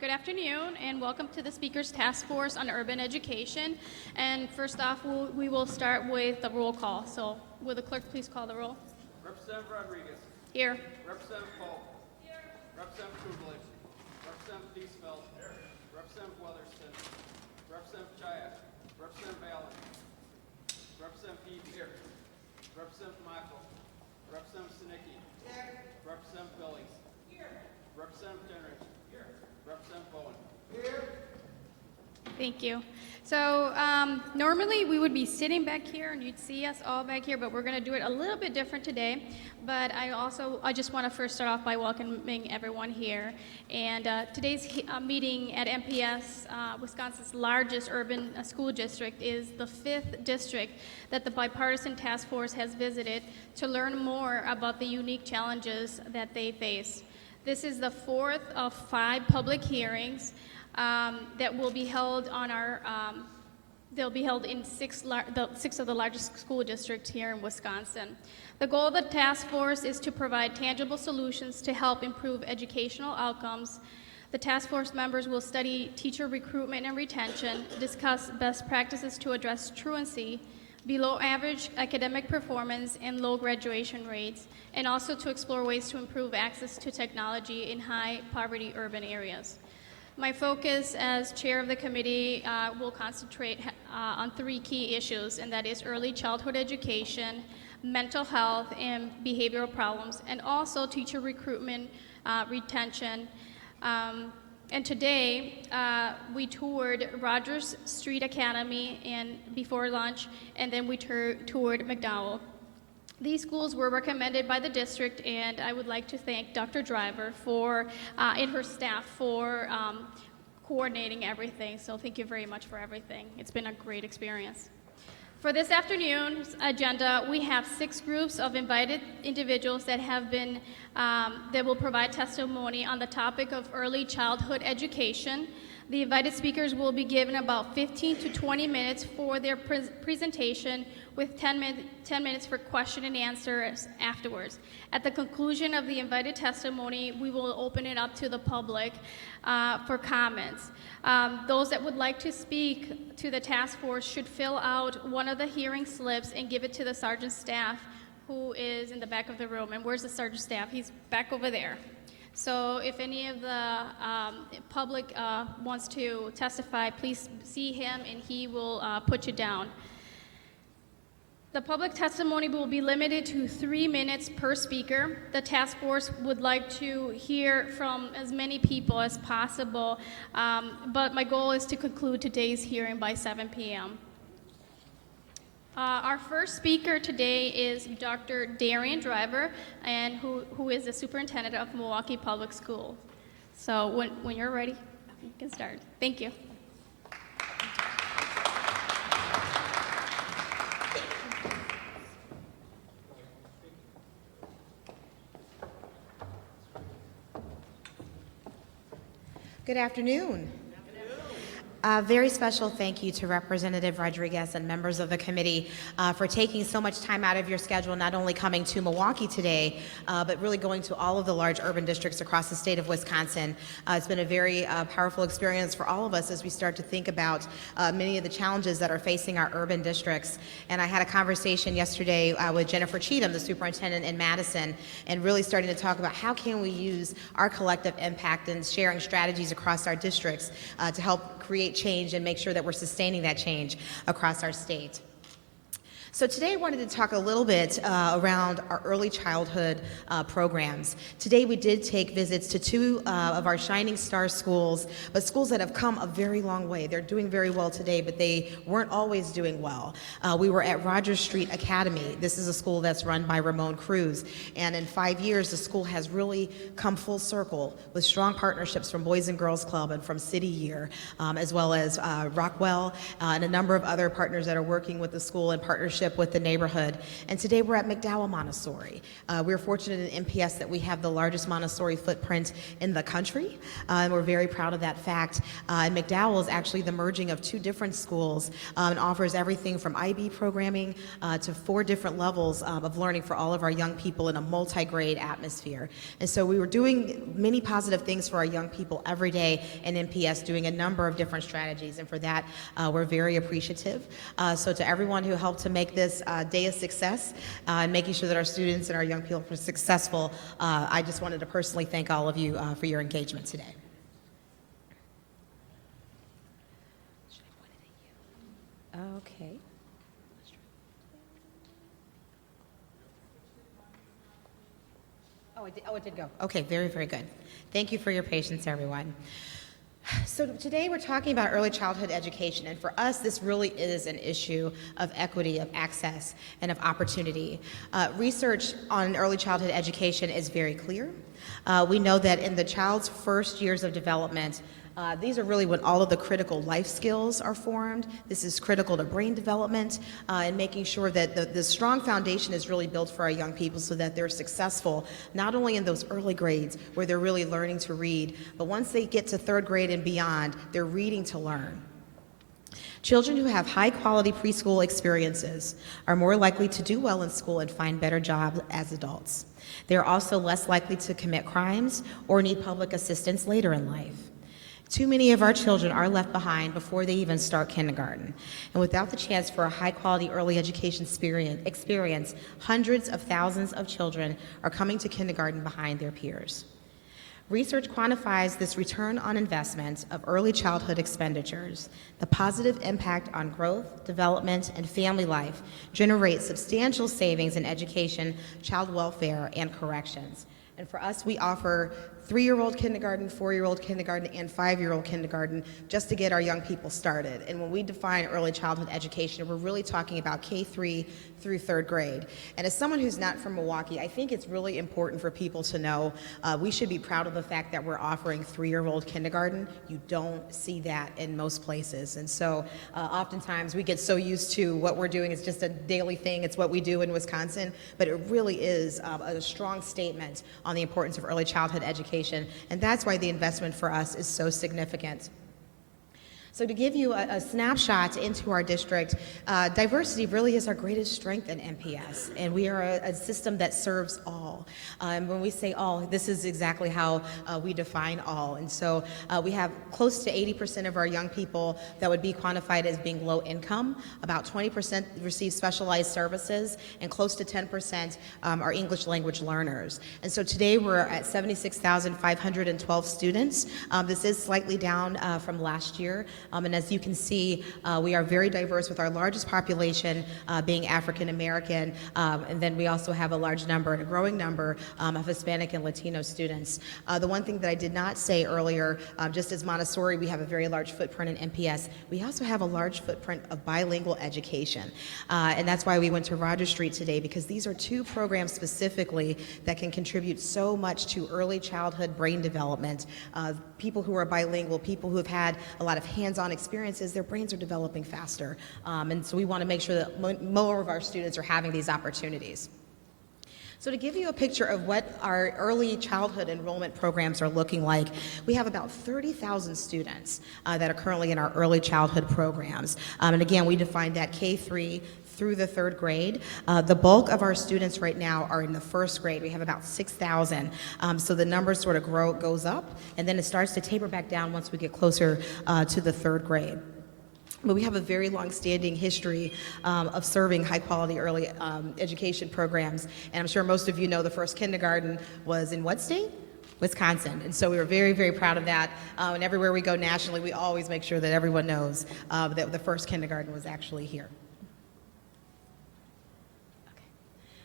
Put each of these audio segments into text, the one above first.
Good afternoon and welcome to the Speakers Task Force on Urban Education. And first off, we will start with the roll call. So will the clerk please call the roll? Representative Rodriguez. Here. Representative Polk. Here. Representative Coughlin. Representative Diesfeld. Here. Representative Weatherston. Representative Chiat. Representative Allen. Representative Peavy. Here. Representative Michael. Representative Sinicki. Here. Representative Billings. Here. Representative Jenrich. Here. Representative Bowen. Here. Thank you. So normally we would be sitting back here and you'd see us all back here, but we're going to do it a little bit different today. But I just want to first start off by welcoming everyone here. And today's meeting at MPS, Wisconsin's largest urban school district, is the 5th district that the bipartisan task force has visited to learn more about the unique challenges that they face. This is the 4th of 5 public hearings that will be held on our, they'll be held in 6 of the largest school districts here in Wisconsin. The goal of the task force is to provide tangible solutions to help improve educational outcomes. The task force members will study teacher recruitment and retention, discuss best practices to address truancy, below average academic performance, and low graduation rates, and also to explore ways to improve access to technology in high poverty urban areas. My focus as chair of the committee will concentrate on 3 key issues, and that is early childhood education, mental health and behavioral problems, and also teacher recruitment, retention. And today, we toured Rogers Street Academy before lunch, and then we toured McDowell. These schools were recommended by the district, and I would like to thank Dr. Driver and her staff for coordinating everything. So thank you very much for everything. It's been a great experience. For this afternoon's agenda, we have 6 groups of invited individuals that will provide testimony on the topic of early childhood education. The invited speakers will be given about 15 to 20 minutes for their presentation, with 10 minutes for question and answers afterwards. At the conclusion of the invited testimony, we will open it up to the public for comments. Those that would like to speak to the task force should fill out one of the hearing slips and give it to the sergeant staff who is in the back of the room. And where's the sergeant staff? He's back over there. So if any of the public wants to testify, please see him and he will put you down. The public testimony will be limited to 3 minutes per speaker. The task force would like to hear from as many people as possible, but my goal is to conclude today's hearing by 7 p.m. Our first speaker today is Dr. Darienne Driver, and who is the superintendent of Milwaukee Public Schools. So when you're ready, you can start. Thank you. Good afternoon. A very special thank you to Representative Rodriguez and members of the committee for taking so much time out of your schedule, not only coming to Milwaukee today, but really going to all of the large urban districts across the state of Wisconsin. It's been a very powerful experience for all of us as we start to think about many of the challenges that are facing our urban districts. And I had a conversation yesterday with Jennifer Cheatham, the superintendent in Madison, and really starting to talk about how can we use our collective impact and sharing strategies across our districts to help create change and make sure that we're sustaining that change across our state. So today I wanted to talk a little bit around our early childhood programs. Today we did take visits to 2 of our Shining Star schools, but schools that have come a very long way. They're doing very well today, but they weren't always doing well. We were at Rogers Street Academy. This is a school that's run by Ramon Cruz, and in 5 years the school has really come full circle with strong partnerships from Boys and Girls Club and from City Year, as well as Rockwell and a number of other partners that are working with the school in partnership partnership with the neighborhood. And today we're at McDowell Montessori. We're fortunate in MPS that we have the largest Montessori footprint in the country, and we're very proud of that fact. And McDowell is actually the merging of two different schools and offers everything from IB programming to 4 different levels of learning for all of our young people in a multi-grade atmosphere. And so we were doing many positive things for our young people every day in MPS, doing a number of different strategies, and for that we're very appreciative. So to everyone who helped to make this day a success and making sure that our students and our young people were successful, I just wanted to personally thank all of you for your engagement today. Okay. Oh, it did go. Okay, very, very good. Thank you for your patience, everyone. So today we're talking about early childhood education, and for us this really is an issue of equity, of access, and of opportunity. Research on early childhood education is very clear. We know that in the child's first years of development, these are really when all of the critical life skills are formed. This is critical to brain development and making sure that the strong foundation is really built for our young people so that they're successful, not only in those early grades where they're really learning to read, but once they get to 3rd grade and beyond, they're reading to learn. Children who have high-quality preschool experiences are more likely to do well in school and find better jobs as adults. They're also less likely to commit crimes or need public assistance later in life. Too many of our children are left behind before they even start kindergarten. And without the chance for a high-quality early education experience, hundreds of thousands of children are coming to kindergarten behind their peers. Research quantifies this return on investment of early childhood expenditures. The positive impact on growth, development, and family life generates substantial savings in education, child welfare, and corrections. And for us, we offer 3-year-old kindergarten, 4-year-old kindergarten, and 5-year-old kindergarten just to get our young people started. And when we define early childhood education, we're really talking about K-3 through 3rd grade. And as someone who's not from Milwaukee, I think it's really important for people to know we should be proud of the fact that we're offering 3-year-old kindergarten. You don't see that in most places. And so oftentimes we get so used to what we're doing, it's just a daily thing, it's what we do in Wisconsin, but it really is a strong statement on the importance of early childhood education, and that's why the investment for us is so significant. So to give you a snapshot into our district, diversity really is our greatest strength in MPS, and we are a system that serves all. And when we say all, this is exactly how we define all. And so we have close to 80% of our young people that would be quantified as being low income, about 20% receive specialized services, and close to 10% are English language learners. And so today we're at 76,512 students. This is slightly down from last year. And as you can see, we are very diverse with our largest population being African American, and then we also have a large number and a growing number of Hispanic and Latino students. The one thing that I did not say earlier, just as Montessori, we have a very large footprint in MPS, we also have a large footprint of bilingual education. And that's why we went to Rogers Street today, because these are 2 programs specifically that can contribute so much to early childhood brain development. People who are bilingual, people who have had a lot of hands-on experiences, their brains are developing faster. And so we want to make sure that more of our students are having these opportunities. So to give you a picture of what our early childhood enrollment programs are looking like, we have about 30,000 students that are currently in our early childhood programs. And again, we define that K-3 through the 3rd grade. The bulk of our students right now are in the 1st grade. We have about 6,000. So the number sort of goes up, and then it starts to taper back down once we get closer to the 3rd grade. But we have a very long-standing history of serving high-quality early education programs. And I'm sure most of you know the first kindergarten was in what state? Wisconsin. And so we were very, very proud of that. And everywhere we go nationally, we always make sure that everyone knows that the first kindergarten was actually here.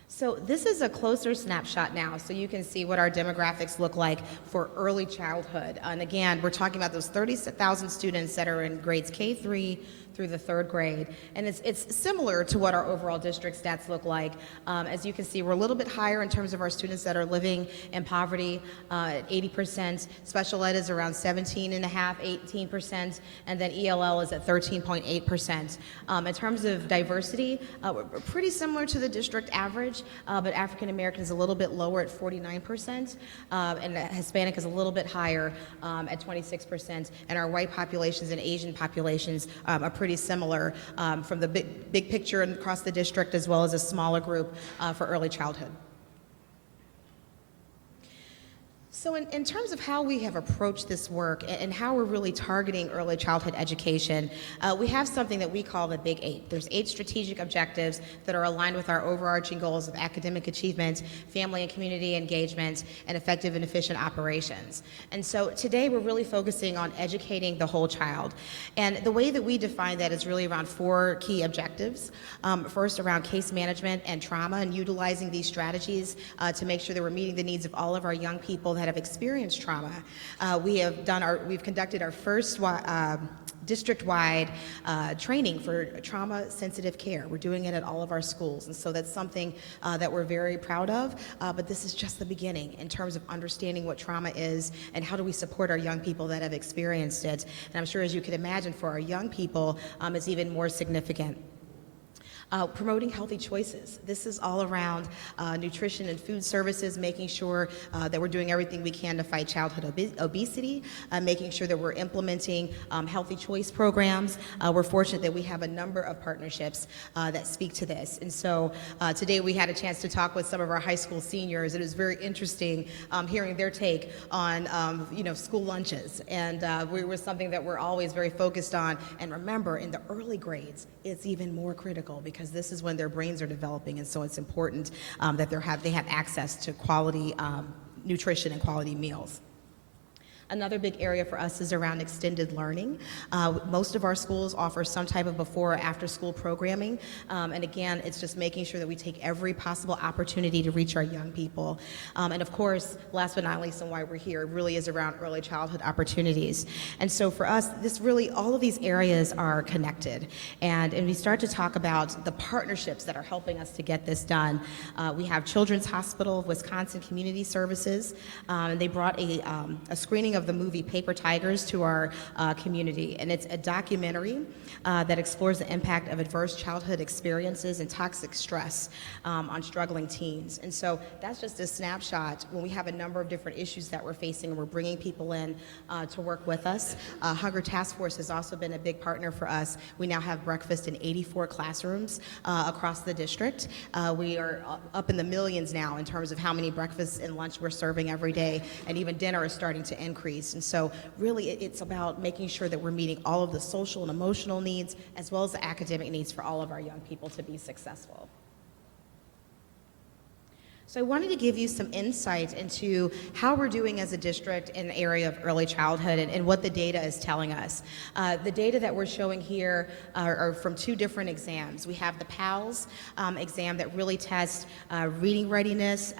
So this is a closer snapshot now, so you can see what our demographics look like for early childhood. And again, we're talking about those 30,000 students that are in grades K-3 through the 3rd grade. And it's similar to what our overall district stats look like. As you can see, we're a little bit higher in terms of our students that are living in poverty at 80%. Special ed is around 17.5, 18%, and then ELL is at 13.8%. In terms of diversity, we're pretty similar to the district average, but African American is a little bit lower at 49%, and Hispanic is a little bit higher at 26%, and our white populations and Asian populations are pretty similar from the big picture across the district, as well as a smaller group for early childhood. So in terms of how we have approached this work and how we're really targeting early childhood education, we have something that we call the Big 8. There's 8 strategic objectives that are aligned with our overarching goals of academic achievement, family and community engagement, and effective and efficient operations. And so today we're really focusing on educating the whole child. And the way that we define that is really around 4 key objectives. First, around case management and trauma, and utilizing these strategies to make sure that we're meeting the needs of all of our young people that have experienced trauma. We've conducted our first district-wide training for trauma-sensitive care. We're doing it at all of our schools, and so that's something that we're very proud of, but this is just the beginning in terms of understanding what trauma is and how do we support our young people that have experienced it. And I'm sure, as you can imagine, for our young people, it's even more significant. Promoting healthy choices. This is all around nutrition and food services, making sure that we're doing everything we can to fight childhood obesity, making sure that we're implementing healthy choice programs. We're fortunate that we have a number of partnerships that speak to this. And so today we had a chance to talk with some of our high school seniors. It was very interesting hearing their take on school lunches. And we were something that we're always very focused on. And remember, in the early grades, it's even more critical because this is when their brains are developing, and so it's important that they have access to quality nutrition and quality meals. Another big area for us is around extended learning. Most of our schools offer some type of before or after school programming. And again, it's just making sure that we take every possible opportunity to reach our young people. And of course, last but not least, and why we're here, really is around early childhood opportunities. And so for us, all of these areas are connected. And we start to talk about the partnerships that are helping us to get this done. We have Children's Hospital of Wisconsin Community Services, and they brought a screening of the movie Paper Tigers to our community, and it's a documentary that explores the impact of adverse childhood experiences and toxic stress on struggling teens. And so that's just a snapshot when we have a number of different issues that we're facing, and we're bringing people in to work with us. Hunger Task Force has also been a big partner for us. We now have breakfast in 84 classrooms across the district. We are up in the millions now in terms of how many breakfasts and lunch we're serving every day, and even dinner is starting to increase. And so really it's about making sure that we're meeting all of the social and emotional needs as well as the academic needs for all of our young people to be successful. So I wanted to give you some insight into how we're doing as a district in the area of early childhood and what the data is telling us. The data that we're showing here are from 2 different exams. We have the PALS exam that really tests reading readiness,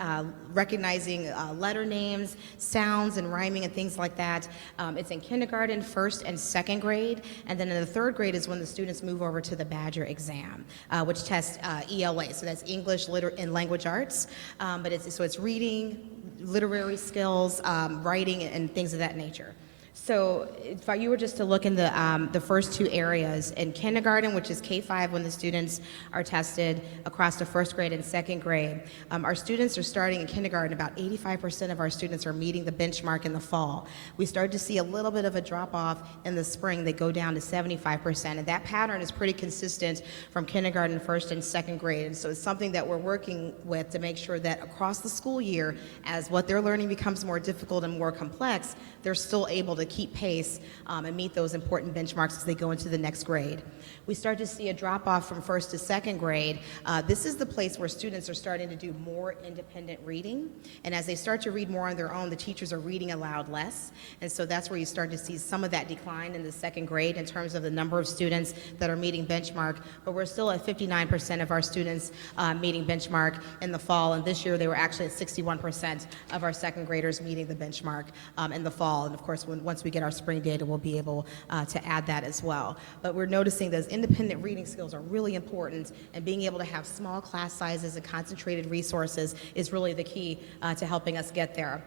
recognizing letter names, sounds and rhyming and things like that. It's in kindergarten, 1st and 2nd grade, and then in the 3rd grade is when the students move over to the Badger exam, which tests ELA, so that's English, and Language Arts. But it's reading, literary skills, writing, and things of that nature. So if you were just to look in the first 2 areas, in kindergarten, which is K-5 when the students are tested across the 1st grade and 2nd grade, our students are starting in kindergarten, about 85% of our students are meeting the benchmark in the fall. We start to see a little bit of a drop-off in the spring. They go down to 75%, and that pattern is pretty consistent from kindergarten, 1st and 2nd grade. And so it's something that we're working with to make sure that across the school year, as what they're learning becomes more difficult and more complex, they're still able to keep pace and meet those important benchmarks as they go into the next grade. We start to see a drop-off from 1st to 2nd grade. This is the place where students are starting to do more independent reading, and as they start to read more on their own, the teachers are reading aloud less, and so that's where you start to see some of that decline in the 2nd grade in terms of the number of students that are meeting benchmark, but we're still at 59% of our students meeting benchmark in the fall, and this year they were actually at 61% of our 2nd graders meeting the benchmark in the fall. fall. And of course, once we get our spring data, we'll be able to add that as well. But we're noticing those independent reading skills are really important, and being able to have small class sizes and concentrated resources is really the key to helping us get there.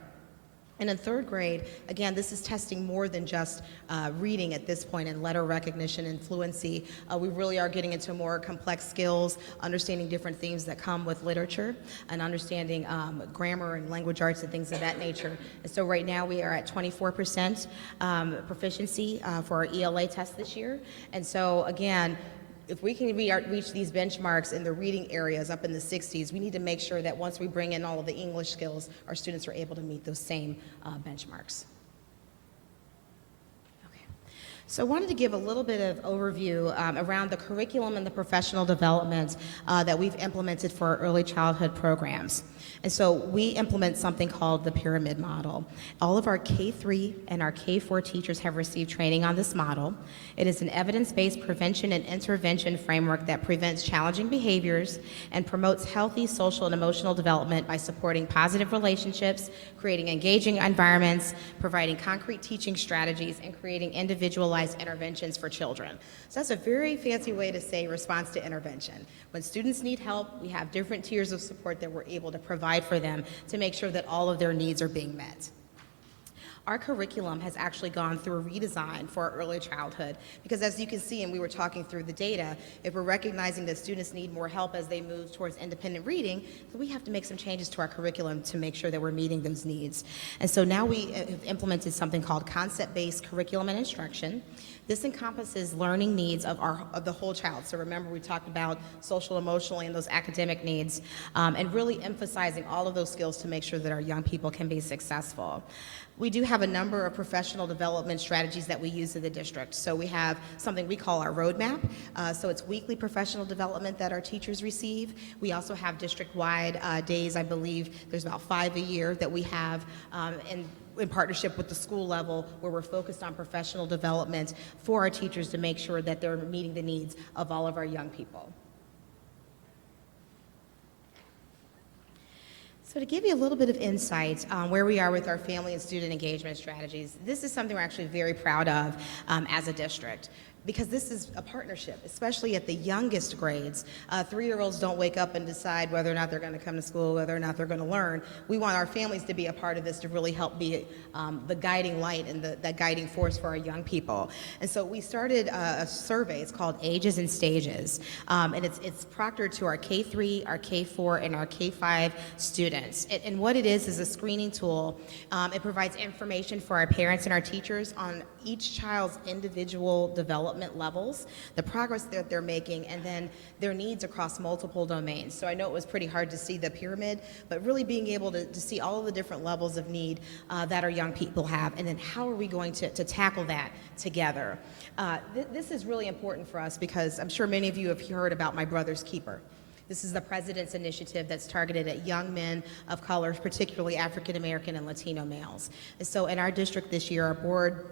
And in third grade, again, this is testing more than just reading at this point and letter recognition and fluency. We really are getting into more complex skills, understanding different themes that come with literature, and understanding grammar and language arts and things of that nature. And so right now we are at 24% proficiency for our ELA test this year. And so again, if we can reach these benchmarks in the reading areas up in the 60s, we need to make sure that once we bring in all of the English skills, our students are able to meet those same benchmarks. Okay. So I wanted to give a little bit of overview around the curriculum and the professional development that we've implemented for our early childhood programs. And so we implement something called the pyramid model. All of our K-3 and our K-4 teachers have received training on this model. It is an evidence-based prevention and intervention framework that prevents challenging behaviors and promotes healthy social and emotional development by supporting positive relationships, creating engaging environments, providing concrete teaching strategies, and creating individualized interventions for children. So that's a very fancy way to say response to intervention. When students need help, we have different tiers of support that we're able to provide for them to make sure that all of their needs are being met. Our curriculum has actually gone through a redesign for our early childhood because, as you can see, and we were talking through the data, if we're recognizing that students need more help as they move towards independent reading, then we have to make some changes to our curriculum to make sure that we're meeting those needs. And so now we have implemented something called concept-based curriculum and instruction. This encompasses learning needs of the whole child. So remember, we talked about social, emotional, and those academic needs, and really emphasizing all of those skills to make sure that our young people can be successful. We do have a number of professional development strategies that we use in the district. So we have something we call our roadmap. So it's weekly professional development that our teachers receive. We also have district-wide days. I believe there's about 5 a year that we have in partnership with the school level, where we're focused on professional development for our teachers to make sure that they're meeting the needs of all of our young people. So to give you a little bit of insight on where we are with our family and student engagement strategies, this is something we're actually very proud of as a district, because this is a partnership, especially at the youngest grades. 3-year-olds don't wake up and decide whether or not they're going to come to school, whether or not they're going to learn. We want our families to be a part of this to really help be the guiding light and the guiding force for our young people. And so we started a survey. It's called Ages and Stages, and it's proctored to our K-3, our K-4, and our K-5 students. And what it is a screening tool. It provides information for our parents and our teachers on each child's individual development levels, the progress that they're making, and then their needs across multiple domains. So I know it was pretty hard to see the pyramid, but really being able to see all of the different levels of need that our young people have, and then how are we going to tackle that together. This is really important for us because I'm sure many of you have heard about My Brother's Keeper. This is the President's initiative that's targeted at young men of color, particularly African American and Latino males. And so in our district this year, our board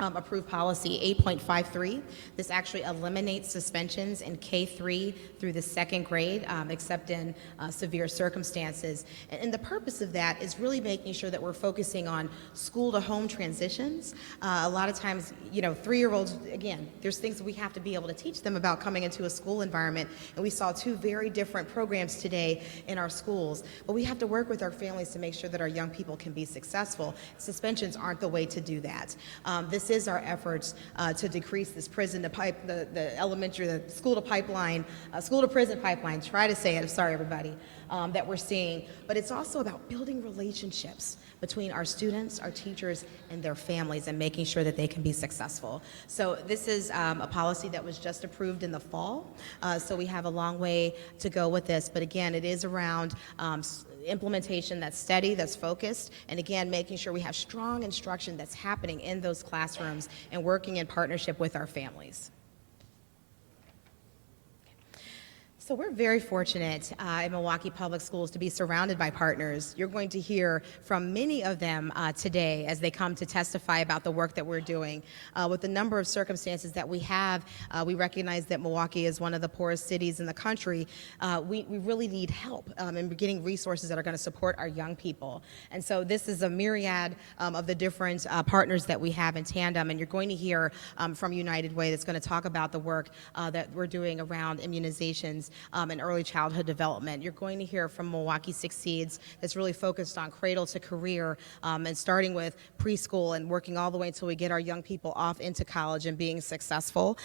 approved policy 8.53. This actually eliminates suspensions in K-3 through the 2nd grade, except in severe circumstances. And the purpose of that is really making sure that we're focusing on school-to-home transitions. A lot of times, 3-year-olds, again, there's things that we have to be able to teach them about coming into a school environment, and we saw 2 very different programs today in our schools. But we have to work with our families to make sure that our young people can be successful. Suspensions aren't the way to do that. This is our efforts to decrease this the school to prison pipeline. Try to say it. I'm sorry, everybody, that we're seeing. But it's also about building relationships between our students, our teachers, and their families, and making sure that they can be successful. So this is a policy that was just approved in the fall. So we have a long way to go with this. But again, it is around implementation that's steady, that's focused, and again, making sure we have strong instruction that's happening in those classrooms and working in partnership with our families. So we're very fortunate in Milwaukee Public Schools to be surrounded by partners. You're going to hear from many of them today as they come to testify about the work that we're doing. With the number of circumstances that we have, we recognize that Milwaukee is one of the poorest cities in the country. We really need help in getting resources that are going to support our young people. And so this is a myriad of the different partners that we have in tandem, and you're going to hear from United Way that's going to talk about the work that we're doing around immunizations and early childhood development. You're going to hear from Milwaukee Succeeds that's really focused on cradle to career and starting with preschool and working all the way until we get our young people off into college and being successful.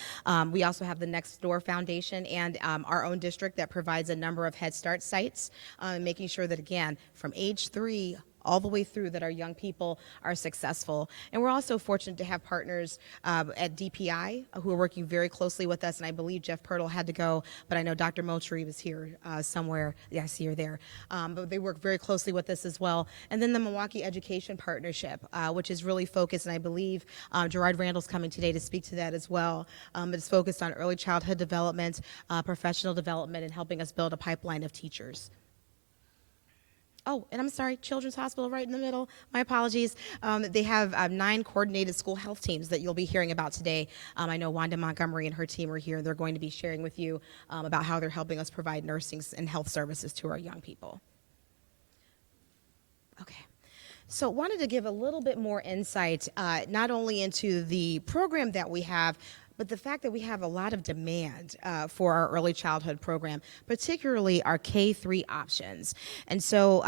We also have the Next Door Foundation and our own district that provides a number of Head Start sites, making sure that, again, from age 3 all the way through that our young people are successful. And we're also fortunate to have partners at DPI who are working very closely with us, and I believe Jeff Pirtle had to go, but I know Dr. Moultrie was here somewhere. Yeah, I see her there. But they work very closely with us as well. And then the Milwaukee Education Partnership, which is really focused, and I believe Gerard Randall's coming today to speak to that as well. It's focused on early childhood development, professional development, and helping us build a pipeline of teachers. Oh, and I'm sorry, Children's Hospital right in the middle. My apologies. They have 9 coordinated school health teams that you'll be hearing about today. I know Wanda Montgomery and her team are here. They're going to be sharing with you about how they're helping us provide nursing and health services to our young people. Okay. So wanted to give a little bit more insight, not only into the program that we have, but the fact that we have a lot of demand for our early childhood program, particularly our K-3 options. And so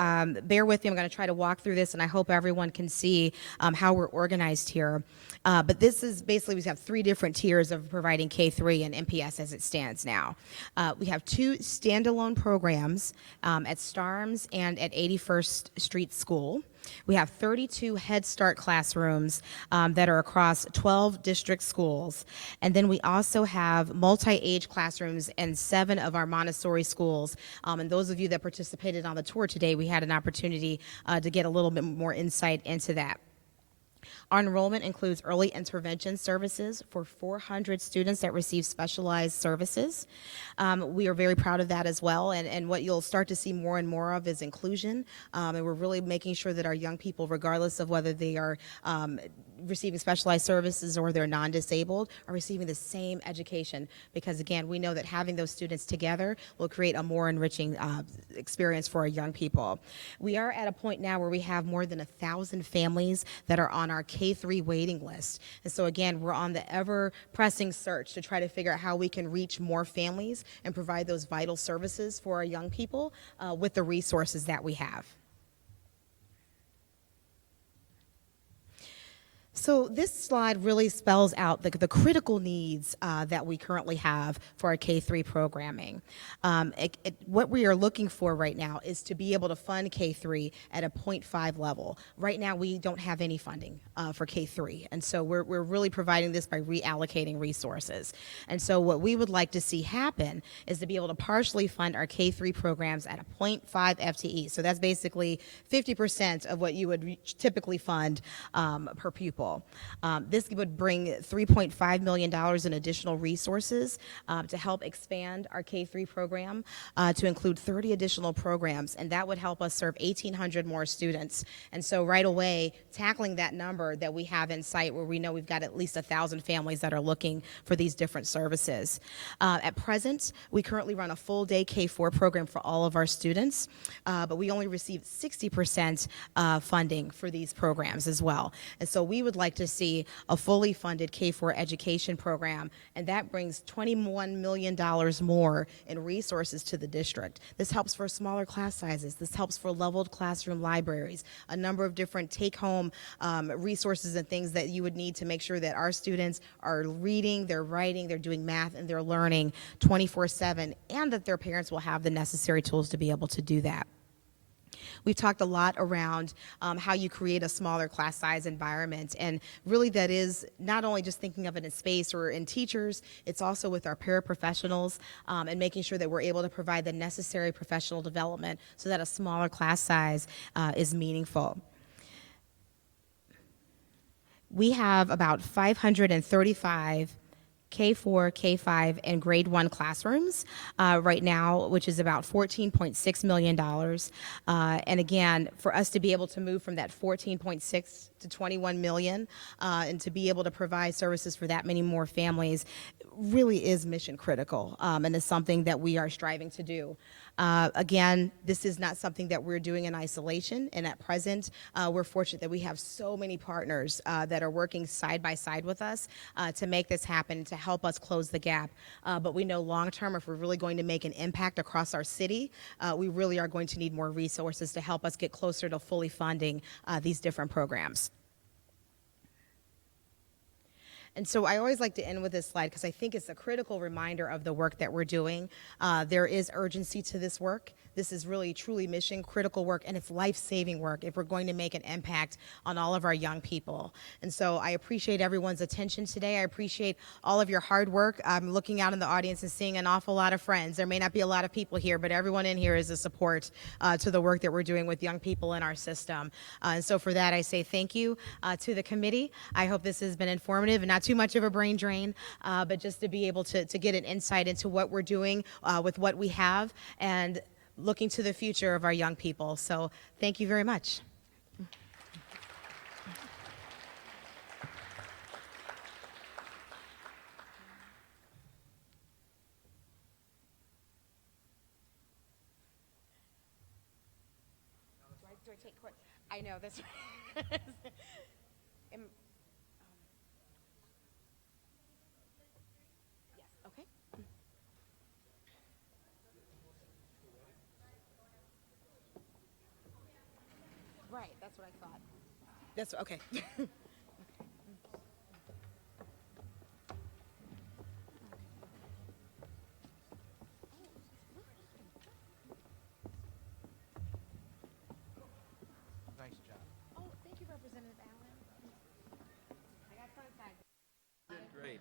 bear with me, I'm going to try to walk through this, and I hope everyone can see how we're organized here. But this is basically, we have 3 different tiers of providing K-3 and MPS as it stands now. We have 2 standalone programs at Starms and at 81st Street School. We have 32 Head Start classrooms that are across 12 district schools. And then we also have multi-age classrooms in 7 of our Montessori schools. And those of you that participated on the tour today, we had an opportunity to get a little bit more insight into that. Our enrollment includes early intervention services for 400 students that receive specialized services. We are very proud of that as well, and what you'll start to see more and more of is inclusion, and we're really making sure that our young people, regardless of whether they are receiving specialized services or they're non-disabled, are receiving the same education, because again, we know that having those students together will create a more enriching experience for our young people. We are at a point now where we have more than 1,000 families that are on our K-3 waiting list. And so again, we're on the ever-pressing search to try to figure out how we can reach more families and provide those vital services for our young people with the resources that we have. So this slide really spells out the critical needs that we currently have for our K-3 programming. What we are looking for right now is to be able to fund K-3 at a 0.5 level. Right now, we don't have any funding for K-3, and so we're really providing this by reallocating resources. And so what we would like to see happen is to be able to partially fund our K-3 programs at a 0.5 FTE. So that's basically 50% of what you would typically fund per pupil. This would bring $3.5 million in additional resources to help expand our K-3 program to include 30 additional programs, and that would help us serve 1,800 more students. And so right away, tackling that number that we have in sight, where we know we've got at least 1,000 families that are looking for these different services. At present, we currently run a full-day K-4 program for all of our students, but we only receive 60% funding for these programs as well. And so we would like to see a fully funded K-4 education program, and that brings $21 million more in resources to the district. This helps for smaller class sizes. This helps for leveled classroom libraries, a number of different take-home resources and things that you would need to make sure that our students are reading, they're writing, they're doing math, and they're learning 24/7, and that their parents will have the necessary tools to be able to do that. We've talked a lot around how you create a smaller class size environment, and really that is not only just thinking of it in space or in teachers, it's also with our paraprofessionals and making sure that we're able to provide the necessary professional development so that a smaller class size is meaningful. We have about 535 K4, K5, and grade 1 classrooms right now, which is about $14.6 million. And again, for us to be able to move from that 14.6 to 21 million and to be able to provide services for that many more families really is mission critical, and is something that we are striving to do. Again, this is not something that we're doing in isolation, and at present, we're fortunate that we have so many partners that are working side by side with us to make this happen, to help us close the gap. But we know long term, if we're really going to make an impact across our city, we really are going to need more resources to help us get closer to fully funding these different programs. And so I always like to end with this slide because I think it's a critical reminder of the work that we're doing. There is urgency to this work. This is really truly mission critical work, and it's life-saving work if we're going to make an impact on all of our young people. And so I appreciate everyone's attention today. I appreciate all of your hard work. I'm looking out in the audience and seeing an awful lot of friends. There may not be a lot of people here, but everyone in here is a support to the work that we're doing with young people in our system. And so for that, I say thank you to the committee. I hope this has been informative and not too much of a brain drain, but just to be able to get an insight into what we're doing with what we have and looking to the future of our young people. So thank you very much. Do I take I know, that's right. Yes, okay. Right, that's what I thought. That's okay. Nice job. Oh, thank you, Representative Allen. I got front side. Great.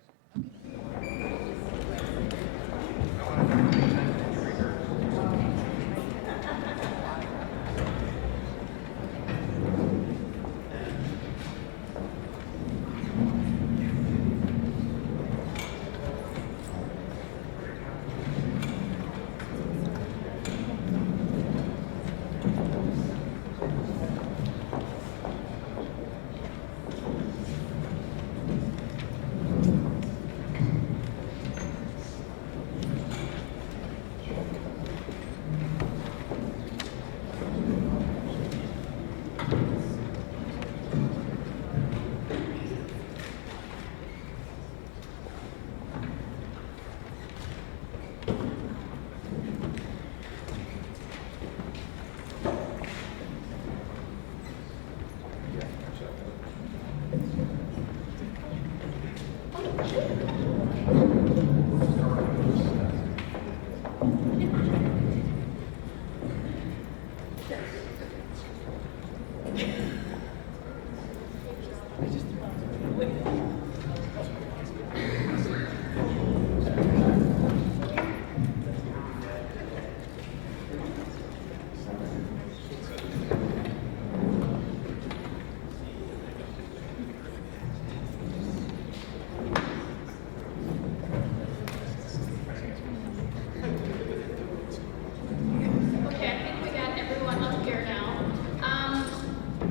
Okay, I think we got everyone up here now.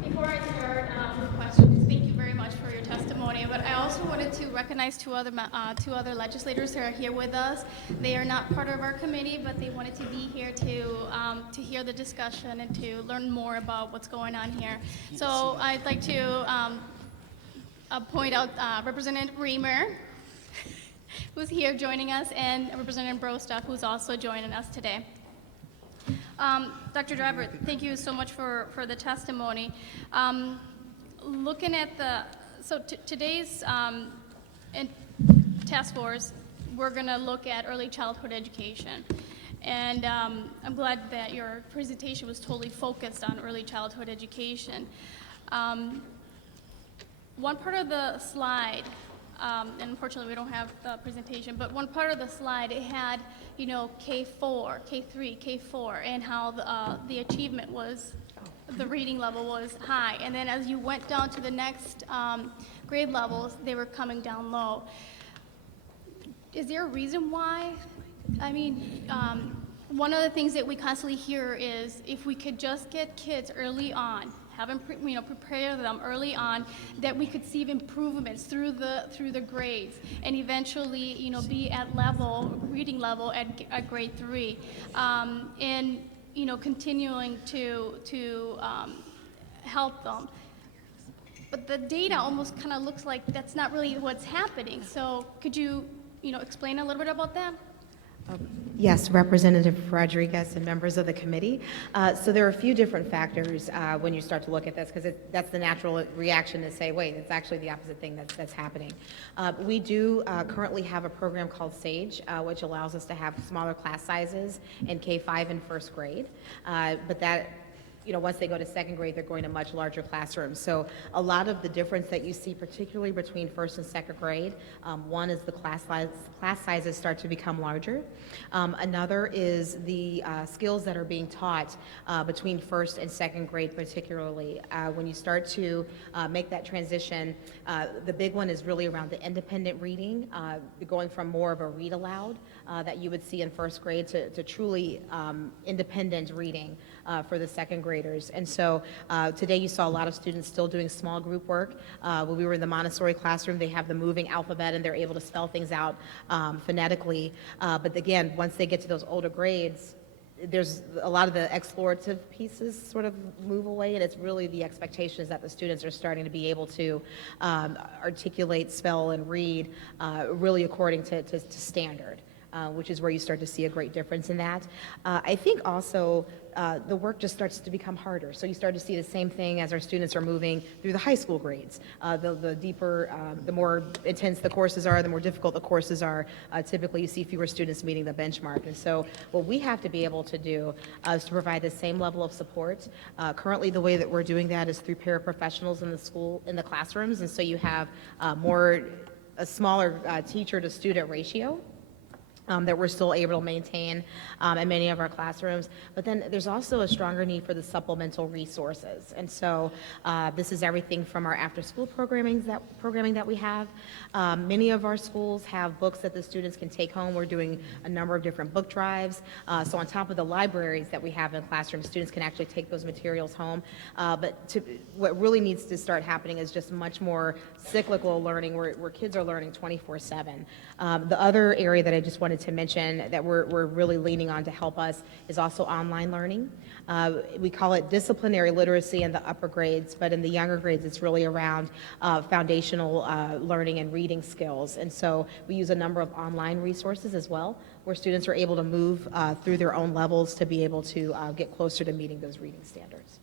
Before I start with questions, thank you very much for your testimony. But I also wanted to recognize two other legislators who are here with us. They are not part of our committee, but they wanted to be here to hear the discussion and to learn more about what's going on here. So I'd like to point out Representative Reamer, who's here joining us, and Representative Brostoff, who's also joining us today. Dr. Driver, thank you so much for the testimony. Looking at today's task force, we're going to look at early childhood education. And I'm glad that your presentation was totally focused on early childhood education. One part of the slide, and unfortunately we don't have the presentation, but one part of the slide, it had, K4, K3, K4, and how the achievement was, the reading level was high. And then as you went down to the next grade levels, they were coming down low. is there a reason why? I mean, one of the things that we constantly hear is if we could just get kids early on, have them, prepare them early on, that we could see improvements through the grades, and eventually, be at reading level at grade 3, and continuing to help them. But the data almost kind of looks like that's not really what's happening. So could you, explain a little bit about that? Yes, Representative Rodriguez and members of the committee. So there are a few different factors when you start to look at this, because that's the natural reaction to say, wait, it's actually the opposite thing that's happening. We do currently have a program called SAGE, which allows us to have smaller class sizes in K-5 and first grade. But that, once they go to second grade, they're going to much larger classrooms. So a lot of the difference that you see, particularly between first and second grade, one is the class sizes start to become larger. Another is the skills that are being taught between first and second grade, particularly. When you start to make that transition, the big one is really around the independent reading, going from more of a read aloud that you would see in first grade to truly independent reading for the second graders. And so today you saw a lot of students still doing small group work. When we were in the Montessori classroom, they have the moving alphabet and they're able to spell things out phonetically. But again, once they get to those older grades, there's a lot of the explorative pieces sort of move away, and it's really the expectation is that the students are starting to be able to articulate, spell, and read really according to standard. Which is where you start to see a great difference in that. I think also the work just starts to become harder. So you start to see the same thing as our students are moving through the high school grades. The deeper, the more intense the courses are, the more difficult the courses are, typically you see fewer students meeting the benchmark. And so what we have to be able to do is to provide the same level of support. Currently the way that we're doing that is through paraprofessionals in the classrooms. And so you have a smaller teacher to student ratio. That we're still able to maintain in many of our classrooms. But then there's also a stronger need for the supplemental resources. And so this is everything from our after-school programming that we have. Many of our schools have books that the students can take home. We're doing a number of different book drives. So on top of the libraries that we have in classrooms, students can actually take those materials home. But what really needs to start happening is just much more cyclical learning where kids are learning 24/7. The other area that I just wanted to mention that we're really leaning on to help us is also online learning. We call it disciplinary literacy in the upper grades, but in the younger grades it's really around foundational learning and reading skills. And so we use a number of online resources as well, where students are able to move through their own levels to be able to get closer to meeting those reading standards.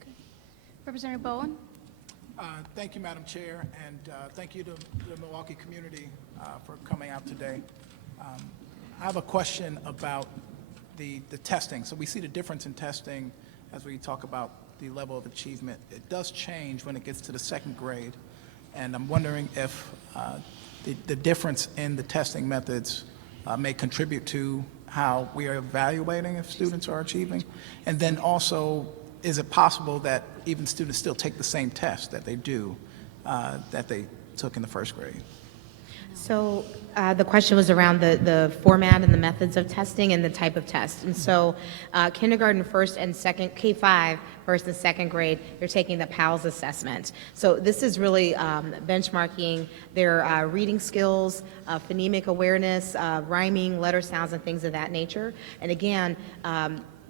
Okay. Representative Bowen? Thank you, Madam Chair, and thank you to the Milwaukee community for coming out today. I have a question about the testing. So we see the difference in testing as we talk about the level of achievement. It does change when it gets to the second grade, and I'm wondering if the difference in the testing methods may contribute to how we are evaluating if students are achieving, and then also, is it possible that even students still take the same test that they do that they took in the first grade? So the question was around the format and the methods of testing and the type of test. And so kindergarten first and second, K-5, first and second grade, they're taking the PALS assessment. So this is really benchmarking their reading skills, phonemic awareness, rhyming, letter sounds, and things of that nature. And again,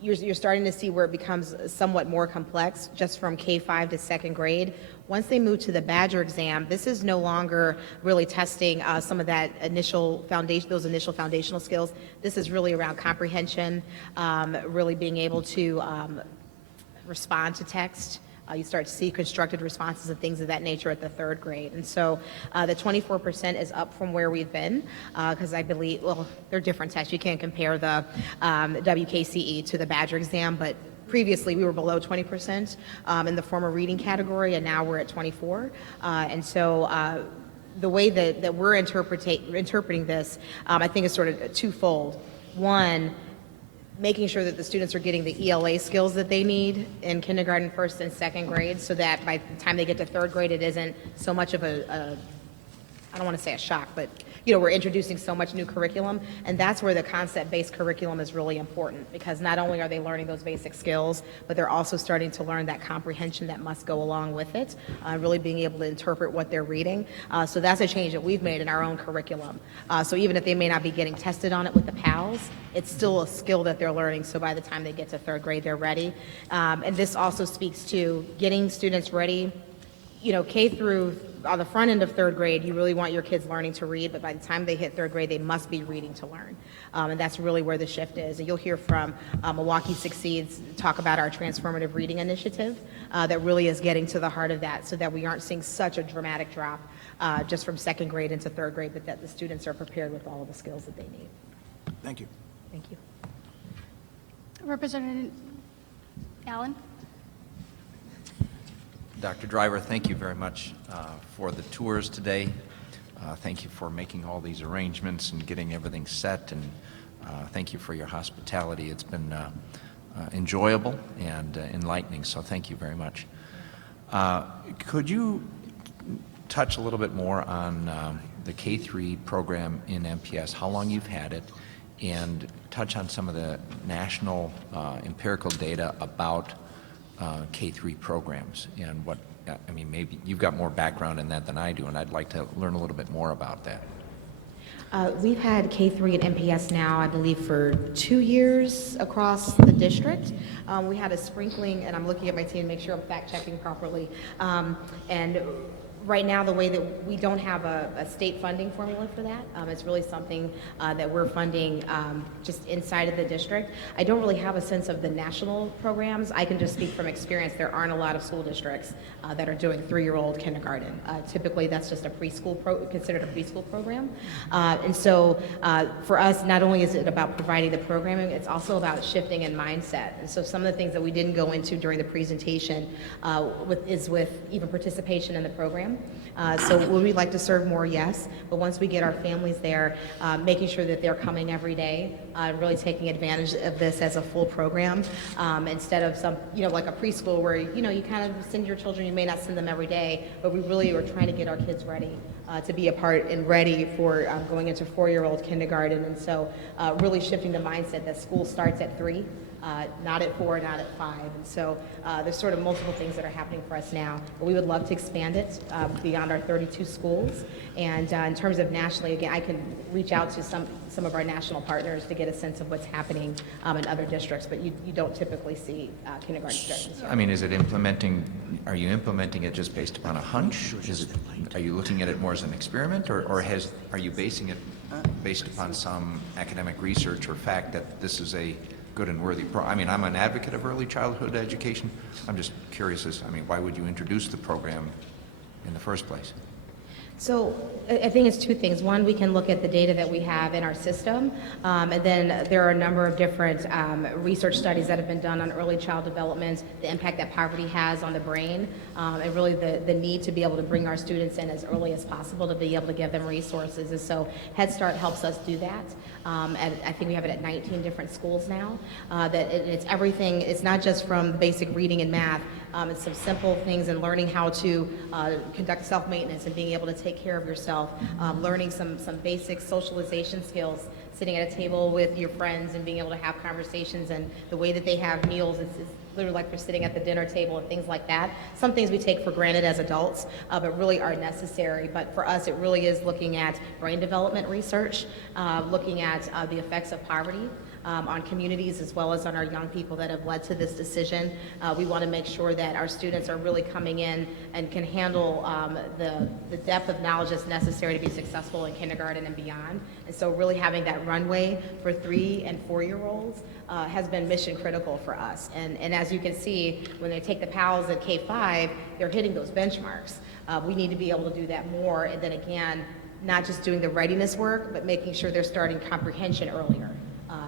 you're starting to see where it becomes somewhat more complex just from K-5 to second grade. Once they move to the Badger exam, this is no longer really testing some of that initial foundation, those initial foundational skills. This is really around comprehension, really being able to respond to text. You start to see constructed responses and things of that nature at the third grade. And so the 24% is up from where we've been, because I believe, well, they're different tests. You can't compare the WKCE to the Badger exam, but previously we were below 20% in the former reading category, and now we're at 24. And so the way that we're interpreting this, I think is sort of twofold. One, making sure that the students are getting the ELA skills that they need in kindergarten, first and second grade, so that by the time they get to third grade, it isn't so much of I don't want to say a shock, but we're introducing so much new curriculum, and that's where the concept-based curriculum is really important, because not only are they learning those basic skills, but they're also starting to learn that comprehension that must go along with it, really being able to interpret what they're reading. So that's a change that we've made in our own curriculum. So even if they may not be getting tested on it with the PALs, it's still a skill that they're learning, so by the time they get to third grade, they're ready. And this also speaks to getting students ready. K through, on the front end of third grade, you really want your kids learning to read, but by the time they hit third grade, they must be reading to learn. And that's really where the shift is. And you'll hear from Milwaukee Succeeds talk about our transformative reading initiative that really is getting to the heart of that, so that we aren't seeing such a dramatic drop just from second grade into third grade, but that the students are prepared with all of the skills that they need. Thank you. Thank you. Representative Allen? Dr. Driver, thank you very much for the tours today. Thank you for making all these arrangements and getting everything set, and thank you for your hospitality. It's been enjoyable and enlightening, so thank you very much. Could you touch a little bit more on the K-3 program in MPS, how long you've had it, and touch on some of the national empirical data about K-3 programs and what, I mean, maybe you've got more background in that than I do, and I'd like to learn a little bit more about that. We've had K-3 at MPS now, I believe, for 2 years across the district. We had a sprinkling, and I'm looking at my team to make sure I'm fact-checking properly. And right now, the way that we don't have a state funding formula for that, it's really something that we're funding just inside of the district. I don't really have a sense of the national programs. I can just speak from experience. There aren't a lot of school districts that are doing 3-year-old kindergarten. Typically, that's just a preschool, considered a preschool program. And so for us, not only is it about providing the programming, it's also about shifting in mindset. And so some of the things that we didn't go into during the presentation is with even participation in the program. So would we like to serve more? Yes. But once we get our families there, making sure that they're coming every day, really taking advantage of this as a full program, instead of some, like a preschool where, you kind of send your children, you may not send them every day, but we really are trying to get our kids ready to be a part and ready for going into 4-year-old kindergarten. And so really shifting the mindset that school starts at 3. Not at 4, not at 5. And so there's sort of multiple things that are happening for us now. But we would love to expand it beyond our 32 schools. And in terms of nationally, again, I can reach out to some of our national partners to get a sense of what's happening in other districts. But you don't typically see kindergarten starting this year. I mean, are you implementing it just based upon a hunch? Are you looking at it more as an experiment, or are you basing it based upon some academic research or fact that this is a good and worthy I mean, I'm an advocate of early childhood education. I'm just curious why would you introduce the program in the first place? So I think it's 2 things. One, we can look at the data that we have in our system, and then there are a number of different research studies that have been done on early child development, the impact that poverty has on the brain, and really the need to be able to bring our students in as early as possible to be able to give them resources. And so Head Start helps us do that. And I think we have it at 19 different schools now. It's everything. It's not just from basic reading and math. It's some simple things and learning how to conduct self-maintenance and being able to take care of yourself, learning some basic socialization skills, sitting at a table with your friends and being able to have conversations, and the way that they have meals, it's literally like they're sitting at the dinner table and things like that. Some things we take for granted as adults, but really are necessary. But for us, it really is looking at brain development research, looking at the effects of poverty on communities as well as on our young people that have led to this decision. We want to make sure that our students are really coming in and can handle the depth of knowledge that's necessary to be successful in kindergarten and beyond. And so really having that runway for 3- and 4-year-olds has been mission critical for us. And as you can see, when they take the PALs at K-5, they're hitting those benchmarks. We need to be able to do that more, and then again, not just doing the readiness work, but making sure they're starting comprehension earlier.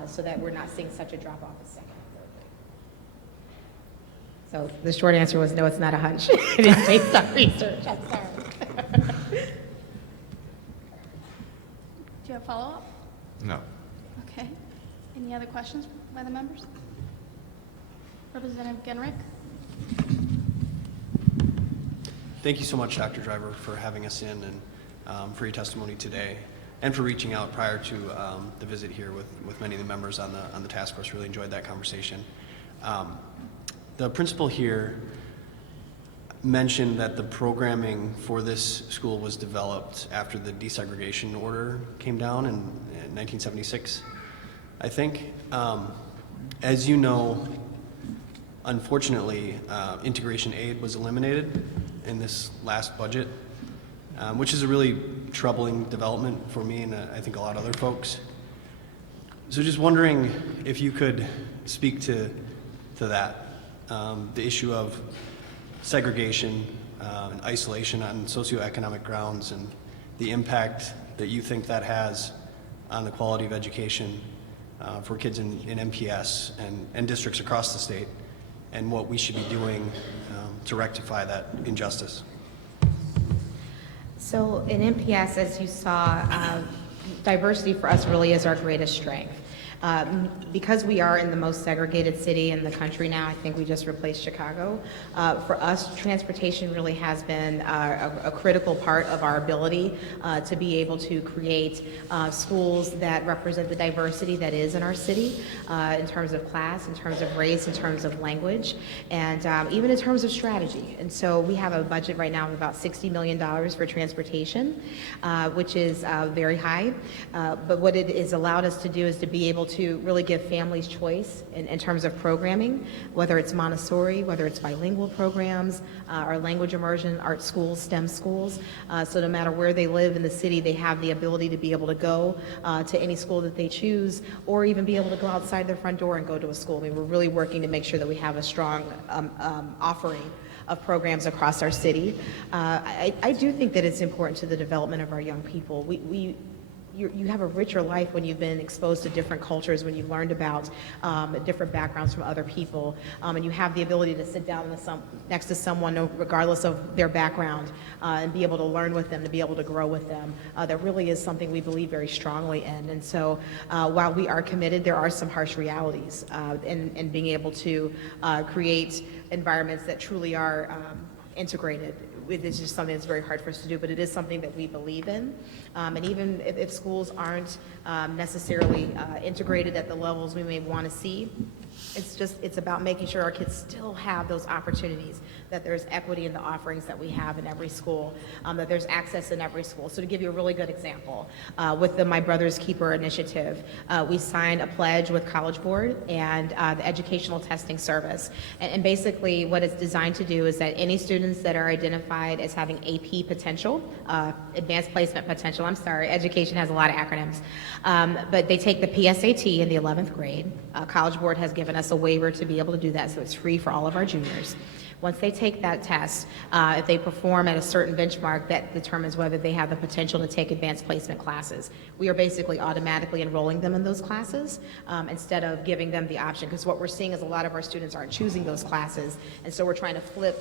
So that we're not seeing such a drop-off as second and third grade. So the short answer was no, it's not a hunch. It is based on research. I'm sorry. Do you have follow-up? No. Okay. Any other questions by the members? Representative Genrick? Thank you so much, Dr. Driver, for having us in and for your testimony today. and for reaching out prior to the visit here with many of the members on the task force. Really enjoyed that conversation. The principal here mentioned that the programming for this school was developed after the desegregation order came down in 1976, I think. As you know, unfortunately, integration aid was eliminated in this last budget, which is a really troubling development for me and I think a lot of other folks. So just wondering if you could speak to that, the issue of segregation and isolation on socioeconomic grounds and the impact that you think that has on the quality of education for kids in MPS and districts across the state, and what we should be doing to rectify that injustice. So in MPS, as you saw, diversity for us really is our greatest strength. Because we are in the most segregated city in the country now, I think we just replaced Chicago. For us, transportation really has been a critical part of our ability to be able to create schools that represent the diversity that is in our city, in terms of class, in terms of race, in terms of language, and even in terms of strategy. And so we have a budget right now of about $60 million for transportation, which is very high. But what it has allowed us to do is to be able to really give families choice in terms of programming, whether it's Montessori, whether it's bilingual programs, our language immersion, art schools, STEM schools. So no matter where they live in the city, they have the ability to be able to go to any school that they choose, or even be able to go outside their front door and go to a school. I mean, we're really working to make sure that we have a strong offering of programs across our city. I do think that it's important to the development of our young people. You have a richer life when you've been exposed to different cultures, when you've learned about different backgrounds from other people, and you have the ability to sit down next to someone regardless of their background and be able to learn with them, to be able to grow with them. That really is something we believe very strongly in. And so while we are committed, there are some harsh realities in being able to create environments that truly are integrated. It's just something that's very hard for us to do, but it is something that we believe in. And even if schools aren't necessarily integrated at the levels we may want to see, it's about making sure our kids still have those opportunities, that there's equity in the offerings that we have in every school, that there's access in every school. So to give you a really good example, with the My Brother's Keeper initiative, we signed a pledge with College Board and the Educational Testing Service. And basically what it's designed to do is that any students that are identified as having AP potential, advanced placement potential, education has a lot of acronyms, but they take the PSAT in the 11th grade. College Board has given us a waiver to be able to do that, so it's free for all of our juniors. Once they take that test, if they perform at a certain benchmark, that determines whether they have the potential to take advanced placement classes. We are basically automatically enrolling them in those classes instead of giving them the option, because what we're seeing is a lot of our students aren't choosing those classes, and so we're trying to flip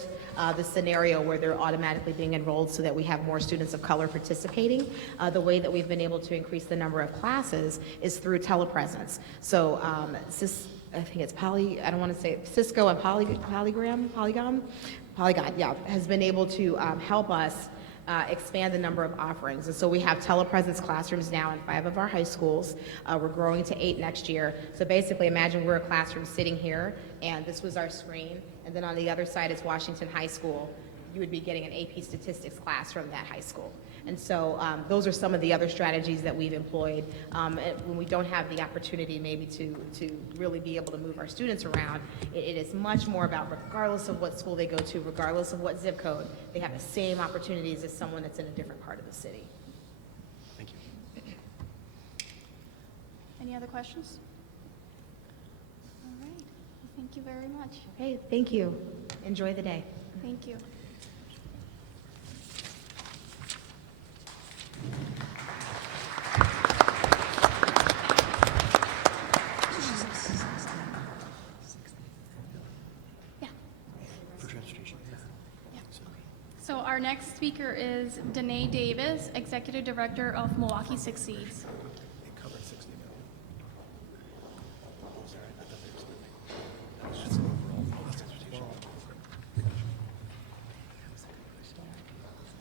the scenario where they're automatically being enrolled so that we have more students of color participating. The way that we've been able to increase the number of classes is through telepresence. So I think it's Cisco and Polygon, yeah, has been able to help us expand the number of offerings. And so we have telepresence classrooms now in 5 of our high schools. We're growing to 8 next year. So basically imagine we're a classroom sitting here, and this was our screen, and then on the other side is Washington High School. You would be getting an AP statistics class from that high school. And so those are some of the other strategies that we've employed when we don't have the opportunity maybe to really be able to move our students around. It is much more about, regardless of what school they go to, regardless of what zip code, they have the same opportunities as someone that's in a different part of the city. Thank you. Any other questions? All right. Thank you very much. Okay, thank you. Enjoy the day. Thank you. So our next speaker is Danae Davis, Executive Director of Milwaukee Succeeds. It covered 60 million.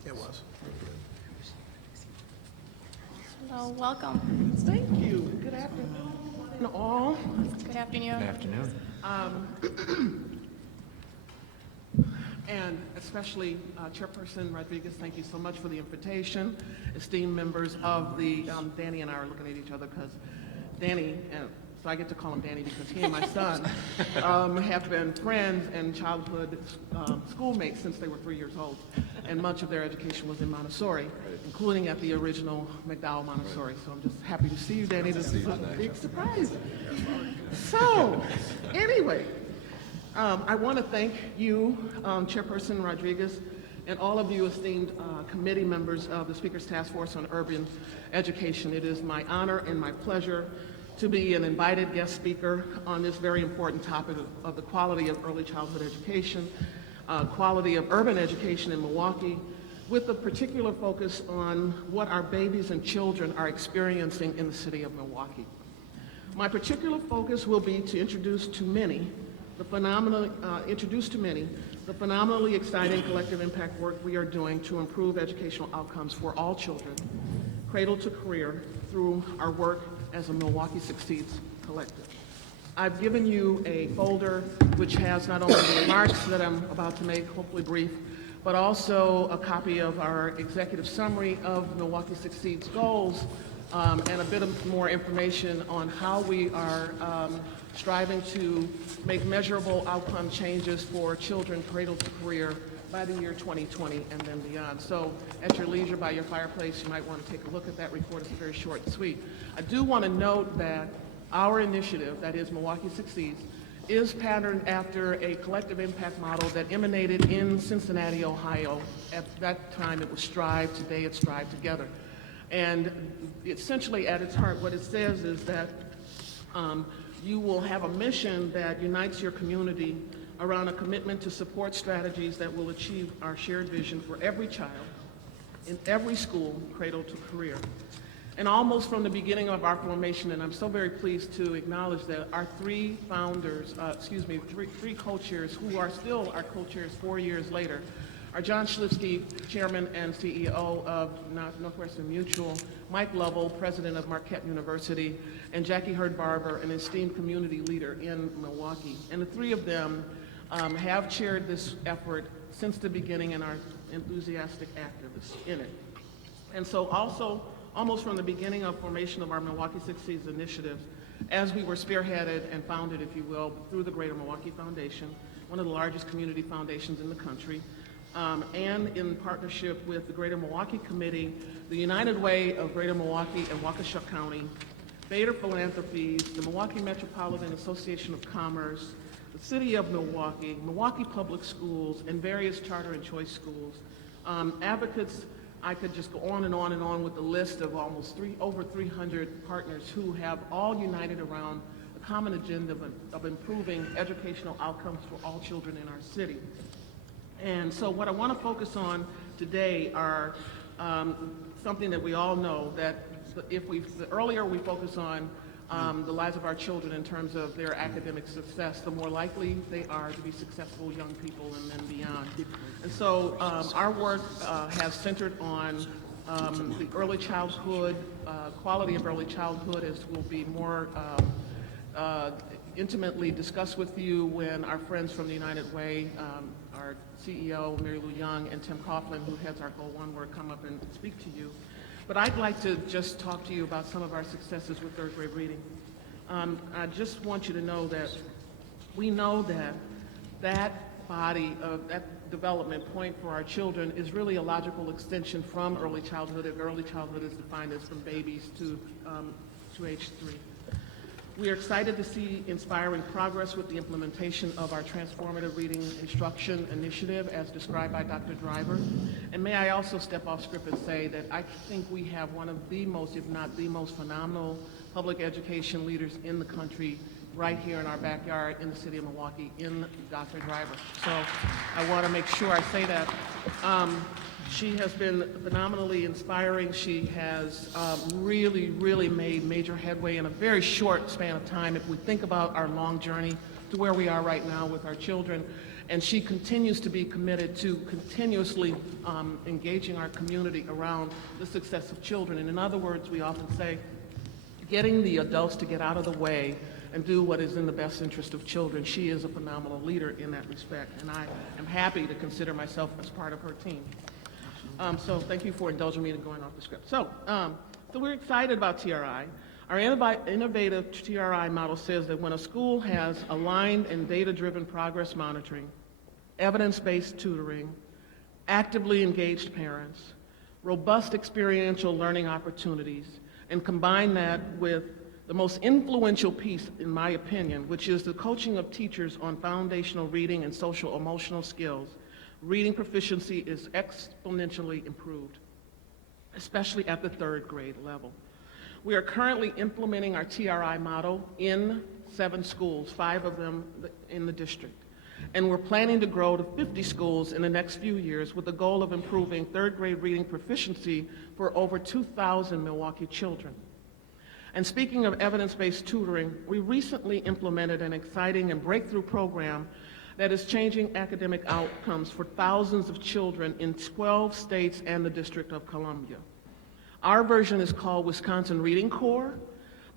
It was. So So welcome. Thank you. Good afternoon, all. Good afternoon. Good afternoon. And especially Chairperson Rodriguez, thank you so much for the invitation. Esteemed members of the, Danny and I are looking at each other because Danny, and so I get to call him Danny because he and my son have been friends and childhood schoolmates since they were 3 years old. And much of their education was in Montessori, including at the original McDowell Montessori. So I'm just happy to see you, Danny. This is a big surprise. So, anyway, I want to thank you, Chairperson Rodriguez, and all of you esteemed committee members of the Speaker's Task Force on Urban Education. It is my honor and my pleasure to be an invited guest speaker on this very important topic of the quality of early childhood education, quality of urban education in Milwaukee, with a particular focus on what our babies and children are experiencing in the city of Milwaukee. My particular focus will be to introduce to many the phenomenally exciting collective impact work we are doing to improve educational outcomes for all children, cradle to career, through our work as a Milwaukee Succeeds collective. I've given you a folder which has not only the remarks that I'm about to make, hopefully brief, but also a copy of our executive summary of Milwaukee Succeeds goals, and a bit of more information on how we are striving to make measurable outcome changes for children cradle to career by the year 2020 and then beyond. So at your leisure by your fireplace, you might want to take a look at that report. It's very short and sweet. I do want to note that our initiative, that is Milwaukee Succeeds, is patterned after a collective impact model that emanated in Cincinnati, Ohio. At that time it was Strive, today it's Strive Together. And essentially at its heart, what it says is that you will have a mission that unites your community around a commitment to support strategies that will achieve our shared vision for every child in every school, cradle to career. And almost from the beginning of our formation, and I'm so very pleased to acknowledge that our three founders, three co-chairs who are still our co-chairs 4 years later, are John Schlifsky, Chairman and CEO of Northwestern Mutual, Mike Lovell, President of Marquette University, and Jackie Hurd-Barber, an esteemed community leader in Milwaukee. And the three of them have chaired this effort since the beginning and are enthusiastic activists in it. And so also, almost from the beginning of formation of our Milwaukee Succeeds initiative, as we were spearheaded and founded, if you will, through the Greater Milwaukee Foundation, one of the largest community foundations in the country, and in partnership with the Greater Milwaukee Committee, the United Way of Greater Milwaukee and Waukesha County, Bader Philanthropies, the Milwaukee Metropolitan Association of Commerce, the City of Milwaukee, Milwaukee Public Schools, and various charter and choice schools. Advocates, I could just go on and on and on with the list of over 300 partners who have all united around a common agenda of improving educational outcomes for all children in our city. And so what I want to focus on today are something that we all know, that the earlier we focus on the lives of our children in terms of their academic success, the more likely they are to be successful young people and then beyond. And so our work has centered on the early childhood, quality of early childhood, as will be more intimately discussed with you when our friends from the United Way, our CEO, Mary Lou Young, and Tim Coughlin, who heads our Goal 1 work, come up and speak to you. But I'd like to just talk to you about some of our successes with third grade reading. I just want you to know that we know that that body of that development point for our children is really a logical extension from early childhood, if early childhood is defined as from babies to age 3. We are excited to see inspiring progress with the implementation of our Transformative Reading Instruction Initiative as described by Dr. Driver. And may I also step off script and say that I think we have one of the most, if not the most phenomenal public education leaders in the country right here in our backyard in the city of Milwaukee in Dr. Driver. So I want to make sure I say that. She has been phenomenally inspiring. She has really made major headway in a very short span of time if we think about our long journey to where we are right now with our children. And she continues to be committed to continuously engaging our community around the success of children. And in other words, we often say, getting the adults to get out of the way and do what is in the best interest of children. She is a phenomenal leader in that respect, and I am happy to consider myself as part of her team. So thank you for indulging me in going off the script. So we're excited about TRI. Our innovative TRI model says that when a school has aligned and data-driven progress monitoring, evidence-based tutoring, actively engaged parents, robust experiential learning opportunities, and combine that with the most influential piece, in my opinion, which is the coaching of teachers on foundational reading and social emotional skills, reading proficiency is exponentially improved, especially at the 3rd grade level. We are currently implementing our TRI model in 7 schools, 5 of them in the district. And we're planning to grow to 50 schools in the next few years with the goal of improving 3rd grade reading proficiency for over 2,000 Milwaukee children. And speaking of evidence-based tutoring, we recently implemented an exciting and breakthrough program that is changing academic outcomes for thousands of children in 12 states and the District of Columbia. Our version is called Wisconsin Reading Corps.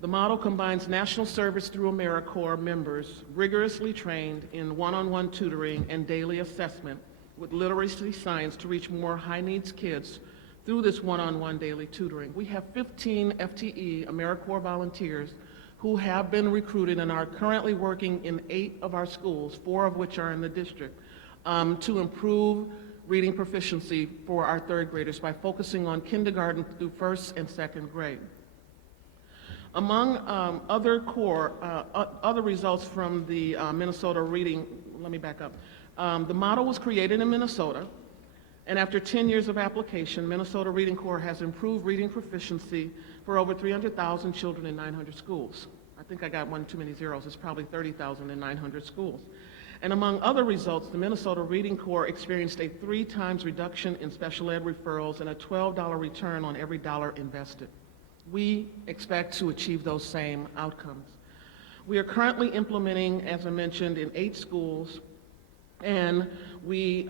The model combines National Service Through AmeriCorps members rigorously trained in one-on-one tutoring and daily assessment with literacy science to reach more high-needs kids through this one-on-one daily tutoring. We have 15 FTE AmeriCorps volunteers who have been recruited and are currently working in 8 of our schools, 4 of which are in the district, to improve reading proficiency for our 3rd graders by focusing on kindergarten through 1st and 2nd grade. Among other results from the Minnesota reading, let me back up. The model was created in Minnesota, and after 10 years of application, Minnesota Reading Corps has improved reading proficiency for over 300,000 children in 900 schools. I think I got one too many zeros. It's probably 30,000 in 900 schools. And among other results, the Minnesota Reading Corps experienced a 3 times reduction in special ed referrals and a $12 return on every dollar invested. We expect to achieve those same outcomes. We are currently implementing, as I mentioned, in 8 schools, and we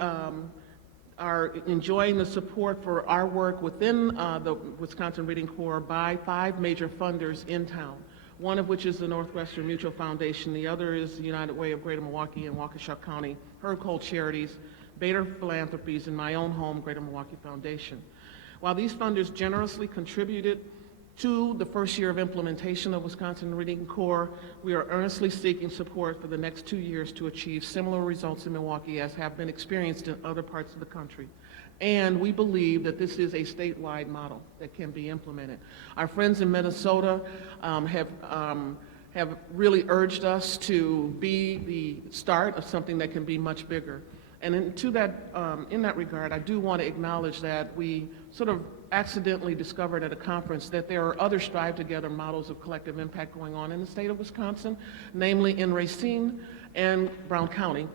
are enjoying the support for our work within the Wisconsin Reading Corps by 5 major funders in town, one of which is the Northwestern Mutual Foundation, the other is the United Way of Greater Milwaukee and Waukesha County, Herb Cole Charities, Bader Philanthropies, and my own home, Greater Milwaukee Foundation. While these funders generously contributed to the first year of implementation of Wisconsin Reading Corps, we are earnestly seeking support for the next 2 years to achieve similar results in Milwaukee as have been experienced in other parts of the country. And we believe that this is a statewide model that can be implemented. Our friends in Minnesota have really urged us to be the start of something that can be much bigger. And in that regard, I do want to acknowledge that we sort of accidentally discovered at a conference that there are other Strive Together models of collective impact going on in the state of Wisconsin, namely in Racine and Brown County,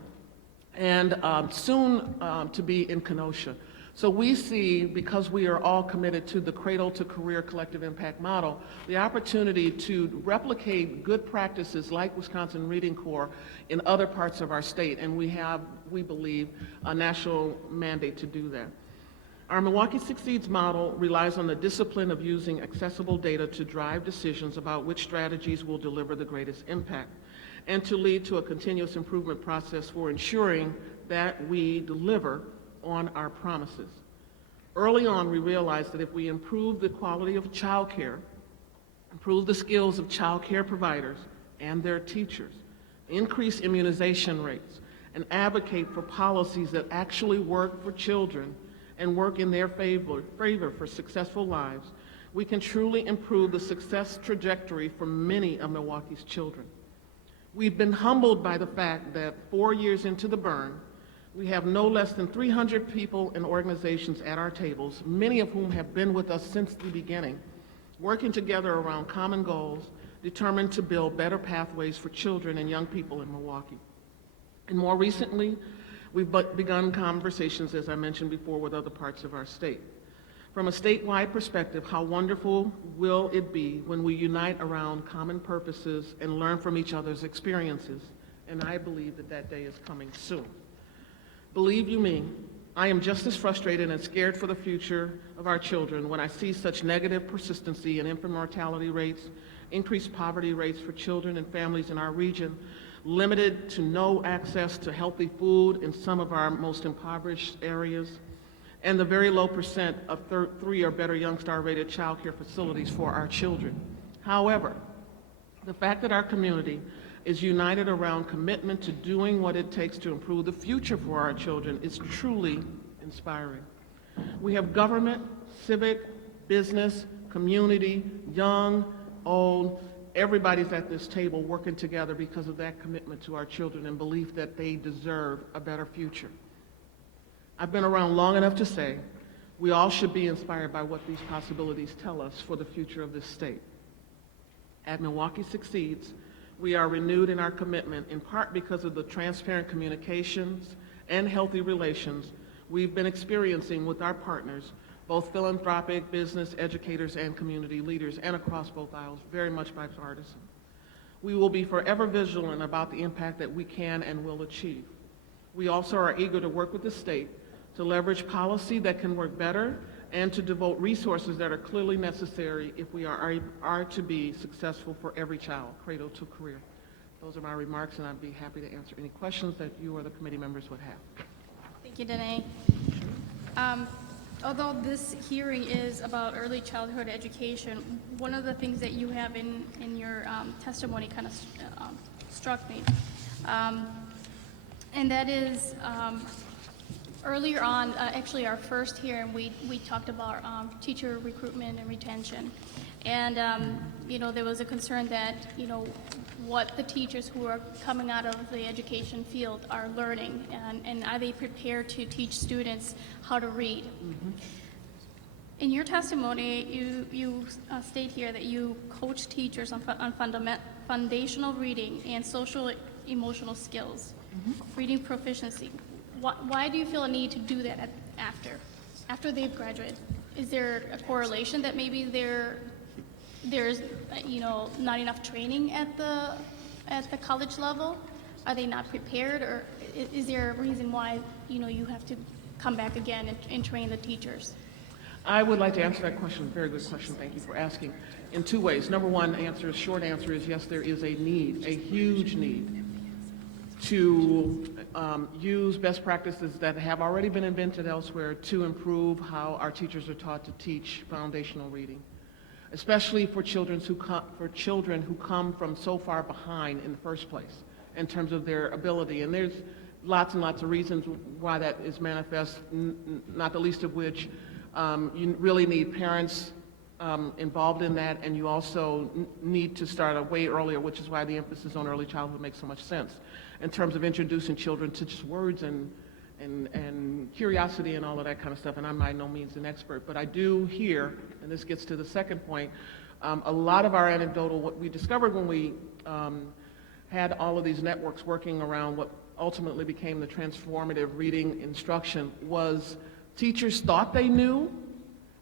and soon to be in Kenosha. So we see, because we are all committed to the cradle to career collective impact model, the opportunity to replicate good practices like Wisconsin Reading Corps in other parts of our state, and we have, we believe, a national mandate to do that. Our Milwaukee Succeeds model relies on the discipline of using accessible data to drive decisions about which strategies will deliver the greatest impact, and to lead to a continuous improvement process for ensuring that we deliver on our promises. Early on, we realized that if we improve the quality of child care, improve the skills of child care providers and their teachers, increase immunization rates, and advocate for policies that actually work for children and work in their favor for successful lives, we can truly improve the success trajectory for many of Milwaukee's children. We've been humbled by the fact that 4 years into the burn, we have no less than 300 people and organizations at our tables, many of whom have been with us since the beginning, working together around common goals, determined to build better pathways for children and young people in Milwaukee. And more recently, we've begun conversations, as I mentioned before, with other parts of our state. From a statewide perspective, how wonderful will it be when we unite around common purposes and learn from each other's experiences? And I believe that that day is coming soon. Believe you me, I am just as frustrated and scared for the future of our children when I see such negative persistency in infant mortality rates, increased poverty rates for children and families in our region, limited to no access to healthy food in some of our most impoverished areas, and the very low percent of 3 or better Young Star rated child care facilities for our children. However, the fact that our community is united around commitment to doing what it takes to improve the future for our children is truly inspiring. We have government, civic, business, community, young, old, everybody's at this table working together because of that commitment to our children and belief that they deserve a better future. I've been around long enough to say we all should be inspired by what these possibilities tell us for the future of this state. At Milwaukee Succeeds, we are renewed in our commitment, in part because of the transparent communications and healthy relations we've been experiencing with our partners, both philanthropic, business, educators, and community leaders, and across both aisles, very much bipartisan. We will be forever vigilant about the impact that we can and will achieve. We also are eager to work with the state to leverage policy that can work better and to devote resources that are clearly necessary if we are to be successful for every child, cradle to career. Those are my remarks, and I'd be happy to answer any questions that you or the committee members would have. Thank you, Danae. Although this hearing is about early childhood education, one of the things that you have in your testimony kind of struck me, and that is earlier on, actually our first hearing, we talked about teacher recruitment and retention. And, there was a concern that, what the teachers who are coming out of the education field are learning, and are they prepared to teach students how to read? Mm-hmm. In your testimony, you state here that you coach teachers on foundational reading and social emotional skills, reading proficiency. Why do you feel a need to do that after they've graduated? Is there a correlation that maybe there's not enough training at the college level? Are they not prepared, or is there a reason why you have to come back again and train the teachers? I would like to answer that question. Very good question. Thank you for asking. In 2 ways. Number one, short answer is yes, there is a need, a huge need, to use best practices that have already been invented elsewhere to improve how our teachers are taught to teach foundational reading, especially for children who come from so far behind in the first place in terms of their ability. And there's lots and lots of reasons why that is manifest, not the least of which you really need parents involved in that, and you also need to start way earlier, which is why the emphasis on early childhood makes so much sense in terms of introducing children to just words and curiosity and all of that kind of stuff. And I'm by no means an expert, but I do hear, and this gets to the second point, a lot of our anecdotal, what we discovered when we had all of these networks working around what ultimately became the transformative reading instruction, was teachers thought they knew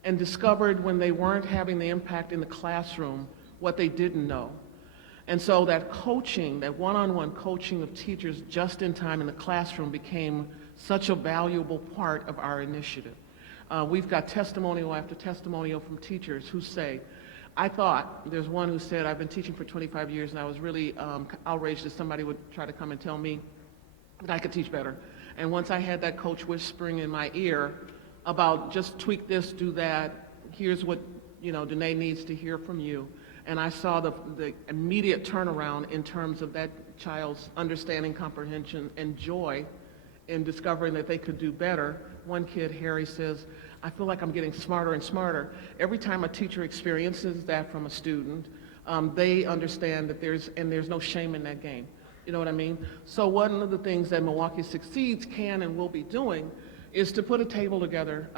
and discovered when they weren't having the impact in the classroom what they didn't know. And so that coaching, that one-on-one coaching of teachers just in time in the classroom became such a valuable part of our initiative. We've got testimonial after testimonial from teachers who say, there's one who said, I've been teaching for 25 years and I was really outraged that somebody would try to come and tell me that I could teach better. And once I had that coach whispering in my ear about just tweak this, do that, here's what Danae needs to hear from you. And I saw the immediate turnaround in terms of that child's understanding, comprehension, and joy in discovering that they could do better. One kid, Harry, says, I feel like I'm getting smarter and smarter. Every time a teacher experiences that from a student, they understand that there's no shame in that game. You know what I mean? So one of the things that Milwaukee Succeeds can and will be doing is to put a table together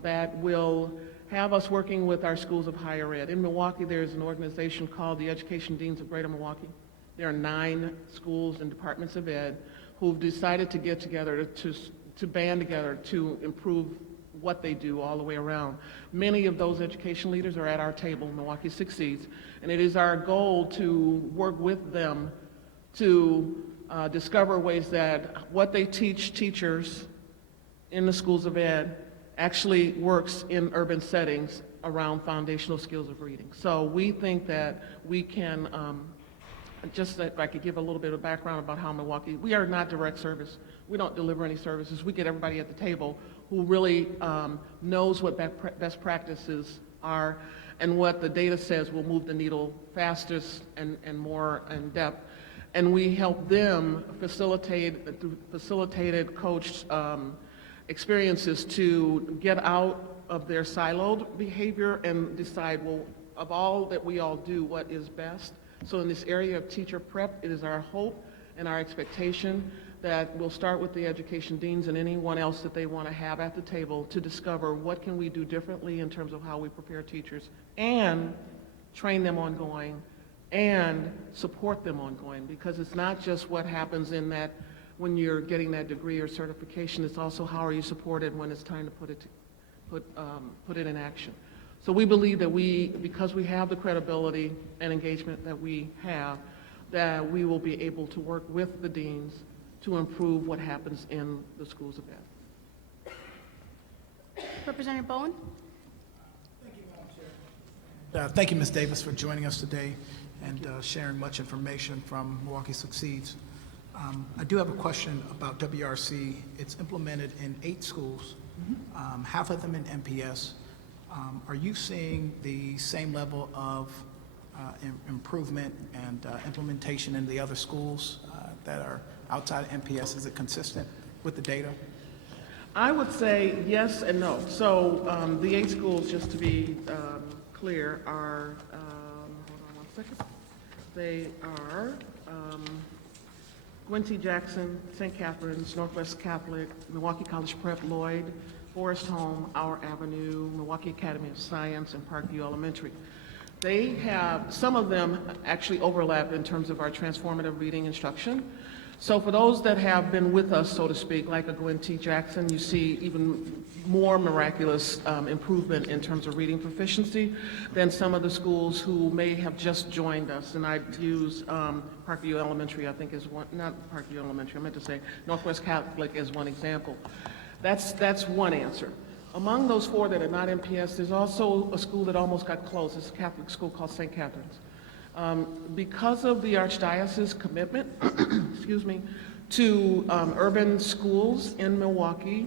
that will have us working with our schools of higher ed. In Milwaukee, there's an organization called the Education Deans of Greater Milwaukee. There are 9 schools and departments of ed who've decided to get together to band together to improve what they do all the way around. Many of those education leaders are at our table, Milwaukee Succeeds, and it is our goal to work with them to discover ways that what they teach teachers in the schools of ed actually works in urban settings around foundational skills of reading. So we think that we can, just that I could give a little bit of background about how Milwaukee, we are not direct service. We don't deliver any services. We get everybody at the table who really knows what best practices are and what the data says will move the needle fastest and more in depth. And we help them facilitate, through facilitated, coached experiences to get out of their siloed behavior and decide, well, of all that we all do, what is best. So in this area of teacher prep, it is our hope and our expectation that we'll start with the education deans and anyone else that they want to have at the table to discover what can we do differently in terms of how we prepare teachers and train them ongoing and support them ongoing, because it's not just what happens in that when you're getting that degree or certification, it's also how are you supported when it's time to put it in action. So we believe that because we have the credibility and engagement that we have, that we will be able to work with the deans to improve what happens in the schools of ed. Representative Bowen? Thank you, Ms. Davis, for joining us today and sharing much information from Milwaukee Succeeds. I do have a question about WRC. It's implemented in 8 schools, half of them in MPS. Are you seeing the same level of improvement and implementation in the other schools that are outside of MPS? Is it consistent with the data? I would say yes and no. So the 8 schools, just to be clear, are, hold on one second. They are Gwynty Jackson, St. Catherine's, Northwest Catholic, Milwaukee College Prep, Lloyd, Forest Home, Our Avenue, Milwaukee Academy of Science, and Parkview Elementary. They have, some of them actually overlap in terms of our transformative reading instruction. So for those that have been with us, so to speak, like a Gwynty Jackson, you see even more miraculous improvement in terms of reading proficiency than some of the schools who may have just joined us. And I use Parkview Elementary, I think, is one, not Parkview Elementary, I meant to say Northwest Catholic as one example. That's one answer. Among those 4 that are not MPS, there's also a school that almost got closed. It's a Catholic school called St. Catherine's. Because of the Archdiocese's commitment, excuse me, to urban schools in Milwaukee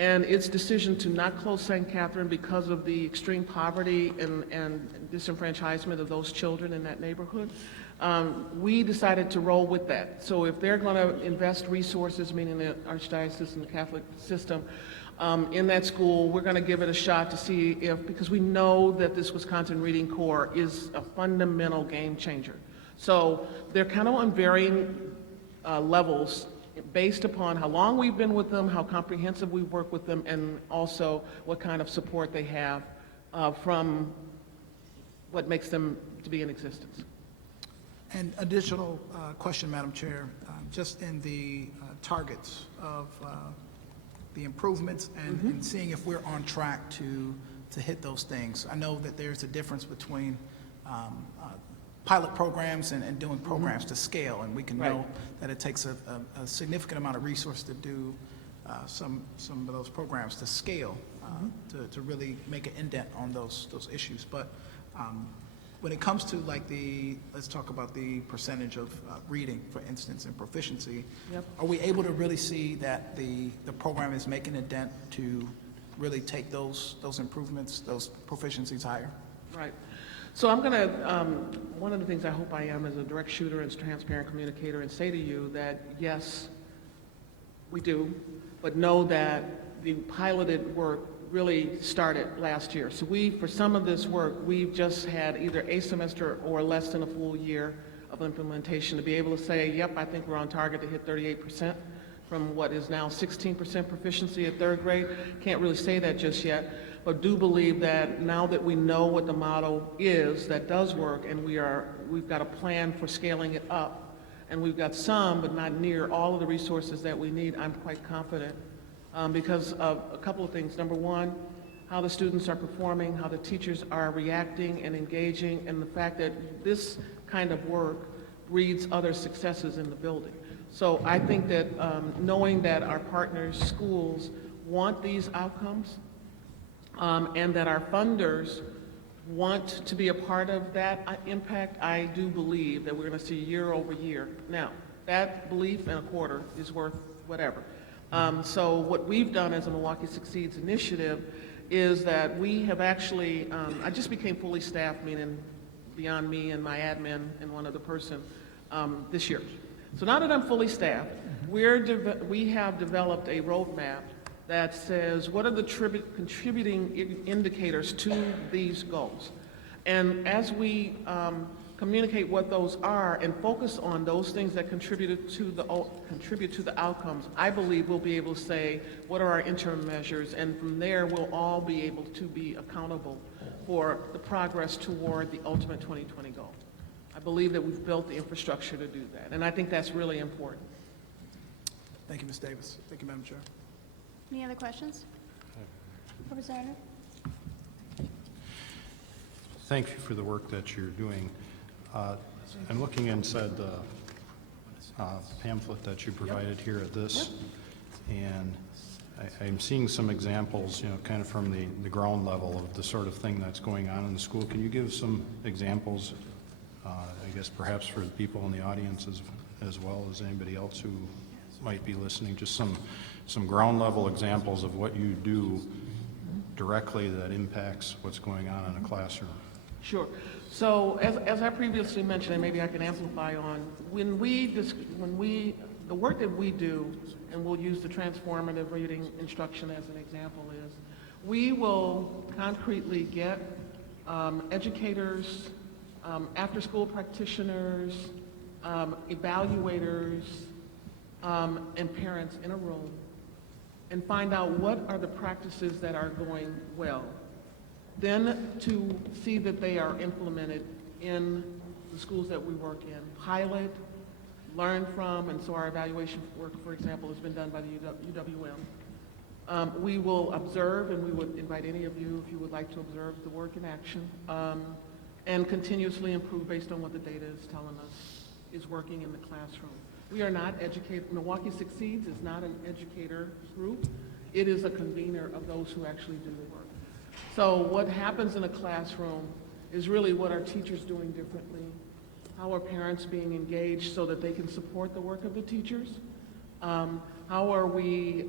and its decision to not close St. Catherine because of the extreme poverty and disenfranchisement of those children in that neighborhood, we decided to roll with that. So if they're going to invest resources, meaning the Archdiocese and the Catholic system, in that school, we're going to give it a shot to see if, because we know that this Wisconsin Reading Corps is a fundamental game changer. So they're kind of on varying levels based upon how long we've been with them, how comprehensive we work with them, and also what kind of support they have from what makes them to be in existence. And additional question, Madam Chair, just in the targets of the improvements and seeing if we're on track to hit those things. I know that there's a difference between pilot programs and doing programs to scale, and we can know that it takes a significant amount of resource to do some of those programs to scale, to really make an indent on those issues. But when it comes to like let's talk about the percentage of reading, for instance, and proficiency, are we able to really see that the program is making a dent to really take those improvements, those proficiencies higher? Right. So I'm going to, one of the things I hope I am is a direct shooter and transparent communicator and say to you that yes, we do, but know that the piloted work really started last year. So for some of this work, we've just had either a semester or less than a full year of implementation to be able to say, yep, I think we're on target to hit 38% from what is now 16% proficiency at 3rd grade. Can't really say that just yet, but do believe that now that we know what the model is that does work, and we've got a plan for scaling it up, and we've got some, but not near all of the resources that we need, I'm quite confident. Because of a couple of things. Number one, how the students are performing, how the teachers are reacting and engaging, and the fact that this kind of work breeds other successes in the building. So I think that knowing that our partners, schools, want these outcomes, and that our funders want to be a part of that impact, I do believe that we're going to see year over year. Now, that belief in a quarter is worth whatever. So what we've done as a Milwaukee Succeeds initiative is that we have actually, I just became fully staffed, meaning beyond me and my admin and one other person, this year. So now that I'm fully staffed, we have developed a roadmap that says what are the contributing indicators to these goals. And as we communicate what those are and focus on those things that contribute to the outcomes, I believe we'll be able to say what are our interim measures, and from there we'll all be able to be accountable for the progress toward the ultimate 2020 goal. I believe that we've built the infrastructure to do that, and I think that's really important. Thank you, Ms. Davis. Thank you, Madam Chair. Any other questions? Representative? Thank you for the work that you're doing. I'm looking inside the pamphlet that you provided here at this, and I'm seeing some examples, kind of from the ground level of the sort of thing that's going on in the school. Can you give some examples, I guess perhaps for the people in the audience as well as anybody else who might be listening, just some ground level examples of what you do directly that impacts what's going on in a classroom? Sure. So as I previously mentioned, and maybe I can amplify on, the work that we do, and we'll use the transformative reading instruction as an example, is we will concretely get educators, after-school practitioners, evaluators, and parents in a room and find out what are the practices that are going well. Then to see that they are implemented in the schools that we work in, pilot, learn from, and so our evaluation work, for example, has been done by the UWM. We will observe, and we would invite any of you if you would like to observe the work in action, and continuously improve based on what the data is telling us is working in the classroom. We are not educated. Milwaukee Succeeds is not an educator group. It is a convener of those who actually do the work. So what happens in a classroom is really what are teachers doing differently, how are parents being engaged so that they can support the work of the teachers, how are we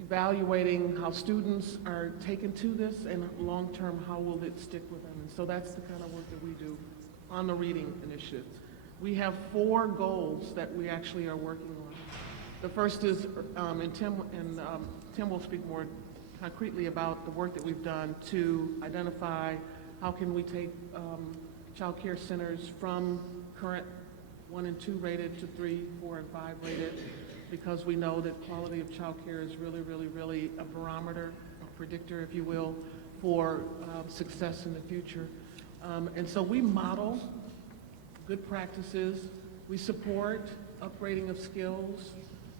evaluating how students are taken to this, and long-term, how will it stick with them? And so that's the kind of work that we do on the reading initiative. We have 4 goals that we actually are working on. The first is, and Tim will speak more concretely about the work that we've done to identify how can we take child care centers from current 1 and 2 rated to 3, 4, and 5 rated, because we know that quality of child care is really, really, really a barometer, a predictor, if you will, for success in the future. And so we model good practices. We support upgrading of skills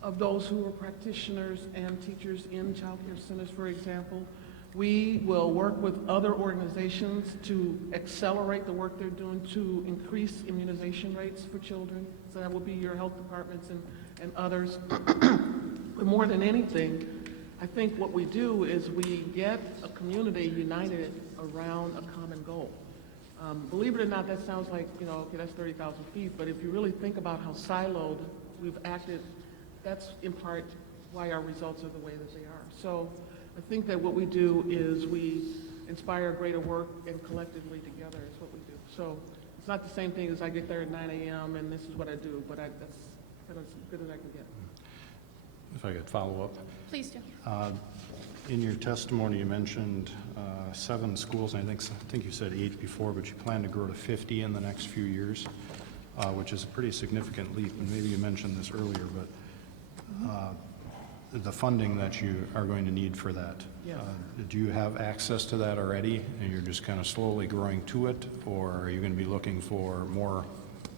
of those who are practitioners and teachers in child care centers, for example. We will work with other organizations to accelerate the work they're doing to increase immunization rates for children. So that will be your health departments and others. But more than anything, I think what we do is we get a community united around a common goal. Believe it or not, that sounds like, okay, that's 30,000 feet, but if you really think about how siloed we've acted, that's in part why our results are the way that they are. So I think that what we do is we inspire greater work, and collectively together is what we do. So it's not the same thing as I get there at 9 a.m. and this is what I do, but that's kind of as good as I can get. If I could follow up. Please do. In your testimony, you mentioned 7 schools, and I think you said 8 before, but you plan to grow to 50 in the next few years, which is a pretty significant leap, and maybe you mentioned this earlier, but the funding that you are going to need for that, Yes. Do you have access to that already, and you're just kind of slowly growing to it, or are you going to be looking for more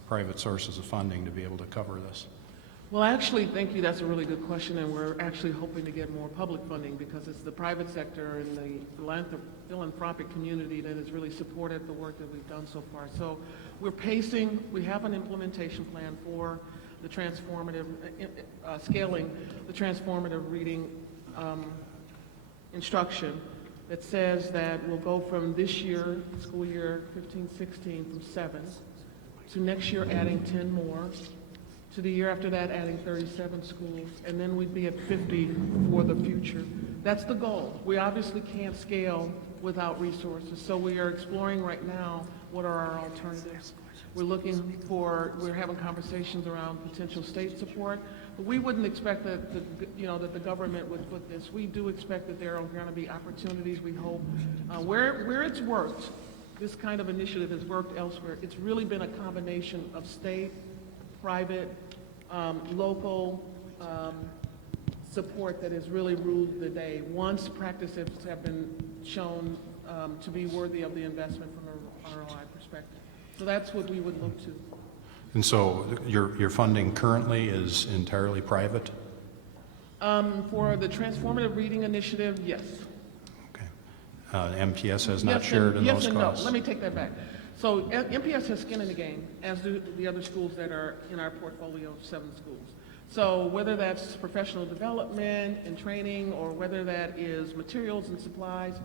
private sources of funding to be able to cover this? Well, actually, thank you. That's a really good question, and we're actually hoping to get more public funding because it's the private sector and the philanthropic community that has really supported the work that we've done so far. So we're pacing. We have an implementation plan for the transformative, scaling the transformative reading instruction that says that we'll go from this year, school year 15-16, from 7, to next year adding 10 more, to the year after that adding 37 schools, and then we'd be at 50 for the future. That's the goal. We obviously can't scale without resources, so we are exploring right now what are our alternatives. We're having conversations around potential state support, but we wouldn't expect that the government would put this. We do expect that there are going to be opportunities, we hope. Where it's worked, this kind of initiative has worked elsewhere. It's really been a combination of state, private, local support that has really ruled the day once practices have been shown to be worthy of the investment from an ROI perspective. So that's what we would look to. And so your funding currently is entirely private? For the Transformative Reading Initiative, yes. Okay. MPS has not Yes shared in yes those and costs? No. Let me take that back. So MPS has skin in the game, as do the other schools that are in our portfolio of 7 schools. So whether that's professional development and training, or whether that is materials and supplies,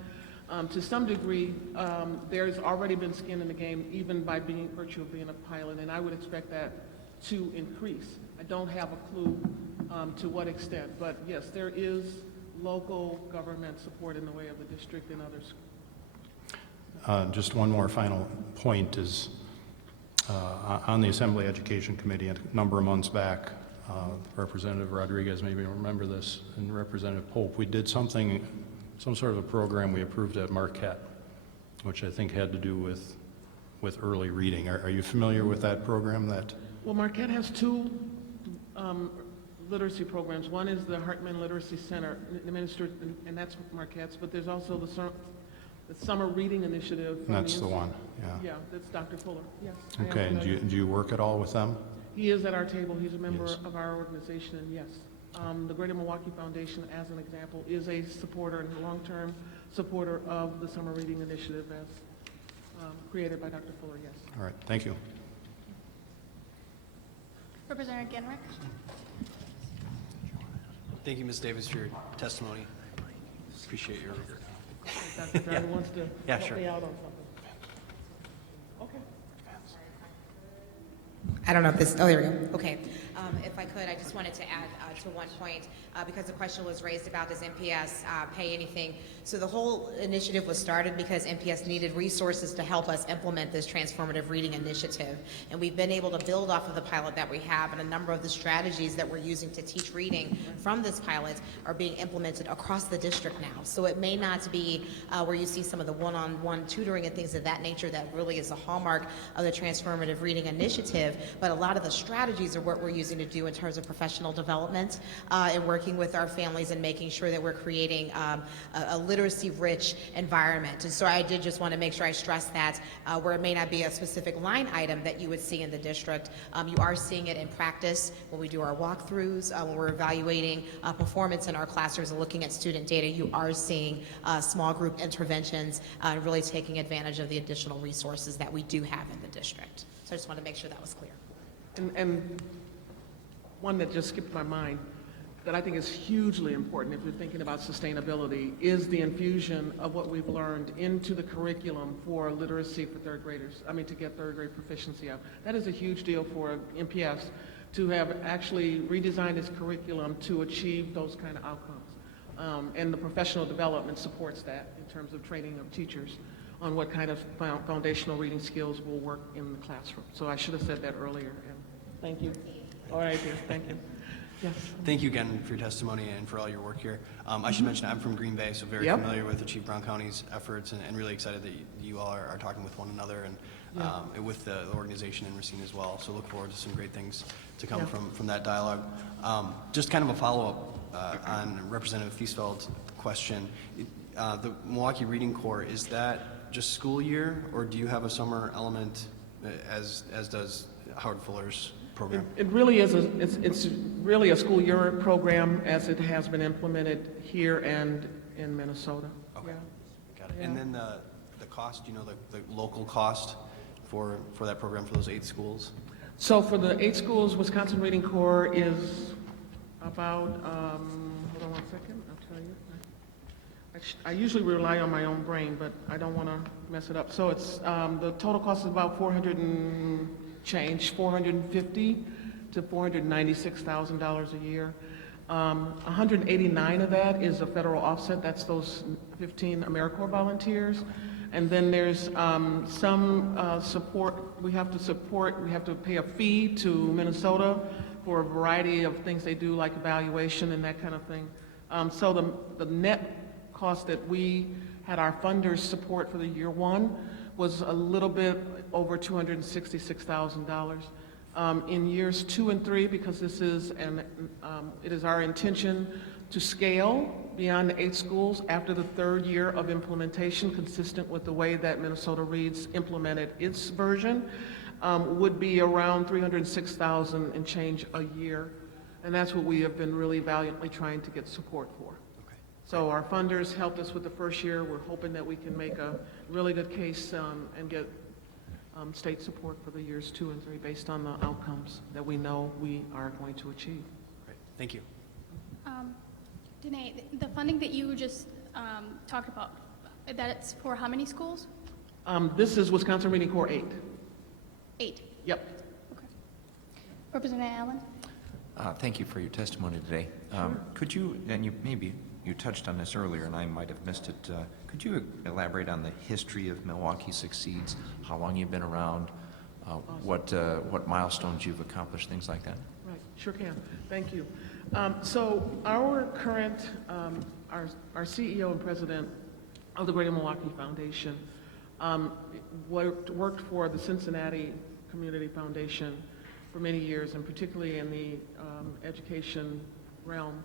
to some degree, there's already been skin in the game, even by virtue of being a pilot, and I would expect that to increase. I don't have a clue to what extent, but yes, there is local government support in the way of the district and others. Just one more final point is, on the Assembly Education Committee a number of months back, Representative Rodriguez, maybe you remember this, and Representative Pope, we did some sort of a program we approved at Marquette, which I think had to do with early reading. Are you familiar with that program? Well, Marquette has 2 literacy programs. One is the Hartman Literacy Center, administered, and that's Marquette's, but there's also the Summer Reading Initiative. That's the one, yeah. Yeah, that's Dr. Fuller, yes. I am Okay, and familiar. do you work at all with them? He is at our table. He's a member Yes. of our organization, and yes. The Greater Milwaukee Foundation, as an example, is a supporter and long-term supporter of the Summer Reading Initiative as created by Dr. Fuller, yes. All right, thank you. Representative Genrick. Thank you, Ms. Davis, for your testimony. Appreciate your. Dr. Darienne wants to Yeah, help sure. me out on something. Okay. I don't know if this, oh, there we go. Okay. If I could, I just wanted to add to one point, because the question was raised about does MPS pay anything. So the whole initiative was started because MPS needed resources to help us implement this transformative reading initiative. And we've been able to build off of the pilot that we have, and a number of the strategies that we're using to teach reading from this pilot are being implemented across the district now. So it may not be where you see some of the one-on-one tutoring and things of that nature that really is a hallmark of the transformative reading initiative, but a lot of the strategies are what we're using to do in terms of professional development and working with our families and making sure that we're creating a literacy-rich environment. And so I did just want to make sure I stress that where it may not be a specific line item that you would see in the district, you are seeing it in practice when we do our walkthroughs, when we're evaluating performance in our classrooms and looking at student data. You are seeing small group interventions and really taking advantage of the additional resources that we do have in the district. So I just want to make sure that was clear. And one that just skipped my mind that I think is hugely important if you're thinking about sustainability is the infusion of what we've learned into the curriculum for literacy for third graders. I mean, to get third grade proficiency up. That is a huge deal for MPS to have actually redesigned its curriculum to achieve those kind of outcomes. And the professional development supports that in terms of training of teachers on what kind of foundational reading skills will work in the classroom. So I should have said that earlier. And thank you. All right, dear. Thank you. Yes. Thank you again for your testimony and for all your work here. I should mention I'm from Green Bay, so very Yep. familiar with the Chief Brown County's efforts, and really excited that you all are talking with one another and with the organization in Racine as well. So look forward to some great things to come from that dialogue. Just kind of a follow-up on Representative Thiesfeld's question. The Milwaukee Reading Corps, is that just school year, or do you have a summer element as does Howard Fuller's program? It really is it's really a school year program as it has been implemented here and in Minnesota. Okay. Yeah. Got it. Yeah. And then the cost, the local cost for that program for those 8 schools? So for the 8 schools, Wisconsin Reading Corps is about, hold on one second, I'll tell I usually rely on my own brain, but I don't want to mess it up. So it's, the total cost is about 400 and change, 450 to $496,000 a year. 189 of that is a federal offset. That's those 15 AmeriCorps volunteers. And then there's some support. We have to pay a fee to Minnesota for a variety of things they do, like evaluation and that kind of thing. So the net cost that we had our funders support for the year one was a little bit over $266,000. In years 2 and 3, because this is it is our intention to scale beyond the 8 schools after the 3rd year of implementation, consistent with the way that Minnesota Reads implemented its version, would be around $306,000 and change a year. And that's what we have been really valiantly trying to get support for. Okay. So our funders helped us with the first year. We're hoping that we can make a really good case and get state support for the years 2 and 3 based on the outcomes that we know we are going to achieve. Great. Thank you. Danae, the funding that you just talked about, that's for how many schools? This is Wisconsin Reading Corps 8. 8. Yep. Okay. Representative Allen? Thank you for your testimony today. Could you, and maybe you touched on this earlier and I might have missed it, could you elaborate on the history of Milwaukee Succeeds, how long you've been around, what milestones you've accomplished, things like that? Right, sure can. Thank you. So our current, our CEO and president of the Greater Milwaukee Foundation worked for the Cincinnati Community Foundation for many years, and particularly in the education realm,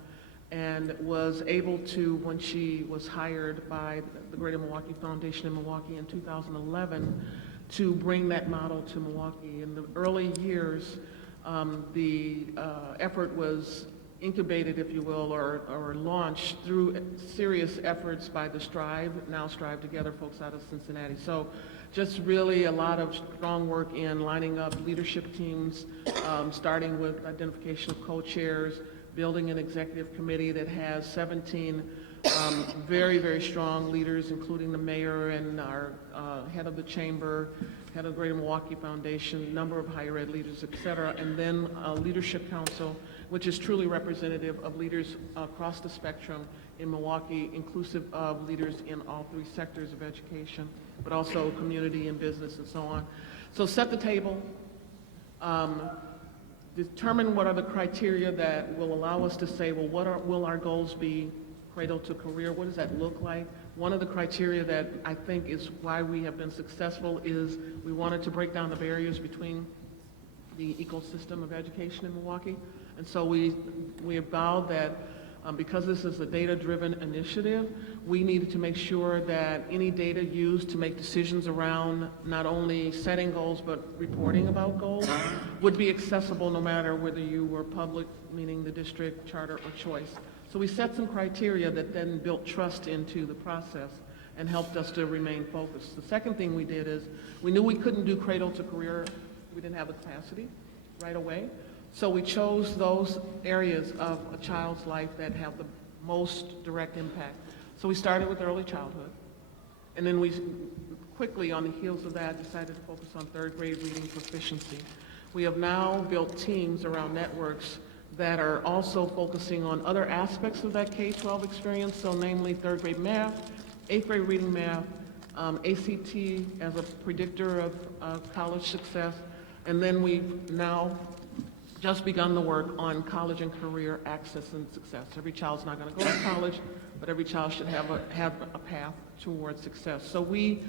and was able to, when she was hired by the Greater Milwaukee Foundation in Milwaukee in 2011, to bring that model to Milwaukee. In the early years, the effort was incubated, if you will, or launched through serious efforts by the Strive Together folks out of Cincinnati. So just really a lot of strong work in lining up leadership teams, starting with identification of co-chairs, building an executive committee that has 17 very, very strong leaders, including the mayor and our head of the chamber, head of the Greater Milwaukee Foundation, number of higher ed leaders, et cetera, and then a leadership council, which is truly representative of leaders across the spectrum in Milwaukee, inclusive of leaders in all 3 sectors of education, but also community and business and so on. So set the table, determine what are the criteria that will allow us to say, well, will our goals be cradle to career? What does that look like? One of the criteria that I think is why we have been successful is we wanted to break down the barriers between the ecosystem of education in Milwaukee. And so we have vowed that because this is a data-driven initiative, we needed to make sure that any data used to make decisions around not only setting goals but reporting about goals would be accessible no matter whether you were public, meaning the district, charter, or choice. So we set some criteria that then built trust into the process and helped us to remain focused. The second thing we did is we knew we couldn't do cradle to career. We didn't have the capacity right away. So we chose those areas of a child's life that have the most direct impact. So we started with early childhood, and then we quickly, on the heels of that, decided to focus on 3rd grade reading proficiency. We have now built teams around networks that are also focusing on other aspects of that K-12 experience, so namely 3rd grade math, 8th grade reading math, ACT as a predictor of college success, and then we've now just begun the work on college and career access and success. Every child's not going to go to college, but every child should have a path towards success. So we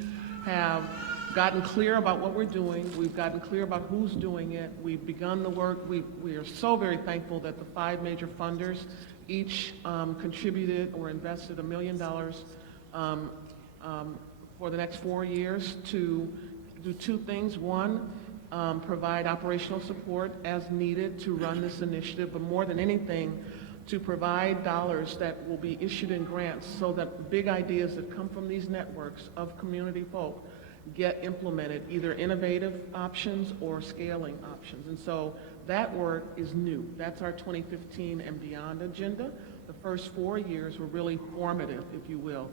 have gotten clear about what we're doing. We've gotten clear about who's doing it. We've begun the work. We are so very thankful that the 5 major funders each contributed or invested $1 million for the next 4 years to do 2 things. One, provide operational support as needed to run this initiative, but more than anything, to provide dollars that will be issued in grants so that big ideas that come from these networks of community folk get implemented, either innovative options or scaling options. And so that work is new. That's our 2015 and beyond agenda. The first 4 years were really formative, if you will,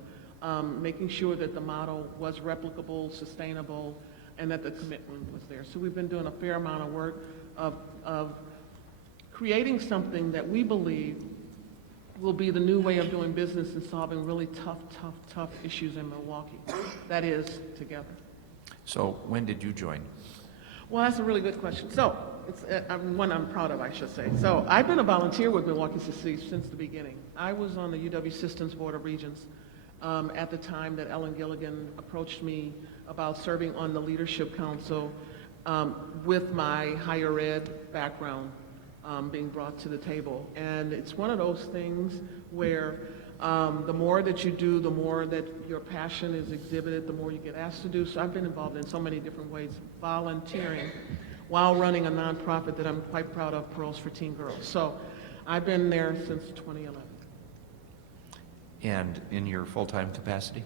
making sure that the model was replicable, sustainable, and that the commitment was there. So we've been doing a fair amount of work of creating something that we believe will be the new way of doing business and solving really tough issues in Milwaukee. That is, together. So when did you join? Well, that's a really good question. So, it's one I'm proud of, I should say. So, I've been a volunteer with Milwaukee Succeeds since the beginning. I was on the UW Systems Board of Regents at the time that Ellen Gilligan approached me about serving on the Leadership Council with my higher ed background being brought to the table. And it's one of those things where the more that you do, the more that your passion is exhibited, the more you get asked to do. So I've been involved in so many different ways, volunteering while running a nonprofit that I'm quite proud of, Pearls for Teen Girls. So I've been there since 2011. And in your full-time capacity?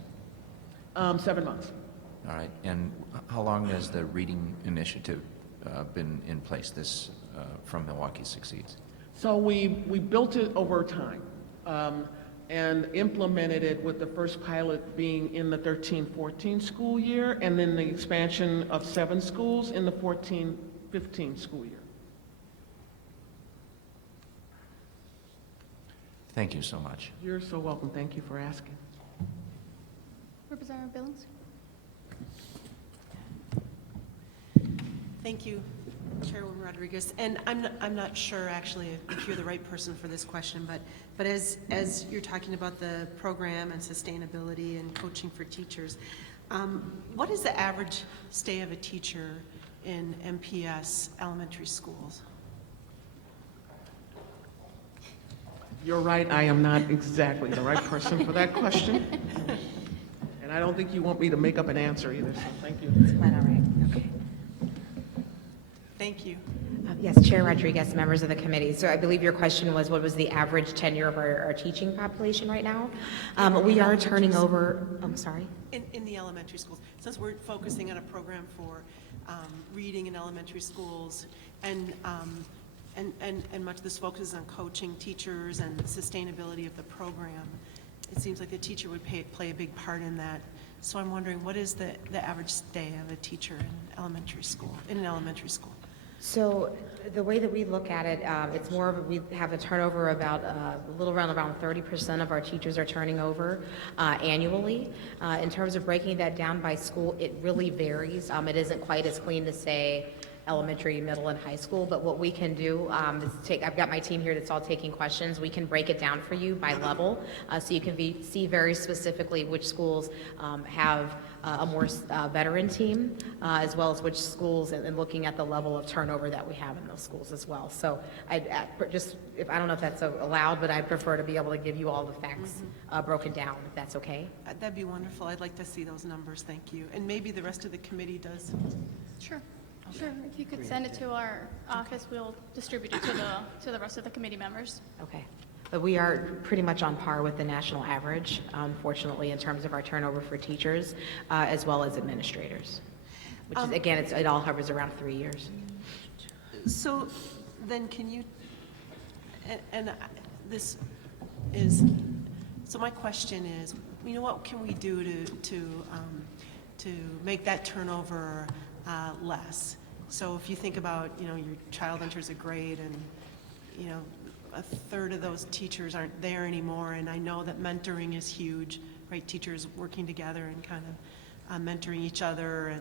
7 months. All right. And how long has the reading initiative been in place, this from Milwaukee Succeeds? So we built it over time and implemented it with the first pilot being in the 13-14 school year, and then the expansion of 7 schools in the 14-15 school year. Thank you so much. You're so welcome. Thank you for asking. Representative Billings? Thank you, Chairwoman Rodriguez. And I'm not sure actually if you're the right person for this question, but as you're talking about the program and sustainability and coaching for teachers, what is the average stay of a teacher in MPS elementary schools? You're right, I am not exactly the right person for that question. And I don't think you want me to make up an answer either, so thank you. That's quite all right. Okay. Thank you. Yes, Chair Rodriguez, members of the committee. So I believe your question was, what was the average tenure of our teaching population right now? We are turning over, I'm sorry? In the elementary schools, since we're focusing on a program for reading in elementary schools, and much of this focuses on coaching teachers and sustainability of the program, it seems like the teacher would play a big part in that. So I'm wondering, what is the average stay of a teacher in elementary school, in an elementary school? So the way that we look at it, it's more of we have a turnover about a little around 30% of our teachers are turning over annually. In terms of breaking that down by school, it really varies. It isn't quite as clean to say elementary, middle, and high school, but what we can do is I've got my team here that's all taking questions. We can break it down for you by level, so you can see very specifically which schools have a more veteran team, as well as which schools, and looking at the level of turnover that we have in those schools as well. So I don't know if that's allowed, but I prefer to be able to give you all the facts broken down, if that's okay. That'd be wonderful. I'd like to see those numbers. Thank you. And maybe the rest of the committee does. Sure. Sure. If you could send it to our office, we'll distribute it to the rest of the committee members. Okay. But we are pretty much on par with the national average, unfortunately, in terms of our turnover for teachers, as well as administrators, which is, again, it all hovers around 3 years. So then can you, and this is, so my question is, you know, what can we do to make that turnover less? So if you think about, you know, your child enters a grade and, you know, a third of those teachers aren't there anymore, and I know that mentoring is huge, right? Teachers working together and kind of mentoring each other,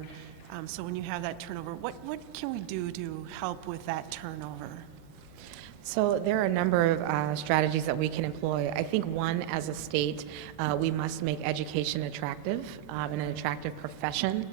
and so when you have that turnover, what can we do to help with that turnover? So there are a number of strategies that we can employ. I think one, as a state, we must make education attractive and an attractive profession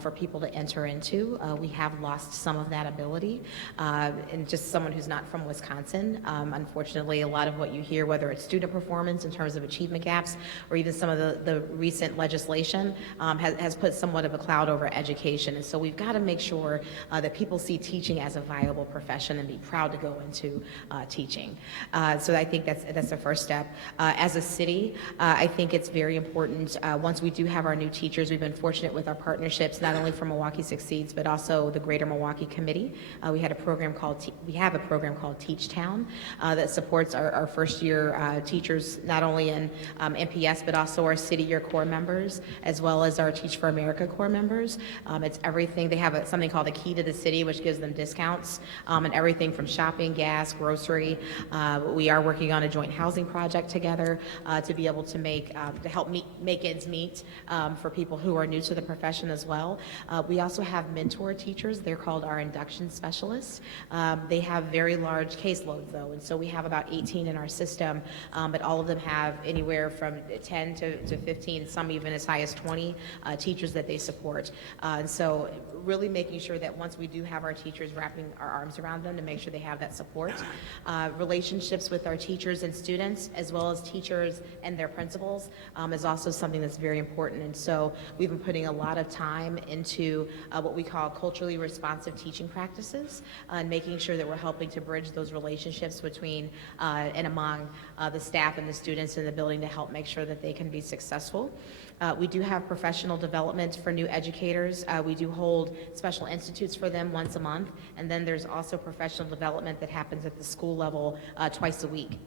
for people to enter into. We have lost some of that ability. And just someone who's not from Wisconsin, unfortunately, a lot of what you hear, whether it's student performance in terms of achievement gaps, or even some of the recent legislation, has put somewhat of a cloud over education. And so we've got to make sure that people see teaching as a viable profession and be proud to go into teaching. So I think that's the first step. As a city, I think it's very important, once we do have our new teachers, we've been fortunate with our partnerships, not only for Milwaukee Succeeds, but also the Greater Milwaukee Committee. We have a program called Teach Town that supports our first year teachers, not only in MPS, but also our city year core members, as well as our Teach for America core members. It's everything. They have something called a Key to the City, which gives them discounts and everything from shopping, gas, grocery. We are working on a joint housing project together to be able to help make ends meet for people who are new to the profession as well. We also have mentor teachers. They're called our induction specialists. They have very large caseloads though, and so we have about 18 in our system, but all of them have anywhere from 10 to 15, some even as high as 20 teachers that they support. And so really making sure that once we do have our teachers, wrapping our arms around them to make sure they have that support. Relationships with our teachers and students, as well as teachers and their principals, is also something that's very important. And so we've been putting a lot of time into what we call culturally responsive teaching practices, and making sure that we're helping to bridge those relationships between and among the staff and the students in the building to help make sure that they can be successful. We do have professional development for new educators. We do hold special institutes for them once a month, and then there's also professional development that happens at the school level twice a week,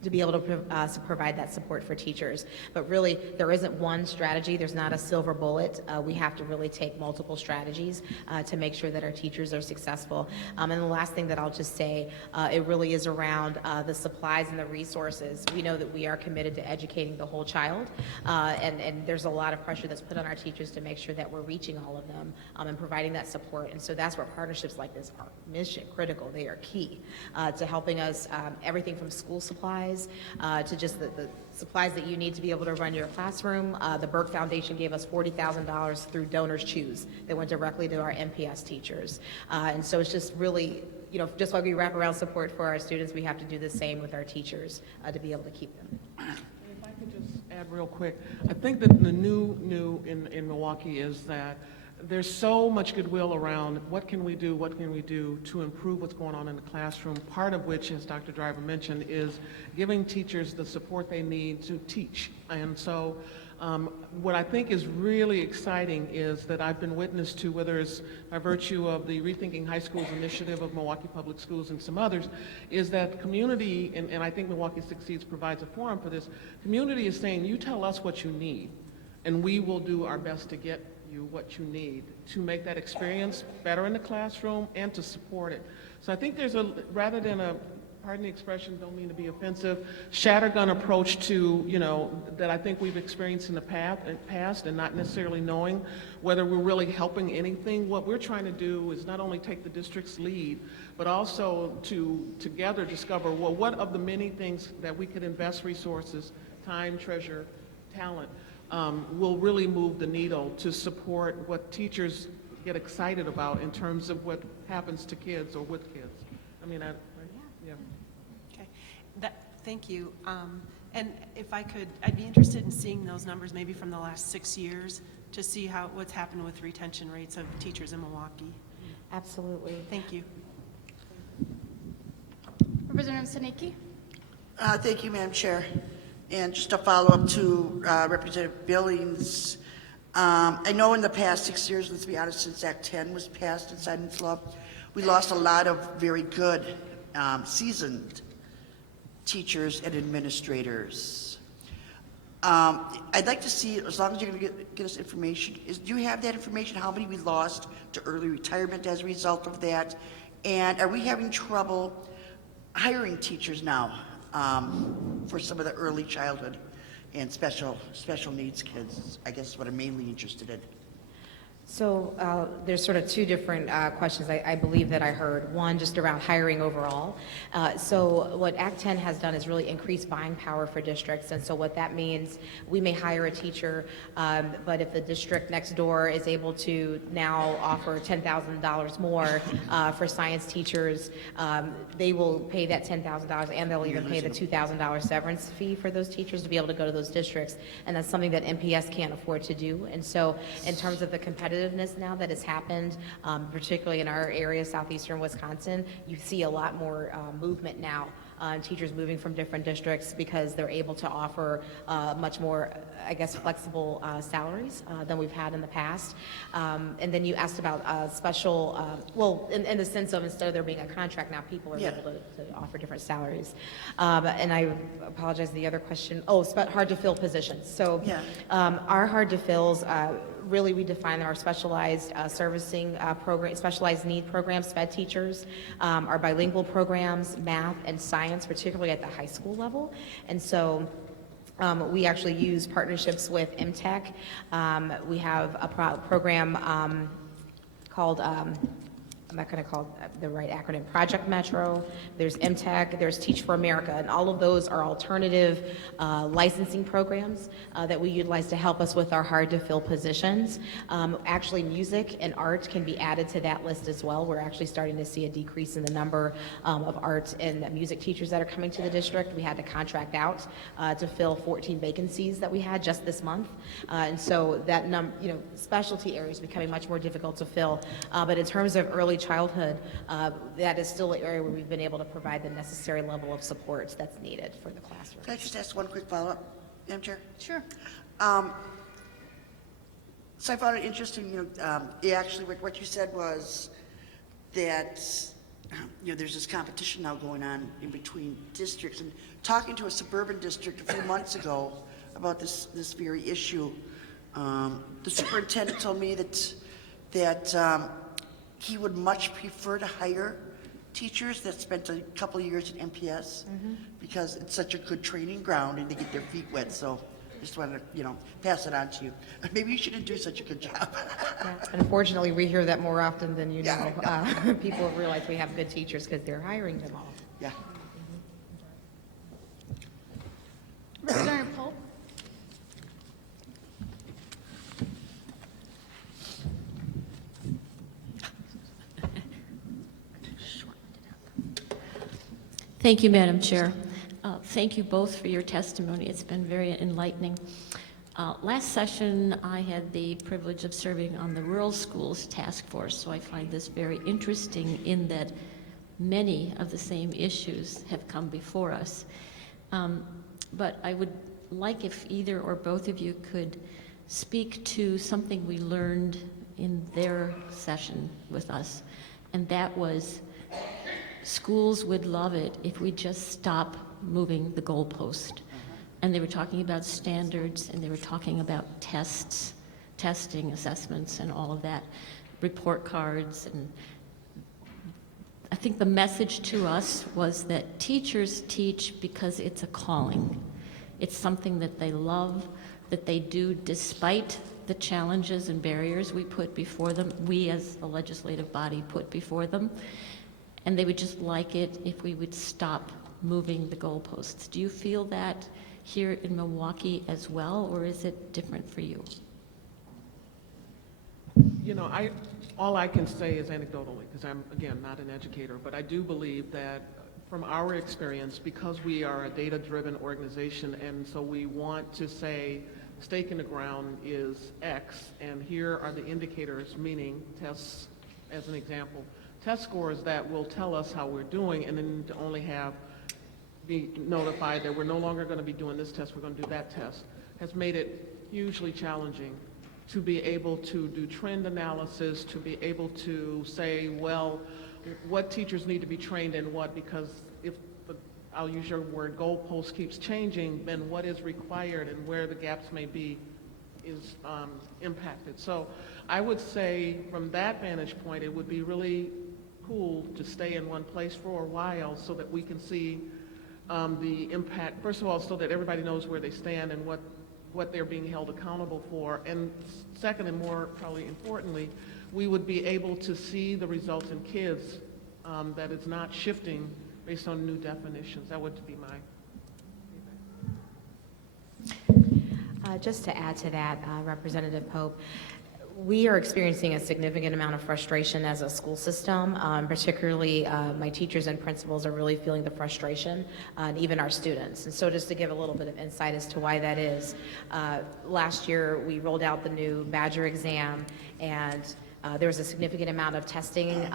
to be able to provide that support for teachers. But really, there isn't one strategy. There's not a silver bullet. We have to really take multiple strategies to make sure that our teachers are successful. And the last thing that I'll just say, it really is around the supplies and the resources. We know that we are committed to educating the whole child, and there's a lot of pressure that's put on our teachers to make sure that we're reaching all of them and providing that support. And so that's where partnerships like this are mission critical. They are key to helping us, everything from school supplies to just the supplies that you need to be able to run your classroom. The Burke Foundation gave us $40,000 through Donors Choose that went directly to our MPS teachers. And so it's just really, just like we wrap around support for our students, we have to do the same with our teachers to be able to keep them. If I could just add real quick, I think that the new in Milwaukee is that there's so much goodwill around what can we do to improve what's going on in the classroom, part of which, as Dr. Driver mentioned, is giving teachers the support they need to teach. And so what I think is really exciting is that I've been witness to, whether it's by virtue of the Rethinking High Schools initiative of Milwaukee Public Schools and some others, is that community, and I think Milwaukee Succeeds provides a forum for this, community is saying, you tell us what you need, and we will do our best to get you what you need to make that experience better in the classroom and to support it. So I think there's rather than a, pardon the expression, don't mean to be offensive, scattergun approach to, that I think we've experienced in the past and not necessarily knowing whether we're really helping anything. What we're trying to do is not only take the district's lead, but also to together discover, well, what of the many things that we could invest resources, time, treasure, talent, will really move the needle to support what teachers get excited about in terms of what happens to kids or with kids. Yeah. Okay, thank you. And if I could, I'd be interested in seeing those numbers maybe from the last 6 years to see what's happened with retention rates of teachers in Milwaukee. Absolutely. Thank you. Representative Saniki? Thank you, Madam Chair. And just a follow-up to Representative Billings. I know in the past 6 years, let's be honest, since Act 10 was passed and signed into law, we lost a lot of very good, seasoned teachers and administrators. I'd like to see, as long as you're going to get us information, do you have that information, how many we lost to early retirement as a result of that? And are we having trouble hiring teachers now? For some of the early childhood and special needs kids, I guess is what I'm mainly interested in. So there's sort of two different questions I believe that I heard. One, just around hiring overall. So what Act 10 has done is really increase buying power for districts. And so what that means, we may hire a teacher, but if the district next door is able to now offer $10,000 more for science teachers, they will pay that $10,000 and they'll even pay the $2,000 severance fee for those teachers to be able to go to those districts. And that's something that MPS can't afford to do. And so in terms of the competitive competitiveness now that has happened, particularly in our area, southeastern Wisconsin. You see a lot more movement now. Teachers moving from different districts because they're able to offer much more, I guess, flexible salaries than we've had in the past. And then you asked about special, well, in the sense of instead of there being a contract, now people are able to offer different salaries. And I apologize, the other question, hard to fill positions. So our hard to fills, really we define our specialized servicing program, specialized need programs, SPED teachers, our bilingual programs, math and science, particularly at the high school level. And so we actually use partnerships with MTech. We have a program called, I'm not going to call the right acronym, Project Metro, there's MTech, there's Teach for America, and all of those are alternative licensing programs that we utilize to help us with our hard-to-fill positions. Actually, music and art can be added to that list as well. We're actually starting to see a decrease in the number of art and music teachers that are coming to the district. We had to contract out to fill 14 vacancies that we had just this month. And so that specialty areas becoming much more difficult to fill. But in terms of early childhood, that is still an area where we've been able to provide the necessary level of support that's needed for the classroom. Can I just ask one quick follow-up, Madam Chair? Sure. So I found it interesting, actually what you said was that, there's this competition now going on in between districts, and talking to a suburban district a few months ago about this very issue, the superintendent told me that he would much prefer to hire teachers that spent a couple of years at MPS because it's such a good training ground and they get their feet wet. So just wanted to, pass it on to you. Maybe you shouldn't do such a good job. Unfortunately, we hear that more often than you know. People realize we have good teachers because they're hiring them all. Yeah. Representative Pope? Thank you, Madam Chair. Thank you both for your testimony. It's been very enlightening. Last session, I had the privilege of serving on the Rural Schools Task Force, so I find this very interesting in that many of the same issues have come before us. But I would like if either or both of you could speak to something we learned in their session with us, and that was schools would love it if we just stop moving the goalpost. And they were talking about standards, and they were talking about tests, testing, assessments, and all of that, report cards. And I think the message to us was that teachers teach because it's a calling. It's something that they love, that they do despite the challenges and barriers we put before them, we as a legislative body put before them. And they would just like it if we would stop moving the goalposts. Do you feel that here in Milwaukee as well, or is it different for you? All I can say is anecdotally, because I'm, again, not an educator, but I do believe that from our experience, because we are a data-driven organization, and so we want to say stake in the ground is X, and here are the indicators, meaning tests, as an example, test scores that will tell us how we're doing, and then to only be notified that we're no longer going to be doing this test, we're going to do that test, has made it hugely challenging to be able to do trend analysis, to be able to say, well, what teachers need to be trained in what, because if I'll use your word, goalpost keeps changing, then what is required and where the gaps may be is impacted. So I would say from that vantage point, it would be really cool to stay in one place for a while so that we can see the impact, first of all, so that everybody knows where they stand and what they're being held accountable for. And second, and more probably importantly, we would be able to see the results in kids that it's not shifting based on new definitions. That would be my Just to add to that, Representative Pope, We are experiencing a significant amount of frustration as a school system. Particularly, my teachers and principals are really feeling the frustration, and even our students. And so just to give a little bit of insight as to why that is, last year we rolled out the new Badger exam, and there was a significant amount of testing,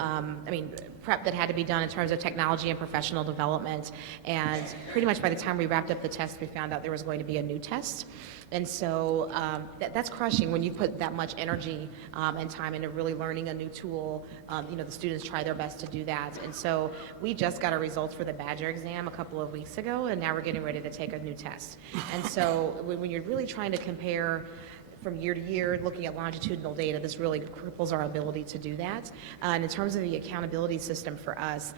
prep that had to be done in terms of technology and professional development. And pretty much by the time we wrapped up the test, we found out there was going to be a new test. And so that's crushing when you put that much energy and time into really learning a new tool. The students try their best to do that. And so we just got our results for the Badger exam a couple of weeks ago, and now we're getting ready to take a new test. And so when you're really trying to compare from year to year, looking at longitudinal data, this really cripples our ability to do that. And in terms of the accountability system for us,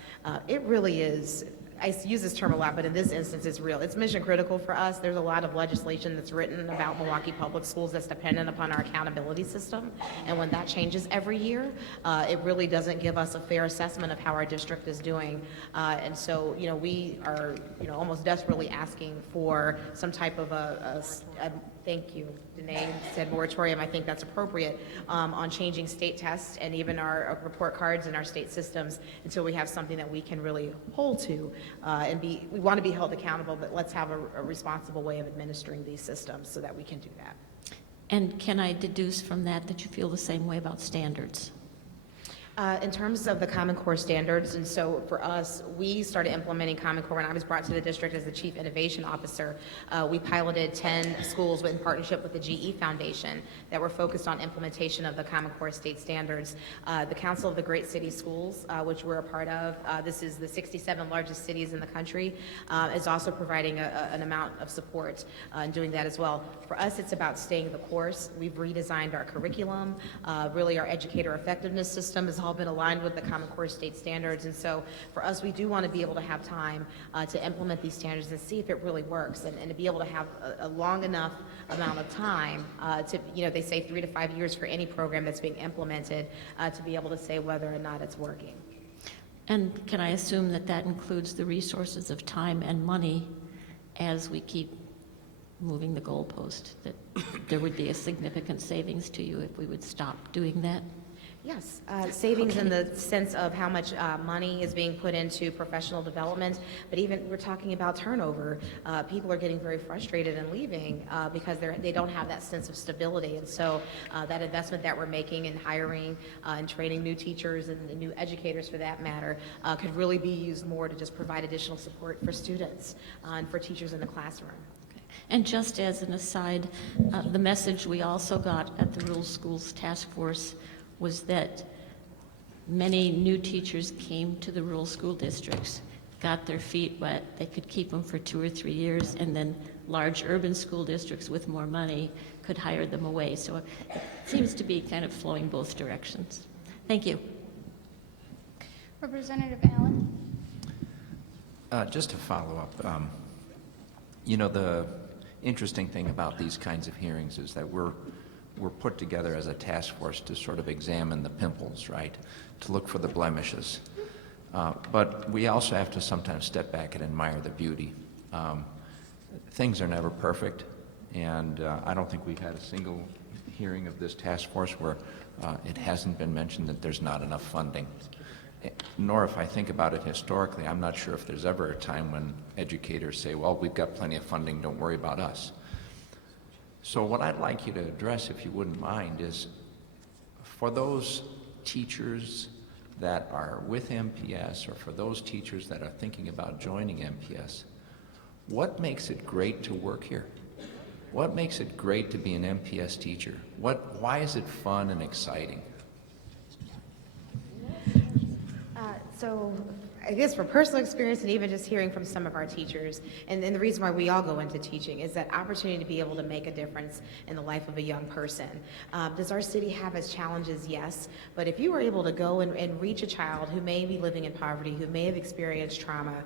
it really is, I use this term a lot, but in this instance, it's real. It's mission critical for us. There's a lot of legislation that's written about Milwaukee Public Schools that's dependent upon our accountability system. And when that changes every year, it really doesn't give us a fair assessment of how our district is doing. And so, we are, almost desperately asking for some type of a thank you, Danae said moratorium. I think that's appropriate on changing state tests and even our report cards and our state systems until we have something that we can really hold to we want to be held accountable, but let's have a responsible way of administering these systems so that we can do that. And can I deduce from that you feel the same way about standards? In terms of the Common Core standards, and so for us, we started implementing Common Core when I was brought to the district as the Chief Innovation Officer. We piloted 10 schools in partnership with the GE Foundation that were focused on implementation of the Common Core state standards. The Council of the Great City Schools, which we're a part of, this is the 67 largest cities in the country, is also providing an amount of support in doing that as well. For us, it's about staying the course. We've redesigned our curriculum. Really, our educator effectiveness system is all been aligned with the Common Core state standards. And so for us, we do want to be able to have time to implement these standards and see if it really works, and to be able to have a long enough amount of time to, they say 3 to 5 years for any program that's being implemented to be able to say whether or not it's working. And can I assume that includes the resources of time and money as we keep moving the goalpost, that there would be a significant savings to you if we would stop doing that? Yes, savings in the sense of how much money is being put into professional development, but even we're talking about turnover. People are getting very frustrated and leaving because they don't have that sense of stability. And so that investment that we're making in hiring and training new teachers and new educators for that matter could really be used more to just provide additional support for students and for teachers in the classroom. And just as an aside, the message we also got at the Rural Schools Task Force was that many new teachers came to the rural school districts, got their feet wet, they could keep them for 2 or 3 years, and then large urban school districts with more money could hire them away. So it seems to be kind of flowing both directions. Thank you. Representative Allen. Just to follow up, the interesting thing about these kinds of hearings is that we're put together as a task force to sort of examine the pimples, right? To look for the blemishes. But we also have to sometimes step back and admire the beauty. Things are never perfect, and I don't think we've had a single hearing of this task force where it hasn't been mentioned that there's not enough funding. Nor, if I think about it historically, I'm not sure if there's ever a time when educators say, well, we've got plenty of funding, don't worry about us. So what I'd like you to address, if you wouldn't mind, is for those teachers that are with MPS, or for those teachers that are thinking about joining MPS, what makes it great to work here? What makes it great to be an MPS teacher? Why is it fun and exciting? So I guess from personal experience and even just hearing from some of our teachers, and the reason why we all go into teaching is that opportunity to be able to make a difference in the life of a young person. Does our city have its challenges? Yes. But if you were able to go and reach a child who may be living in poverty, who may have experienced trauma,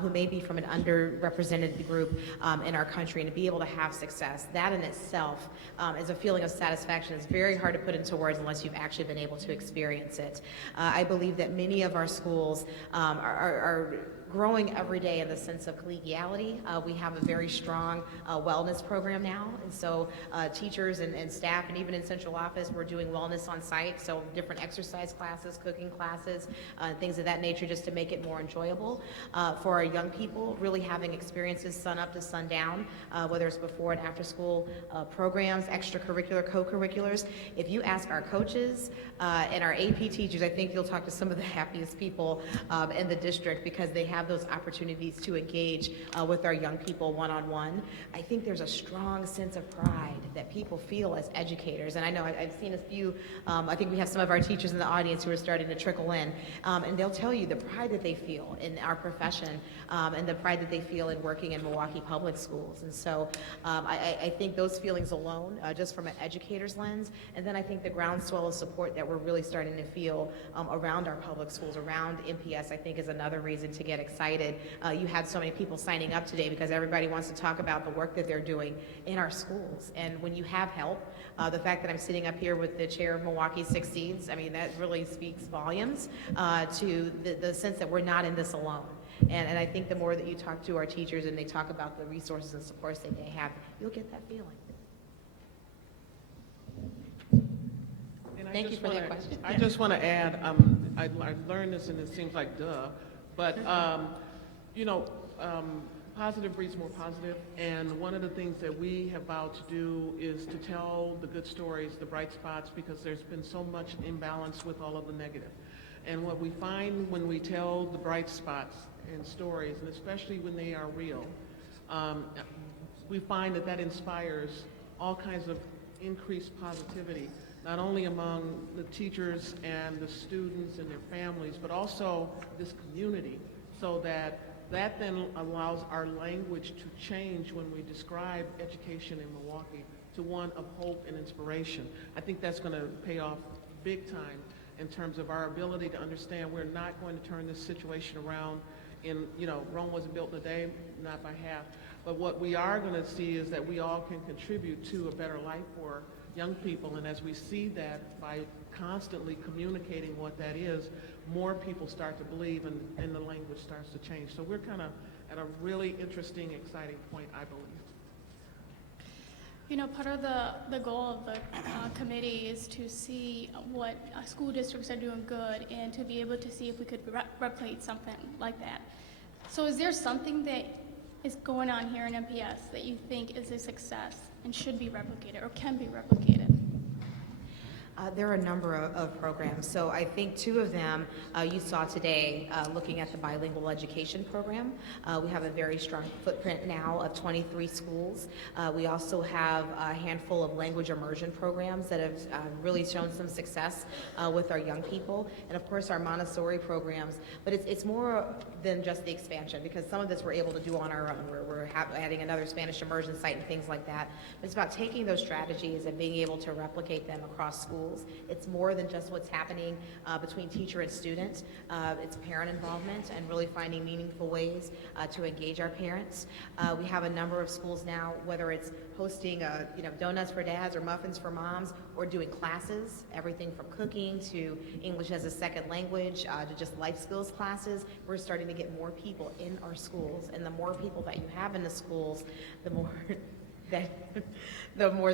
who may be from an underrepresented group in our country, and to be able to have success, that in itself is a feeling of satisfaction. It's very hard to put into words unless you've actually been able to experience it. I believe that many of our schools are growing every day in the sense of collegiality. We have a very strong wellness program now, and so teachers and staff, and even in central office, we're doing wellness on site, so different exercise classes, cooking classes, things of that nature, just to make it more enjoyable for our young people, really having experiences sun up to sundown, whether it's before and after school programs, extracurricular, co-curriculars. If you ask our coaches and our AP teachers, I think you'll talk to some of the happiest people in the district, because they have those opportunities to engage with our young people one-on-one. I think there's a strong sense of pride that people feel as educators, and I know I've seen a few, I think we have some of our teachers in the audience who are starting to trickle in, and they'll tell you the pride that they feel in our profession, and the pride that they feel in working in Milwaukee Public Schools. And so I think those feelings alone, just from an educator's lens, and then I think the groundswell of support that we're really starting to feel around our public schools, around MPS, I think is another reason to get excited. You had so many people signing up today because everybody wants to talk about the work that they're doing in our schools. And when you have help, the fact that I'm sitting up here with the chair of Milwaukee Succeeds, I mean, that really speaks volumes to the sense that we're not in this alone. And I think the more that you talk to our teachers and they talk about the resources and supports that they have, you'll get that feeling. Thank you for that question. I just want to add, I learned this and it seems like duh, but you know, positive breeds more positive, and one of the things that we have vowed to do is to tell the good stories, the bright spots, because there's been so much imbalance with all of the negative. And what we find when we tell the bright spots and stories, and especially when they are real, we find that that inspires all kinds of increased positivity, not only among the teachers and the students and their families, but also this community, so that then allows our language to change when we describe education in Milwaukee to one of hope and inspiration. I think that's going to pay off big time in terms of our ability to understand we're not going to turn this situation around in, you know, Rome wasn't built in a day, not by half. But what we are going to see is that we all can contribute to a better life for young people, and as we see that by constantly communicating what that is, more people start to believe, and the language starts to change. So we're kind of at a really interesting, exciting point, I believe. You know, part of the goal of the committee is to see what school districts are doing good and to be able to see if we could replicate something like that. So is there something that is going on here in MPS that you think is a success and should be replicated or can be replicated? There are a number of programs. So I think two of them you saw today, looking at the bilingual education program. We have a very strong footprint now of 23 schools. We also have a handful of language immersion programs that have really shown some success with our young people. And of course our Montessori programs, but it's more than just the expansion, because some of this we're able to do on our own. We're adding another Spanish immersion site and things like that. But it's about taking those strategies and being able to replicate them across schools. It's more than just what's happening between teacher and student. It's parent involvement and really finding meaningful ways to engage our parents. We have a number of schools now, whether it's hosting donuts for dads or muffins for moms, or doing classes, everything from cooking to English as a second language to just life skills classes. We're starting to get more people in our schools, and the more people that you have in the schools, the more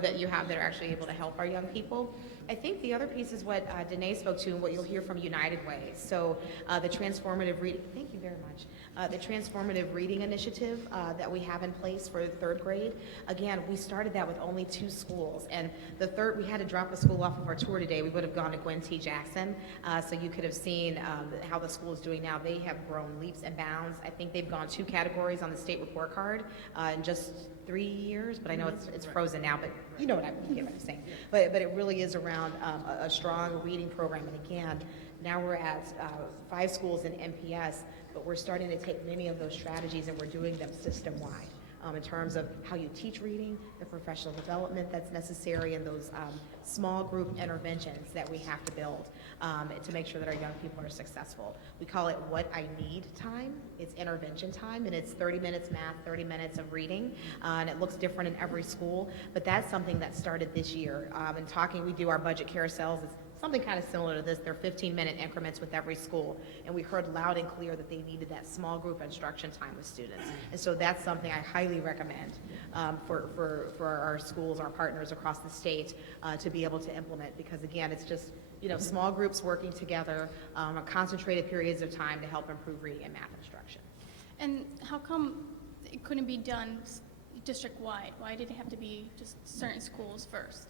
that you have that are actually able to help our young people. I think the other piece is what Danae spoke to and what you'll hear from United Way. So the transformative reading, thank you very much. The transformative reading initiative that we have in place for third grade. Again, we started that with only 2 schools, and we had to drop a school off of our tour today. We would have gone to Gwen T. Jackson, so you could have seen how the school is doing now. They have grown leaps and bounds. I think they've gone 2 categories on the state report card in just 3 years, but I know it's frozen now, but you know what I'm saying. But it really is around a strong reading program. And again, now we're at 5 schools in MPS, but we're starting to take many of those strategies and we're doing them system-wide in terms of how you teach reading, the professional development that's necessary, and those small group interventions that we have to build to make sure that our young people are successful. We call it What I Need time. It's intervention time, and it's 30 minutes math, 30 minutes of reading, and it looks different in every school, but that's something that started this year. In talking, we do our budget carousels. It's something kind of similar to this. They're 15-minute increments with every school, and we heard loud and clear that they needed that small group instruction time with students. And so that's something I highly recommend for our schools, our partners across the state to be able to implement, because again, it's just, you know, small groups working together, concentrated periods of time to help improve reading and math instruction. And how come it couldn't be done district-wide? Why did it have to be just certain schools first?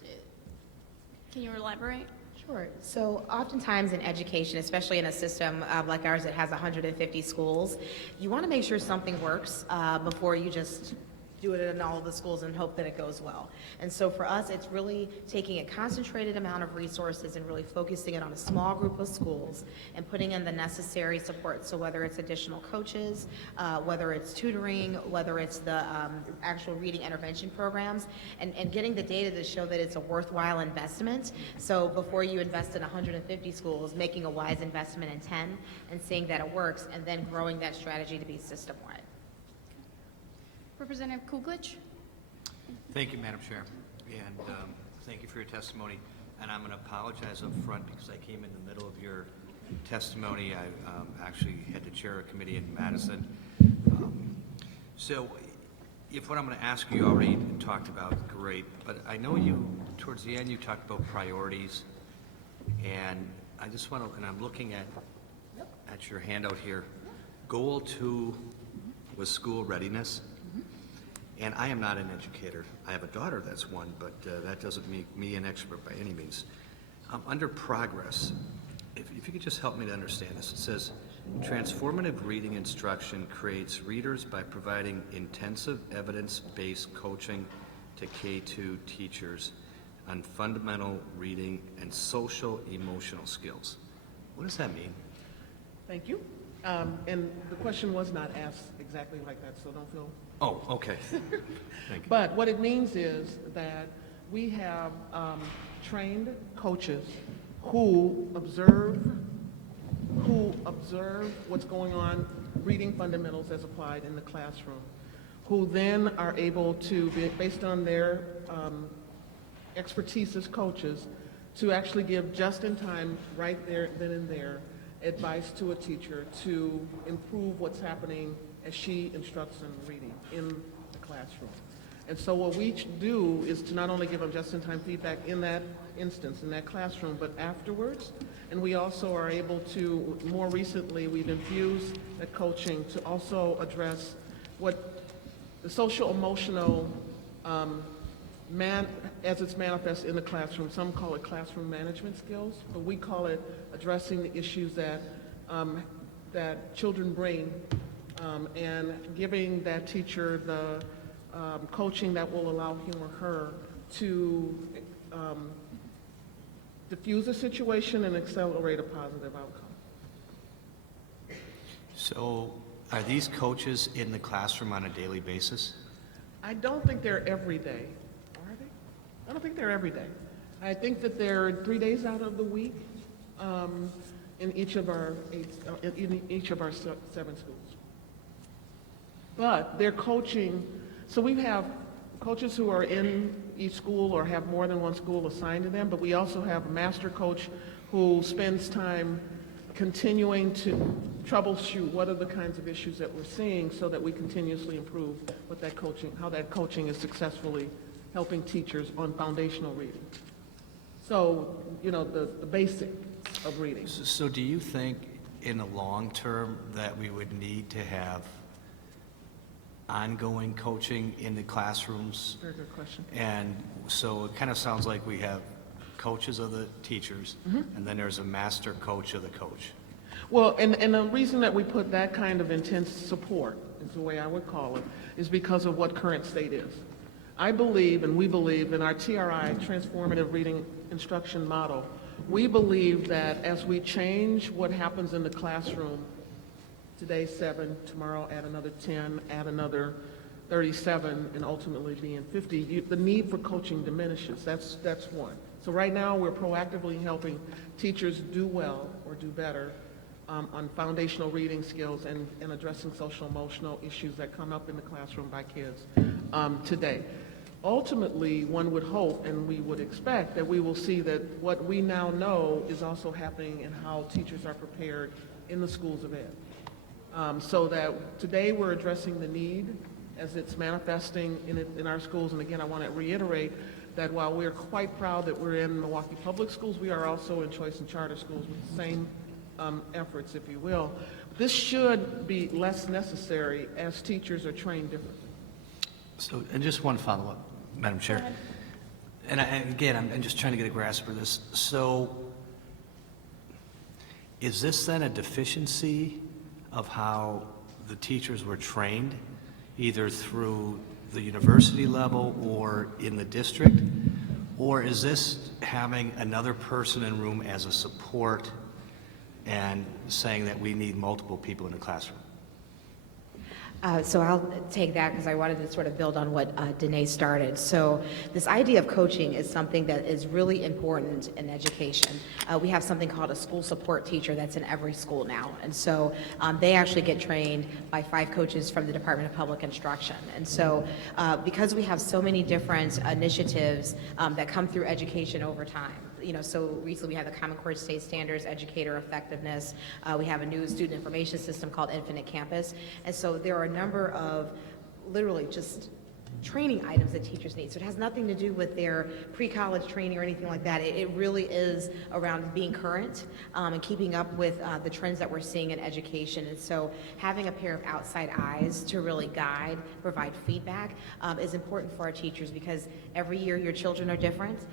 Can you elaborate? Sure. So oftentimes in education, especially in a system like ours that has 150 schools, you want to make sure something works before you just do it in all of the schools and hope that it goes well. And so for us, it's really taking a concentrated amount of resources and really focusing it on a small group of schools and putting in the necessary support. So whether it's additional coaches, whether it's tutoring, whether it's the actual reading intervention programs, and getting the data to show that it's a worthwhile investment. So before you invest in 150 schools, making a wise investment in 10 and seeing that it works, and then growing that strategy to be system-wide. Representative Coughlin? Thank you, Madam Chair, and thank you for your testimony. And I'm going to apologize up front because I came in the middle of your testimony. I actually had to chair a committee in Madison. So if what I'm going to ask you already talked about, great. But I know you, towards the end, you talked about priorities. And I just want to, and I'm looking at your handout here. Goal 2 was school readiness. And I am not an educator. I have a daughter that's one, but that doesn't make me an expert by any means. Under progress, if you could just help me to understand this, it says, transformative reading instruction creates readers by providing intensive evidence-based coaching to K-2 teachers on fundamental reading and social emotional skills. What does that mean? Thank you. And the question was not asked exactly like that, so don't feel. Oh, okay. Thank you. But what it means is that we have trained coaches who observe what's going on, reading fundamentals as applied in the classroom, who then are able to, based on their expertise as coaches, to actually give just in time, right there, then and there, advice to a teacher to improve what's happening as she instructs them reading in the classroom. And so what we do is to not only give them just-in-time feedback in that instance, in that classroom, but afterwards. And we also are able to, more recently, we've infused that coaching to also address what the social-emotional as it's manifest in the classroom. Some call it classroom management skills, but we call it addressing the issues that that children bring, and giving that teacher the coaching that will allow him or her to diffuse a situation and accelerate a positive outcome. So are these coaches in the classroom on a daily basis? I don't think they're every day. Are they? I don't think they're every day. I think that they're 3 days out of the week in each of our 7 schools. But they're coaching, so we have coaches who are in each school or have more than one school assigned to them, but we also have a master coach who spends time continuing to troubleshoot what are the kinds of issues that we're seeing so that we continuously improve what that coaching, how that coaching is successfully helping teachers on foundational reading. So, you know, the basic of reading. So do you think in the long term that we would need to have ongoing coaching in the classrooms? Very good question. And so it kind of sounds like we have coaches of the teachers, and then there's a master coach of the coach. Well, and the reason that we put that kind of intense support, is the way I would call it, is because of what current state is. I believe, and we believe, in our TRI, Transformative Reading Instruction Model, we believe that as we change what happens in the classroom, today 7, tomorrow add another 10, add another 37, and ultimately being 50, the need for coaching diminishes. That's one. So right now, we're proactively helping teachers do well or do better on foundational reading skills and addressing social emotional issues that come up in the classroom by kids today. ultimately, one would hope and we would expect that we will see that what we now know is also happening in how teachers are prepared in the schools of ed. So that today we're addressing the need as it's manifesting in our schools. And again, I want to reiterate that while we're quite proud that we're in Milwaukee Public Schools, we are also in choice and charter schools with the same efforts, if you will. This should be less necessary as teachers are trained differently. So, and just one follow-up, Madam Chair. And again, I'm just trying to get a grasp of this. So, is this then a deficiency of how the teachers were trained, either through the university level or in the district? Or is this having another person in room as a support and saying that we need multiple people in the classroom? So I'll take that because I wanted to sort of build on what Danae started. So this idea of coaching is something that is really important in education. We have something called a school support teacher that's in every school now. And so they actually get trained by 5 coaches from the Department of Public Instruction. And so because we have so many different initiatives that come through education over time, so recently we have the Common Core State Standards, Educator Effectiveness. We have a new student information system called Infinite Campus. And so there are a number of literally just training items that teachers need. So it has nothing to do with their pre-college training or anything like that. It really is around being current and keeping up with the trends that we're seeing in education. And so having a pair of outside eyes to really guide, provide feedback is important for our teachers because every year your children are different.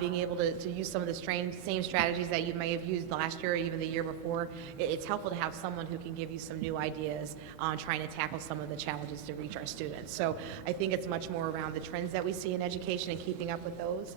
Being able to use some of the same strategies that you may have used last year or even the year before, it's helpful to have someone who can give you some new ideas on trying to tackle some of the challenges to reach our students. So I think it's much more around the trends that we see in education and keeping up with those,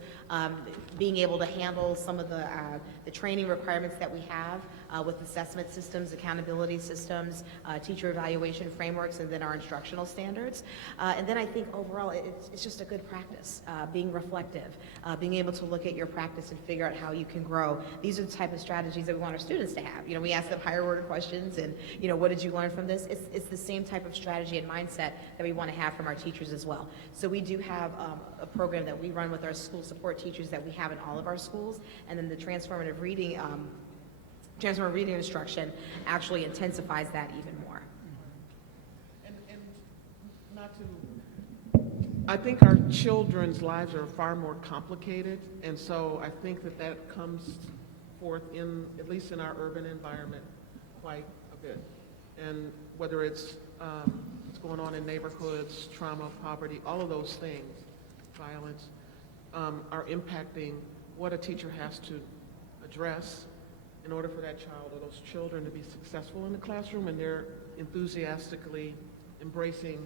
being able to handle some of the training requirements that we have with assessment systems, accountability systems, teacher evaluation frameworks, and then our instructional standards. And then I think overall it's just a good practice, being reflective, being able to look at your practice and figure out how you can grow. These are the type of strategies that we want our students to have. We ask them higher order questions and, what did you learn from this? It's the same type of strategy and mindset that we want to have from our teachers as well. So we do have a program that we run with our school support teachers that we have in all of our schools, and then the transformative reading instruction actually intensifies that even more. And not to, I think our children's lives are far more complicated, and so I think that comes forth at least in our urban environment, quite a bit. And whether it's what's going on in neighborhoods, trauma, poverty, all of those things, violence, are impacting what a teacher has to address in order for that child or those children to be successful in the classroom, and they're enthusiastically embracing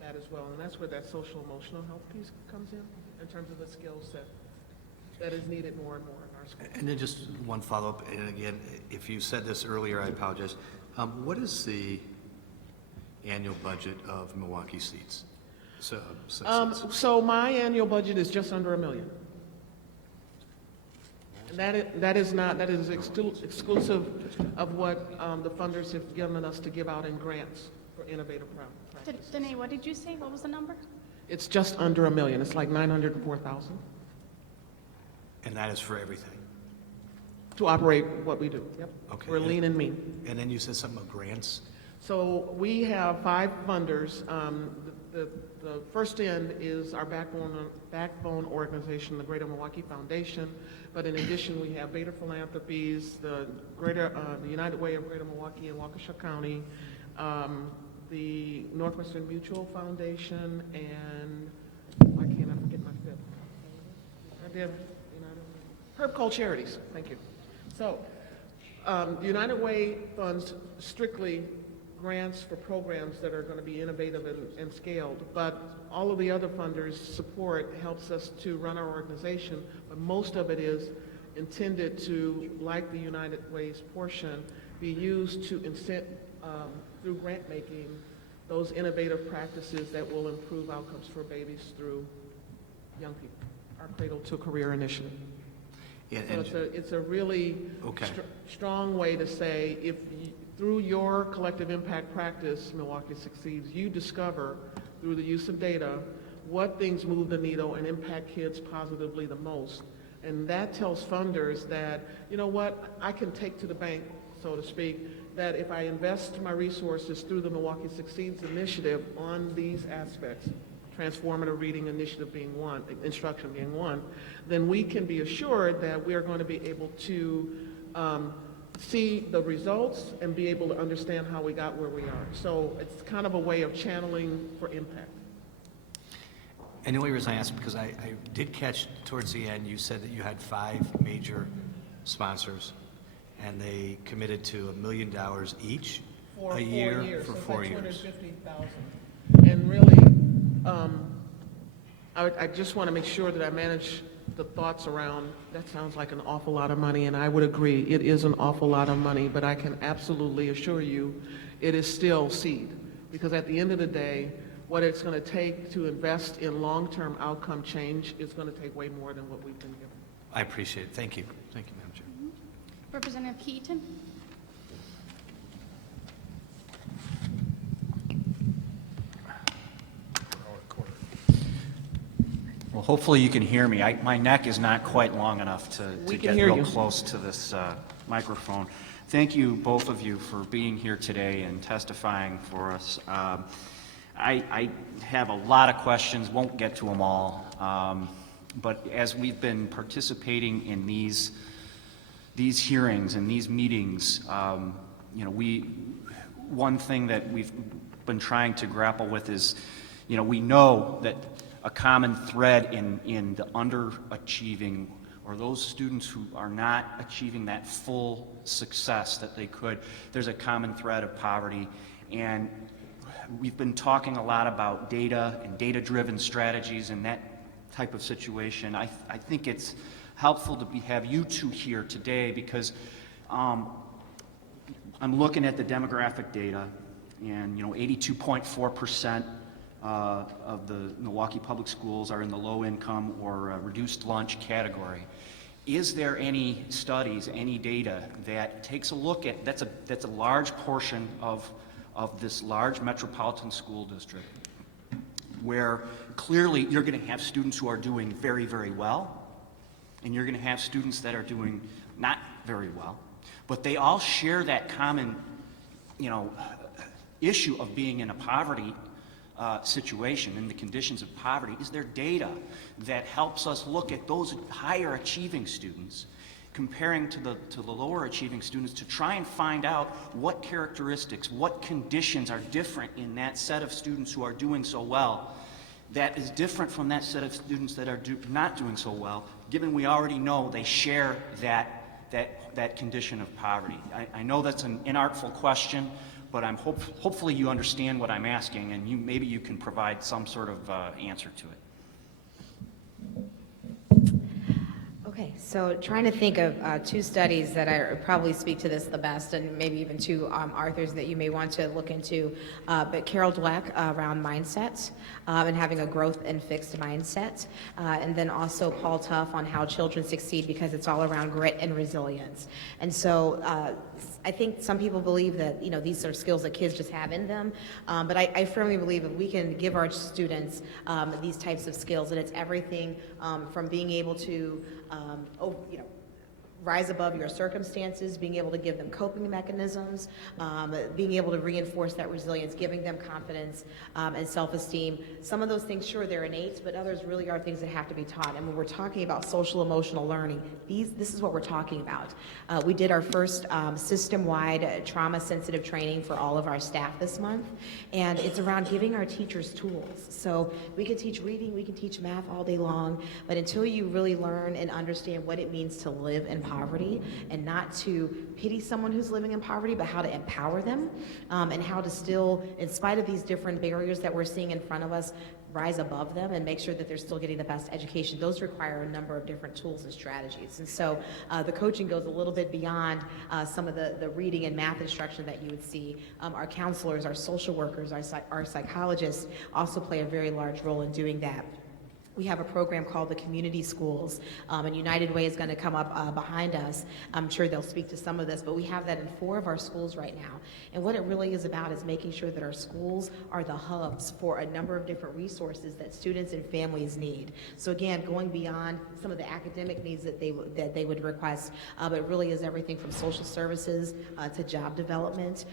that as well. And that's where that social emotional health piece comes in terms of the skill set that is needed more and more in our schools. And then just one follow-up, and again, if you said this earlier, I apologize. What is the annual budget of Milwaukee seats? So my annual budget is just under $1 million. And that is exclusive of what the funders have given us to give out in grants for innovative practices. Danae, what did you say? What was the number? It's just under $1 million. It's like $904,000 and that is for everything? to operate what we do. Yep. Okay. We're lean and mean. And then you said something about grants? So we have 5 funders. The first end is our backbone organization, the Greater Milwaukee Foundation. But in addition, we have Beta Philanthropies, the United Way of Greater Milwaukee and Waukesha County, the Northwestern Mutual Foundation, and why can't I forget my fifth? Herb Cole Charities. Thank you. So the United Way funds strictly grants for programs that are going to be innovative and scaled, but all of the other funders' support helps us to run our organization, but most of it is intended to, like the United Way's portion, be used to incent, through grant making, those innovative practices that will improve outcomes for babies through young people, our Cradle to Career initiative. So it's a really strong way to say, if through your collective impact practice, Milwaukee Succeeds, you discover through the use of data what things move the needle and impact kids positively the most. And that tells funders that, you know what, I can take to the bank, so to speak, that if I invest my resources through the Milwaukee Succeeds initiative on these aspects, transformative reading initiative being one, instruction being one, then we can be assured that we are going to be able to see the results and be able to understand how we got where we are. So it's kind of a way of channeling for impact. And the only reason I asked, because I did catch towards the end, you said that you had 5 major sponsors, and they committed to $1 million each For a year 4 years, for so it's 4 like years. $250,000. And really, I just want to make sure that I manage the thoughts around, that sounds like an awful lot of money, and I would agree, it is an awful lot of money, but I can absolutely assure you it is still seed. Because at the end of the day, what it's going to take to invest in long-term outcome change is going to take way more than what we've been given. I appreciate it. Thank you. Thank you, Madam Chair. Representative Keaton? Well, hopefully you can hear me. My neck is not quite long enough to get real close to this microphone. Thank you, both of you, for being here today and testifying for us. I have a lot of questions, won't get to them all, but as we've been participating in these hearings and these meetings, you know, one thing that we've been trying to grapple with is, you know, we know that a common thread in the underachieving, or those students who are not achieving that full success that they could, there's a common thread of poverty. And we've been talking a lot about data and data-driven strategies and that type of situation. I think it's helpful to have you two here today because I'm looking at the demographic data, and you know, 82.4% of the Milwaukee public schools are in the low income or reduced lunch category. Is there any studies, any data that takes a look at, that's a large portion of this large metropolitan school district, where clearly you're going to have students who are doing very, very well, and you're going to have students that are doing not very well, but they all share that common, you know, issue of being in a poverty situation, in the conditions of poverty. Is there data that helps us look at those higher achieving students comparing to the lower achieving students to try and find out what characteristics, what conditions are different in that set of students who are doing so well that is different from that set of students that are not doing so well, given we already know they share that condition of poverty? I know that's an inartful question, but hopefully you understand what I'm asking, and maybe you can provide some sort of answer to it. Okay, so trying to think of 2 studies that I probably speak to this the best, and maybe even 2 authors that you may want to look into. But Carol Dweck around mindsets and having a growth and fixed mindset, and then also Paul Tuff on how children succeed because it's all around grit and resilience. And so I think some people believe that, you know, these are skills that kids just have in them, but I firmly believe that we can give our students these types of skills, and it's everything from being able to you know, rise above your circumstances, being able to give them coping mechanisms, being able to reinforce that resilience, giving them confidence and self-esteem. Some of those things, sure, they're innate, but others really are things that have to be taught. And when we're talking about social emotional learning, this is what we're talking about. We did our first system-wide trauma-sensitive training for all of our staff this month, and it's around giving our teachers tools. So we can teach reading, we can teach math all day long, but until you really learn and understand what it means to live in poverty, and not to pity someone who's living in poverty, but how to empower them, and how to still, in spite of these different barriers that we're seeing in front of us, rise above them and make sure that they're still getting the best education. Those require a number of different tools and strategies. And so the coaching goes a little bit beyond some of the reading and math instruction that you would see. Our counselors, our social workers, our psychologists also play a very large role in doing that. we have a program called the Community Schools, and United Way is going to come up behind us. I'm sure they'll speak to some of this, but we have that in 4 of our schools right now. And what it really is about is making sure that our schools are the hubs for a number of different resources that students and families need. So again, going beyond some of the academic needs that they would request, but it really is everything from social services to job development,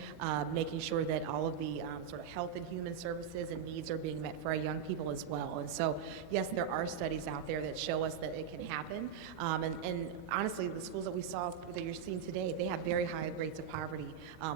making sure that all of the sort of health and human services and needs are being met for our young people as well. And so, yes, there are studies out there that show us that it can happen. And honestly, the schools that we saw that you're seeing today, they have very high rates of poverty,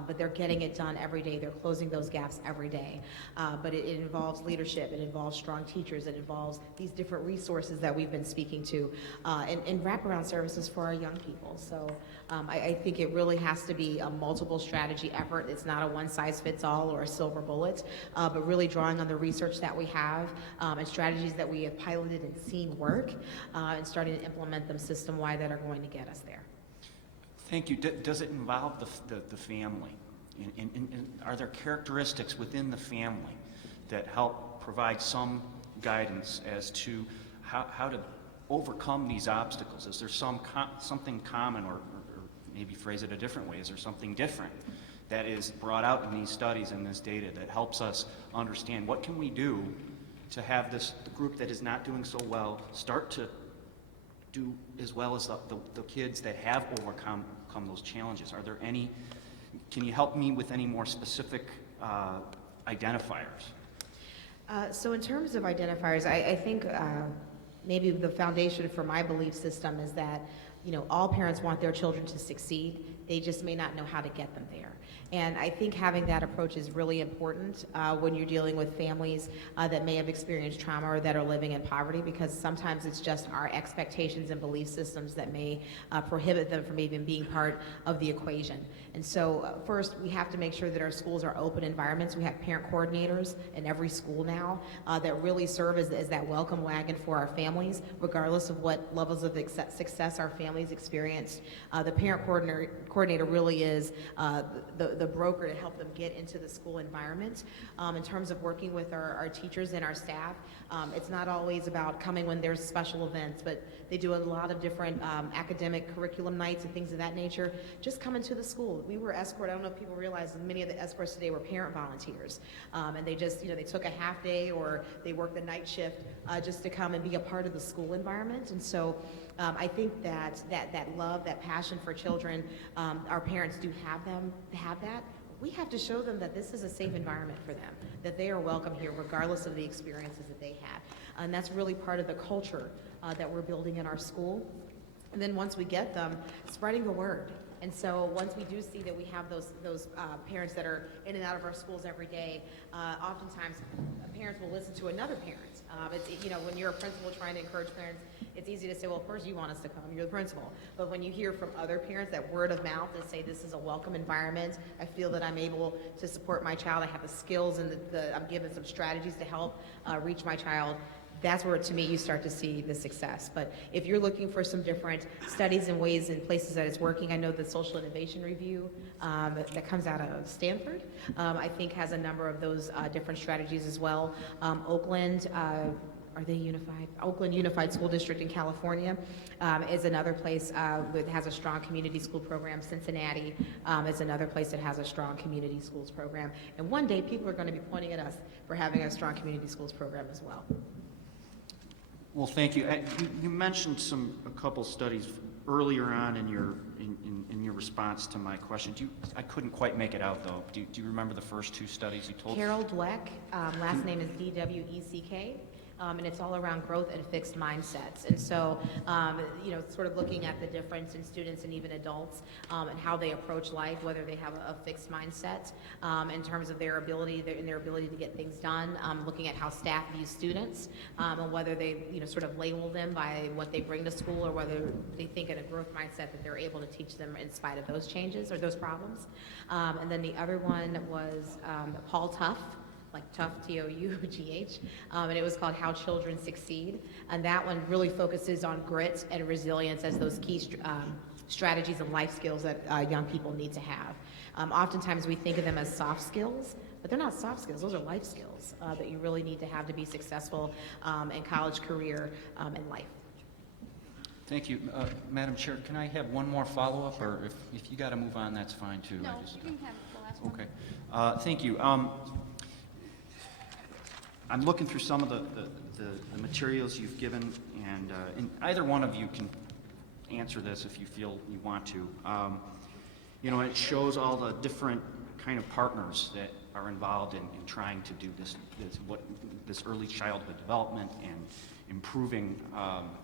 but they're getting it done every day. They're closing those gaps every day. But it involves leadership, it involves strong teachers, it involves these different resources that we've been speaking to, and wraparound services for our young people. So I think it really has to be a multiple strategy effort. It's not a one-size-fits-all or a silver bullet, but really drawing on the research that we have and strategies that we have piloted and seen work, and starting to implement them system-wide that are going to get us there. Thank you. Does it involve the family? And are there characteristics within the family that help provide some guidance as to how to overcome these obstacles? Is there something common, or maybe phrase it a different way, is there something different that is brought out in these studies and this data that helps us understand what can we do to have this group that is not doing so well start to do as well as the kids that have overcome those challenges? Are there any, can you help me with any more specific identifiers? So in terms of identifiers, I think maybe the foundation for my belief system is that, you know, all parents want their children to succeed. They just may not know how to get them there. And I think having that approach is really important when you're dealing with families that may have experienced trauma or that are living in poverty, because sometimes it's just our expectations and belief systems that may prohibit them from even being part of the equation. And so first, we have to make sure that our schools are open environments. We have parent coordinators in every school now that really serve as that welcome wagon for our families, regardless of what levels of success our families experience. The parent coordinator really is the broker to help them get into the school environment. In terms of working with our teachers and our staff, it's not always about coming when there's special events, but they do a lot of different academic curriculum nights and things of that nature. Just come into the school. We were escorted. I don't know if people realize many of the escorts today were parent volunteers, and they just, you know, they took a half day or they worked the night shift just to come and be a part of the school environment. And so I think that love, that passion for children, our parents do have that. We have to show them that this is a safe environment for them, that they are welcome here regardless of the experiences that they had. And that's really part of the culture that we're building in our school. And then once we get them, spreading the word. And so once we do see that we have those parents that are in and out of our schools every day, oftentimes parents will listen to another parent. You know, when you're a principal trying to encourage parents, it's easy to say, well, first you want us to come, you're the principal. But when you hear from other parents, that word of mouth, and say this is a welcome environment, I feel that I'm able to support my child, I have the skills and I'm given some strategies to help reach my child, that's where, to me, you start to see the success. But if you're looking for some different studies and ways and places that it's working, I know the Social Innovation Review that comes out of Stanford, I think has a number of those different strategies as well. Oakland, are they unified? Oakland Unified School District in California is another place that has a strong community school program. Cincinnati is another place that has a strong community schools program. And one day people are going to be pointing at us for having a strong community schools program as well. Well, thank you. You mentioned a couple studies earlier on in your response to my question. I couldn't quite make it out though. Do you remember the first 2 studies you told? Carol Dweck, last name is D-W-E-C-K. And it's all around growth and fixed mindsets. And so, you know, sort of looking at the difference in students and even adults and how they approach life, whether they have a fixed mindset in terms of their ability to get things done, looking at how staff view students and whether they, you know, sort of label them by what they bring to school or whether they think in a growth mindset that they're able to teach them in spite of those changes or those problems. And then the other one was Paul Tough, like tough, T-O-U-G-H, and it was called How Children Succeed. And that one really focuses on grit and resilience as those key strategies and life skills that young people need to have. Oftentimes we think of them as soft skills, but they're not soft skills. Those are life skills that you really need to have to be successful in college, career, and life. Thank you. Madam Chair, can I have one more follow-up, or if you got to move on, that's fine too. No, you can have the last one. Okay. Thank you. I'm looking through some of the materials you've given, and either one of you can answer this if you feel you want to. You know, it shows all the different kind of partners that are involved in trying to do this early childhood development and improving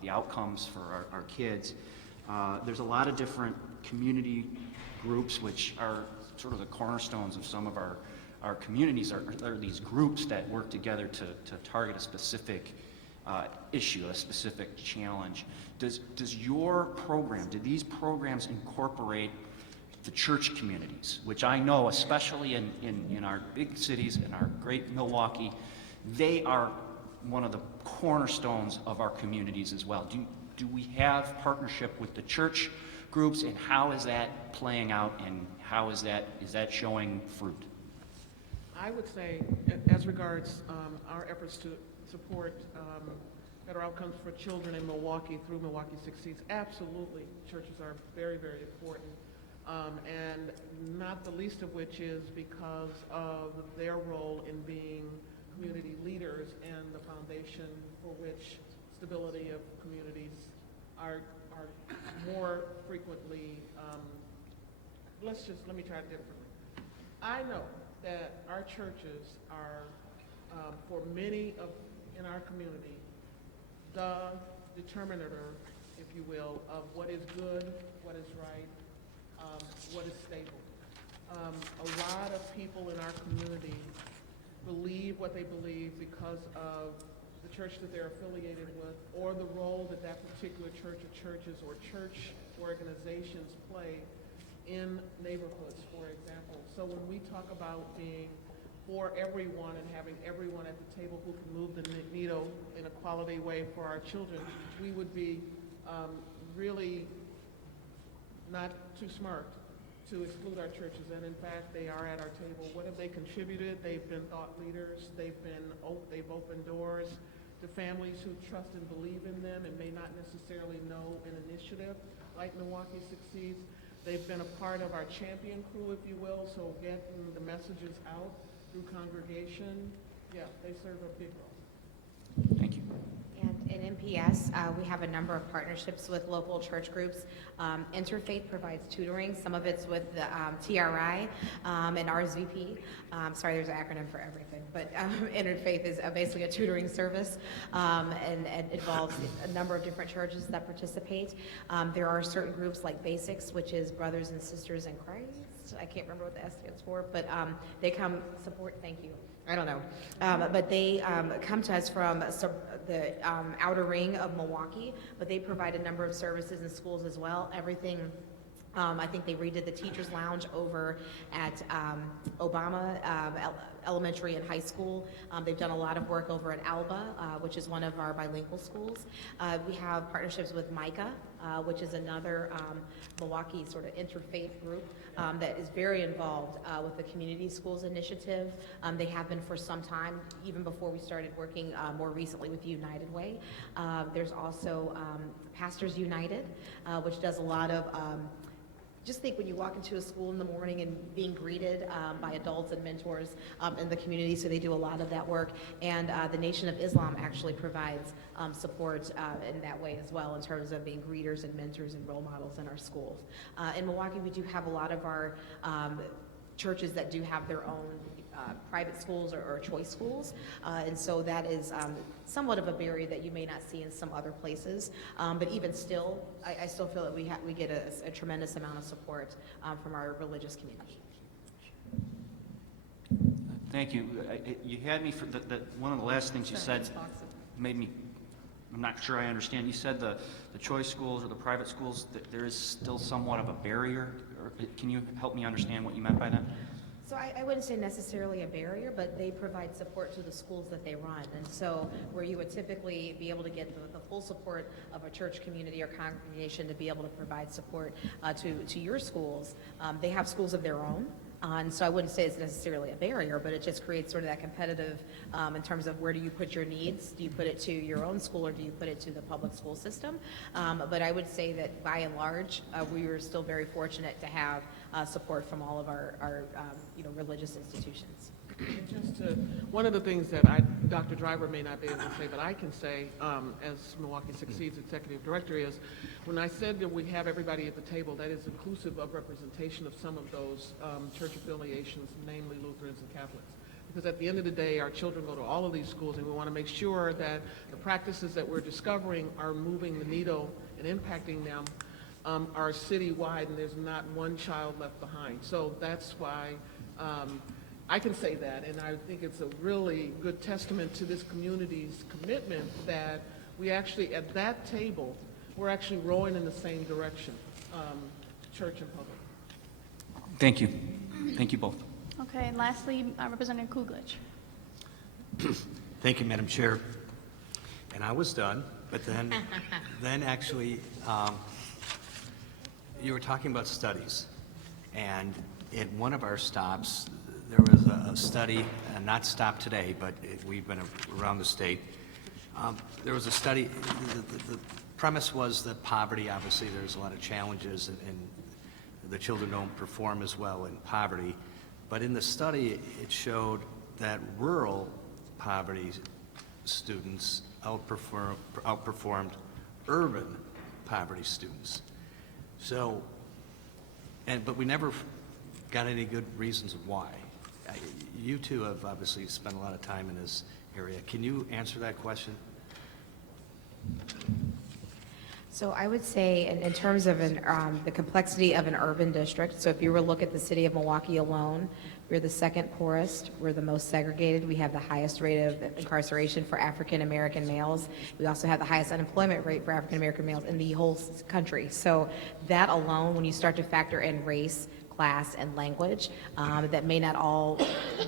the outcomes for our kids. There's a lot of different community groups which are sort of the cornerstones of some of our communities are these groups that work together to target a specific issue, a specific challenge. Does your program, do these programs incorporate the church communities, which I know, especially in our big cities, in our great Milwaukee, they are one of the cornerstones of our communities as well. Do we have partnership with the church groups, and how is that playing out, and how is that showing fruit? I would say, as regards our efforts to support better outcomes for children in Milwaukee through Milwaukee Succeeds, absolutely, churches are very, very important. And not the least of which is because of their role in being community leaders and the foundation for which stability of communities are more frequently, let me try it differently. I know that our churches are, for many in our community, the determinator, if you will, of what is good, what is right, what is stable. A lot of people in our community believe what they believe because of the church that they're affiliated with, or the role that that particular church or churches or church organizations play in neighborhoods, for example. So when we talk about being for everyone and having everyone at the table who can move the needle in a quality way for our children, we would be really not too smart to exclude our churches, and in fact, they are at our table. What have they contributed? They've been thought leaders. They've opened doors to families who trust and believe in them and may not necessarily know an initiative like Milwaukee Succeeds. They've been a part of our champion crew, if you will, so getting the messages out through congregation. Yeah, they serve a big role. Thank you. And in MPS, we have a number of partnerships with local church groups. Interfaith provides tutoring. Some of it's with the TRI and RSVP. Sorry, there's an acronym for everything, but Interfaith is basically a tutoring service and involves a number of different churches that participate. There are certain groups like Basics, which is Brothers and Sisters in Christ. I can't remember what the S stands for, but they come support, thank you. I don't know, but they come to us from the outer ring of Milwaukee, but they provide a number of services in schools as well. Everything, I think they redid the teacher's lounge over at Obama Elementary and High School. They've done a lot of work over at Alba, which is one of our bilingual schools. We have partnerships with Micah, which is another Milwaukee sort of interfaith group that is very involved with the Community Schools Initiative. They have been for some time, even before we started working more recently with United Way. There's also Pastors United, which does a lot of just think when you walk into a school in the morning and being greeted by adults and mentors in the community, so they do a lot of that work. And the Nation of Islam actually provides support in that way as well, in terms of being greeters and mentors and role models in our schools. In Milwaukee, we do have a lot of our churches that do have their own private schools or choice schools, and so that is somewhat of a barrier that you may not see in some other places, but even still, I still feel that we get a tremendous amount of support from our religious community. Thank you. You had me for one of the last things you said made me, I'm not sure I understand. You said the choice schools or the private schools, that there is still somewhat of a barrier. Can you help me understand what you meant by that? So I wouldn't say necessarily a barrier, but they provide support to the schools that they run. And so where you would typically be able to get the full support of a church community or congregation to be able to provide support to your schools, they have schools of their own. And so I wouldn't say it's necessarily a barrier, but it just creates sort of that competitive in terms of where do you put your needs? Do you put it to your own school or do you put it to the public school system? But I would say that by and large, we were still very fortunate to have support from all of our religious institutions. One of the things that Dr. Driver may not be able to say, but I can say as Milwaukee Succeeds Executive Director is, when I said that we have everybody at the table, that is inclusive of representation of some of those church affiliations, namely Lutherans and Catholics. Because at the end of the day, our children go to all of these schools, and we want to make sure that the practices that we're discovering are moving the needle and impacting them are citywide, and there's not one child left behind. So that's why I can say that, and I think it's a really good testament to this community's commitment that we actually, at that table, we're actually rowing in the same direction, church and public. Thank you. Thank you both. Okay, and lastly, Representative Coughlin. Thank you, Madam Chair. And I was done, but then actually, you were talking about studies. And at one of our stops, there was a study, not stopped today, but we've been around the state. There was a study, the premise was that poverty, obviously there's a lot of challenges and the children don't perform as well in poverty. But in the study, it showed that rural poverty students outperformed urban poverty students. So, but we never got any good reasons of why. You two have obviously spent a lot of time in this area. Can you answer that question? So I would say in terms of the complexity of an urban district, so if you were to look at the city of Milwaukee alone, we're the second poorest, we're the most segregated, we have the highest rate of incarceration for African American males, we also have the highest unemployment rate for African American males in the whole country. So that alone, when you start to factor in race, class, and language, that may not all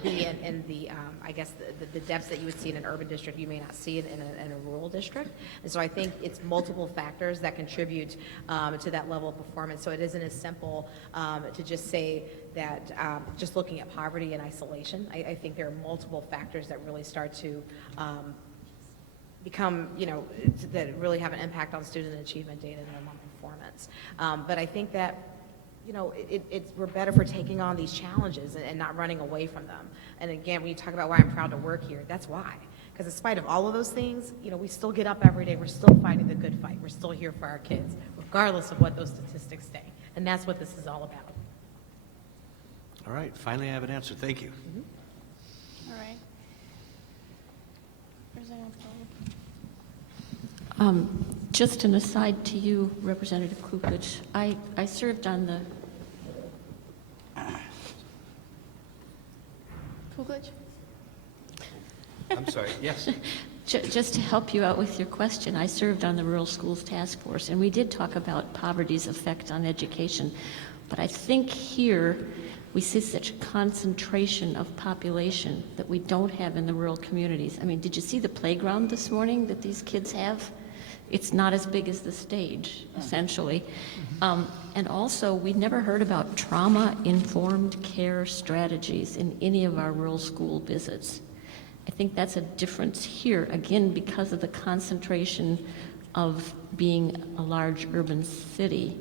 be in the, I guess, the depths that you would see in an urban district, you may not see it in a rural district. And so I think it's multiple factors that contribute to that level of performance. So it isn't as simple to just say that just looking at poverty in isolation. I think there are multiple factors that really start to become, that really have an impact on student achievement data and on performance. But I think that we're better for taking on these challenges and not running away from them. And again, when you talk about why I'm proud to work here, that's why. Because in spite of all of those things, we still get up every day, we're still fighting the good fight, we're still here for our kids, regardless of what those statistics say. And that's what this is all about. All right, finally I have an answer. Thank you. Mm-hmm. All right. Representative Just an aside to you, Representative Coughlin. I served on the... Coughlin? I'm sorry, yes. Just to help you out with your question, I served on the Rural Schools Task Force, and we did talk about poverty's effect on education. But I think here we see such a concentration of population that we don't have in the rural communities. I mean, did you see the playground this morning that these kids have? It's not as big as the stage, essentially. And also, we never heard about trauma-informed care strategies in any of our rural school visits. I think that's a difference here, again, because of the concentration of being a large urban city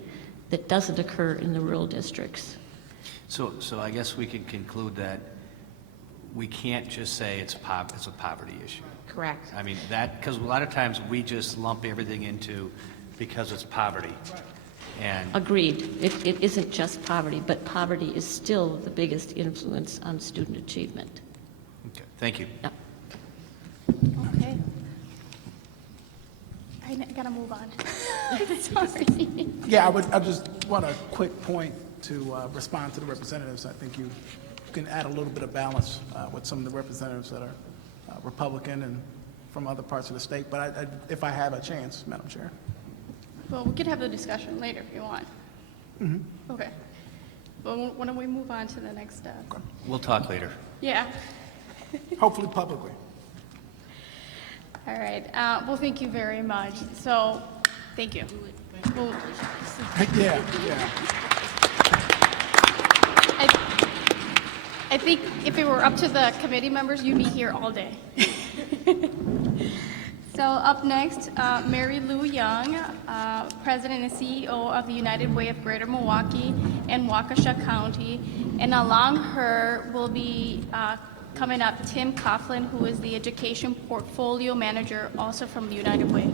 that doesn't occur in the rural districts. So I guess we can conclude that we can't just say it's a poverty issue. Correct. I mean, because a lot of times we just lump everything into because it's poverty. And Agreed. It isn't just poverty, but poverty is still the biggest influence on student achievement. okay, thank you. Yeah. Okay. I gotta move on. Sorry. Yeah, I just want a quick point to respond to the representatives. I think you can add a little bit of balance with some of the representatives that are Republican and from other parts of the state. But if I have a chance, Madam Chair. Well, we could have the discussion later if you want. Mm-hmm. Okay. Well, why don't we move on to the next step? Okay. We'll talk later. Yeah. Hopefully publicly. All right. Well, thank you very much. So, thank you. Yeah. I think if it were up to the committee members, you'd be here all day. So up next, Mary Lou Young, President and CEO of the United Way of Greater Milwaukee and Waukesha County. And along her will be coming up Tim Coughlin, who is the Education Portfolio Manager, also from the United Way.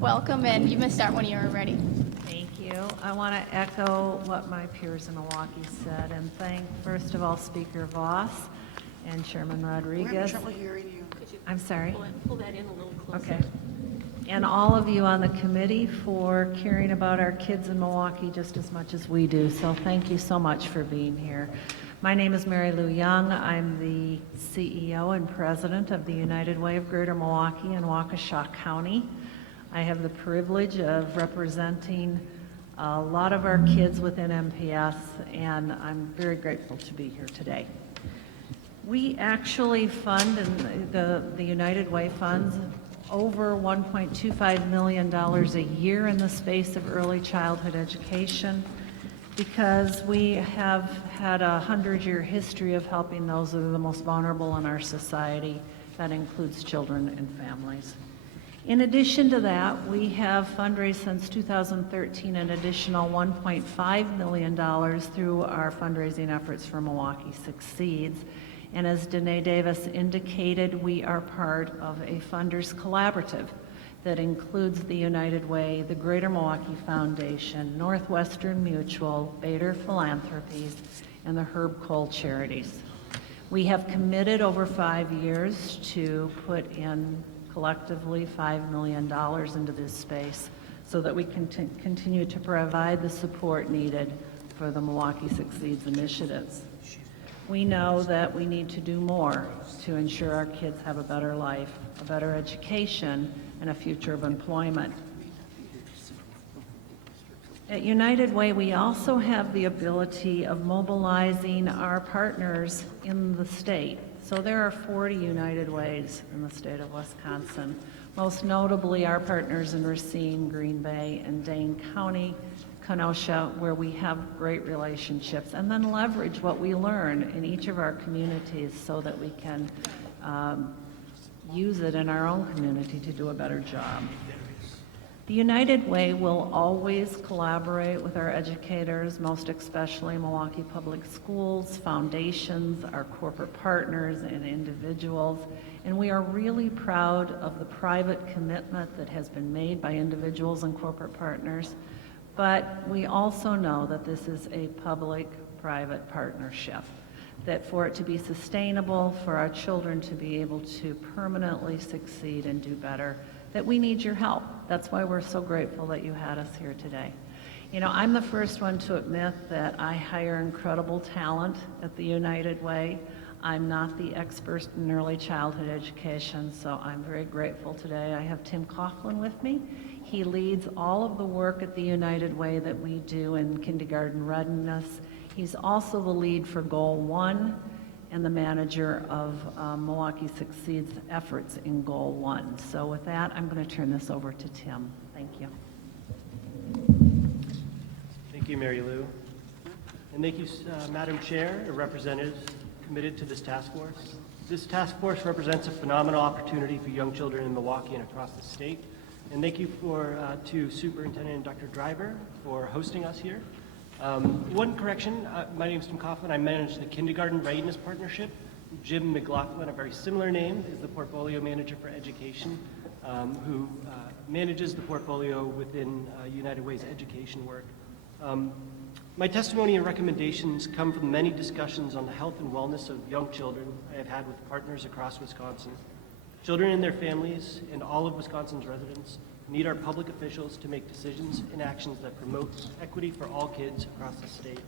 Welcome, and you may start when you're ready. Thank you. I want to echo what my peers in Milwaukee said and thank, first of all, Speaker Voss and Chairman Rodriguez. We're having trouble hearing you. I'm sorry? Pull that in a little closer. Okay. And all of you on the committee for caring about our kids in Milwaukee just as much as we do. So thank you so much for being here. My name is Mary Lou Young. I'm the CEO and President of the United Way of Greater Milwaukee and Waukesha County. I have the privilege of representing a lot of our kids within MPS, and I'm very grateful to be here today. We actually fund, and the United Way funds, over $1.25 million a year in the space of early childhood education because we have had a 100-year history of helping those that are the most vulnerable in our society. That includes children and families. In addition to that, we have fundraised since 2013 an additional $1.5 million through our fundraising efforts for Milwaukee Succeeds. And as Danae Davis indicated, we are part of a funders collaborative that includes the United Way, the Greater Milwaukee Foundation, Northwestern Mutual, Bader Philanthropies, and the Herb Cole Charities. We have committed over 5 years to put in collectively $5 million into this space so that we can continue to provide the support needed for the Milwaukee Succeeds initiatives. We know that we need to do more to ensure our kids have a better life, a better education, and a future of employment. At United Way, we also have the ability of mobilizing our partners in the state. So there are 40 United Ways in the state of Wisconsin, most notably our partners in Racine, Green Bay, and Dane County, Kenosha, where we have great relationships, and then leverage what we learn in each of our communities so that we can use it in our own community to do a better job. The United Way will always collaborate with our educators, most especially Milwaukee Public Schools, foundations, our corporate partners, and individuals. And we are really proud of the private commitment that has been made by individuals and corporate partners. But we also know that this is a public-private partnership, that for it to be sustainable, for our children to be able to permanently succeed and do better, that we need your help. That's why we're so grateful that you had us here today. You know, I'm the first one to admit that I hire incredible talent at the United Way. I'm not the expert in early childhood education, so I'm very grateful today. I have Tim Coughlin with me. He leads all of the work at the United Way that we do in kindergarten readiness. He's also the lead for Goal 1 and the manager of Milwaukee Succeeds efforts in Goal 1. So with that, I'm going to turn this over to Tim. Thank you. Thank you, Mary Lou. And thank you, Madam Chair and representatives committed to this task force. This task force represents a phenomenal opportunity for young children in Milwaukee and across the state. And thank you to Superintendent Dr. Driver for hosting us here. One correction, my name is Tim Coughlin. I manage the Kindergarten Readiness Partnership. Jim McGaughey, a very similar name, is the Portfolio Manager for Education, who manages the portfolio within United Way's education work. My testimony and recommendations come from many discussions on the health and wellness of young children I have had with partners across Wisconsin. Children and their families and all of Wisconsin's residents need our public officials to make decisions and actions that promote equity for all kids across the state.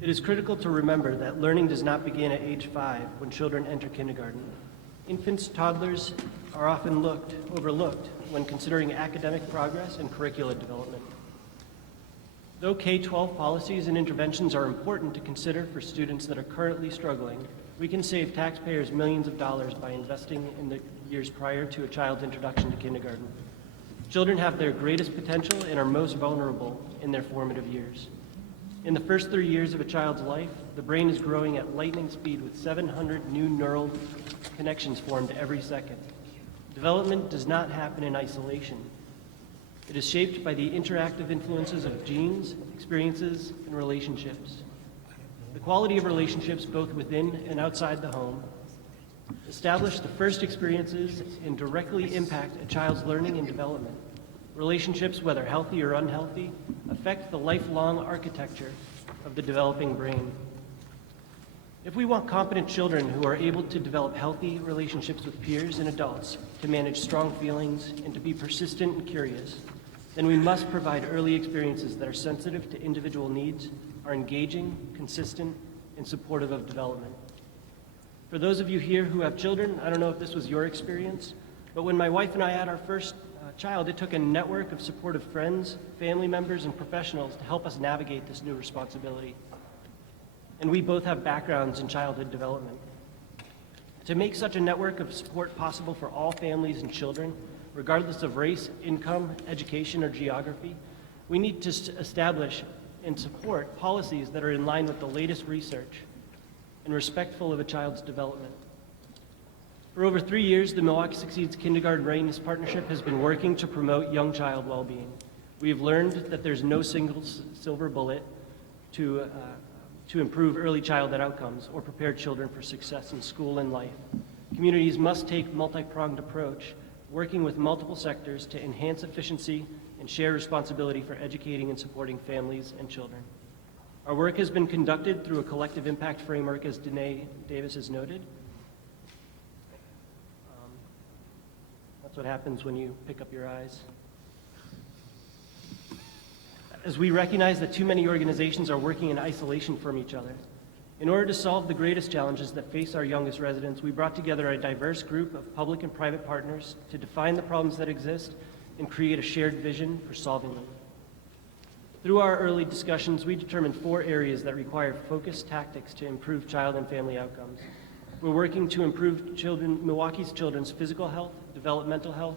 It is critical to remember that learning does not begin at age 5 when children enter kindergarten. Infants, toddlers are often overlooked when considering academic progress and curricula development. Though K-12 policies and interventions are important to consider for students that are currently struggling, we can save taxpayers millions of dollars by investing in the years prior to a child's introduction to kindergarten. Children have their greatest potential and are most vulnerable in their formative years. In the first 3 years of a child's life, the brain is growing at lightning speed with 700 new neural connections formed every second. Development does not happen in isolation. It is shaped by the interactive influences of genes, experiences, and relationships. The quality of relationships both within and outside the home establish the first experiences and directly impact a child's learning and development. Relationships, whether healthy or unhealthy, affect the lifelong architecture of the developing brain. If we want competent children who are able to develop healthy relationships with peers and adults, to manage strong feelings, and to be persistent and curious, then we must provide early experiences that are sensitive to individual needs, are engaging, consistent, and supportive of development. For those of you here who have children, I don't know if this was your experience, but when my wife and I had our first child, it took a network of supportive friends, family members, and professionals to help us navigate this new responsibility. And we both have backgrounds in childhood development. To make such a network of support possible for all families and children, regardless of race, income, education, or geography, we need to establish and support policies that are in line with the latest research and respectful of a child's development. For over 3 years, the Milwaukee Succeeds Kindergarten Readiness Partnership has been working to promote young child well-being. We have learned that there's no single silver bullet to improve early childhood outcomes or prepare children for success in school and life. Communities must take a multi-pronged approach, working with multiple sectors to enhance efficiency and share responsibility for educating and supporting families and children. Our work has been conducted through a collective impact framework, as Danae Davis has noted. That's what happens when you pick up your eyes. As we recognize that too many organizations are working in isolation from each other. In order to solve the greatest challenges that face our youngest residents, we brought together a diverse group of public and private partners to define the problems that exist and create a shared vision for solving them. Through our early discussions, we determined 4 areas that require focused tactics to improve child and family outcomes. We're working to improve Milwaukee's children's physical health, developmental health,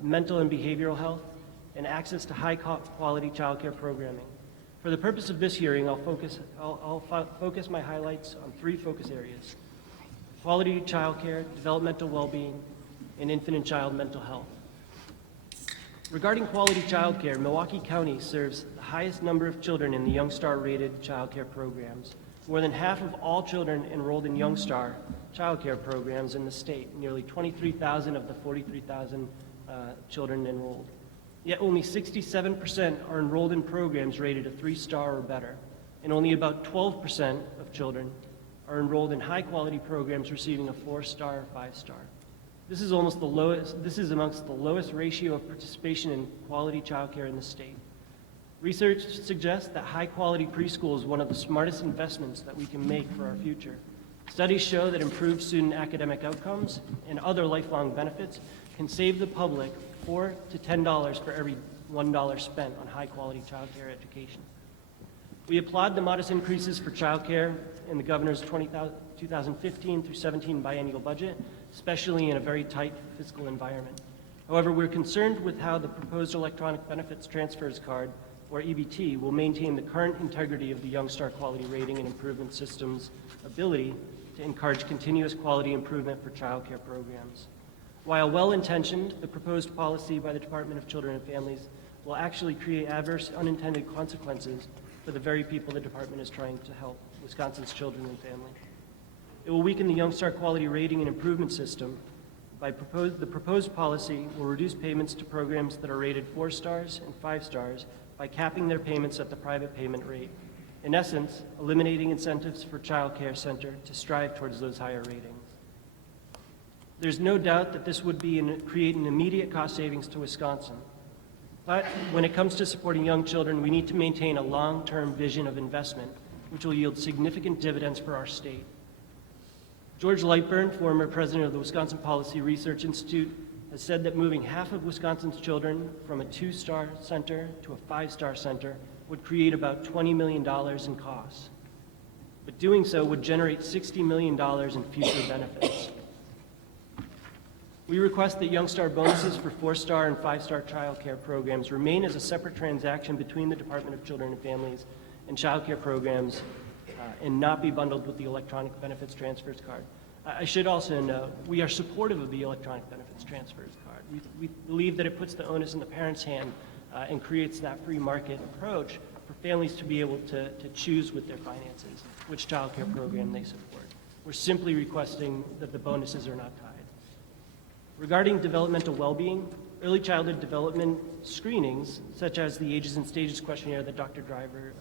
mental and behavioral health, and access to high-quality child care programming. For the purpose of this hearing, I'll focus my highlights on 3 focus areas: quality child care, developmental well-being, and infant and child mental health. Regarding quality child care, Milwaukee County serves the highest number of children in the Youngstar rated child care programs. More than half of all children enrolled in Youngstar child care programs in the state, nearly 23,000 of the 43,000 children enrolled. Yet only 67% are enrolled in programs rated a 3-star or better, and only about 12% of children are enrolled in high-quality programs receiving a 4-star or 5-star. This is amongst the lowest ratio of participation in quality childcare in the state. Research suggests that high-quality preschool is one of the smartest investments that we can make for our future. Studies show that improved student academic outcomes and other lifelong benefits can save the public $4 to $10 for every $1 spent on high-quality child care education. We applaud the modest increases for child care in the governor's 2015 through 17 biennial budget, especially in a very tight fiscal environment. However, we're concerned with how the proposed electronic benefits transfers card, or EBT, will maintain the current integrity of the Youngstar Quality Rating and Improvement System's ability to encourage continuous quality improvement for child care programs. While well-intentioned, the proposed policy by the Department of Children and Families will actually create adverse unintended consequences for the very people the department is trying to help, Wisconsin's children and family. It will weaken the Youngstar Quality Rating and Improvement System. The proposed policy will reduce payments to programs that are rated 4 stars and 5 stars by capping their payments at the private payment rate. In essence, eliminating incentives for child care center to strive towards those higher ratings. There's no doubt that this would create an immediate cost savings to Wisconsin. But when it comes to supporting young children, we need to maintain a long-term vision of investment, which will yield significant dividends for our state. George Lightburn, former president of the Wisconsin Policy Research Institute, has said that moving half of Wisconsin's children from a 2-star center to a 5-star center would create about $20 million in costs. but doing so would generate $60 million in future benefits. We request that Young Star bonuses for 4-star and 5-star child care programs remain as a separate transaction between the Department of Children and Families and child care programs and not be bundled with the electronic benefits transfers card. I should also note, we are supportive of the electronic benefits transfers card. We believe that it puts the onus in the parent's hand and creates that free market approach for families to be able to choose with their finances which child care program they support. We're simply requesting that the bonuses are not tied. Regarding developmental well-being, early childhood development screenings, such as the Ages and Stages questionnaire that Dr. Driver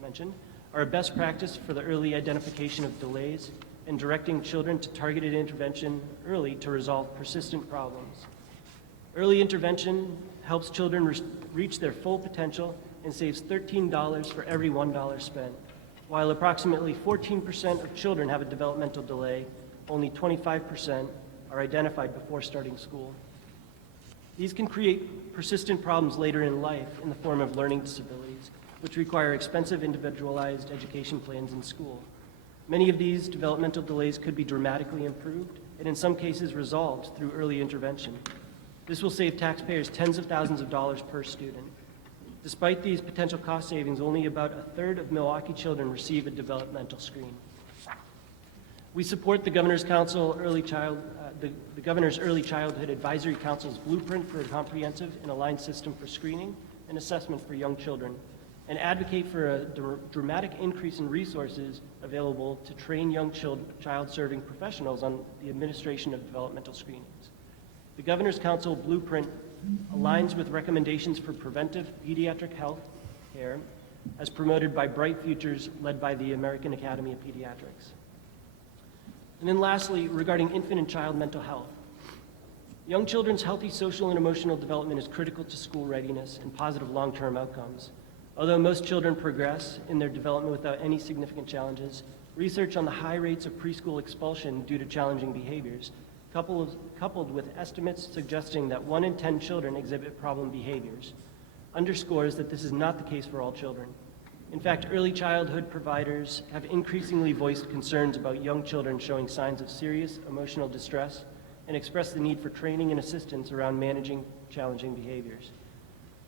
mentioned, are a best practice for the early identification of delays and directing children to targeted intervention early to resolve persistent problems. Early intervention helps children reach their full potential and saves $13 for every $1 spent. While approximately 14% of children have a developmental delay, only 25% are identified before starting school. These can create persistent problems later in life in the form of learning disabilities, which require expensive individualized education plans in school. Many of these developmental delays could be dramatically improved and in some cases resolved through early intervention. This will save taxpayers tens of thousands of dollars per student. Despite these potential cost savings, only about a third of Milwaukee children receive a developmental screen. We support the Governor's Council the Governor's Early Childhood Advisory Council's blueprint for a comprehensive and aligned system for screening and assessment for young children, and advocate for a dramatic increase in resources available to train young child-serving professionals on the administration of developmental screenings. The Governor's Council blueprint aligns with recommendations for preventive pediatric health care as promoted by Bright Futures led by the American Academy of Pediatrics. And then lastly, regarding infant and child mental health. Young children's healthy social and emotional development is critical to school readiness and positive long-term outcomes. Although most children progress in their development without any significant challenges, research on the high rates of preschool expulsion due to challenging behaviors, coupled with estimates suggesting that 1 in 10 children exhibit problem behaviors, underscores that this is not the case for all children. In fact, early childhood providers have increasingly voiced concerns about young children showing signs of serious emotional distress and expressed the need for training and assistance around managing challenging behaviors.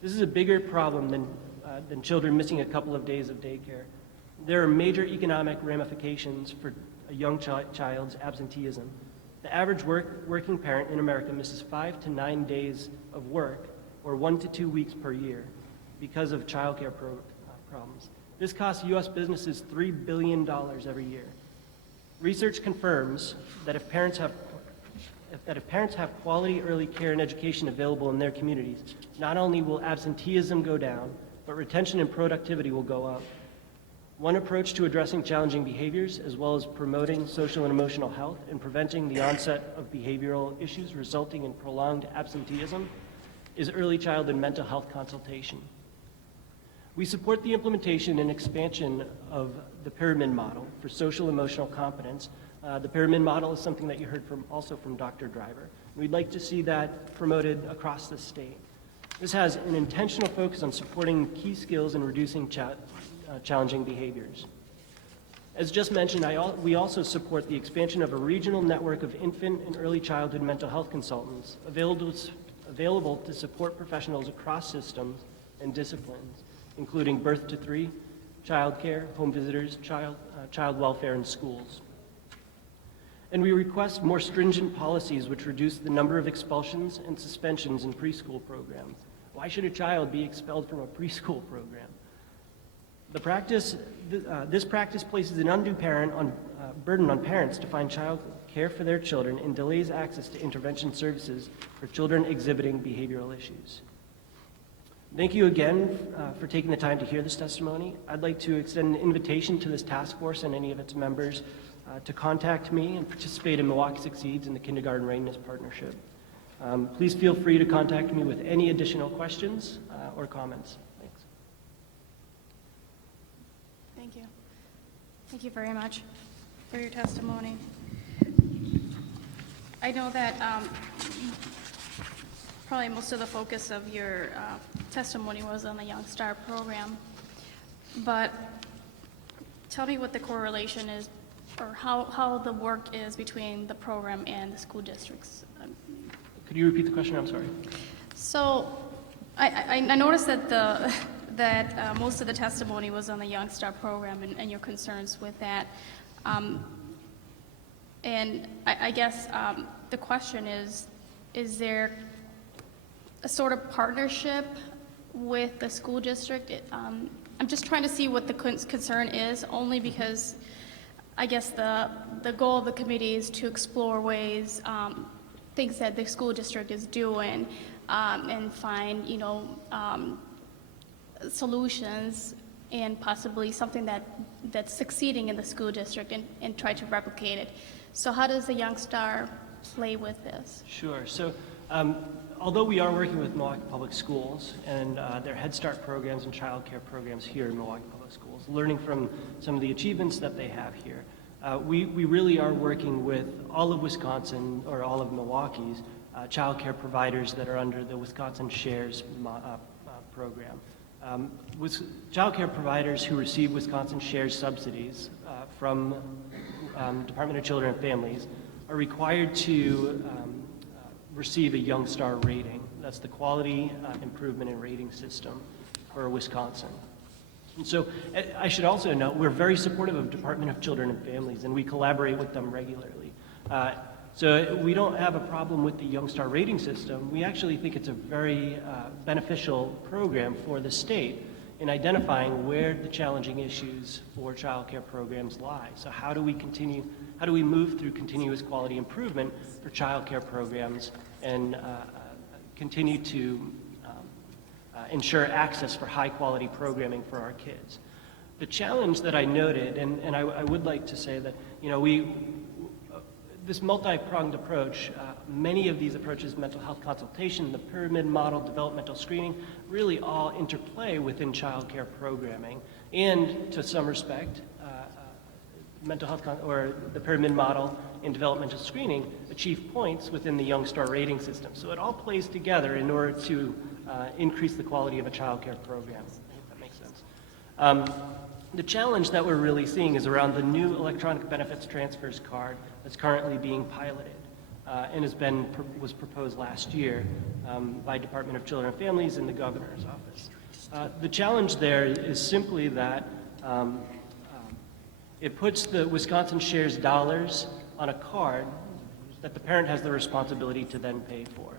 This is a bigger problem than children missing a couple of days of daycare. There are major economic ramifications for a young child's absenteeism. The average working parent in America misses 5 to 9 days of work, or 1 to 2 weeks per year, because of childcare problems. This costs U.S. businesses $3 billion every year. Research confirms that if parents have quality early care and education available in their communities, not only will absenteeism go down, but retention and productivity will go up. One approach to addressing challenging behaviors, as well as promoting social and emotional health and preventing the onset of behavioral issues resulting in prolonged absenteeism, is early childhood mental health consultation. We support the implementation and expansion of the pyramid model for social emotional competence. The pyramid model is something that you heard also from Dr. Driver. We'd like to see that promoted across the state. This has an intentional focus on supporting key skills and reducing challenging behaviors. As just mentioned, we also support the expansion of a regional network of infant and early childhood mental health consultants available to support professionals across systems and disciplines, including birth to 3, child care, home visitors, child welfare, and schools. And we request more stringent policies which reduce the number of expulsions and suspensions in preschool programs. Why should a child be expelled from a preschool program? This practice places an undue burden on parents to find child care for their children and delays access to intervention services for children exhibiting behavioral issues. Thank you again for taking the time to hear this testimony. I'd like to extend an invitation to this task force and any of its members to contact me and participate in Milwaukee Succeeds in the Kindergarten Readiness Partnership. Please feel free to contact me with any additional questions or comments. Thanks. Thank you. Thank you very much for your testimony. I know that probably most of the focus of your testimony was on the Young Star program, but tell me what the correlation is, or how the work is between the program and the school districts. Could you repeat the question? I'm sorry. So I noticed that most of the testimony was on the Young Star program and your concerns with that. And I guess the question is there a sort of partnership with the school district? I'm just trying to see what the concern is, only because I guess the goal of the committee is to explore ways, things that the school district is doing, and find, solutions and possibly something that's succeeding in the school district and try to replicate it. So how does the Young Star play with this? Sure. So although we are working with Milwaukee Public Schools and their Head Start programs and child care programs here in Milwaukee Public Schools, learning from some of the achievements that they have here, we really are working with all of Wisconsin, or all of Milwaukee's, child care providers that are under the Wisconsin Shares program. With child care providers who receive Wisconsin Shares subsidies from Department of Children and Families are required to receive a Young Star rating. That's the quality improvement and rating system for Wisconsin. And so I should also note, we're very supportive of Department of Children and Families, and we collaborate with them regularly. So we don't have a problem with the Young Star rating system. We actually think it's a very beneficial program for the state in identifying where the challenging issues for child care programs lie. So how do we move through continuous quality improvement for child care programs and continue to ensure access for high quality programming for our kids? The challenge that I noted, and I would like to say that, this multi-pronged approach, many of these approaches, mental health consultation, the pyramid model, developmental screening, really all interplay within child care programming. And to some respect, mental health or the pyramid model and developmental screening achieve points within the Young Star rating system. So it all plays together in order to increase the quality of a child care program, if that makes sense. The challenge that we're really seeing is around the new electronic benefits transfers card that's currently being piloted and was proposed last year by Department of Children and Families and the governor's office. The challenge there is simply that it puts the Wisconsin Shares dollars on a card that the parent has the responsibility to then pay for.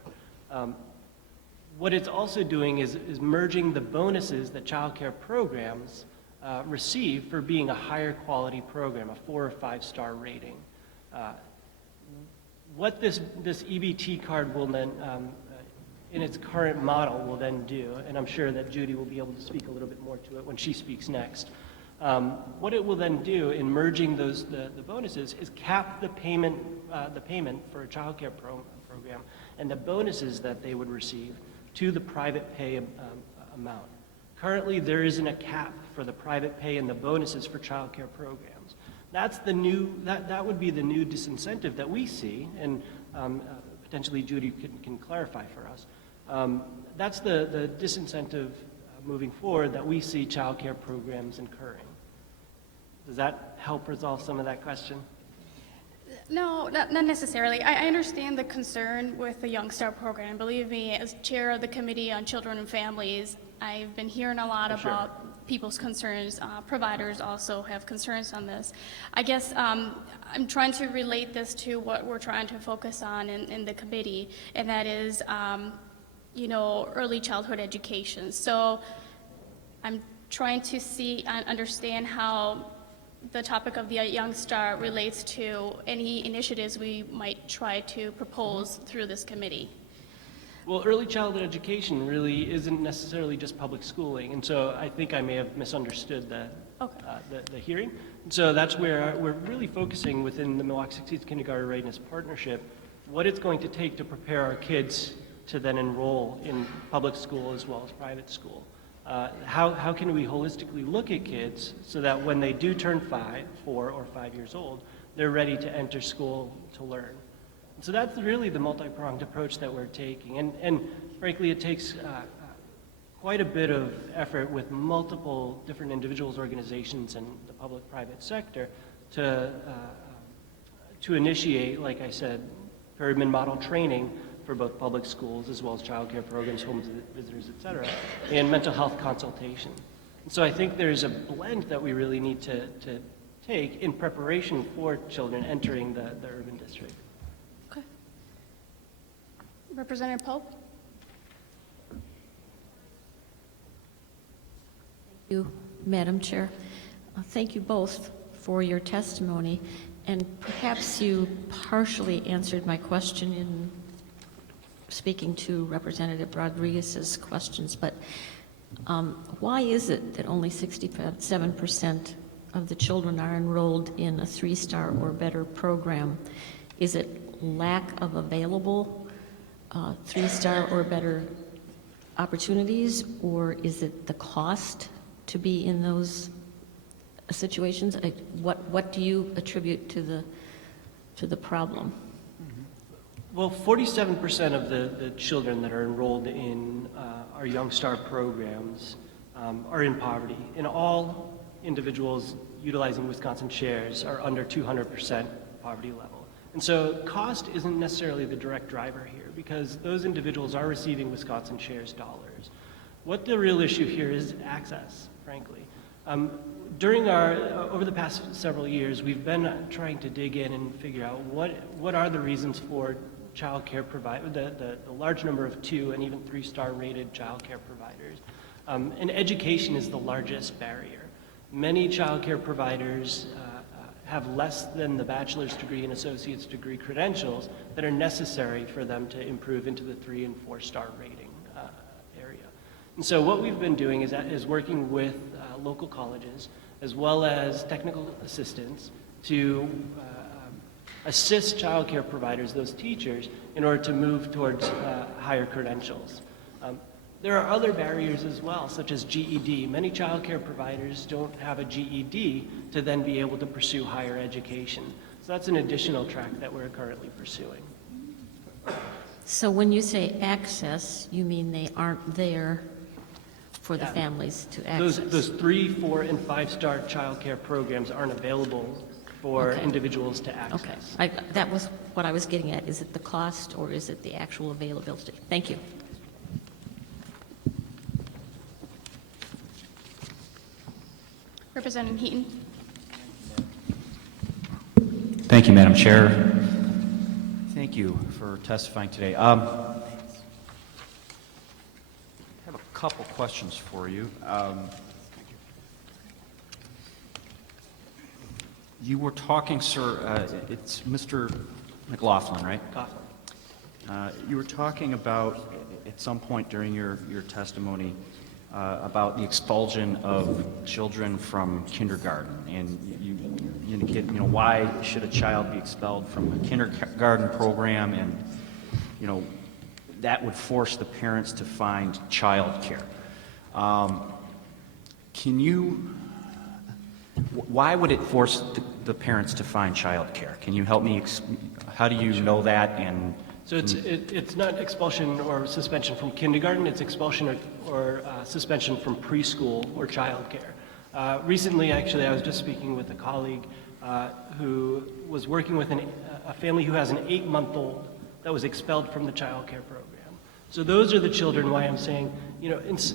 What it's also doing is merging the bonuses that child care programs receive for being a higher quality program, a 4 or 5 star rating. What this EBT card will then, in its current model, will then do, and I'm sure that Judy will be able to speak a little bit more to it when she speaks next. What it will then do in merging the bonuses is cap the payment for a child care program and the bonuses that they would receive to the private pay amount. Currently, there isn't a cap for the private pay and the bonuses for child care programs. That's the new, that would be the new disincentive that we see, and potentially Judy can clarify for us. That's the disincentive moving forward that we see child care programs incurring. Does that help resolve some of that question? No, not necessarily. I understand the concern with the Young Star program. Believe me, as chair of the Committee on Children and Families, I've been hearing a lot about people's concerns. Providers also have concerns on this. I guess I'm trying to relate this to what we're trying to focus on in the committee, and that is, early childhood education. So I'm trying to understand how the topic of the Young Star relates to any initiatives we might try to propose through this committee. Well, early childhood education really isn't necessarily just public schooling, and so I think I may have misunderstood the hearing. So that's where we're really focusing within the Milwaukee Succeeds Kindergarten Readiness Partnership, what it's going to take to prepare our kids to then enroll in public school as well as private school. How can we holistically look at kids so that when they do turn 4 or 5 years old, they're ready to enter school to learn? So that's really the multi-pronged approach that we're taking. And frankly, it takes quite a bit of effort with multiple different individuals, organizations, and the public-private sector to initiate, like I said, pyramid model training for both public schools as well as child care programs, home visitors, et cetera, and mental health consultation. And so I think there's a blend that we really need to take in preparation for children entering the urban district. Okay. Representative Pope? Thank you, Madam Chair. Thank you both for your testimony, and perhaps you partially answered my question in speaking to Representative Rodriguez's questions, but why is it that only 67% of the children are enrolled in a 3-star or better program? Is it lack of available 3-star or better opportunities, or is it the cost to be in those situations? What do you attribute to the problem? Well, 47% of the children that are enrolled in our Young Star programs are in poverty, and all individuals utilizing Wisconsin Shares are under 200% poverty level. And so cost isn't necessarily the direct driver here, because those individuals are receiving Wisconsin Shares dollars. What the real issue here is access, frankly. Over the past several years, we've been trying to dig in and figure out what are the reasons for child care provider, the large number of 2 and even 3-star rated child care providers. And education is the largest barrier. Many child care providers have less than the bachelor's degree and associate's degree credentials that are necessary for them to improve into the 3- and 4-star rating area. And so what we've been doing is working with local colleges as well as technical assistants to assist child care providers, those teachers, in order to move towards higher credentials. There are other barriers as well, such as GED. Many child care providers don't have a GED to then be able to pursue higher education. So that's an additional track that we're currently pursuing. So when you say access, you mean they aren't there for the families to access? Those 3, 4, and 5-star child care programs aren't available for individuals to access. Okay, that was what I was getting at. Is it the cost or is it the actual availability? Thank you. Representative Heaton? Thank you, Madam Chair. Thank you for testifying today. I have a couple questions for you. You were talking, sir, it's Mr. McLaughlin, right? Coughlin. You were talking about, at some point during your testimony, about the expulsion of children from kindergarten, and you indicate, why should a child be expelled from a kindergarten program, and, that would force the parents to find child care. Why would it force the parents to find child care? Can you help me, how do you know that? And so it's not expulsion or suspension from kindergarten, it's expulsion or suspension from preschool or child care. Recently, actually, I was just speaking with a colleague who was working with a family who has an 8-month-old that was expelled from the child care program. So those are the children, why I'm saying,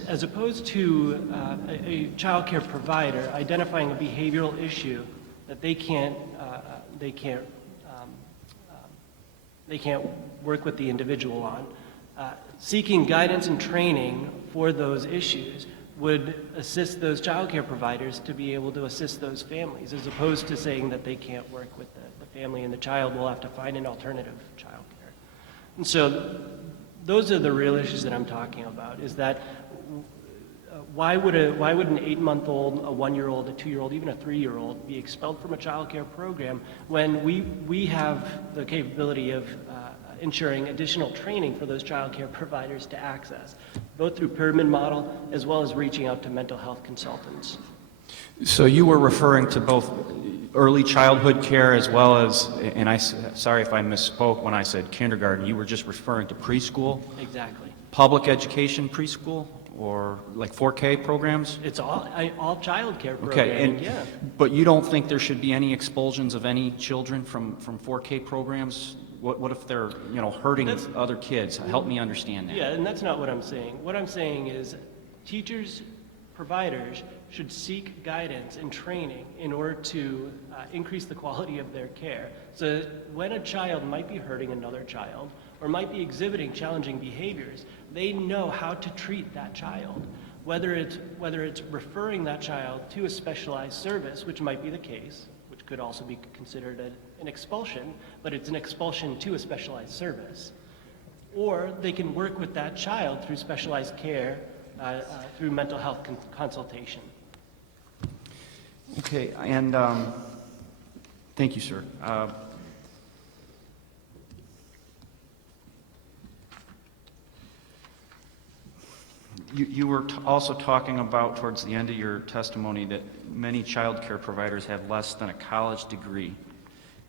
as opposed to a child care provider identifying a behavioral issue that they can't work with the individual on, seeking guidance and training for those issues would assist those child care providers to be able to assist those families, as opposed to saying that they can't work with the family and the child will have to find an alternative child care. And so those are the real issues that I'm talking about, is that why would an 8-month-old, a 1-year-old, a 2-year-old, even a 3-year-old be expelled from a child care program when we have the capability of ensuring additional training for those child care providers to access, both through pyramid model as well as reaching out to mental health consultants. So you were referring to both early childhood care as well as, and sorry if I misspoke when I said kindergarten, you were just referring to preschool? Exactly. Public education preschool? or like 4K programs? It's all childcare Okay, programming, and, yeah. but you don't think there should be any expulsions of any children from 4K programs? What if they're, hurting other kids? Help me understand that. Yeah, and that's not what I'm saying. What I'm saying is teachers, providers should seek guidance and training in order to increase the quality of their care. So when a child might be hurting another child or might be exhibiting challenging behaviors, they know how to treat that child. Whether it's referring that child to a specialized service, which might be the case, which could also be considered an expulsion, but it's an expulsion to a specialized service. Or they can work with that child through specialized care, through mental health consultation. Okay, and thank you, sir. You were also talking about, towards the end of your testimony, that many child care providers have less than a college degree.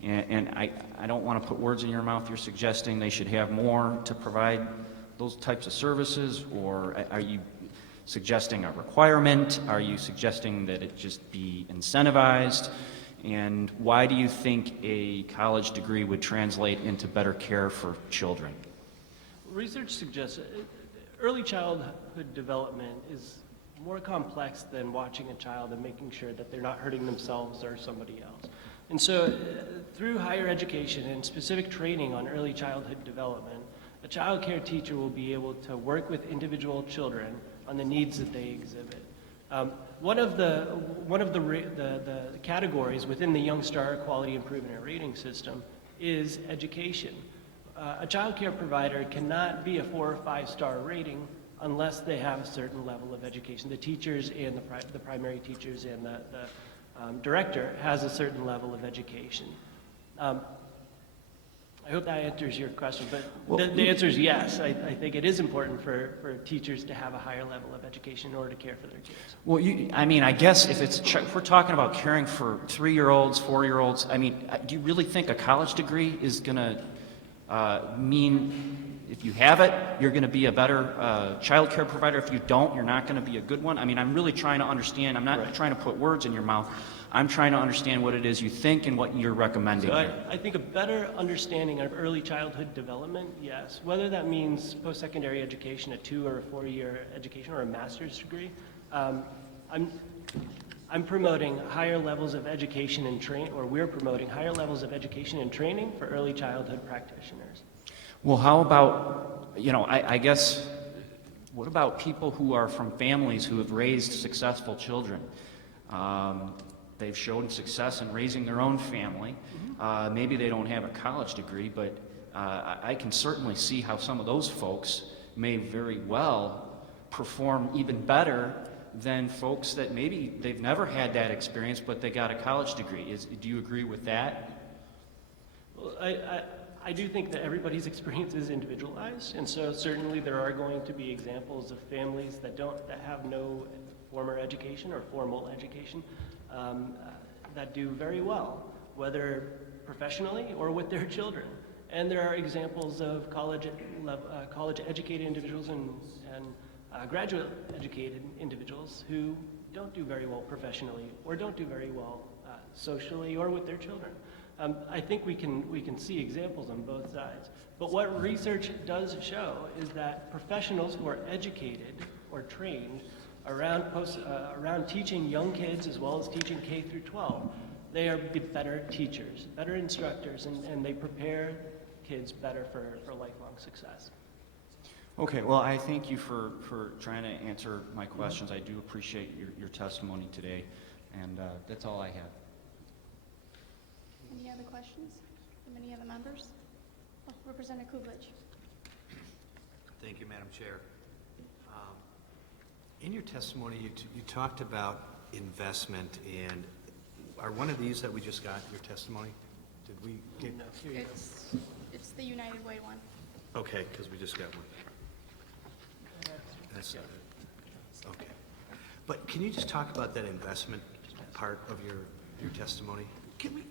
And I don't want to put words in your mouth. You're suggesting they should have more to provide those types of services, or are you suggesting a requirement? Are you suggesting that it just be incentivized? And why do you think a college degree would translate into better care for children? Research suggests early childhood development is more complex than watching a child and making sure that they're not hurting themselves or somebody else. And so through higher education and specific training on early childhood development, a child care teacher will be able to work with individual children on the needs that they exhibit. One of the categories within the Young Star Quality Improvement and Rating System is education. A child care provider cannot be a 4 or 5 star rating unless they have a certain level of education. The teachers and the primary teachers and the director has a certain level of education. I hope that answers your question, but the answer is yes. I think it is important for teachers to have a higher level of education in order to care for their kids. Well, I guess if we're talking about caring for 3-year-olds, 4-year-olds, do you really think a college degree is going to mean if you have it, you're going to be a better child care provider? If you don't, you're not going to be a good one? I'm really trying to understand. I'm not trying to put words in your mouth. I'm trying to understand what it is you think and what you're recommending. So I think a better understanding of early childhood development, yes. Whether that means post-secondary education, a 2 or a 4-year education, or a master's degree, I'm promoting higher levels of education and training, or we're promoting higher levels of education and training for early childhood practitioners. Well, how about, I guess, what about people who are from families who have raised successful children? They've shown success in raising their own family. Maybe they don't have a college degree, but I can certainly see how some of those folks may very well perform even better than folks that maybe they've never had that experience, but they got a college degree. Do you agree with that? Well, I do think that everybody's experience is individualized, and so certainly there are going to be examples of families that have no formal education or formal education that do very well, whether professionally or with their children. And there are examples of college-educated individuals and graduate-educated individuals who don't do very well professionally or don't do very well socially or with their children. I think we can see examples on both sides. But what research does show is that professionals who are educated or trained around teaching young kids as well as teaching K through 12, they are better teachers, better instructors, and they prepare kids better for lifelong success. Okay, well, I thank you for trying to answer my questions. I do appreciate your testimony today, and that's all I have. Any other questions from any other members? Oh, Representative Coughlin. Thank you, Madam Chair. In your testimony, you talked about investment, and are one of these that we just got, your testimony? Did we get? No. It's the United Way one. Okay, because we just got one. That's not it. Okay. But can you just talk about that investment part of your testimony? Can we,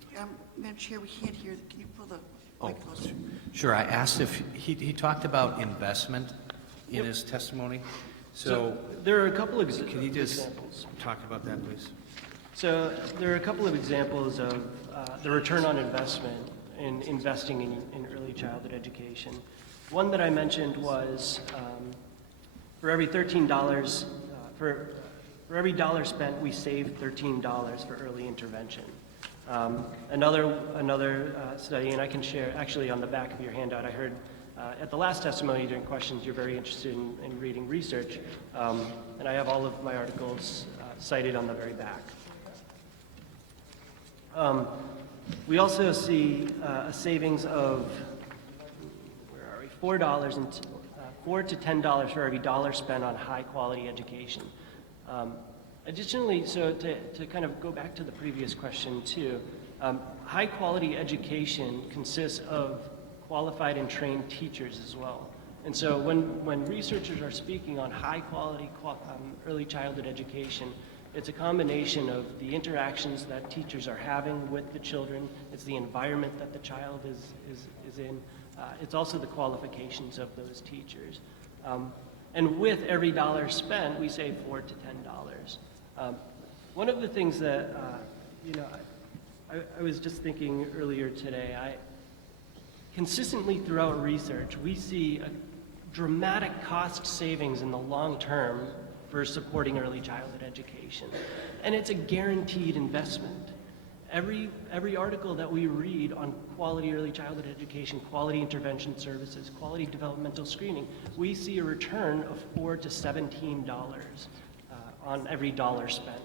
Madam Chair, we can't hear. Can you pull the mic closer? Sure. I asked if he talked about investment in his testimony. So there are a couple of can you just examples. talk about that, please? So there are a couple of examples of the return on investment in investing in early childhood education. One that I mentioned was for every $13, for every dollar spent, we save $13 for early intervention. Another study, and I can share, actually on the back of your handout, I heard at the last testimony during questions, you're very interested in reading research, and I have all of my articles cited on the very back. We also see a savings of, where are we, $4 to $10 for every dollar spent on high quality education. Additionally, so to kind of go back to the previous question too, high quality education consists of qualified and trained teachers as well. And so when researchers are speaking on high quality early childhood education, it's a combination of the interactions that teachers are having with the children, it's the environment that the child is in, it's also the qualifications of those teachers. And with every dollar spent, we save $4 to $10. One of the things that, I was just thinking earlier today, consistently throughout research, we see a dramatic cost savings in the long term for supporting early childhood education. And it's a guaranteed investment. Every article that we read on quality early childhood education, quality intervention services, quality developmental screening, we see a return of $4 to $17 on every dollar spent.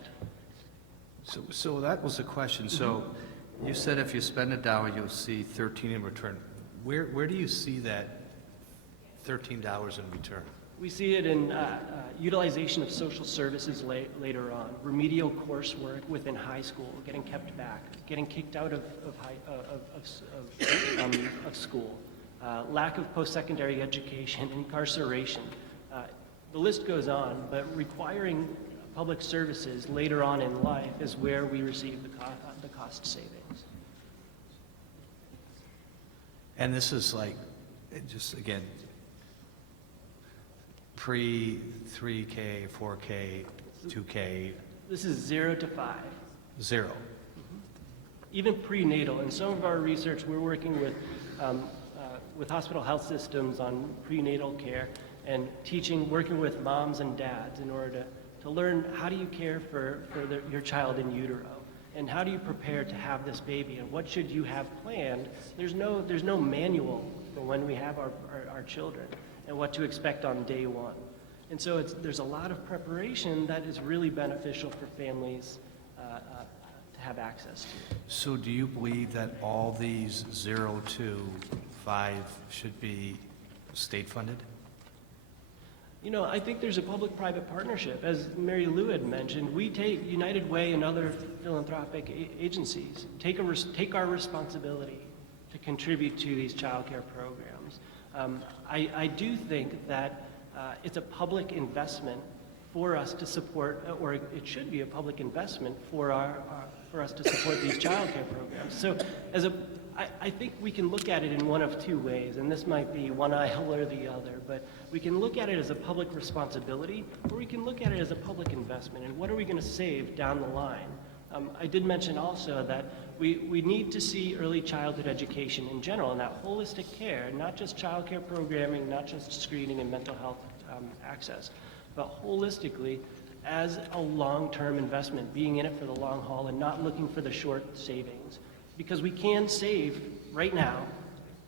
So that was the question. So you said if you spend $1, you'll see 13 in return. Where do you see that $13 in return? We see it in utilization of social services later on, remedial coursework within high school, getting kept back, getting kicked out of school, lack of post-secondary education, incarceration. The list goes on, but requiring public services later on in life is where we receive the cost savings. And this is like, just again, pre-3K, 4K, 2K? This is 0 to 5. 0. Even prenatal. In some of our research, we're working with hospital health systems on prenatal care and working with moms and dads in order to learn how do you care for your child in utero, and how do you prepare to have this baby, and what should you have planned. There's no manual for when we have our children and what to expect on day one. And so there's a lot of preparation that is really beneficial for families to have access to. So do you believe that all these 0 to 5 should be state funded? I think there's a public-private partnership. As Mary Lou had mentioned, we take United Way and other philanthropic agencies, take our responsibility to contribute to these child care programs. I do think that it's a public investment for us to support, or it should be a public investment for us to support these child care programs. So I think we can look at it in one of two ways, and this might be one aisle or the other, but we can look at it as a public responsibility, or we can look at it as a public investment, and what are we going to save down the line? I did mention also that we need to see early childhood education in general, and that holistic care, not just child care programming, not just screening and mental health access, but holistically as a long-term investment, being in it for the long haul and not looking for the short savings. Because we can save right now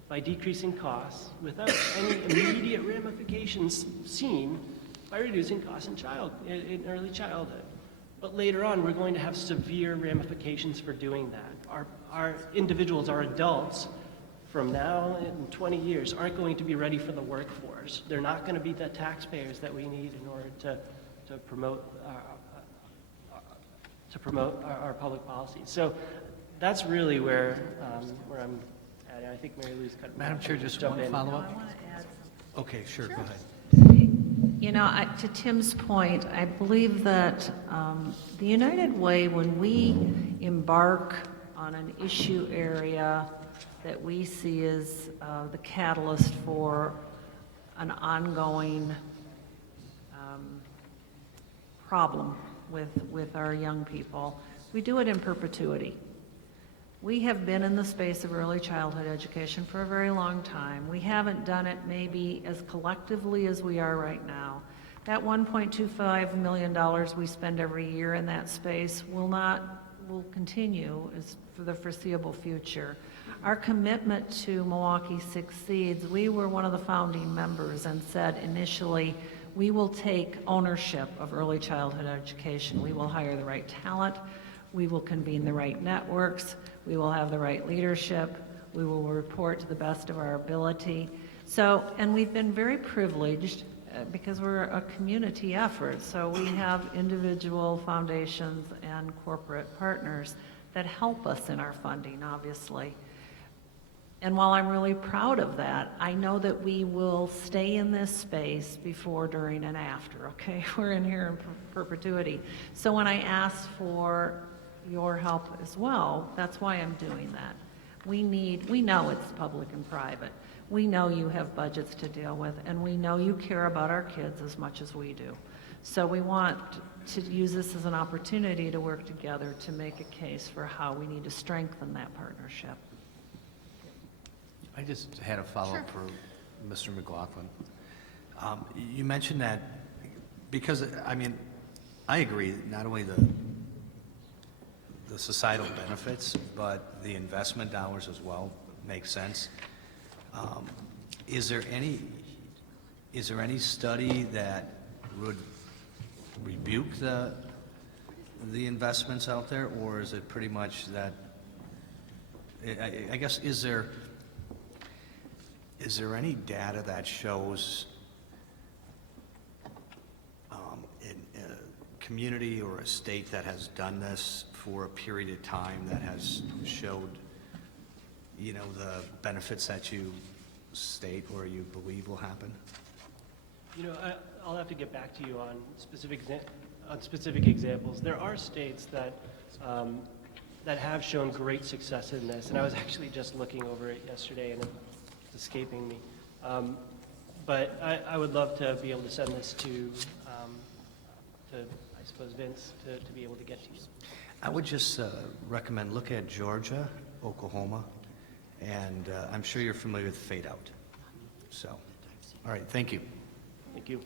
by decreasing costs without any immediate ramifications seen by reducing costs in early childhood. But later on, we're going to have severe ramifications for doing that. Our individuals, our adults, from now in 20 years, aren't going to be ready for the workforce. They're not going to be the taxpayers that we need in order to promote our public policy. So that's really where I'm at. I think Mary Lou's cut. Madam Chair, just one follow-up. I want to add something. Okay, sure, go ahead. To Tim's point, I believe that the United Way, when we embark on an issue area that we see as the catalyst for an ongoing problem with our young people. We do it in perpetuity. We have been in the space of early childhood education for a very long time. We haven't done it maybe as collectively as we are right now. That $1.25 million we spend every year in that space will continue for the foreseeable future. Our commitment to Milwaukee Succeeds, we were one of the founding members and said initially, we will take ownership of early childhood education. We will hire the right talent. We will convene the right networks. We will have the right leadership. We will report to the best of our ability. And we've been very privileged because we're a community effort. So we have individual foundations and corporate partners that help us in our funding, obviously. And while I'm really proud of that, I know that we will stay in this space before, during, and after, okay? We're in here in perpetuity. So when I ask for your help as well, that's why I'm doing that. We know it's public and private. We know you have budgets to deal with, and we know you care about our kids as much as we do. So we want to use this as an opportunity to work together to make a case for how we need to strengthen that partnership. I just had a follow-up for Mr. McGaughey. You mentioned that because, I mean, I agree, not only the societal benefits, but the investment dollars as well make sense. Is there any study that would rebuke the investments out there, or is it pretty much that, I guess, is there any data that shows in a community or a state that has done this for a period of time that has showed, you know, the benefits that you state or you believe will happen? You know, I'll have to get back to you on specific examples. There are states that that have shown great success in this, and I was actually just looking over it yesterday, and it's escaping me. But I would love to be able to send this to I suppose, Vince, to be able to get to you. I would just recommend look at Georgia, Oklahoma, and I'm sure you're familiar with Fade Out. So, all right, thank you. Thank you.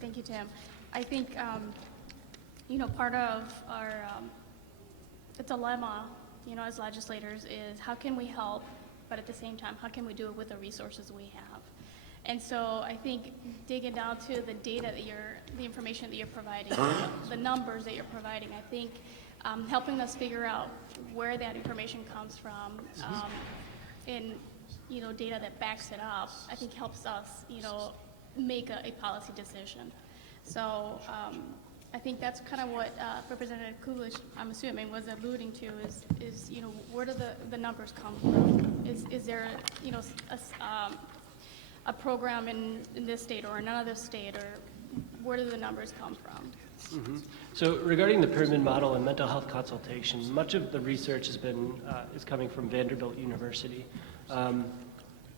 Thank you, Tim. I think, you know, part of our the dilemma, you know, as legislators is how can we help, but at the same time, how can we do it with the resources we have? And so I think digging down to the data that the information that you're providing, the numbers that you're providing, I think helping us figure out where that information comes from, and, you know, data that backs it up, I think helps us, you know, make a policy decision. So I think that's kind of what Representative Coughlin, I'm assuming, was alluding to is you know, where do the numbers come from? Is there, you know, a program in this state or another state, or where do the numbers come from? Mm-hmm. So regarding the pyramid model and mental health consultation, much of the research has been is coming from Vanderbilt University.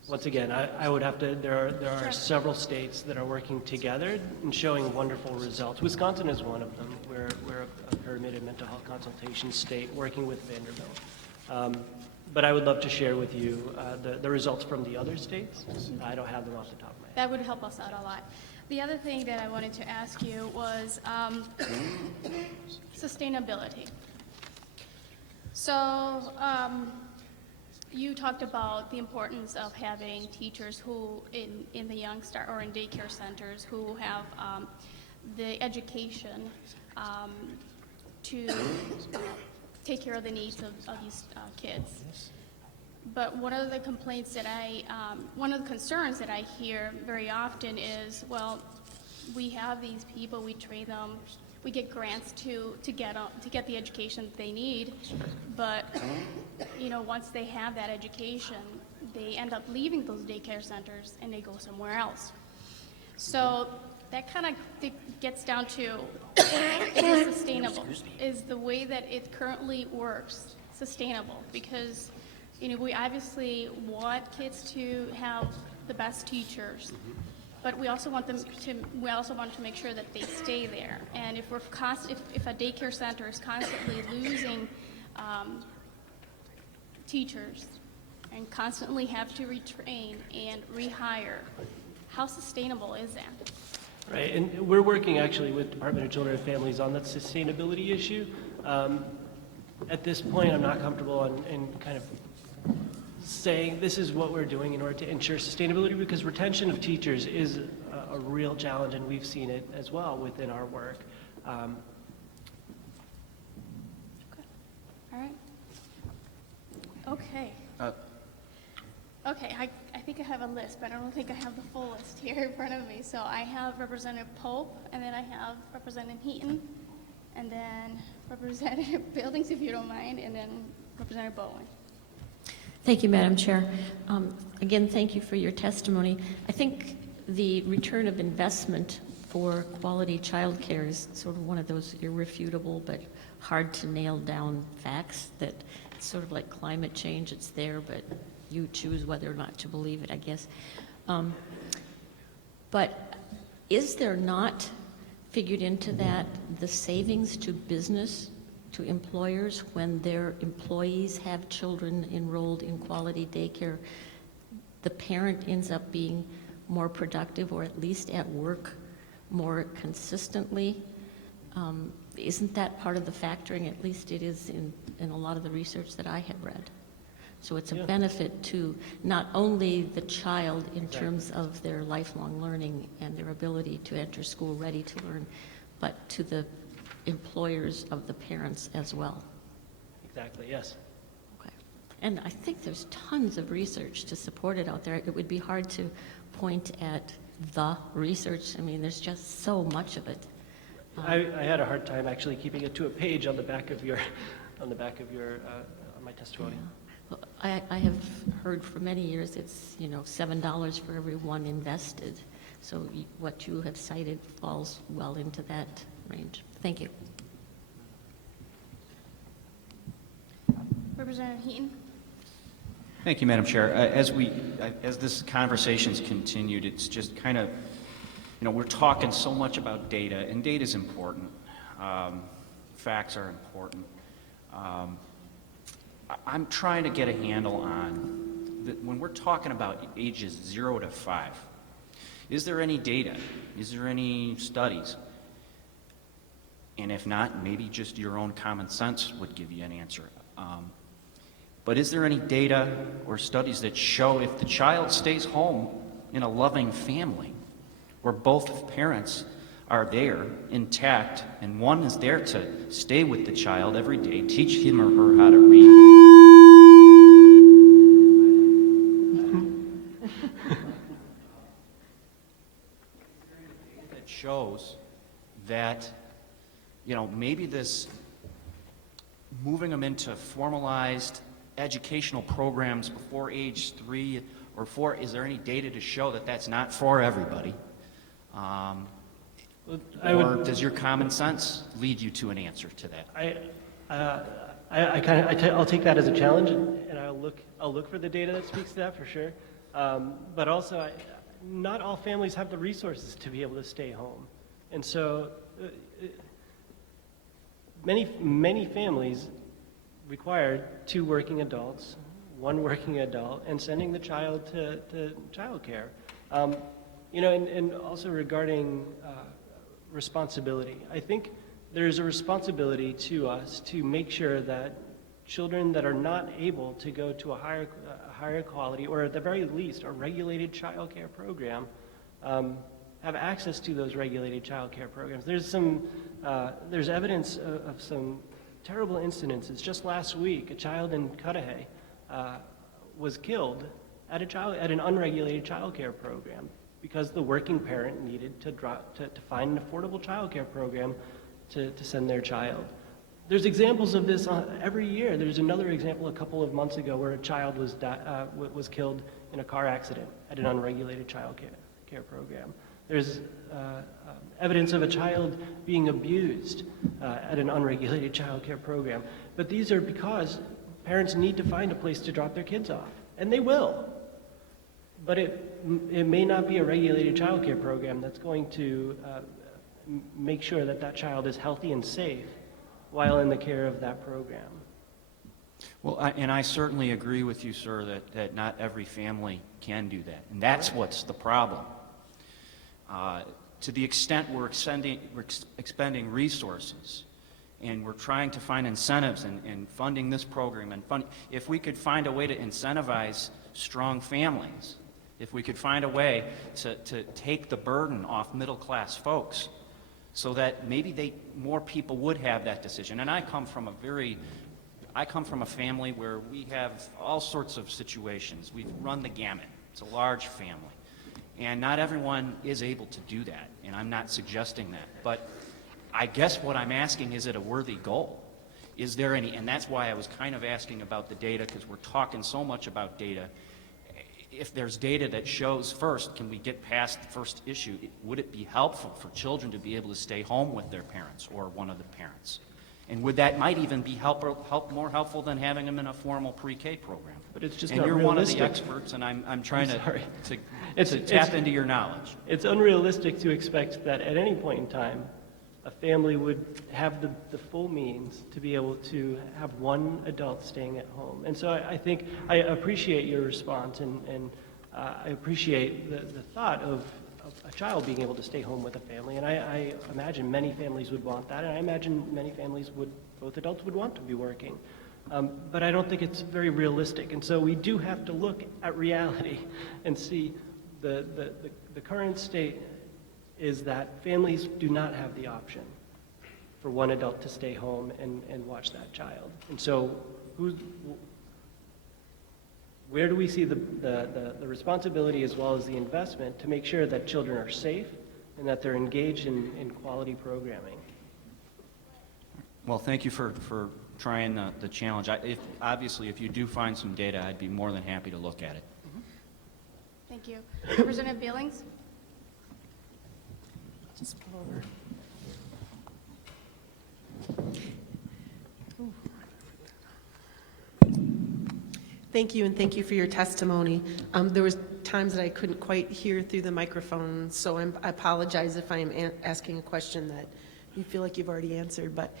Once again, I would have to, there are several states that are working together and showing wonderful results. Wisconsin is one of them. We're a pyramided mental health consultation state working with Vanderbilt. But I would love to share with you the results from the other states. I don't have them off the top of my head. That would help us out a lot. The other thing that I wanted to ask you was sustainability. So you talked about the importance of having teachers who in the Young Start or in daycare centers who have the education to take care of the needs of these kids. But one of the complaints that one of the concerns that I hear very often is, well, we have these people, we train them, we get grants to get the education that they need, but you know, once they have that education, they end up leaving those daycare centers and they go somewhere else. So that kind of gets down to, is it sustainable? Is the way that it currently works sustainable? Because, you know, we obviously want kids to have the best teachers, but we also want to make sure that they stay there. And if if a daycare center is constantly losing teachers and constantly have to retrain and rehire, how sustainable is that? Right, and we're working actually with Department of Children and Families on that sustainability issue. At this point, I'm not comfortable in kind of saying this is what we're doing in order to ensure sustainability, because retention of teachers is a real challenge, and we've seen it as well within our work. All right. Okay. Okay, I think I have a list, but I don't think I have the full list here in front of me. So I have Representative Pope, and then I have Representative Heaton, and then Representative Buildings, if you don't mind, and then Representative Bowen. Thank you, Madam Chair. Again, thank you for your testimony. I think the return of investment for quality childcare is sort of one of those irrefutable but hard to nail down facts that it's sort of like climate change. It's there, but you choose whether or not to believe it, I guess. But is there not figured into that the savings to business, to employers, when their employees have children enrolled in quality daycare? The parent ends up being more productive, or at least at work more consistently. Isn't that part of the factoring? At least it is in a lot of the research that I have read. So it's a benefit to not only the child in terms of their lifelong learning and their ability to enter school ready to learn, but to the employers of the parents as well. Exactly, yes. Okay. And I think there's tons of research to support it out there. It would be hard to point at the research. I mean, there's just so much of it. I had a hard time actually keeping it to a page on the back of your, on my testimony. Yeah. Well, I have heard for many years it's, $7 for every one invested. So what you have cited falls well into that range. Thank you. Representative Heaton. Thank you, Madam Chair. As this conversation's continued, it's just kind of, we're talking so much about data, and data is important. Facts are important. I'm trying to get a handle on when we're talking about ages 0 to 5. Is there any data? Is there any studies? And if not, maybe just your own common sense would give you an answer. But is there any data or studies that show if the child stays home in a loving family, where both parents are there intact, and one is there to stay with the child every day, teach him or her how to read? That shows that, maybe this moving them into formalized educational programs before age 3 or 4, is there any data to show that that's not for everybody? Or does your common sense lead you to an answer to that? I'll take that as a challenge, and I'll look for the data that speaks to that for sure. But also, not all families have the resources to be able to stay home, and so many families require 2 working adults, 1 working adult, and sending the child to childcare. And also regarding responsibility, I think there's a responsibility to us to make sure that children that are not able to go to a higher quality, or at the very least a regulated child care program, have access to those regulated child care programs. There's evidence of some terrible incidences. Just last week, a child in Cudahy was killed at an unregulated child care program because the working parent needed to find an affordable child care program to send their child. There's examples of this every year. There's another example a couple of months ago where a child was killed in a car accident at an unregulated child care program. There's evidence of a child being abused at an unregulated child care program. But these are because parents need to find a place to drop their kids off, and they will. But it may not be a regulated childcare program that's going to make sure that that child is healthy and safe while in the care of that program. Well, and I certainly agree with you, sir, that not every family can do that. And that's what's the problem. To the extent we're expending resources and we're trying to find incentives and funding this program, if we could find a way to incentivize strong families, if we could find a way to take the burden off middle-class folks so that maybe more people would have that decision. And I come from a family where we have all sorts of situations. We've run the gamut. It's a large family. And not everyone is able to do that, and I'm not suggesting that. But I guess what I'm asking, is it a worthy goal? Is there any, and that's why I was kind of asking about the data, because we're talking so much about data. If there's data that shows, first, can we get past the first issue? Would it be helpful for children to be able to stay home with their parents or one of the parents? And would that might even be more helpful than having them in a formal pre-K program? But it's just and not you're realistic. One of the experts, and I'm trying to It's tap into your knowledge. It's unrealistic to expect that at any point in time, a family would have the full means to be able to have one adult staying at home. And so I think I appreciate your response, and I appreciate the thought of a child being able to stay home with a family. And I imagine many families would want that, and I imagine many families both adults would want to be working. But I don't think it's very realistic. And so we do have to look at reality and see the current state is that families do not have the option for one adult to stay home and watch that child. And so where do we see the responsibility as well as the investment to make sure that children are safe and that they're engaged in quality programming? Well, thank you for trying the challenge. Obviously, if you do find some data, I'd be more than happy to look at it. Thank you. Representative Billings? Just pull over. Thank you, and thank you for your testimony. There was times that I couldn't quite hear through the microphone, so I apologize if I'm asking a question that you feel like you've already answered. But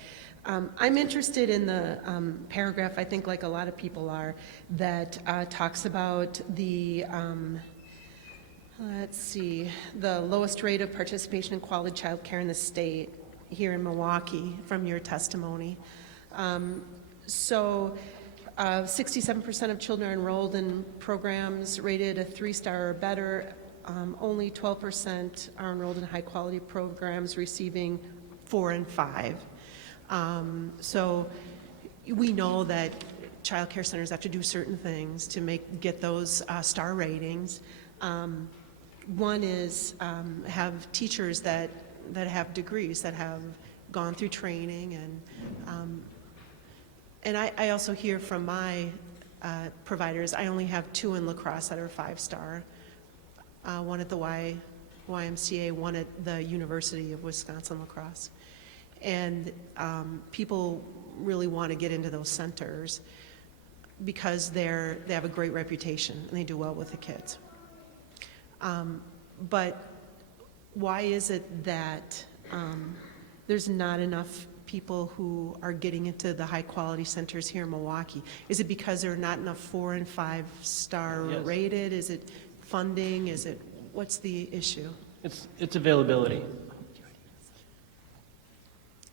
I'm interested in the paragraph, I think like a lot of people are, that talks about the the lowest rate of participation in quality child care in the state here in Milwaukee from your testimony. 67% of children are enrolled in programs rated a 3-star or better. Only 12% are enrolled in high-quality programs receiving 4 and 5. So we know that child care centers have to do certain things to get those star ratings. One is have teachers that have degrees, that have gone through training, and I also hear from my providers, I only have 2 in La Crosse that are 5-star, one at the YMCA, one at the University of Wisconsin-La Crosse. And people really want to get into those centers because they have a great reputation and they do well with the kids. But why is it that there's not enough people who are getting into the high-quality centers here in Milwaukee? Is it because there are not enough 4 and 5-star rated? Is it funding? What's the issue? It's availability.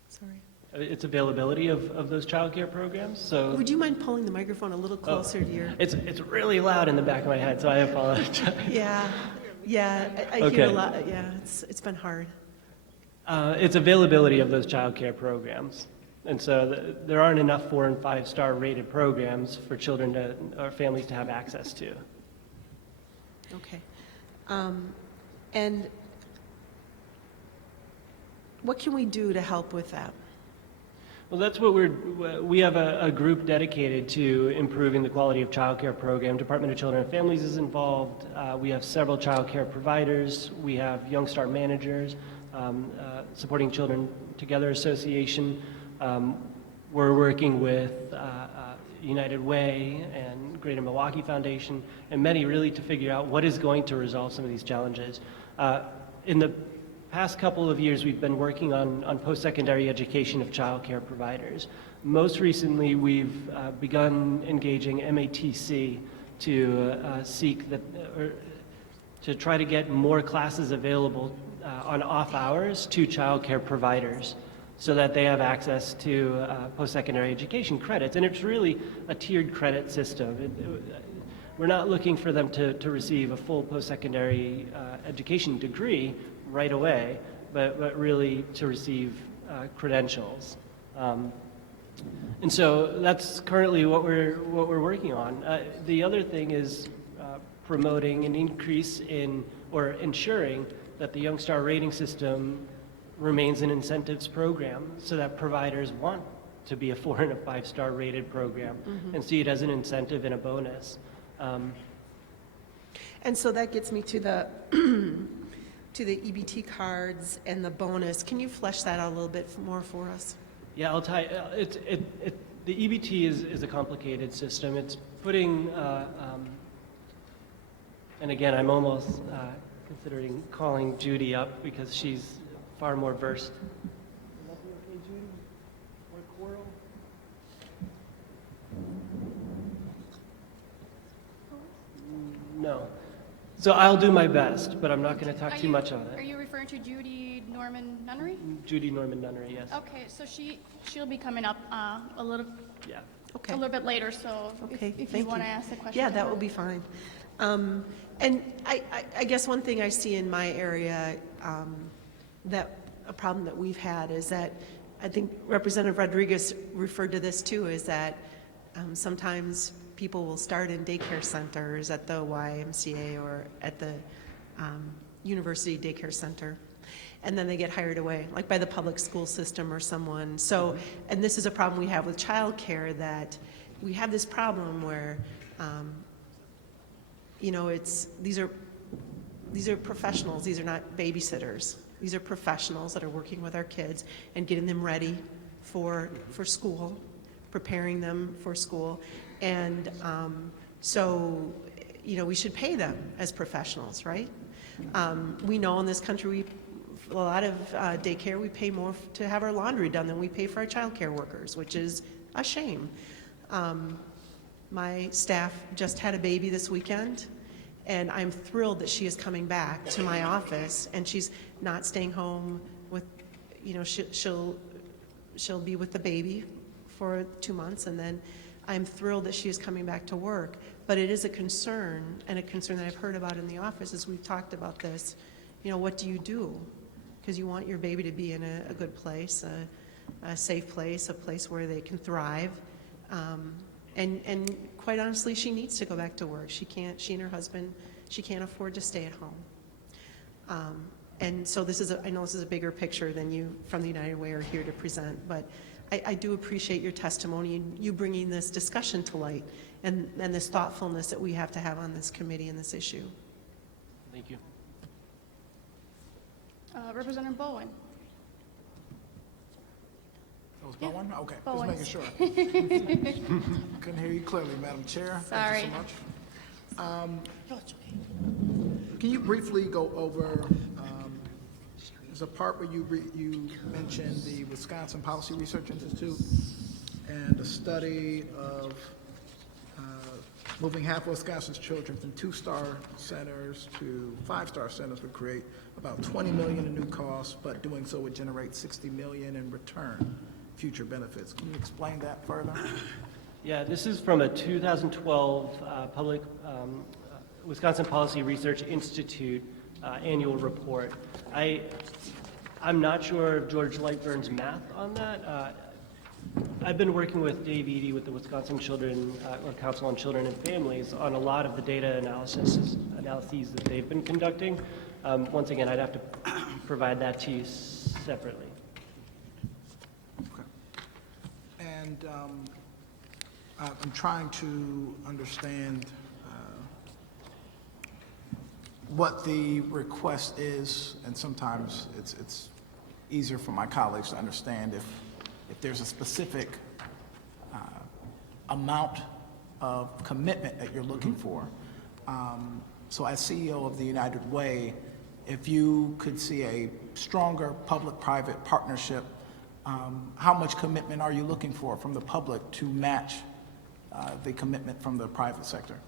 Sorry. It's availability of those child care programs. So would you mind pulling the microphone a little closer to your... It's really loud in the back of my head, so I apologize. Yeah, I hear a lot. Yeah, it's been hard. It's availability of those child care programs. And so there aren't enough 4 and 5-star rated programs for children or families to have access to. Okay. And what can we do to help with that? Well, that's what we have a group dedicated to improving the quality of child care program. Department of Children and Families is involved. We have several child care providers. We have Young Start managers, Supporting Children Together Association. We're working with United Way and Greater Milwaukee Foundation, and many really to figure out what is going to resolve some of these challenges. In the past couple of years, we've been working on post-secondary education of childcare providers. Most recently, we've begun engaging MATC to seek that, or to try to get more classes available on off hours to childcare providers so that they have access to post-secondary education credits. And it's really a tiered credit system. We're not looking for them to receive a full post-secondary education degree right away, but really to receive credentials. And so that's currently what we're working on. The other thing is promoting an increase in, or ensuring that the Young Star rating system remains an incentives program so that providers want to be a 4- and a 5-star rated program and see it as an incentive and a bonus. And so that gets me to the to the EBT cards and the bonus. Can you flesh that out a little bit more for us? Yeah, I'll tell you. The EBT is a complicated system. It's putting, and again, I'm almost considering calling Judy up because she's far more versed. Would that be okay, Judy? Or Coral? No. So I'll do my best, but I'm not going to talk too much on Are it. you referring to Judy Norman-Nunnery? Judy Norman-Nunnery, yes. Okay, so she'll be coming up a little Okay. a little bit later. So Okay, if thank you want to you. ask the question, Yeah, to that her. will be fine. And I guess one thing I see in my area, that a problem that we've had is that, I think Representative Rodriguez referred to this too, is that sometimes people will start in daycare centers at the YMCA or at the university daycare center, and then they get hired away, like by the public school system or someone. So, and this is a problem we have with childcare, that we have this problem where, you know, these are professionals. These are not babysitters. These are professionals that are working with our kids and getting them ready for school, preparing them for school. And so, you know, we should pay them as professionals, right? We know in this country, a lot of daycare, we pay more to have our laundry done than we pay for our childcare workers, which is a shame. My staff just had a baby this weekend, and I'm thrilled that she is coming back to my office, and she's not staying home with, you know, she'll be with the baby for 2 months, and then I'm thrilled that she is coming back to work. But it is a concern, and a concern that I've heard about in the office as we've talked about this. You know, what do you do? Because you want your baby to be in a good place, a safe place, a place where they can thrive. And quite honestly, she needs to go back to work. She and her husband, she can't afford to stay at home. And so I know this is a bigger picture than you from the United Way are here to present, but I do appreciate your testimony and you bringing this discussion to light and this thoughtfulness that we have to have on this committee and this issue. Thank you. Representative Bowen. That was Bowen? Okay, Bowen. just making sure. Couldn't hear you clearly, Madam Chair. Sorry. Thank you so much. Can you briefly go over, there's a part where you mentioned the Wisconsin Policy Research Institute and a study of moving half of Wisconsin's children from 2-star centers to 5-star centers would create about $20 million in new costs, but doing so would generate $60 million in return future benefits. Can you explain that further? Yeah, this is from a 2012 Wisconsin Policy Research Institute annual report. I'm not sure of George Lightburn's math on that. I've been working with Dave Eady with the Wisconsin Council on Children and Families on a lot of the data analyses that they've been conducting. Once again, I'd have to provide that to you separately. Okay. And I'm trying to understand what the request is, and sometimes it's easier for my colleagues to understand if there's a specific amount of commitment that you're looking for. So as CEO of the United Way, if you could see a stronger public-private partnership, how much commitment are you looking for from the public to match the commitment from the private sector?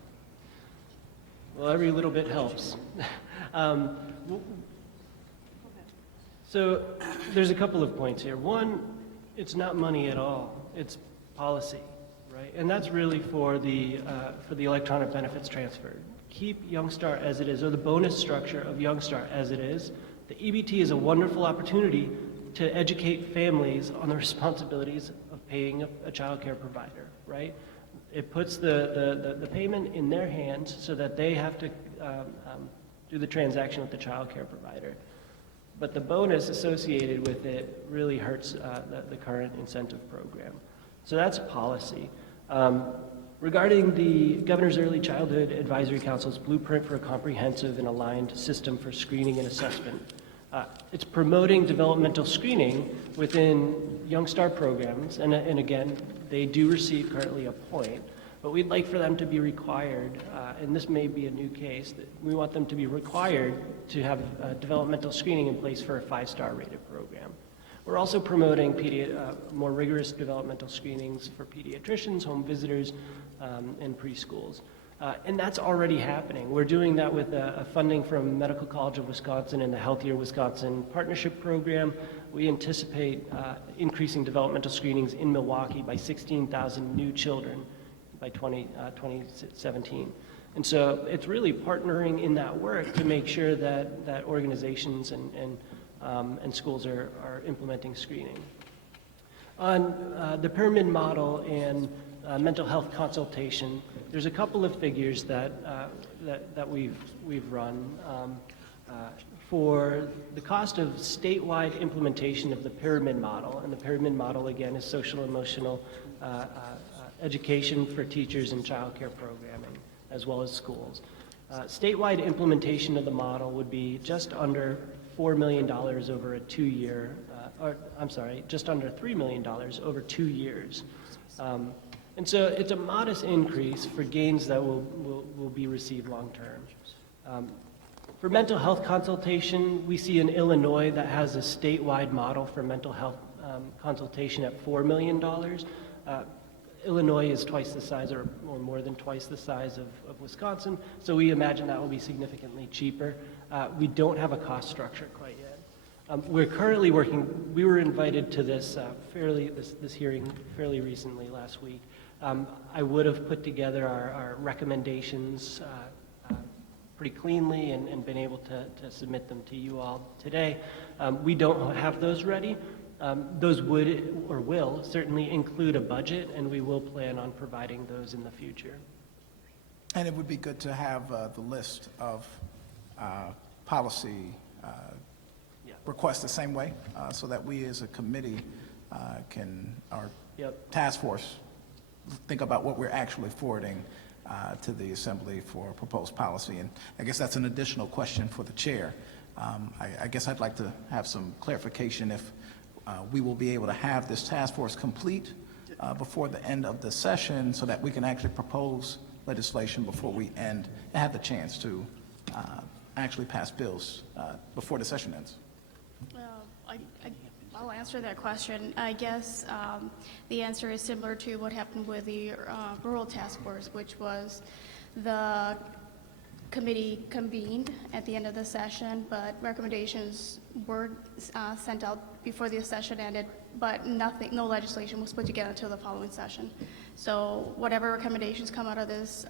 Well, every little bit helps. So there's a couple of points here. One, it's not money at all. It's policy, right? And that's really for the electronic benefits transfer. Keep Youngstar as it is, or the bonus structure of Youngstar as it is. The EBT is a wonderful opportunity to educate families on the responsibilities of paying a child care provider, right? It puts the payment in their hands so that they have to do the transaction with the child care provider. But the bonus associated with it really hurts the current incentive program. So that's policy. Regarding the Governor's Early Childhood Advisory Council's blueprint for a comprehensive and aligned system for screening and assessment, it's promoting developmental screening within Youngstar programs, and again, they do receive currently a point, but we'd like for them to be required, and this may be a new case, that we want them to be required to have developmental screening in place for a 5-star rated program. We're also promoting more rigorous developmental screenings for pediatricians, home visitors, and preschools. And that's already happening. We're doing that with a funding from Medical College of Wisconsin and the Healthier Wisconsin Partnership Program. We anticipate increasing developmental screenings in Milwaukee by 16,000 new children by 2017. And so it's really partnering in that work to make sure that organizations and schools are implementing screening. On the pyramid model and mental health consultation, there's a couple of figures that we've run. For the cost of statewide implementation of the pyramid model, and the pyramid model again is social emotional education for teachers and child care programming, as well as schools. Statewide implementation of the model would be just under $4 million over a 2-year, just under $3 million over 2 years. And so it's a modest increase for gains that will be received long term. For mental health consultation, we see in Illinois that has a statewide model for mental health consultation at $4 million. Illinois is twice the size or more than twice the size of Wisconsin, so we imagine that will be significantly cheaper. We don't have a cost structure quite yet. We're currently working, we were invited to this hearing fairly recently last week. I would have put together our recommendations pretty cleanly and been able to submit them to you all today. We don't have those ready. Those would or will certainly include a budget, and we will plan on providing those in the future. And it would be good to have the list of policy requests the same way, so that we as a committee our task force, think about what we're actually forwarding to the Assembly for proposed policy. And I guess that's an additional question for the chair. I guess I'd like to have some clarification if we will be able to have this task force complete before the end of the session so that we can actually propose legislation before we end and have the chance to actually pass bills before the session ends. I'll answer that question. I guess the answer is similar to what happened with the rural task force, which was the committee convened at the end of the session, but recommendations were sent out before the session ended, but no legislation was put together until the following session. So whatever recommendations come out of this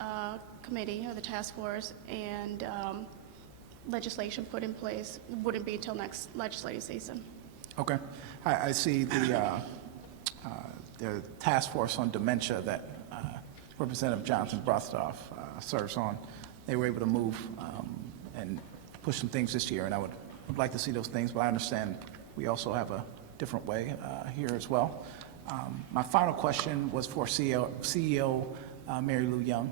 committee or the task force and legislation put in place wouldn't be until next legislative season. Okay. I see the task force on dementia that Representative Johnson-Brostoff serves on. They were able to move and push some things this year, and I would like to see those things, but I understand we also have a different way here as well. My final question was for CEO Mary Lou Young.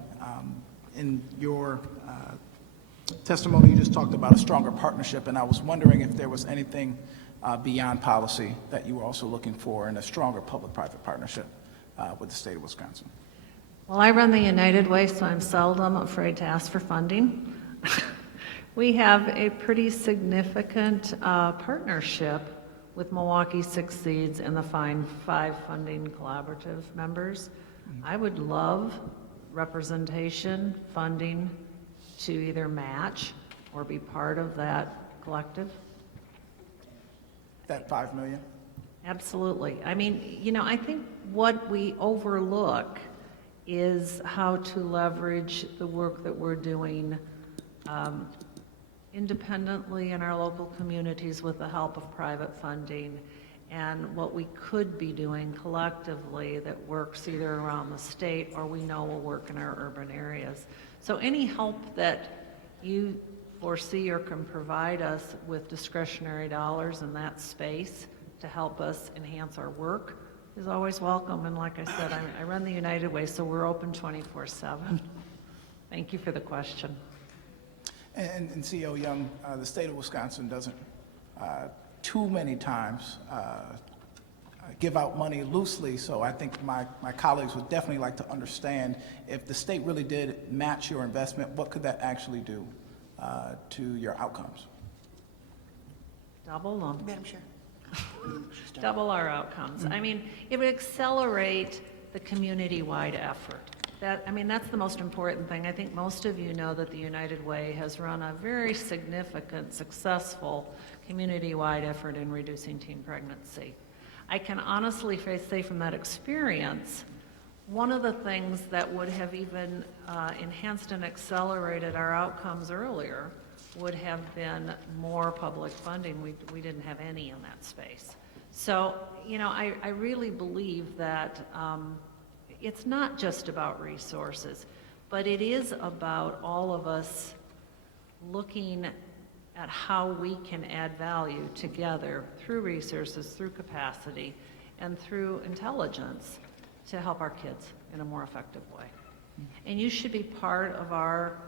In your testimony, you just talked about a stronger partnership, and I was wondering if there was anything beyond policy that you were also looking for in a stronger public-private partnership with the state of Wisconsin. Well, I run the United Way, so I'm seldom afraid to ask for funding. We have a pretty significant partnership with Milwaukee Succeeds and the Find Five Funding Collaborative members. I would love representation, funding to either match or be part of that collective. That 5 million? Absolutely. I mean, you know, I think what we overlook is how to leverage the work that we're doing independently in our local communities with the help of private funding, and what we could be doing collectively that works either around the state or we know will work in our urban areas. So any help that you foresee or can provide us with discretionary dollars in that space to help us enhance our work is always welcome. And like I said, I run the United Way, so we're open 24/7. Thank you for the question. And CEO Young, the state of Wisconsin doesn't too many times give out money loosely, so I think my colleagues would definitely like to understand if the state really did match your investment, what could that actually do to your outcomes? Double them. Madam Chair. Double our outcomes. I mean, it would accelerate the community-wide effort. That's the most important thing. I think most of you know that the United Way has run a very significant, successful community-wide effort in reducing teen pregnancy. I can honestly say from that experience, one of the things that would have even enhanced and accelerated our outcomes earlier would have been more public funding. We didn't have any in that space. So, you know, I really believe that it's not just about resources, but it is about all of us looking at how we can add value together through resources, through capacity, and through intelligence to help our kids in a more effective way. And you should be part of our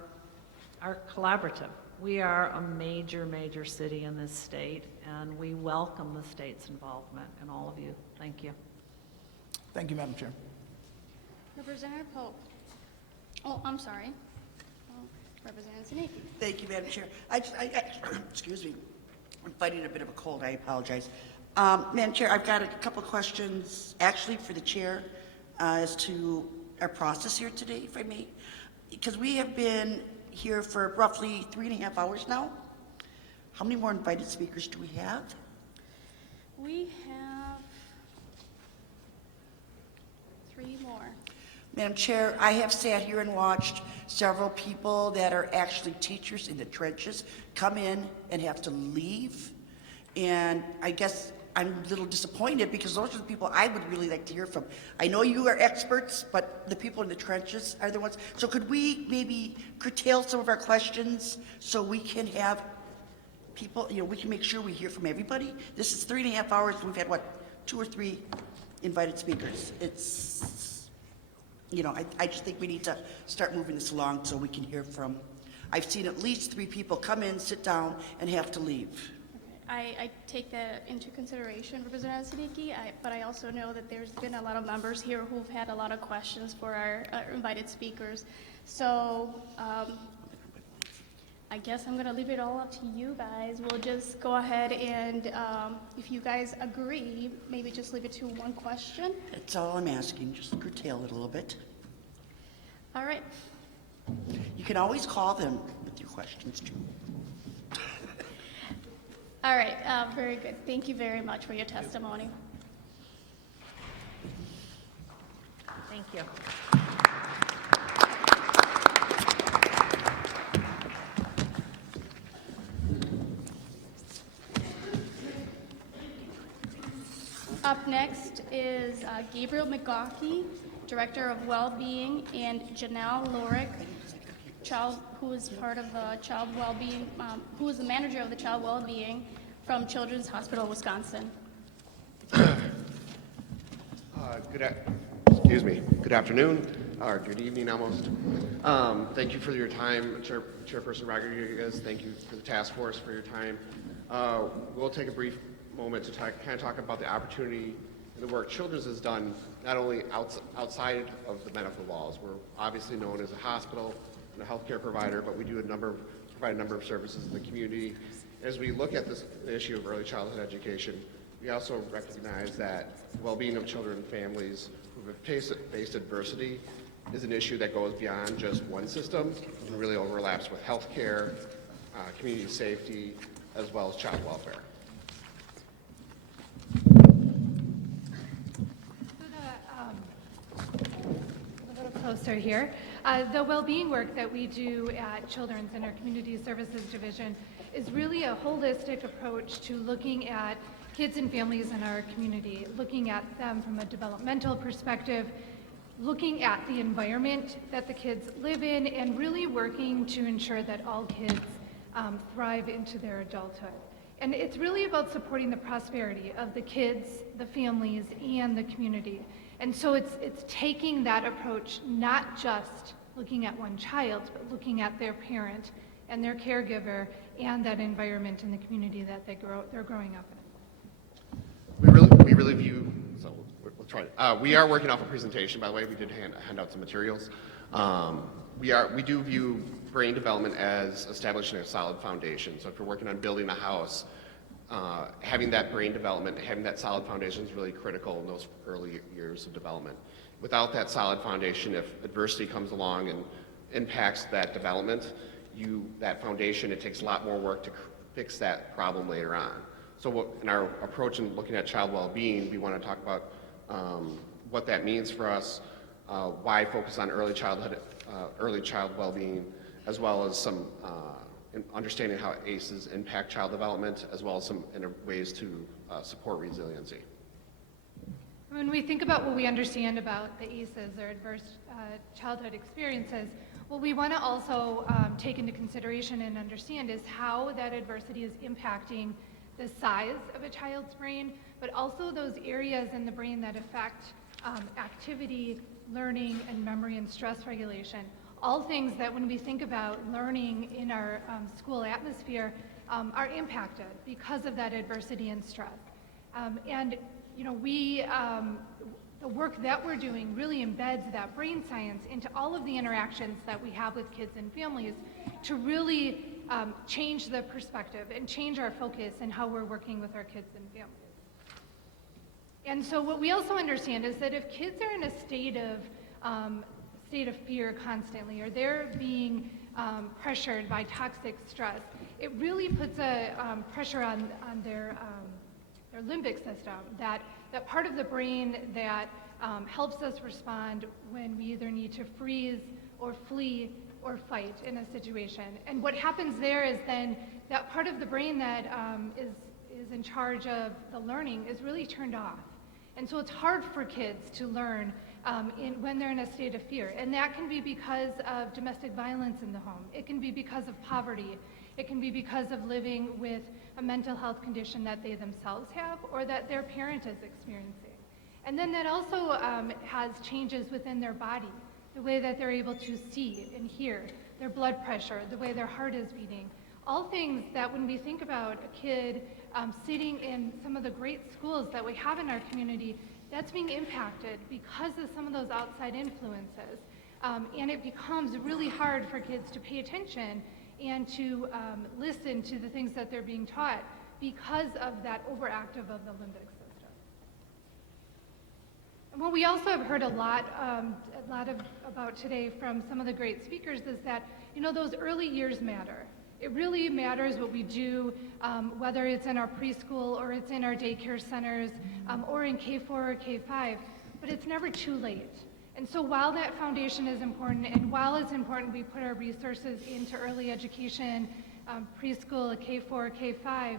collaborative. We are a major, major city in this state, and we welcome the state's involvement and all of you. Thank you. Thank you, Madam Chair. Representative Pope. Oh, I'm sorry. Representative Zanecki. Thank you, Madam Chair. I excuse me, I'm fighting a bit of a cold, I apologize. Madam Chair, I've got a couple of questions actually for the chair as to our process here today, if I may. Because we have been here for roughly 3.5 hours now. How many more invited speakers do we have? We have 3 more. Madam Chair, I have sat here and watched several people that are actually teachers in the trenches come in and have to leave. And I guess I'm a little disappointed because those are the people I would really like to hear from. I know you are experts, but the people in the trenches are the ones. So could we maybe curtail some of our questions so we can have people, you know, we can make sure we hear from everybody? This is 3.5 hours. We've had, what, 2 or 3 invited speakers. It's, you know, I just think we need to start moving this along so we can hear from. I've seen at least 3 people come in, sit down, and have to leave. I take that into consideration, Representative Siddiqui, but I also know that there's been a lot of members here who've had a lot of questions for our invited speakers. So I guess I'm going to leave it all up to you guys. We'll just go ahead and, if you guys agree, maybe just leave it to 1 question. That's all I'm asking, just curtail it a little bit. All right. You can always call them with your questions too. All right, very good. Thank you very much for your testimony. Thank you. Up next is Gabriel McGaughey, Director of Wellbeing, and Jenell Loreck, who is part of the Child Wellbeing, who is the manager of the Child Wellbeing from Children's Hospital of Wisconsin. Good afternoon, or good evening almost. Thank you for your time, Chairperson Rodriguez. Thank you for the task force for your time. We'll take a brief moment to talk about the opportunity and the work Children's has done not only outside of the medical walls. We're obviously known as a hospital and a healthcare provider, but we do provide a number of services in the community. As we look at this issue of early childhood education, we also recognize that well-being of children and families who have faced adversity is an issue that goes beyond just one system and really overlaps with healthcare, community safety, as well as child welfare. A little closer here. The well-being work that we do at Children's in our Community Services Division is really a holistic approach to looking at kids and families in our community, looking at them from a developmental perspective, looking at the environment that the kids live in, and really working to ensure that all kids thrive into their adulthood. And it's really about supporting the prosperity of the kids, the families, and the community. And so it's taking that approach, not just looking at one child, but looking at their parent and their caregiver and that environment in the community that they're growing up in. We really view, so we'll try. We are working off a presentation, by the way. We did hand out some materials. We do view brain development as establishing a solid foundation. So if you're working on building a house, having that brain development, having that solid foundation is really critical in those early years of development. Without that solid foundation, if adversity comes along and impacts that development, that foundation, it takes a lot more work to fix that problem later on. So in our approach in looking at child well-being, we want to talk about what that means for us, why focus on early child well-being, as well as some understanding how ACEs impact child development, as well as some ways to support resiliency. When we think about what we understand about the ACEs, or adverse childhood experiences, what we want to also take into consideration and understand is how that adversity is impacting the size of a child's brain, but also those areas in the brain that affect activity, learning, and memory and stress regulation. All things that when we think about learning in our school atmosphere are impacted because of that adversity and stress. And you know, the work that we're doing really embeds that brain science into all of the interactions that we have with kids and families to really change the perspective and change our focus in how we're working with our kids and families. And so what we also understand is that if kids are in a state of fear constantly, or they're being pressured by toxic stress, it really puts a pressure on their limbic system, that part of the brain that helps us respond when we either need to freeze or flee or fight in a situation. And what happens there is then that part of the brain that is in charge of the learning is really turned off. And so it's hard for kids to learn when they're in a state of fear. And that can be because of domestic violence in the home. It can be because of poverty. It can be because of living with a mental health condition that they themselves have or that their parent is experiencing. And then that also has changes within their body, the way that they're able to see and hear, their blood pressure, the way their heart is beating. All things that when we think about a kid sitting in some of the great schools that we have in our community, that's being impacted because of some of those outside influences. And it becomes really hard for kids to pay attention and to listen to the things that they're being taught because of that overactive of the limbic system. And what we also have heard a lot about today from some of the great speakers is that, you know, those early years matter. It really matters what we do, whether it's in our preschool or it's in our daycare centers or in K4 or K5, but it's never too late. And so while that foundation is important, and while it's important we put our resources into early education, preschool, K4, K5,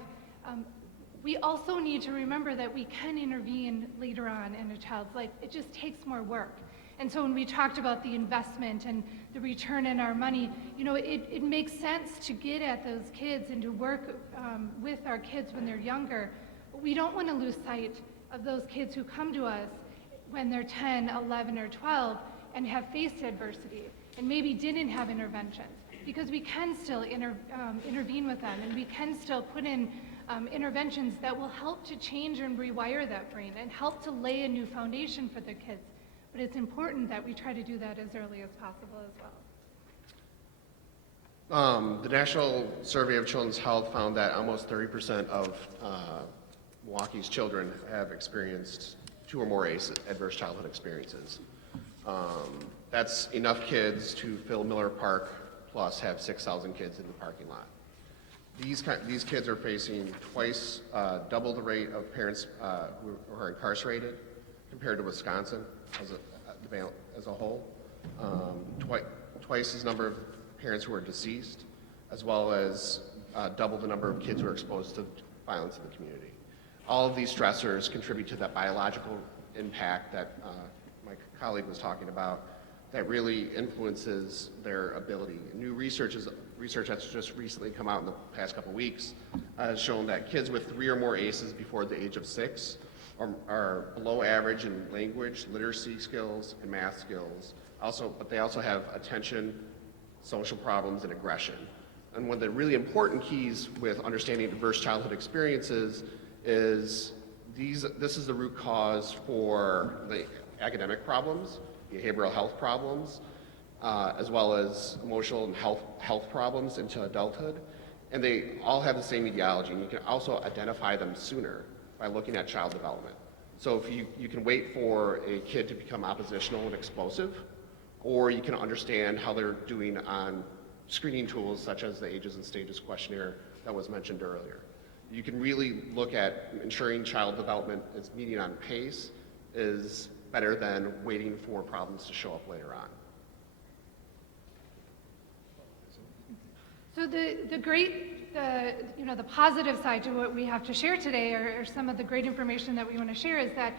we also need to remember that we can intervene later on in a child's life. It just takes more work. And so when we talked about the investment and the return in our money, you know, it makes sense to get at those kids and to work with our kids when they're younger. But we don't want to lose sight of those kids who come to us when they're 10, 11, or 12 and have faced adversity and maybe didn't have interventions, because we can still intervene with them and we can still put in interventions that will help to change and rewire that brain and help to lay a new foundation for their kids. But it's important that we try to do that as early as possible as well. The National Survey of Children's Health found that almost 30% of Milwaukee's children have experienced 2 or more ACE, adverse childhood experiences. That's enough kids to fill Miller Park plus have 6,000 kids in the parking lot. These kids are facing twice double the rate of parents who are incarcerated compared to Wisconsin as a whole. Twice as number of parents who are deceased, as well as double the number of kids who are exposed to violence in the community. All of these stressors contribute to that biological impact that my colleague was talking about that really influences their ability. New research that's just recently come out in the past couple weeks has shown that kids with 3 or more ACEs before the age of 6 are below average in language, literacy skills, and math skills. But they also have attention, social problems, and aggression. And one of the really important keys with understanding adverse childhood experiences is this is the root cause for the academic problems, behavioral health problems, as well as emotional and health problems into adulthood. And they all have the same etiology, and you can also identify them sooner by looking at child development. So if you can wait for a kid to become oppositional and explosive, or you can understand how they're doing on screening tools such as the Ages and Stages questionnaire that was mentioned earlier. You can really look at ensuring child development is meeting on pace is better than waiting for problems to show up later on. So the positive side to what we have to share today, or some of the great information that we want to share, is that,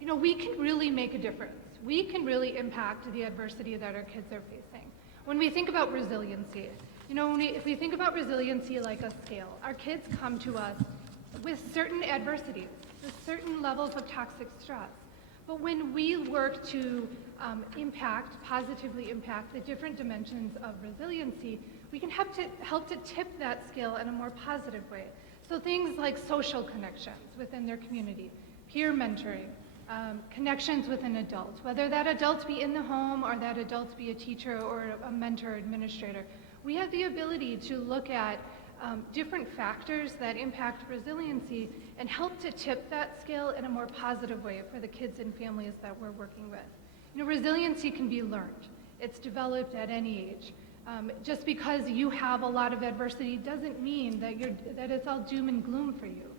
we can really make a difference. We can really impact the adversity that our kids are facing. When we think about resiliency, if we think about resiliency like a scale, our kids come to us with certain adversities, with certain levels of toxic stress. But when we work to positively impact the different dimensions of resiliency, we can help to tip that scale in a more positive way. So things like social connections within their community, peer mentoring, connections with an adult, whether that adult be in the home or that adult be a teacher or a mentor or administrator. We have the ability to look at different factors that impact resiliency and help to tip that scale in a more positive way for the kids and families that we're working with. Resiliency can be learned. It's developed at any age. Just because you have a lot of adversity doesn't mean that it's all doom and gloom for you.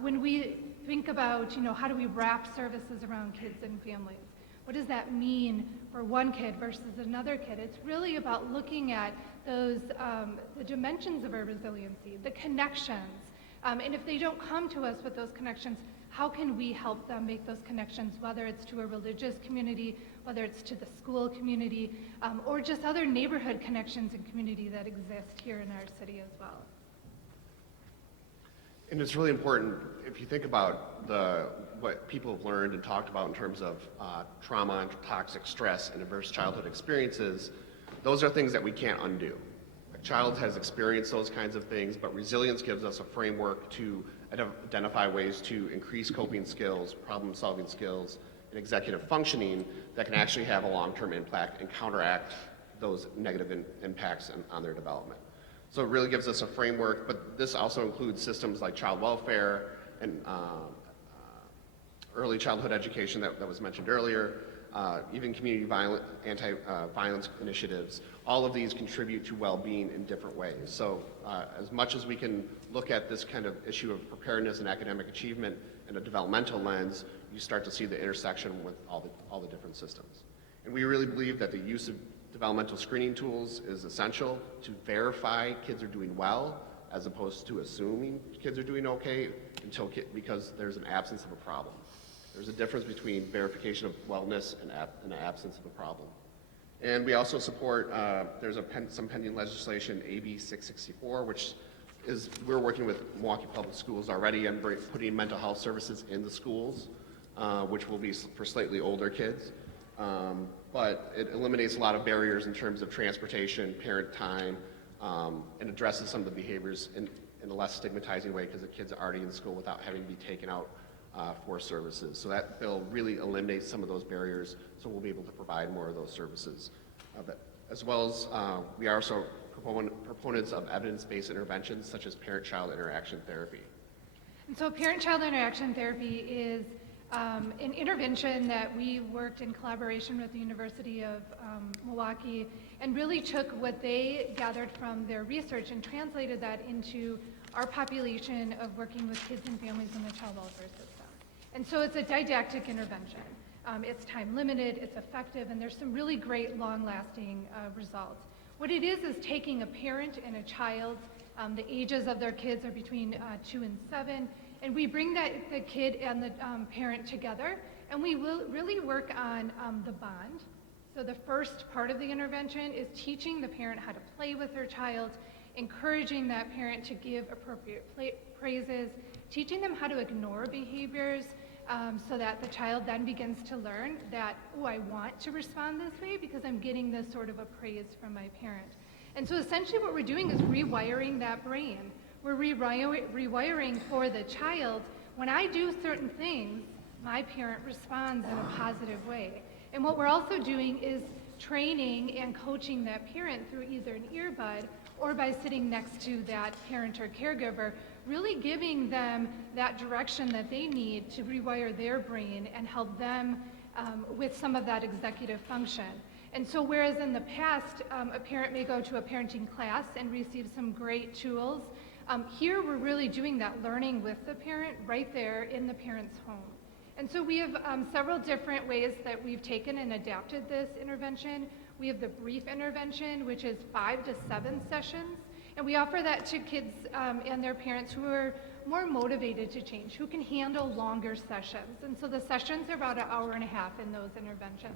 When we think about, how do we wrap services around kids and families? What does that mean for one kid versus another kid? It's really about looking at those, the dimensions of our resiliency, the connections. And if they don't come to us with those connections, how can we help them make those connections, whether it's to a religious community, whether it's to the school community, or just other neighborhood connections and community that exist here in our city as well. And it's really important, if you think about what people have learned and talked about in terms of trauma and toxic stress and adverse childhood experiences, those are things that we can't undo. A child has experienced those kinds of things, but resilience gives us a framework to identify ways to increase coping skills, problem-solving skills, and executive functioning that can actually have a long-term impact and counteract those negative impacts on their development. So it really gives us a framework, but this also includes systems like child welfare and early childhood education that was mentioned earlier, even community anti-violence initiatives. All of these contribute to well-being in different ways. So as much as we can look at this kind of issue of preparedness and academic achievement in a developmental lens, you start to see the intersection with all the different systems. And we really believe that the use of developmental screening tools is essential to verify kids are doing well, as opposed to assuming kids are doing okay because there's an absence of a problem. There's a difference between verification of wellness and an absence of a problem. And we also support, there's some pending legislation, AB 664, which is, we're working with Milwaukee Public Schools already and putting mental health services in the schools, which will be for slightly older kids. But it eliminates a lot of barriers in terms of transportation, parent time, and addresses some of the behaviors in a less stigmatizing way because the kids are already in school without having to be taken out for services. So that bill really eliminates some of those barriers, so we'll be able to provide more of those services. As well as we are also proponents of evidence-based interventions such as parent-child interaction therapy. And so parent-child interaction therapy is an intervention that we worked in collaboration with the University of Milwaukee and really took what they gathered from their research and translated that into our population of working with kids and families in the child welfare system. And so it's a didactic intervention. It's time limited, it's effective, and there's some really great long-lasting results. What it is taking a parent and a child, the ages of their kids are between 2 and 7, and we bring the kid and the parent together, and we will really work on the bond. So the first part of the intervention is teaching the parent how to play with their child, encouraging that parent to give appropriate praises, teaching them how to ignore behaviors so that the child then begins to learn that, oh, I want to respond this way because I'm getting this sort of a praise from my parent. And so essentially what we're doing is rewiring that brain. We're rewiring for the child. When I do certain things, my parent responds in a positive way. And what we're also doing is training and coaching that parent through either an earbud or by sitting next to that parent or caregiver, really giving them that direction that they need to rewire their brain and help them with some of that executive function. And so whereas in the past, a parent may go to a parenting class and receive some great tools, here we're really doing that learning with the parent right there in the parent's home. And so we have several different ways that we've taken and adapted this intervention. We have the brief intervention, which is 5 to 7 sessions, and we offer that to kids and their parents who are more motivated to change, who can handle longer sessions. And so the sessions are about 1.5 hours in those interventions.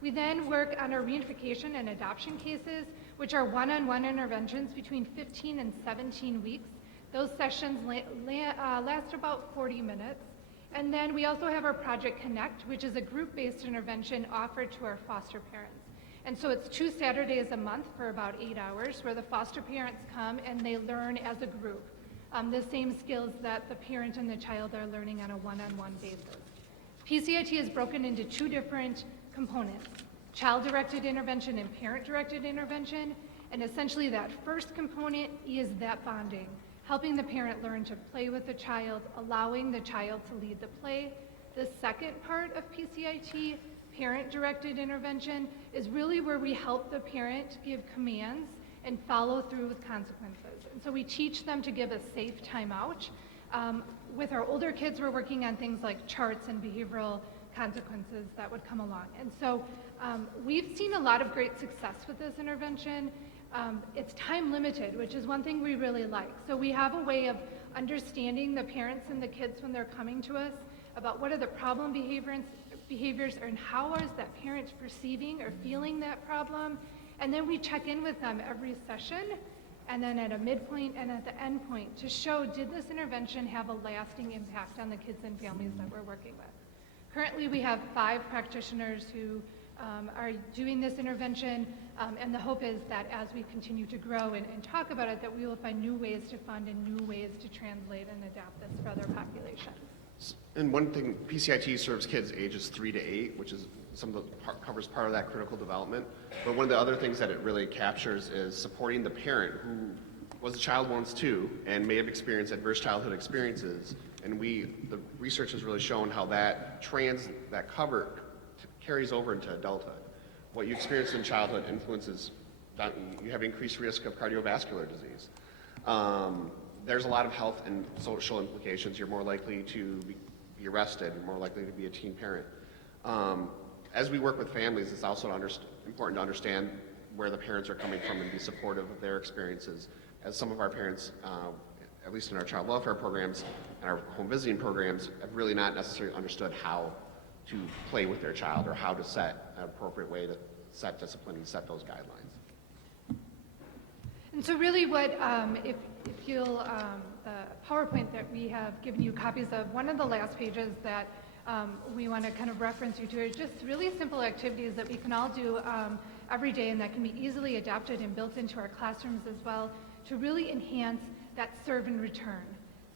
We then work on our reunification and adoption cases, which are one-on-one interventions between 15 and 17 weeks. Those sessions last about 40 minutes. And then we also have our Project Connect, which is a group-based intervention offered to our foster parents. And so it's 2 Saturdays a month for about 8 hours where the foster parents come and they learn as a group the same skills that the parent and the child are learning on a one-on-one basis. PCIT is broken into 2 different components, child-directed intervention and parent-directed intervention. And essentially that first component is that bonding, helping the parent learn to play with the child, allowing the child to lead the play. The second part of PCIT, parent-directed intervention, is really where we help the parent give commands and follow through with consequences. And so we teach them to give a safe timeout. With our older kids, we're working on things like charts and behavioral consequences that would come along. And so we've seen a lot of great success with this intervention. It's time limited, which is one thing we really like. So we have a way of understanding the parents and the kids when they're coming to us about what are the problem behaviors and how is that parent perceiving or feeling that problem. And then we check in with them every session and then at a midpoint and at the end point to show, did this intervention have a lasting impact on the kids and families that we're working with? Currently, we have 5 practitioners who are doing this intervention, and the hope is that as we continue to grow and talk about it, that we will find new ways to fund and new ways to translate and adapt this for other populations. And one thing, PCIT serves kids ages 3 to 8, which is covers part of that critical development. But one of the other things that it really captures is supporting the parent who was a child once too and may have experienced adverse childhood experiences. And the research has really shown how that cover carries over into adulthood. What you experienced in childhood influences, you have increased risk of cardiovascular disease. There's a lot of health and social implications. You're more likely to be arrested, you're more likely to be a teen parent. As we work with families, it's also important to understand where the parents are coming from and be supportive of their experiences. As some of our parents, at least in our child welfare programs and our home visiting programs, have really not necessarily understood how to play with their child or how to set an appropriate way to set discipline and set those guidelines. And so really what, if you'll, the PowerPoint that we have given you copies of, one of the last pages that we want to kind of reference you to is just really simple activities that we can all do every day and that can be easily adapted and built into our classrooms as well to really enhance that serve and return.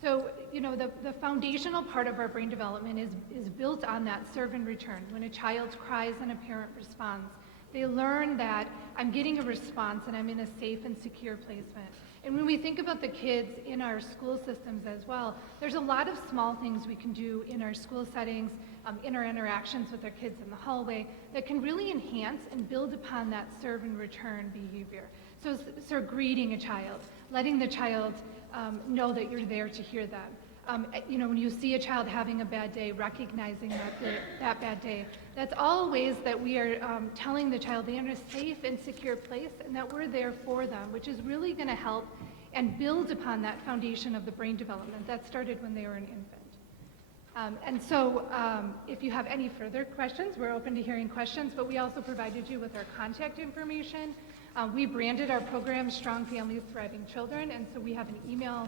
So, you know, the foundational part of our brain development is built on that serve and return. When a child cries and a parent responds, they learn that I'm getting a response and I'm in a safe and secure placement. And when we think about the kids in our school systems as well, there's a lot of small things we can do in our school settings, in our interactions with our kids in the hallway, that can really enhance and build upon that serve and return behavior. So greeting a child, letting the child know that you're there to hear them. You know, when you see a child having a bad day, recognizing that bad day, that's all ways that we are telling the child they're in a safe and secure place and that we're there for them, which is really going to help and build upon that foundation of the brain development that started when they were an infant. And so if you have any further questions, we're open to hearing questions, but we also provided you with our contact information. We branded our program Strong Families, Thriving Children, and so we have an email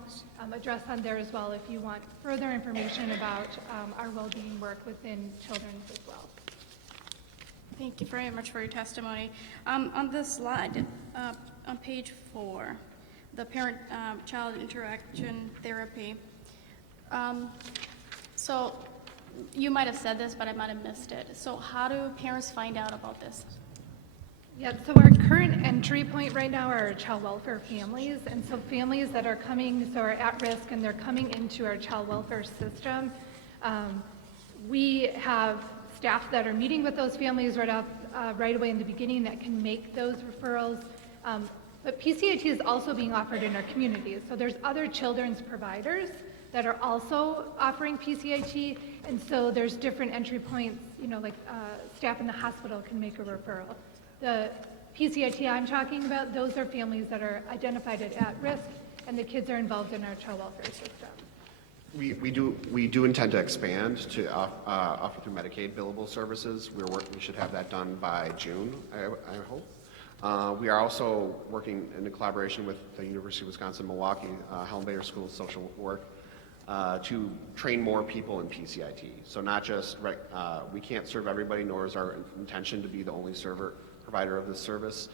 address on there as well if you want further information about our well-being work within children as well. Thank you very much for your testimony. On this slide, on page 4, the parent-child interaction therapy. So you might have said this, but I might have missed it. So how do parents find out about this? Yeah, so our current entry point right now are child welfare families, and so families that are coming, so are at risk and they're coming into our child welfare system. We have staff that are meeting with those families right away in the beginning that can make those referrals. But PCIT is also being offered in our communities. So there's other children's providers that are also offering PCIT, and so there's different entry points, you know, like staff in the hospital can make a referral. The PCIT I'm talking about, those are families that are identified at risk, and the kids are involved in our child welfare system. We do intend to expand to offer through Medicaid billable services. We should have that done by June, I hope. We are also working in collaboration with the University of Wisconsin-Milwaukee, Helen Bayer School of Social Work, to train more people in PCIT. So not just, we can't serve everybody, nor is our intention to be the only provider of this service.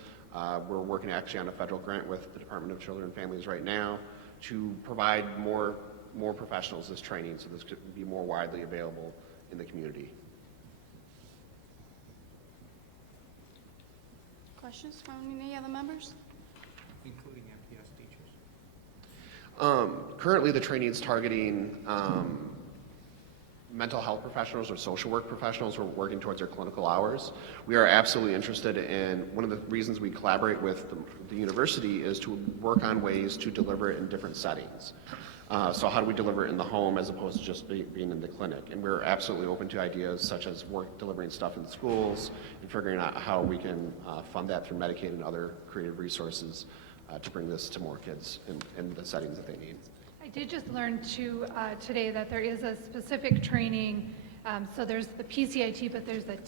We're working actually on a federal grant with the Department of Children and Families right now to provide more professionals this training so this could be more widely available in the community. Questions from any other members? Including MPS teachers? Currently the training is targeting mental health professionals or social work professionals who are working towards their clinical hours. We are absolutely interested in, one of the reasons we collaborate with the university is to work on ways to deliver it in different settings. So how do we deliver it in the home as opposed to just being in the clinic? And we're absolutely open to ideas such as delivering stuff in schools and figuring out how we can fund that through Medicaid and other creative resources to bring this to more kids in the settings that they need. I did just learn today that there is a specific training. So there's the PCIT, but there's the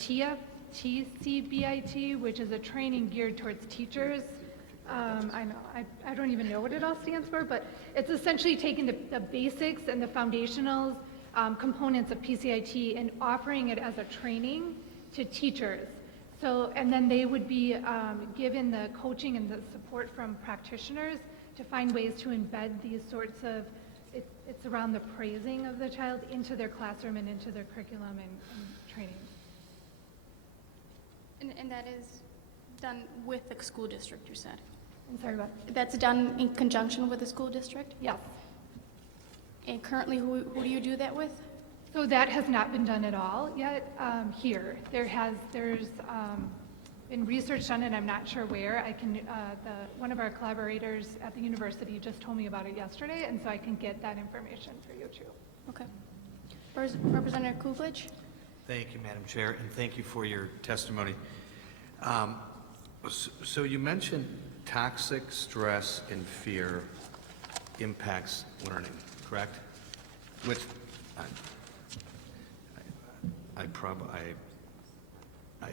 TCBIT, which is a training geared towards teachers. I know, I don't even know what it all stands for, but it's essentially taking the basics and the foundational components of PCIT and offering it as a training to teachers. So, and then they would be given the coaching and the support from practitioners to find ways to embed these sorts of, it's around the praising of the child into their classroom and into their curriculum and training. And that is done with the school district, you said? I'm sorry, what? That's done in conjunction with the school district? Yes. And currently, who do you do that with? So that has not been done at all yet here. There's been research done, and I'm not sure where. One of our collaborators at the university just told me about it yesterday, and so I can get that information for you too. Okay. Representative Coughlin? Thank you, Madam Chair, and thank you for your testimony. So you mentioned toxic stress and fear impacts learning, correct? Which I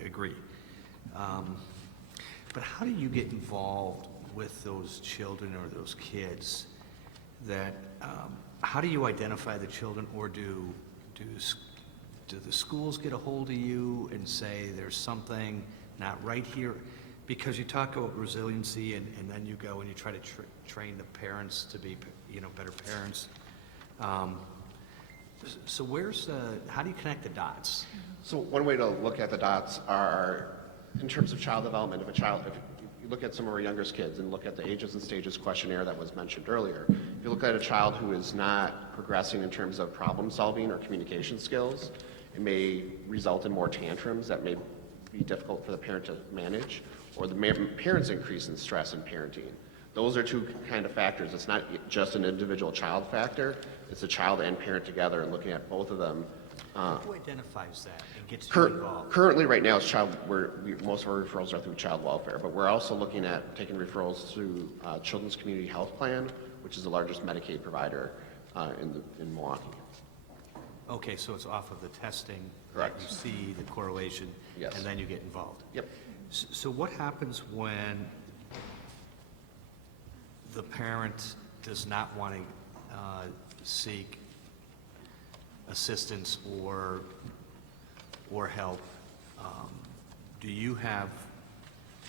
agree. But how do you get involved with those children or those kids that, how do you identify the children, or do the schools get a hold of you and say there's something not right here? Because you talk about resiliency and then you go and you try to train the parents to be, better parents. So how do you connect the dots? So one way to look at the dots are in terms of child development. If you look at some of our youngest kids and look at the ages and stages questionnaire that was mentioned earlier, if you look at a child who is not progressing in terms of problem solving or communication skills, it may result in more tantrums that may be difficult for the parent to manage, or the parent's increase in stress in parenting. Those are two kind of factors. It's not just an individual child factor, it's a child and parent together, and looking at both of them. Who identifies that and gets you involved? Currently, right now, it's most of our referrals are through child welfare, but we're also looking at taking referrals through Children's Community Health Plan, which is the largest Medicaid provider in Milwaukee. Okay, so it's off of the testing. Correct. That you see the correlation, yes, and then you get involved. Yep. So what happens when the parent does not want to seek assistance or help?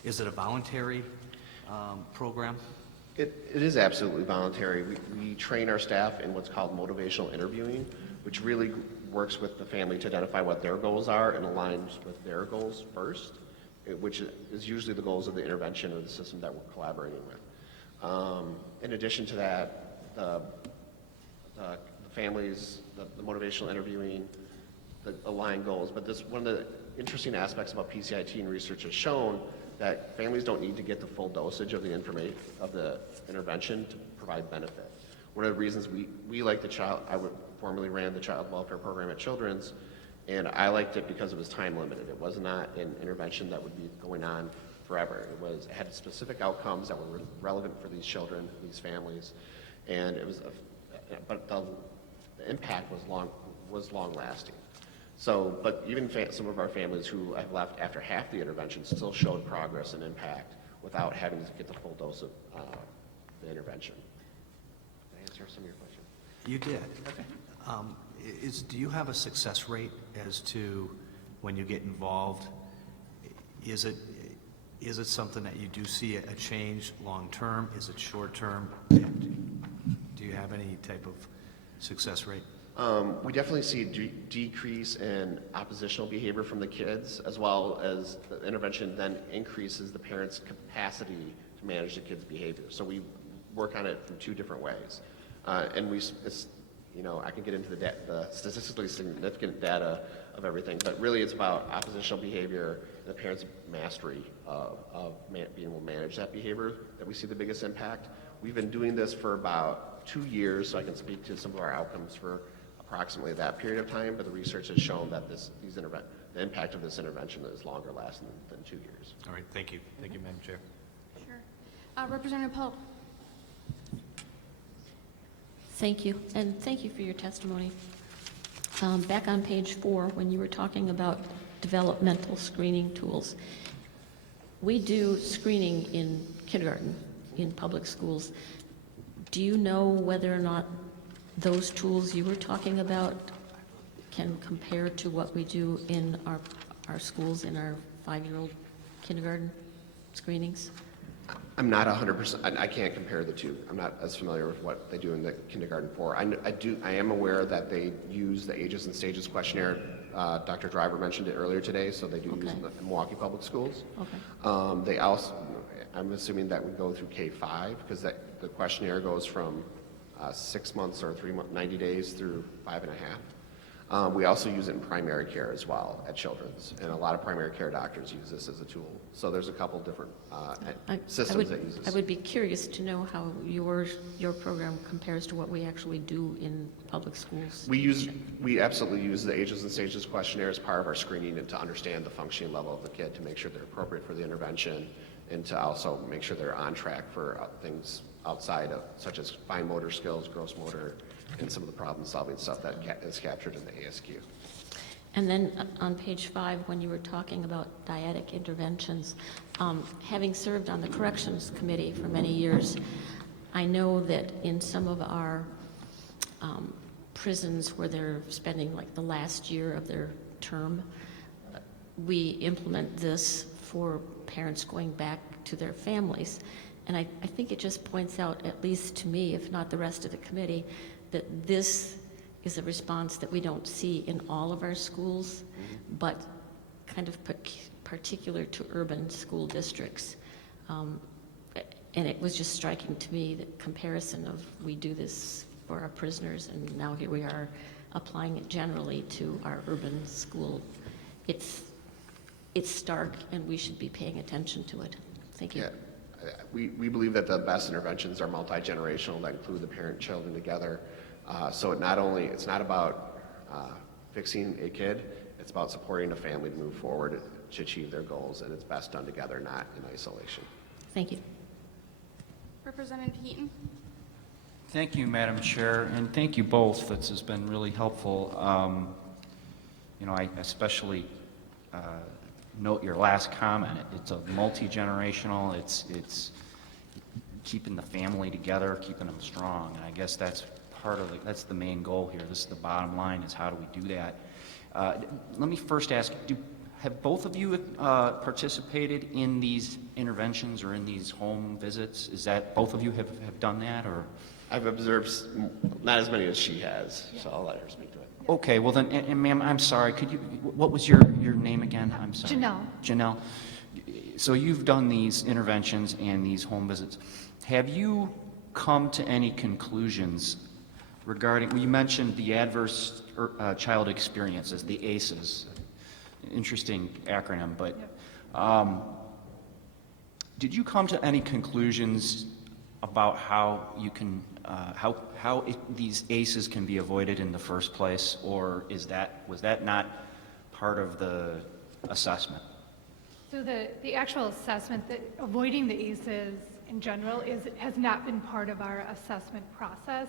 Is it a voluntary program? It is absolutely voluntary. We train our staff in what's called motivational interviewing, which really works with the family to identify what their goals are and aligns with their goals first, which is usually the goals of the intervention or the system that we're collaborating with. In addition to that, the families, the motivational interviewing, the aligned goals, but one of the interesting aspects about PCIT and research has shown that families don't need to get the full dosage of the information of the intervention to provide benefit. One of the reasons we like I formerly ran the child welfare program at Children's, and I liked it because it was time limited. It was not an intervention that would be going on forever. It had specific outcomes that were relevant for these children, these families, and but the impact was long lasting. So, but even some of our families who have left after half the intervention still showed progress and impact without having to get the full dose of the intervention. Did I answer some of your questions? You did. Okay. Do you have a success rate as to when you get involved? Is it something that you do see a change long term? Is it short term? Do you have any type of success rate? We definitely see a decrease in oppositional behavior from the kids, as well as the intervention then increases the parents' capacity to manage the kids' behavior. So we work on it from two different ways. And I can get into the statistically significant data of everything, but really it's about oppositional behavior and the parents' mastery of being able to manage that behavior that we see the biggest impact. We've been doing this for about 2 years, so I can speak to some of our outcomes for approximately that period of time, but the research has shown that the impact of this intervention is longer lasting than 2 years. All right, thank you. Thank you, Madam Chair. Sure. Representative Pope. Thank you, and thank you for your testimony. Back on page 4, when you were talking about developmental screening tools, we do screening in kindergarten in public schools. Do you know whether or not those tools you were talking about can compare to what we do in our schools, in our 5-year-old kindergarten screenings? I'm not 100%. I can't compare the two. I'm not as familiar with what they do in the kindergarten for. I am aware that they use the ages and stages questionnaire. Dr. Driver mentioned it earlier today, so they do use it in the Milwaukee Public Schools. Okay. They also, I'm assuming that would go through K-5 because the questionnaire goes from 6 months or 3 months, 90 days through 5.5. We also use it in primary care as well at Children's, and a lot of primary care doctors use this as a tool. So there's a couple different systems that use this. I would be curious to know how your program compares to what we actually do in public schools. We absolutely use the ages and stages questionnaire as part of our screening and to understand the functioning level of the kid, to make sure they're appropriate for the intervention, and to also make sure they're on track for things outside of, such as fine motor skills, gross motor, and some of the problem-solving stuff that is captured in the ASQ. And then on page 5, when you were talking about dyadic interventions, having served on the corrections committee for many years, I know that in some of our prisons where they're spending like the last year of their term, we implement this for parents going back to their families. And I think it just points out, at least to me, if not the rest of the committee, that this is a response that we don't see in all of our schools, but kind of particular to urban school districts. And it was just striking to me, the comparison of we do this for our prisoners, and now here we are applying it generally to our urban school. It's stark, and we should be paying attention to it. Thank you. Yeah. We believe that the best interventions are multi-generational, that include the parent and children together. So it's not about fixing a kid, it's about supporting a family to move forward to achieve their goals, and it's best done together, not in isolation. Thank you. Representative Heaton. Thank you, Madam Chair, and thank you both. This has been really helpful. You know, I especially note your last comment. It's a multi-generational, it's keeping the family together, keeping them strong, and I guess that's part of that's the main goal here. This is the bottom line, is how do we do that? Let me first ask, have both of you participated in these interventions or in these home visits? Is that both of you have done that, or? I've observed not as many as she has, so I'll let her speak to it. Okay, well then, and ma'am, I'm sorry, could you, what was your name again? I'm sorry. Jenell. Jenell. So you've done these interventions and these home visits. Have you come to any conclusions regarding, well, you mentioned the adverse child experiences, the ACEs, interesting acronym, but did you come to any conclusions about how you can, these ACEs can be avoided in the first place, or was that not part of the assessment? So the actual assessment, that avoiding the ACEs in general has not been part of our assessment process.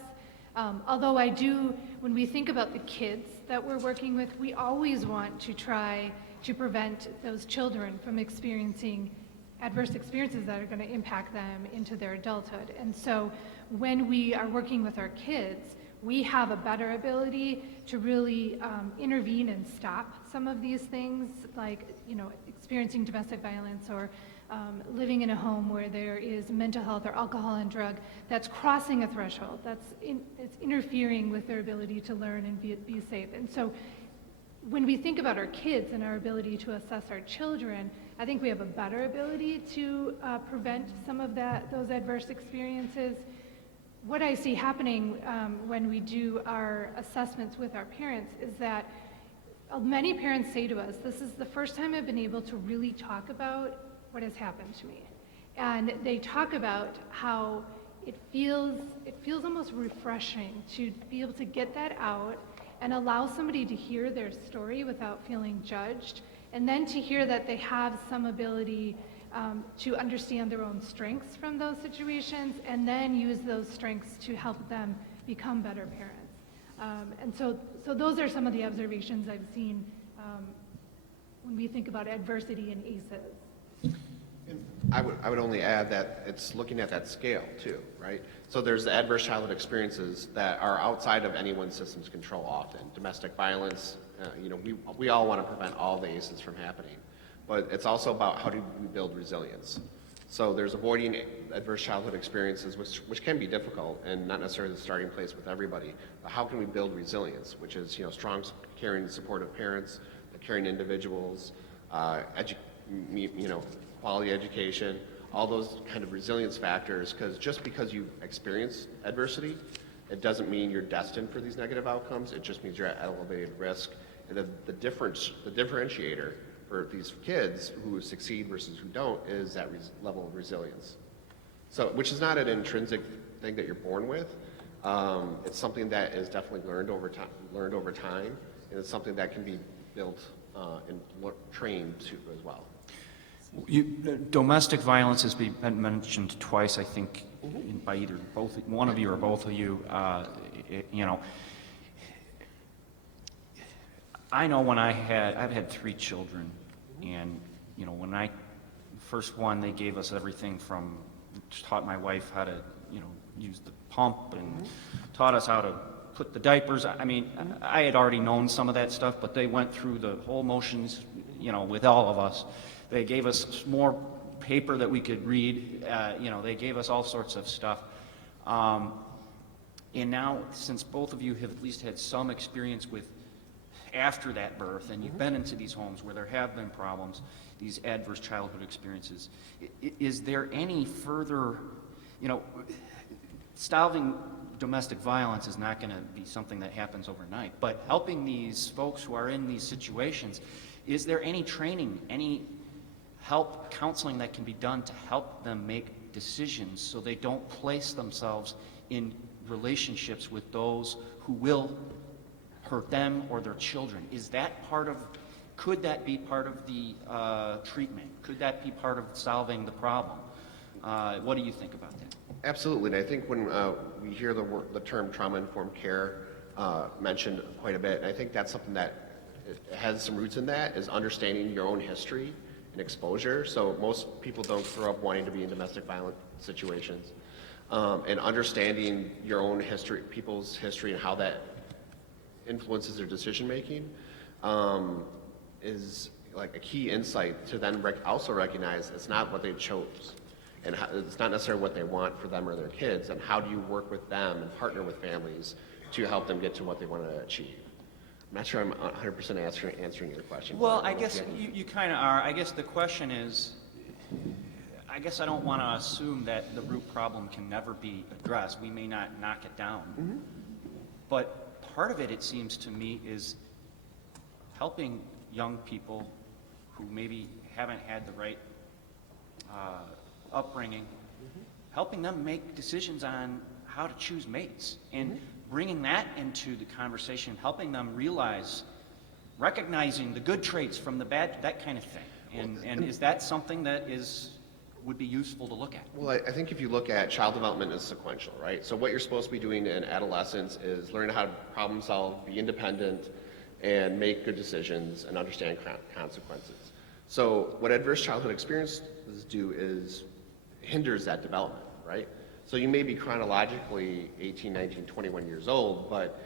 Although I do, when we think about the kids that we're working with, we always want to try to prevent those children from experiencing adverse experiences that are going to impact them into their adulthood. And so when we are working with our kids, we have a better ability to really intervene and stop some of these things, like, you know, experiencing domestic violence or living in a home where there is mental health or alcohol and drug that's crossing a threshold, it's interfering with their ability to learn and be safe. And so when we think about our kids and our ability to assess our children, I think we have a better ability to prevent some of those adverse experiences. What I see happening when we do our assessments with our parents is that many parents say to us, this is the first time I've been able to really talk about what has happened to me. And they talk about how it feels almost refreshing to be able to get that out and allow somebody to hear their story without feeling judged, and then to hear that they have some ability to understand their own strengths from those situations, and then use those strengths to help them become better parents. And so those are some of the observations I've seen when we think about adversity and ACEs. I would only add that it's looking at that scale too, right? So there's the adverse childhood experiences that are outside of anyone's system's control often. Domestic violence, you know, we all want to prevent all the ACEs from happening. But it's also about how do we build resilience. So there's avoiding adverse childhood experiences, which can be difficult and not necessarily the starting place with everybody. But how can we build resilience, which is, you know, strong, caring, supportive parents, caring individuals, you know, quality education, all those kind of resilience factors, because just because you experience adversity, it doesn't mean you're destined for these negative outcomes. It just means you're at elevated risk. And the differentiator for these kids who succeed versus who don't is that level of resilience. So, which is not an intrinsic thing that you're born with. It's something that is definitely learned over time, and it's something that can be built and trained to as well. Domestic violence has been mentioned twice, I think, by either one of you or both of you. You know, I know when I've had 3 children, and you know, when I first one, they gave us everything from, taught my wife how to, you know, use the pump, and taught us how to put the diapers. I mean, I had already known some of that stuff, but they went through the whole motions, you know, with all of us. They gave us more paper that we could read. You know, they gave us all sorts of stuff. And now, since both of you have at least had some experience with after that birth, and you've been into these homes where there have been problems, these adverse childhood experiences, is there any further, you know, solving domestic violence is not going to be something that happens overnight, but helping these folks who are in these situations, is there any training, any help, counseling that can be done to help them make decisions so they don't place themselves in relationships with those who will hurt them or their children? Is that part of, could that be part of the treatment? Could that be part of solving the problem? What do you think about that? Absolutely, and I think when we hear the term trauma-informed care mentioned quite a bit, and I think that's something that has some roots in that, is understanding your own history and exposure. So most people don't grow up wanting to be in domestic violence situations. And understanding your own history, people's history, and how that influences their decision-making is like a key insight to then also recognize it's not what they chose, and it's not necessarily what they want for them or their kids, and how do you work with them and partner with families to help them get to what they want to achieve. I'm not sure I'm 100% answering your question. Well, I guess you kind of are. I guess the question is, I guess I don't want to assume that the root problem can never be addressed. We may not knock it down. But part of it, it seems to me, is helping young people who maybe haven't had the right upbringing, helping them make decisions on how to choose mates, and bringing that into the conversation, helping them realize, recognizing the good traits from the bad, that kind of thing. And is that something that would be useful to look at? Well, I think if you look at child development as sequential, right? So what you're supposed to be doing in adolescence is learning how to problem solve, be independent, and make good decisions and understand consequences. So what adverse childhood experiences do is hinders that development, right? So you may be chronologically 18, 19, 21 years old, but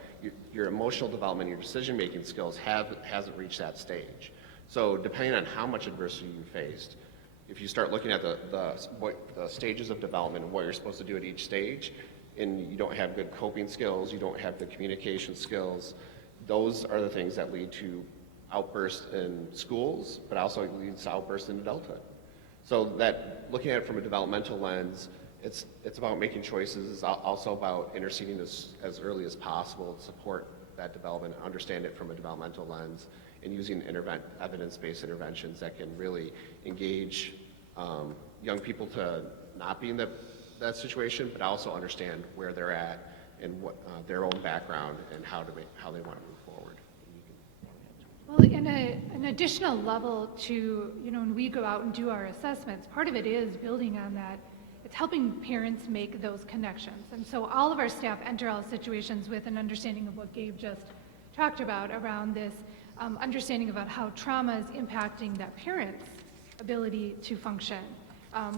your emotional development, your decision-making skills hasn't reached that stage. So depending on how much adversity you faced, if you start looking at the stages of development and what you're supposed to do at each stage, and you don't have good coping skills, you don't have good communication skills, those are the things that lead to outbursts in schools, but also leads to outbursts in adulthood. So that, looking at it from a developmental lens, it's about making choices. It's also about interceding as early as possible to support that development, understand it from a developmental lens, and using evidence-based interventions that can really engage young people to not be in that situation, but also understand where they're at and what their own background and how they want to move forward. Well, in an additional level to, when we go out and do our assessments, part of it is building on that. It's helping parents make those connections. And so all of our staff enter all situations with an understanding of what Gabe just talked about around this understanding about how trauma is impacting that parent's ability to function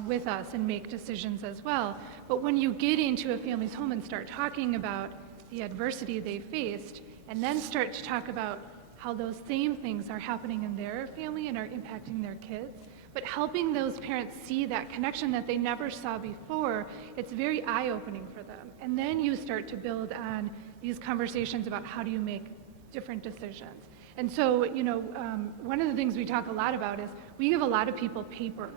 with us and make decisions as well. But when you get into a family's home and start talking about the adversity they faced, and then start to talk about how those same things are happening in their family and are impacting their kids, but helping those parents see that connection that they never saw before, it's very eye-opening for them. And then you start to build on these conversations about how do you make different decisions. And so, one of the things we talk a lot about is we give a lot of people paper,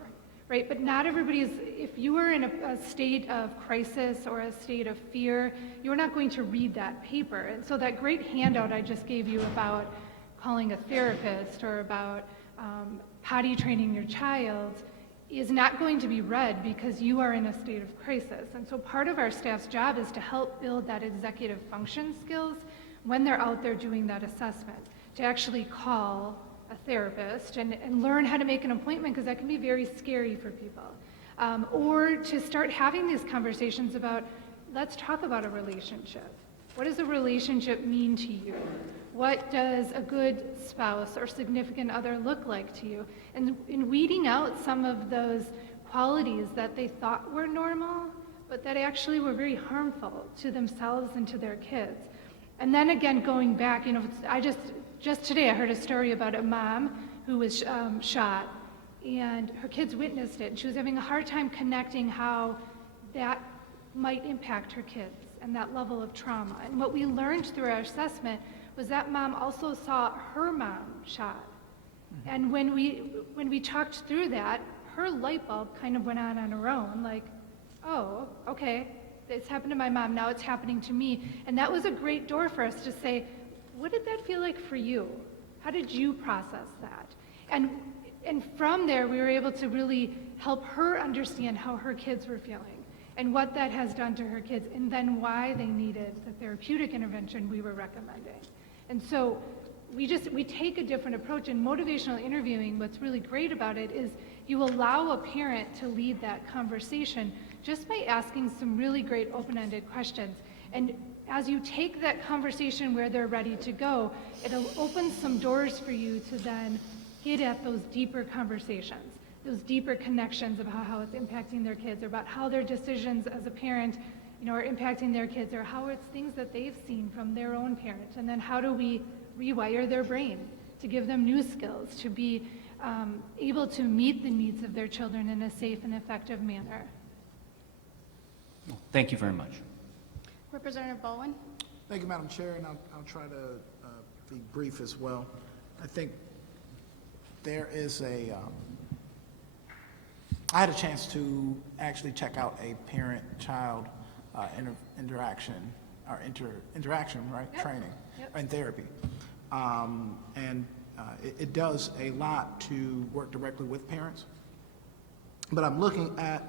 right? But not everybody is, if you are in a state of crisis or a state of fear, you're not going to read that paper. And so that great handout I just gave you about calling a therapist or about potty training your child is not going to be read because you are in a state of crisis. And so part of our staff's job is to help build that executive function skills when they're out there doing that assessment, to actually call a therapist and learn how to make an appointment, because that can be very scary for people. Or to start having these conversations about, let's talk about a relationship. What does a relationship mean to you? What does a good spouse or significant other look like to you? And in weeding out some of those qualities that they thought were normal, but that actually were very harmful to themselves and to their kids. And then again, going back, just today I heard a story about a mom who was shot and her kids witnessed it, and she was having a hard time connecting how that might impact her kids and that level of trauma. And what we learned through our assessment was that mom also saw her mom shot. And when we talked through that, her light bulb kind of went on her own, like, oh, okay, it's happened to my mom, now it's happening to me. And that was a great door for us to say, what did that feel like for you? How did you process that? And from there, we were able to really help her understand how her kids were feeling and what that has done to her kids, and then why they needed the therapeutic intervention we were recommending. And so we take a different approach. In motivational interviewing, what's really great about it is you allow a parent to lead that conversation just by asking some really great open-ended questions. And as you take that conversation where they're ready to go, it'll open some doors for you to then get at those deeper conversations, those deeper connections about how it's impacting their kids, or about how their decisions as a parent, are impacting their kids, or how it's things that they've seen from their own parents. And then how do we rewire their brain to give them new skills, to be able to meet the needs of their children in a safe and effective manner. Thank you very much. Representative Bowen. Thank you, Madam Chair, and I'll try to be brief as well. I think there is I had a chance to actually check out a parent-child interaction, right? Yep. Training and therapy. It does a lot to work directly with parents. But I'm looking at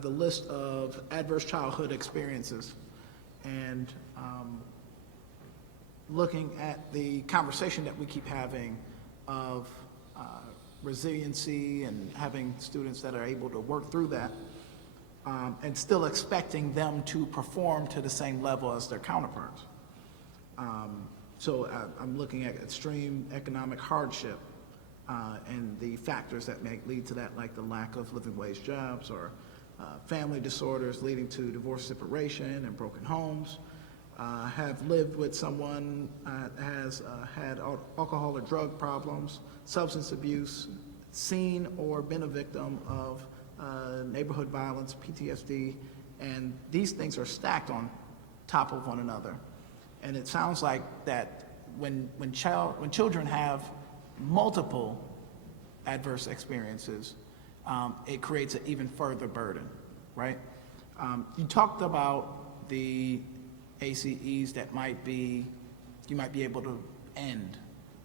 the list of adverse childhood experiences and looking at the conversation that we keep having of resiliency and having students that are able to work through that and still expecting them to perform to the same level as their counterparts. So I'm looking at extreme economic hardship and the factors that may lead to that, like the lack of living wage jobs or family disorders leading to divorce, separation, and broken homes. Have lived with someone has had alcohol or drug problems, substance abuse, seen or been a victim of neighborhood violence, PTSD, and these things are stacked on top of one another. And it sounds like that when children have multiple adverse experiences, it creates an even further burden, right? You talked about the ACEs that you might be able to end,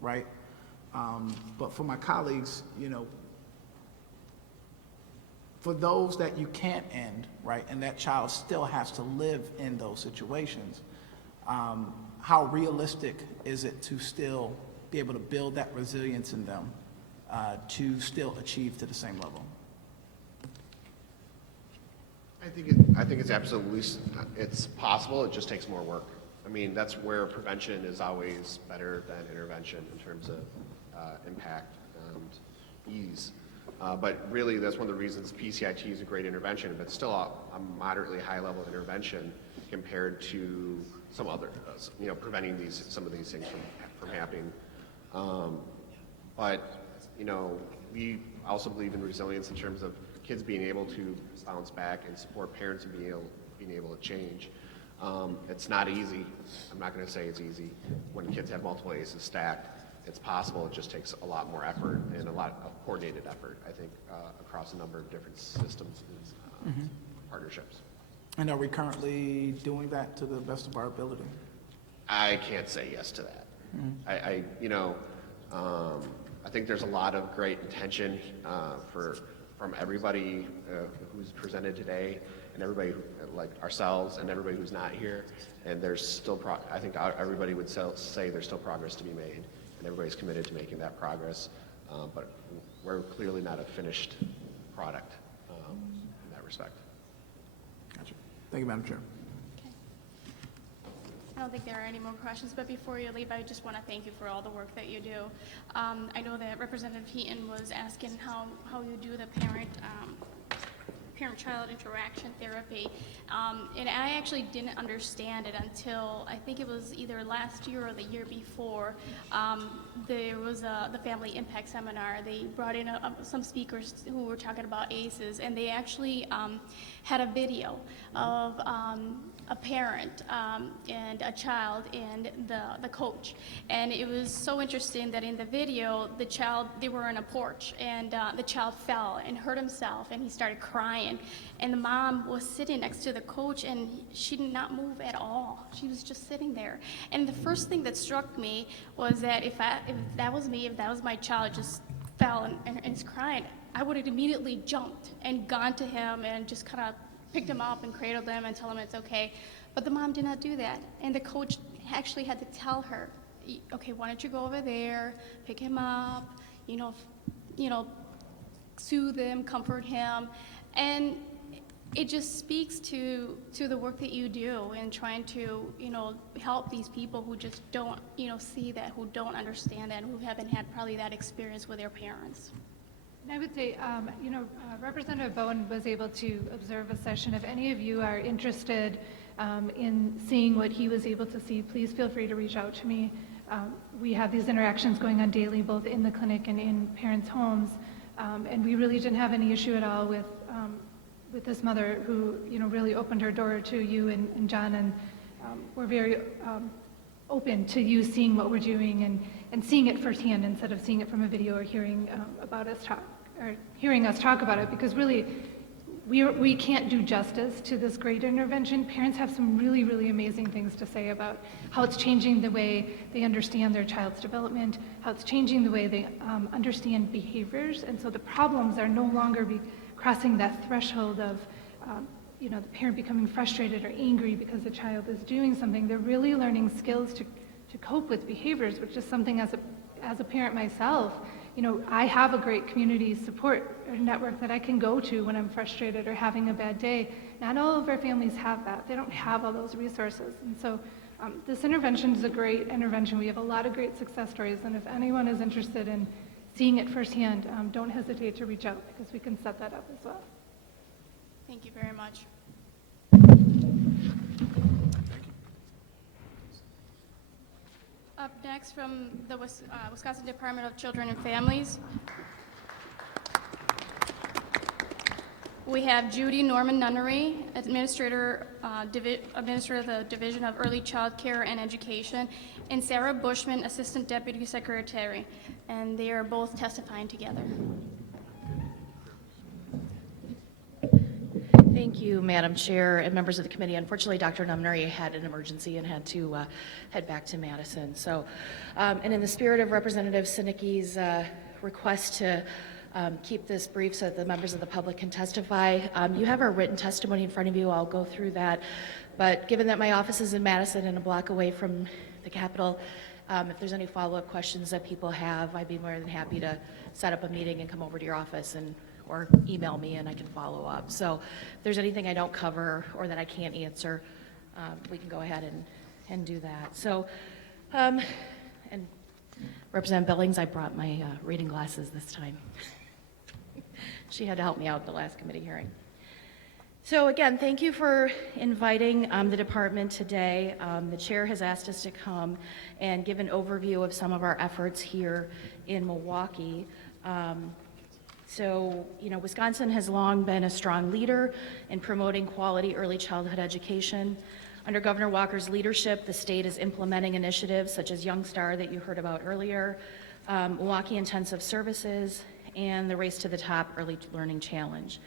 right? But for my colleagues, for those that you can't end, right, and that child still has to live in those situations, how realistic is it to still be able to build that resilience in them to still achieve to the same level? I think it's absolutely, it's possible, it just takes more work. I mean, that's where prevention is always better than intervention in terms of impact and ease. But really, that's one of the reasons PCIT is a great intervention, but still a moderately high level intervention compared to some other, preventing some of these things from happening. But, we also believe in resilience in terms of kids being able to bounce back and support parents and being able to change. It's not easy. I'm not going to say it's easy. When kids have multiple ACEs stacked, it's possible. It just takes a lot more effort and a lot of coordinated effort, I think, across a number of different systems and partnerships. And are we currently doing that to the best of our ability? I can't say yes to that. I think there's a lot of great intention from everybody who's presented today, and everybody like ourselves, and everybody who's not here. And there's still, I think everybody would say there's still progress to be made, and everybody's committed to making that progress. But we're clearly not a finished product in that respect. Gotcha. Thank you, Madam Chair. I don't think there are any more questions, but before you leave, I just want to thank you for all the work that you do. I know that Representative Heaton was asking how you do the parent-child interaction therapy. And I actually didn't understand it until, I think it was either last year or the year before. There was the Family Impact Seminar. They brought in some speakers who were talking about ACEs, and they actually had a video of a parent and a child and the coach. And it was so interesting that in the video, they were on a porch, and the child fell and hurt himself, and he started crying. And the mom was sitting next to the coach, and she did not move at all. She was just sitting there. And the first thing that struck me was that if that was me, if that was my child just fell and is crying, I would have immediately jumped and gone to him and just kind of picked him up and cradled him and tell him it's okay. But the mom did not do that. And the coach actually had to tell her, okay, why don't you go over there, pick him up, soothe him, comfort him. And it just speaks to the work that you do in trying to, help these people who just don't, see that, who don't understand that, who haven't had probably that experience with their parents. And I would say, Representative Bowen was able to observe a session. If any of you are interested in seeing what he was able to see, please feel free to reach out to me. We have these interactions going on daily, both in the clinic and in parents' homes, and we really didn't have any issue at all with this mother who, really opened her door to you and John, and we're very open to you seeing what we're doing and seeing it firsthand instead of seeing it from a video or hearing hearing us talk about it, because really we can't do justice to this great intervention. Parents have some really, really amazing things to say about how it's changing the way they understand their child's development, how it's changing the way they understand behaviors, and so the problems are no longer crossing that threshold of the parent becoming frustrated or angry because the child is doing something. They're really learning skills to cope with behaviors, which is something as a parent myself, I have a great community support network that I can go to when I'm frustrated or having a bad day. Not all of our families have that. They don't have all those resources. And so this intervention is a great intervention. We have a lot of great success stories, and if anyone is interested in seeing it firsthand, don't hesitate to reach out, because we can set that up as well. Thank you very much. Up next from the Wisconsin Department of Children and Families, we have Judy Norman-Nunnery, Administrator of the Division of Early Child Care and Education, and Sara Buschman, Assistant Deputy Secretary, and they are both testifying together. Thank you, Madam Chair and members of the committee. Unfortunately, Dr. Nunnery had an emergency and had to head back to Madison. So, and in the spirit of Representative Sinicki's request to keep this brief so that the members of the public can testify, you have our written testimony in front of you. I'll go through that. But given that my office is in Madison and a block away from the Capitol, if there's any follow-up questions that people have, I'd be more than happy to set up a meeting and come over to your office or email me and I can follow up. So if there's anything I don't cover or that I can't answer, we can go ahead and do that. So, and Representative Billings, I brought my reading glasses this time. She had to help me out at the last committee hearing. So again, thank you for inviting the department today. The chair has asked us to come and give an overview of some of our efforts here in Milwaukee. So, Wisconsin has long been a strong leader in promoting quality early childhood education. Under Governor Walker's leadership, the state is implementing initiatives such as Young Star that you heard about earlier, Milwaukee Intensive Services, and the Race to the Top Early Learning Challenge.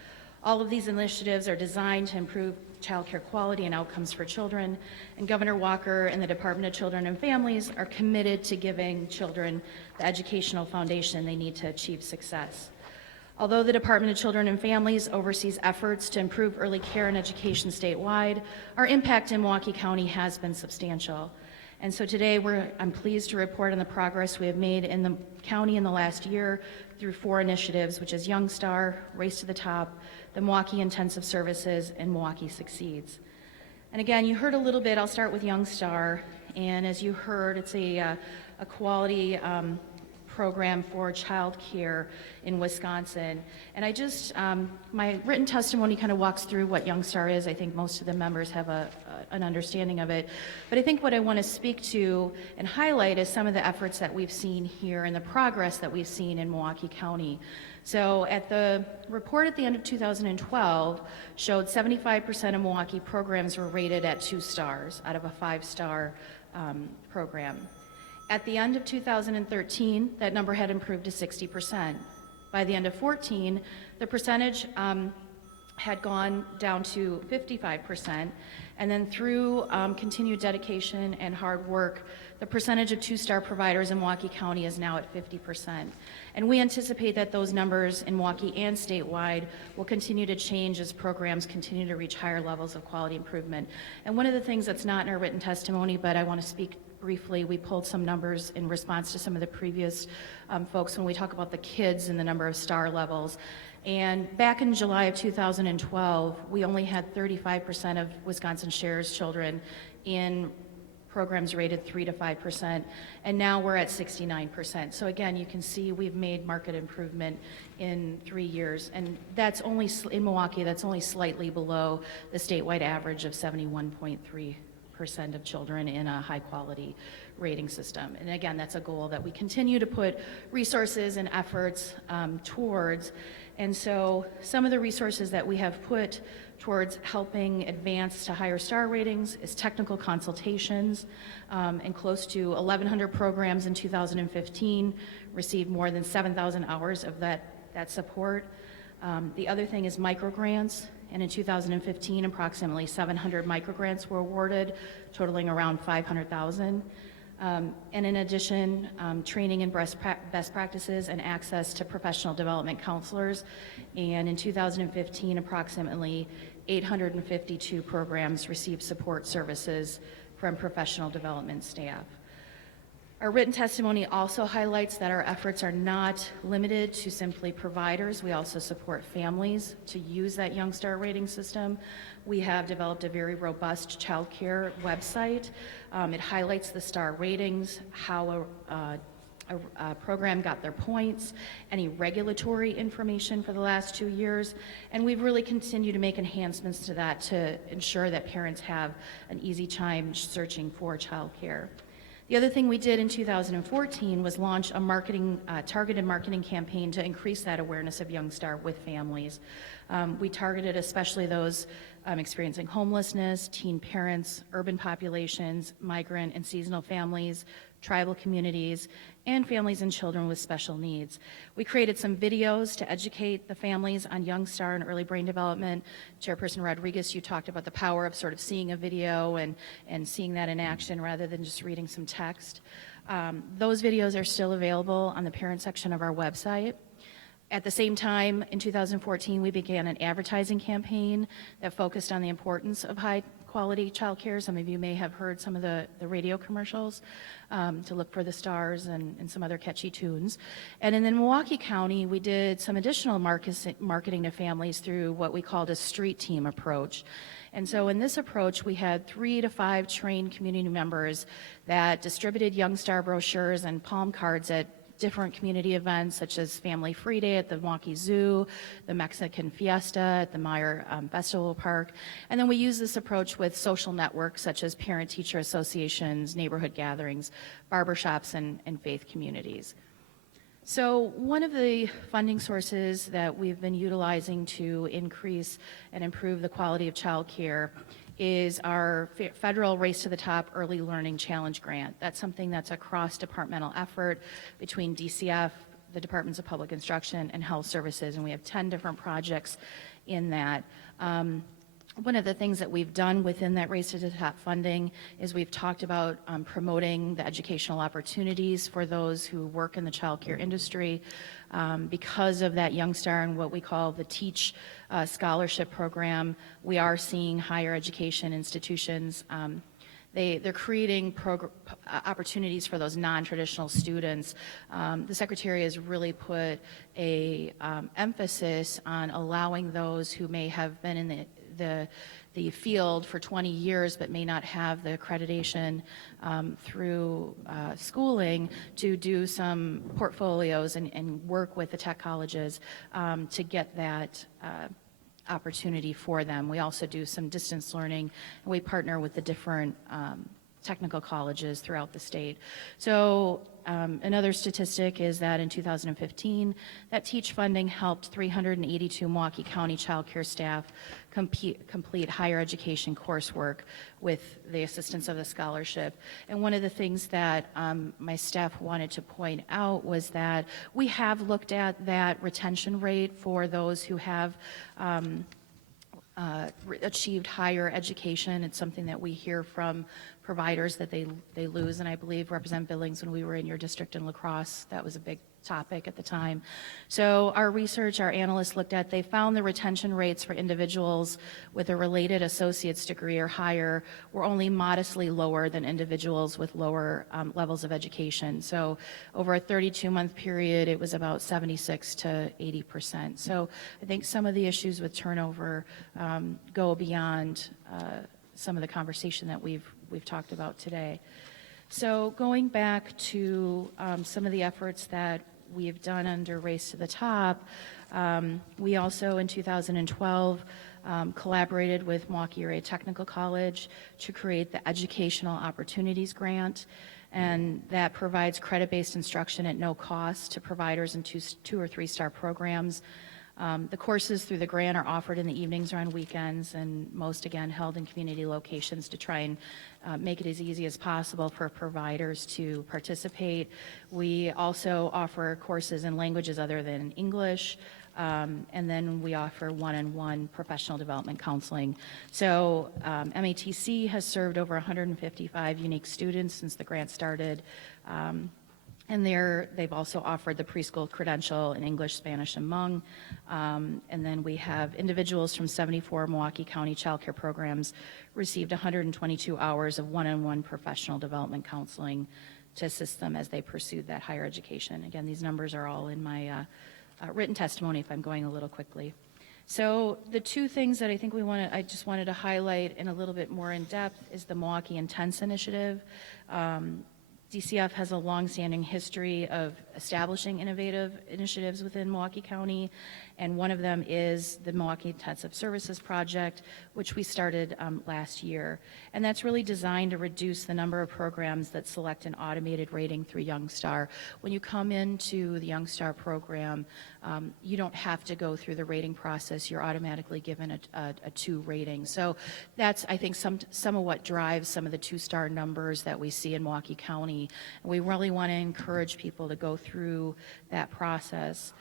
All of these initiatives are designed to improve child care quality and outcomes for children, and Governor Walker and the Department of Children and Families are committed to giving children the educational foundation they need to achieve success. Although the Department of Children and Families oversees efforts to improve early care and education statewide, our impact in Milwaukee County has been substantial. And so today I'm pleased to report on the progress we have made in the county in the last year through 4 initiatives, which is Young Star, Race to the Top, the Milwaukee Intensive Services, and Milwaukee Succeeds. And again, you heard a little bit, I'll start with Young Star, and as you heard, it's a quality program for childcare in Wisconsin. And I just, my written testimony kind of walks through what Young Star is. I think most of the members have an understanding of it. But I think what I want to speak to and highlight is some of the efforts that we've seen here and the progress that we've seen in Milwaukee County. So at the report at the end of 2012 showed 75% of Milwaukee programs were rated at 2 stars out of a 5-star program. At the end of 2013, that number had improved to 60%. By the end of 2014, the percentage had gone down to 55%, and then through continued dedication and hard work, the percentage of 2-star providers in Milwaukee County is now at 50%. And we anticipate that those numbers in Milwaukee and statewide will continue to change as programs continue to reach higher levels of quality improvement. And one of the things that's not in our written testimony, but I want to speak briefly, we pulled some numbers in response to some of the previous folks when we talk about the kids and the number of star levels. And back in July of 2012, we only had 35% of Wisconsin Shares children in programs rated 3 to 5%, and now we're at 69%. So again, you can see we've made market improvement in 3 years, and that's only, in Milwaukee, that's only slightly below the statewide average of 71.3% of children in a high-quality rating system. And again, that's a goal that we continue to put resources and efforts towards. And so some of the resources that we have put towards helping advance to higher star ratings is technical consultations, and close to 1,100 programs in 2015 received more than 7,000 hours of that support. The other thing is microgrants, and in 2015, approximately 700 microgrants were awarded, totaling around 500,000. And in addition, training in best practices and access to professional development counselors. And in 2015, approximately 852 programs received support services from professional development staff. Our written testimony also highlights that our efforts are not limited to simply providers. We also support families to use that Young Star rating system. We have developed a very robust child care website. It highlights the star ratings, how a program got their points, any regulatory information for the last 2 years, and we've really continued to make enhancements to that to ensure that parents have an easy time searching for child care. The other thing we did in 2014 was launch a targeted marketing campaign to increase that awareness of Young Star with families. We targeted especially those experiencing homelessness, teen parents, urban populations, migrant and seasonal families, tribal communities, and families and children with special needs. We created some videos to educate the families on Young Star and early brain development. Chairperson Rodriguez, you talked about the power of sort of seeing a video and seeing that in action rather than just reading some text. Those videos are still available on the parent section of our website. At the same time, in 2014, we began an advertising campaign that focused on the importance of high-quality childcare. Some of you may have heard some of the radio commercials to look for the stars and some other catchy tunes. And in Milwaukee County, we did some additional marketing to families through what we called a street team approach. And so in this approach, we had 3 to 5 trained community members that distributed Young Star brochures and palm cards at different community events such as Family Free Day at the Milwaukee Zoo, the Mexican Fiesta at the Meyer Festival Park. And then we use this approach with social networks such as parent-teacher associations, neighborhood gatherings, barbershops, and faith communities. So one of the funding sources that we've been utilizing to increase and improve the quality of child care is our federal Race to the Top Early Learning Challenge Grant. That's something that's a cross-departmental effort between DCF, the Departments of Public Instruction, and Health Services, and we have 10 different projects in that. One of the things that we've done within that Race to the Top funding is we've talked about promoting the educational opportunities for those who work in the child care industry. Because of that Young Star and what we call the Teach Scholarship Program, we are seeing higher education institutions. They're creating opportunities for those non-traditional students. The Secretary has really put a emphasis on allowing those who may have been in the field for 20 years but may not have the accreditation through schooling to do some portfolios and work with the tech colleges to get that opportunity for them. We also do some distance learning, and we partner with the different technical colleges throughout the state. So another statistic is that in 2015, that teach funding helped 382 Milwaukee County child care staff complete higher education coursework with the assistance of the scholarship. And one of the things that my staff wanted to point out was that we have looked at that retention rate for those who have achieved higher education. It's something that we hear from providers that they lose, and I believe Representative Billings, when we were in your district in La Crosse, that was a big topic at the time. So our research, our analysts looked at, they found the retention rates for individuals with a related associate's degree or higher were only modestly lower than individuals with lower levels of education. So over a 32-month period, it was about 76 to 80%. So I think some of the issues with turnover go beyond some of the conversation that we've talked about today. So going back to some of the efforts that we've done under Race to the Top, we also in 2012 collaborated with Milwaukee Area Technical College to create the Educational Opportunities Grant, and that provides credit-based instruction at no cost to providers in 2 or 3-star programs. The courses through the grant are offered in the evenings or on weekends, and most, again, held in community locations to try and make it as easy as possible for providers to participate. We also offer courses in languages other than English, and then we offer one-on-one professional development counseling. So MATC has served over 155 unique students since the grant started. And they've also offered the preschool credential in English, Spanish, and Hmong. And then we have individuals from 74 Milwaukee County child care programs received 122 hours of one-on-one professional development counseling to assist them as they pursued that higher education. Again, these numbers are all in my written testimony if I'm going a little quickly. So the two things that I think I just wanted to highlight in a little bit more in depth is the Milwaukee Intense Initiative. DCF has a long-standing history of establishing innovative initiatives within Milwaukee County, and one of them is the Milwaukee Intensive Services Project, which we started last year. And that's really designed to reduce the number of programs that select an automated rating through Youngstar. When you come into the Youngstar program, you don't have to go through the rating process. You're automatically given a 2 rating. So that's, I think, some of what drives some of the 2-star numbers that we see in Milwaukee County. And we really want to encourage people to go through that process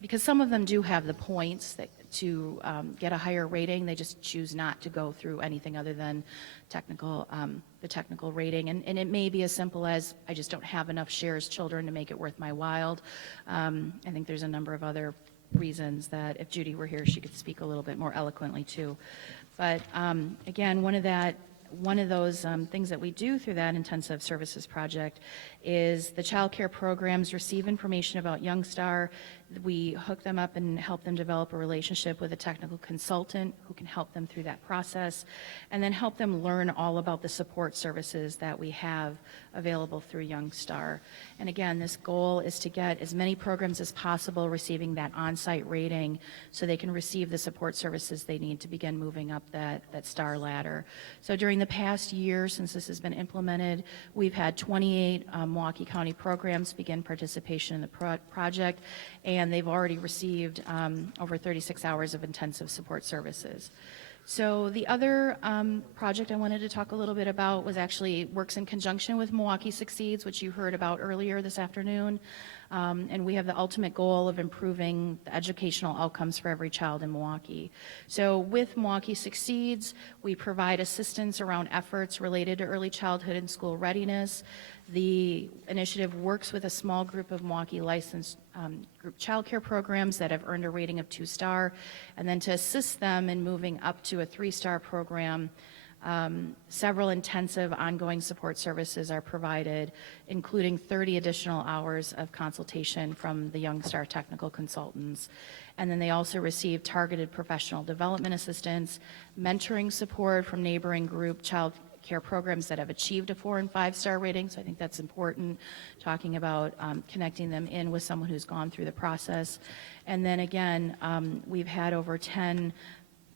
because some of them do have the points to get a higher rating. They just choose not to go through anything other than the technical rating. And it may be as simple as, I just don't have enough shares children to make it worth my while. I think there's a number of other reasons that if Judy were here, she could speak a little bit more eloquently too. But again, one of those things that we do through that intensive services project is the child care programs receive information about Youngstar. We hook them up and help them develop a relationship with a technical consultant who can help them through that process, and then help them learn all about the support services that we have available through Youngstar. And again, this goal is to get as many programs as possible receiving that on-site rating so they can receive the support services they need to begin moving up that STAR ladder. So during the past year, since this has been implemented, we've had 28 Milwaukee County programs begin participation in the project, and they've already received over 36 hours of intensive support services. So the other project I wanted to talk a little bit about works in conjunction with Milwaukee Succeeds, which you heard about earlier this afternoon. And we have the ultimate goal of improving the educational outcomes for every child in Milwaukee. So with Milwaukee Succeeds, we provide assistance around efforts related to early childhood and school readiness. The initiative works with a small group of Milwaukee licensed group child care programs that have earned a rating of 2-star, and then to assist them in moving up to a 3-star program, Several intensive ongoing support services are provided, including 30 additional hours of consultation from the Young Star technical consultants. And then they also receive targeted professional development assistance, mentoring support from neighboring group child care programs that have achieved a 4- and 5-star rating. So I think that's important, talking about connecting them in with someone who's gone through the process. And then again, we've had over 10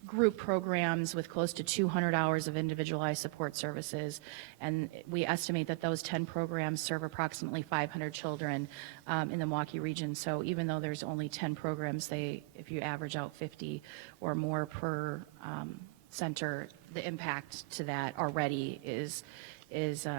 group programs with close to 200 hours of individualized support services, and we estimate that those 10 programs serve approximately 500 children in the Milwaukee region. So even though there's only 10 programs, if you average out 50 or more per center, the impact to that already is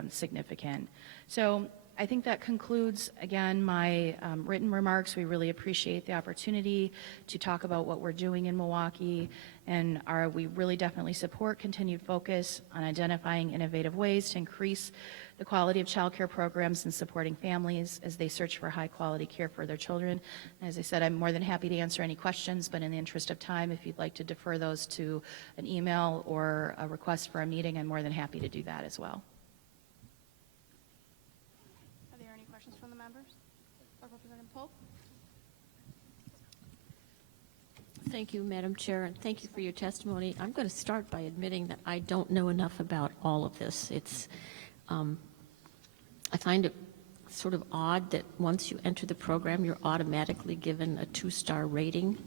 significant. So I think that concludes, again, my written remarks. We really appreciate the opportunity to talk about what we're doing in Milwaukee, and we really definitely support continued focus on identifying innovative ways to increase the quality of child care programs and supporting families as they search for high-quality care for their children. As I said, I'm more than happy to answer any questions, but in the interest of time, if you'd like to defer those to an email or a request for a meeting, I'm more than happy to do that as well. From the members? Or Representative Polk? Thank you, Madam Chair, and thank you for your testimony. I'm going to start by admitting that I don't know enough about all of this. I find it sort of odd that once you enter the program, you're automatically given a 2-star rating.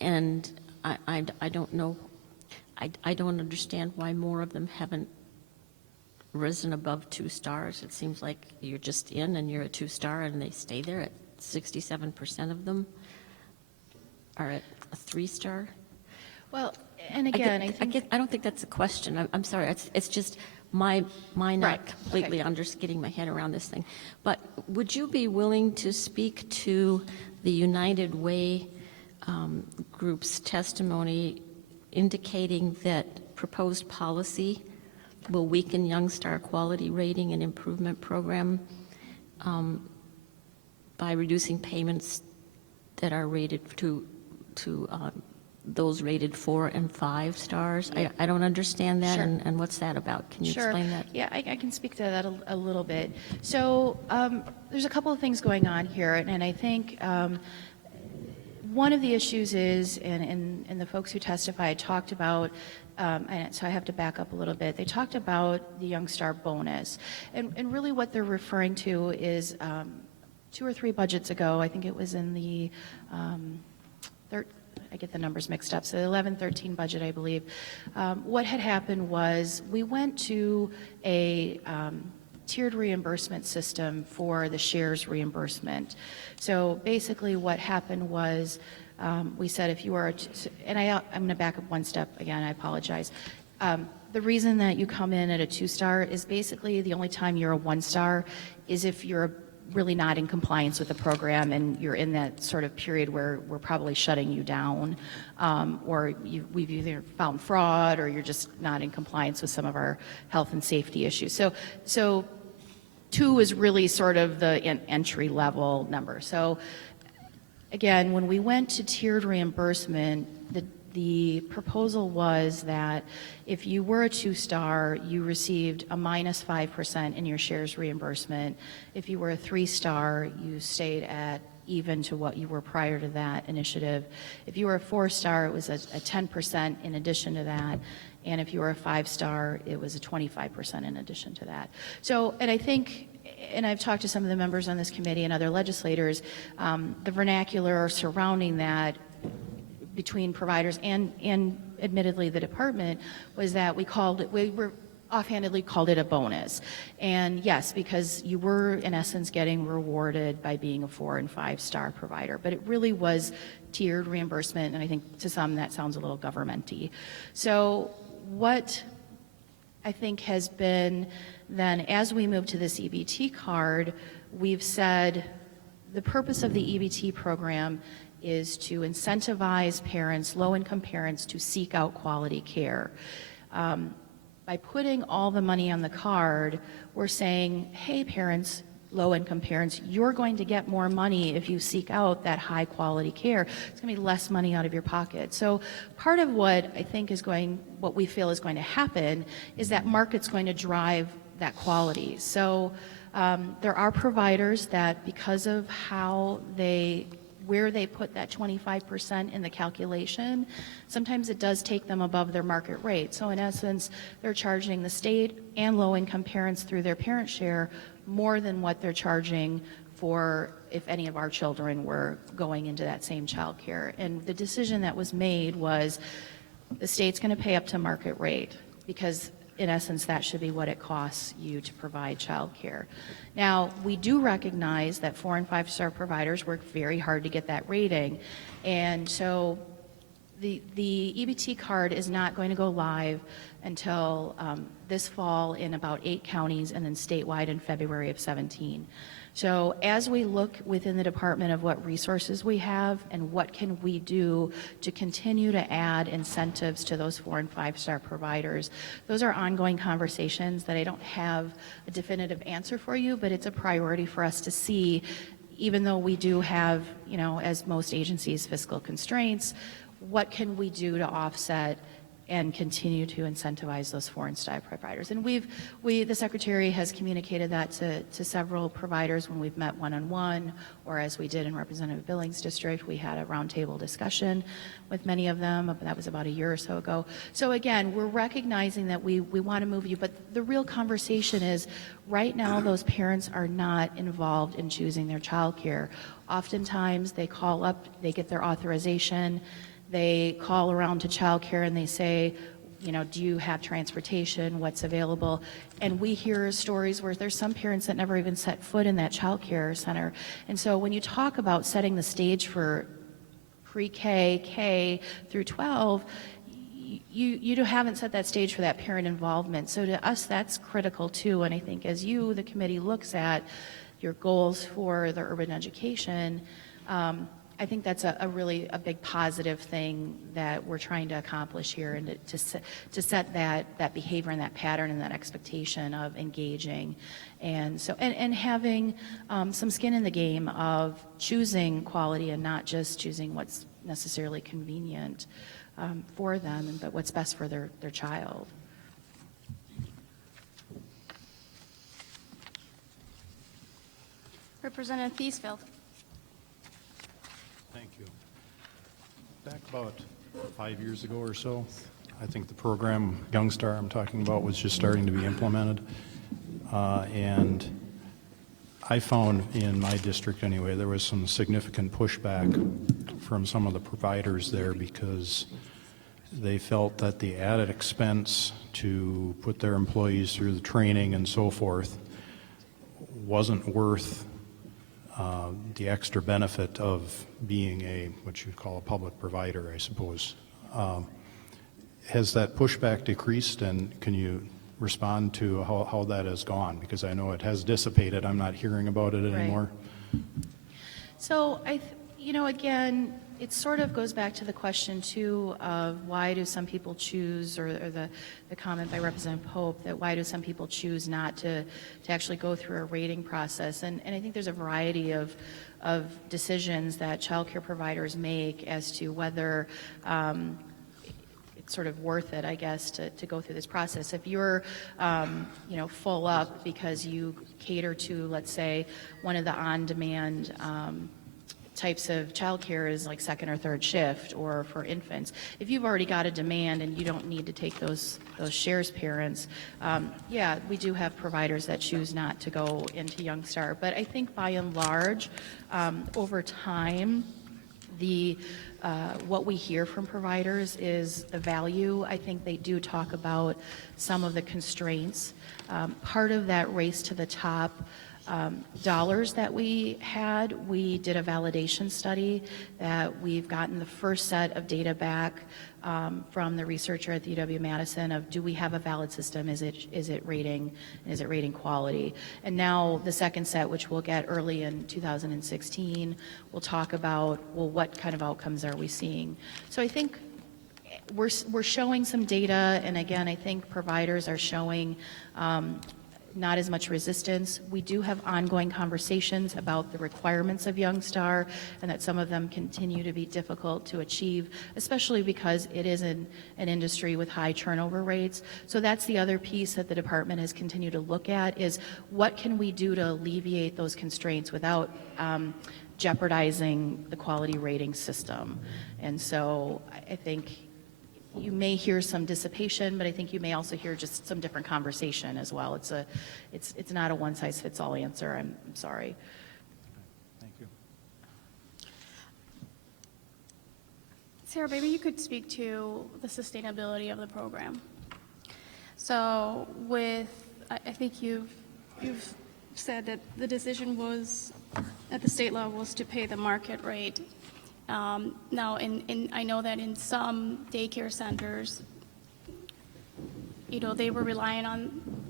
And I don't know, I don't understand why more of them haven't risen above 2 stars. It seems like you're just in and you're a 2-star and they stay there. At 67% of them are at a 3-star. Well, and again, I don't think that's a question. I'm sorry. It's just my not completely getting my head around this thing. But would you be willing to speak to the United Way group's testimony indicating that proposed policy will weaken Young Star Quality Rating and Improvement Program by reducing payments that are rated to those rated 4 and 5 stars? Yeah. I don't understand that, Sure. and what's that about? Can you explain that? Yeah, I can speak to that a little bit. So there's a couple of things going on here, and I think one of the issues is, and the folks who testified talked about, and so I have to back up a little bit. They talked about the Young Star bonus, and really what they're referring to is 2 or 3 budgets ago, I think it was in the I get the numbers mixed up, so the 11-13 budget, I believe. What had happened was we went to a tiered reimbursement system for the shares reimbursement. So basically what happened was we said if you are, and I'm going to back up one step again, I apologize. The reason that you come in at a 2-star is basically the only time you're a 1-star is if you're really not in compliance with the program and you're in that sort of period where we're probably shutting you down, or we've either found fraud or you're just not in compliance with some of our health and safety issues. So 2 is really sort of the entry level number. So again, when we went to tiered reimbursement, the proposal was that if you were a 2-star, you received a -5% in your shares reimbursement. If you were a 3-star, you stayed at even to what you were prior to that initiative. If you were a 4-star, it was a 10% in addition to that. And if you were a 5-star, it was a 25% in addition to that. So, and I think, and I've talked to some of the members on this committee and other legislators, the vernacular surrounding that between providers and admittedly the department was that we were offhandedly called it a bonus. And yes, because you were in essence getting rewarded by being a 4- and 5-star provider, but it really was tiered reimbursement, and I think to some that sounds a little governmenty. So what I think has been then, as we move to this EBT card, we've said the purpose of the EBT program is to incentivize parents, low-income parents, to seek out quality care. By putting all the money on the card, we're saying, hey, parents, low-income parents, you're going to get more money if you seek out that high-quality care. It's going to be less money out of your pocket. So part of what I think what we feel is going to happen is that market's going to drive that quality. So there are providers that, because of where they put that 25% in the calculation, sometimes it does take them above their market rate. So in essence, they're charging the state and low-income parents through their parent share more than what they're charging for if any of our children were going into that same child care. And the decision that was made was the state's going to pay up to market rate, because in essence, that should be what it costs you to provide child care. Now, we do recognize that 4- and 5-star providers work very hard to get that rating. And so the EBT card is not going to go live until this fall in about 8 counties, and then statewide in February of 17. So as we look within the department of what resources we have and what can we do to continue to add incentives to those 4- and 5-star providers, those are ongoing conversations that I don't have a definitive answer for you, but it's a priority for us to see, even though we do have, as most agencies, fiscal constraints, what can we do to offset and continue to incentivize those 4- and 5-star providers. And the Secretary has communicated that to several providers when we've met one-on-one, or as we did in Representative Billings' district, we had a roundtable discussion with many of them. That was about a year or so ago. So again, we're recognizing that we want to move you, but the real conversation is, right now those parents are not involved in choosing their child care. Oftentimes they call up, they get their authorization, they call around to child care and they say, do you have transportation? What's available? And we hear stories where there's some parents that never even set foot in that child care center. And so when you talk about setting the stage for pre-K, K through 12, you haven't set that stage for that parent involvement. So to us, that's critical too. And I think as the committee looks at your goals for the urban education, I think that's a really big positive thing that we're trying to accomplish here, and to set that behavior and that pattern and that expectation of engaging, and having some skin in the game of choosing quality and not just choosing what's necessarily convenient for them, but what's best for their child. Representative Thiesfeld. Thank you. Back about 5 years ago or so, I think the program Youngstar I'm talking about was just starting to be implemented. And I found in my district anyway, there was some significant pushback from some of the providers there, because they felt that the added expense to put their employees through the training and so forth wasn't worth the extra benefit of being what you'd call a public provider, I suppose. Has that pushback decreased, and can you respond to how that has gone? Because I know it has dissipated. I'm not hearing about it anymore. Right. So again, it sort of goes back to the question too of why do some people choose, or the comment by Representative Pope, that why do some people choose not to actually go through a rating process. And I think there's a variety of decisions that child care providers make as to whether it's sort of worth it, I guess, to go through this process. If you're full up because you cater to, let's say, one of the on-demand types of childcare is like second or third shift, or for infants. If you've already got a demand and you don't need to take those shares parents, we do have providers that choose not to go into Youngstar. But I think by and large, over time, what we hear from providers is the value. I think they do talk about some of the constraints. Part of that race to the top dollars that we had, we did a validation study that we've gotten the first set of data back from the researcher at the UW-Madison of, do we have a valid system? Is it rating quality? And now the second set, which we'll get early in 2016, we'll talk about, well, what kind of outcomes are we seeing? So I think we're showing some data, and again, I think providers are showing not as much resistance. We do have ongoing conversations about the requirements of Young Star and that some of them continue to be difficult to achieve, especially because it is an industry with high turnover rates. So that's the other piece that the department has continued to look at, is what can we do to alleviate those constraints without jeopardizing the quality rating system. And so I think you may hear some dissipation, but I think you may also hear just some different conversation as well. It's not a one-size-fits-all answer. I'm sorry. Thank you. Sara, maybe you could speak to the sustainability of the program. So I think you've said that the decision was at the state level was to pay the market rate. Now, I know that in some daycare centers, they were relying on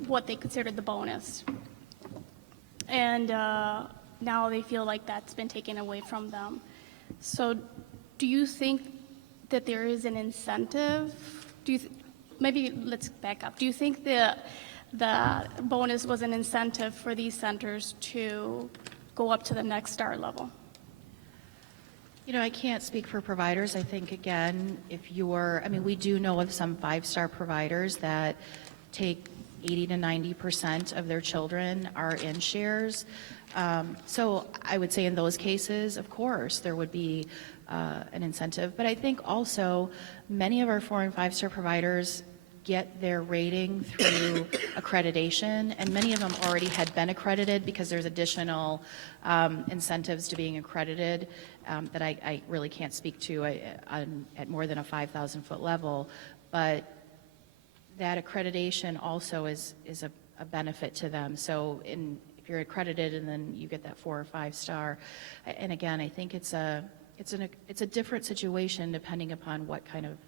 what they considered the bonus. And now they feel like that's been taken away from them. So do you think that there is an incentive? Maybe let's back up. Do you think the bonus was an incentive for these centers to go up to the next star level? I can't speak for providers. I think, again, we do know of some 5-star providers that take 80 to 90% of their children are in shares. So I would say in those cases, of course, there would be an incentive. But I think also many of our 4- and 5-star providers get their rating through accreditation, and many of them already had been accredited because there's additional incentives to being accredited that I really can't speak to at more than a 5,000-foot level. But that accreditation also is a benefit to them. So if you're accredited and then you get that 4 or 5-star, and again, I think it's a different situation depending upon what kind of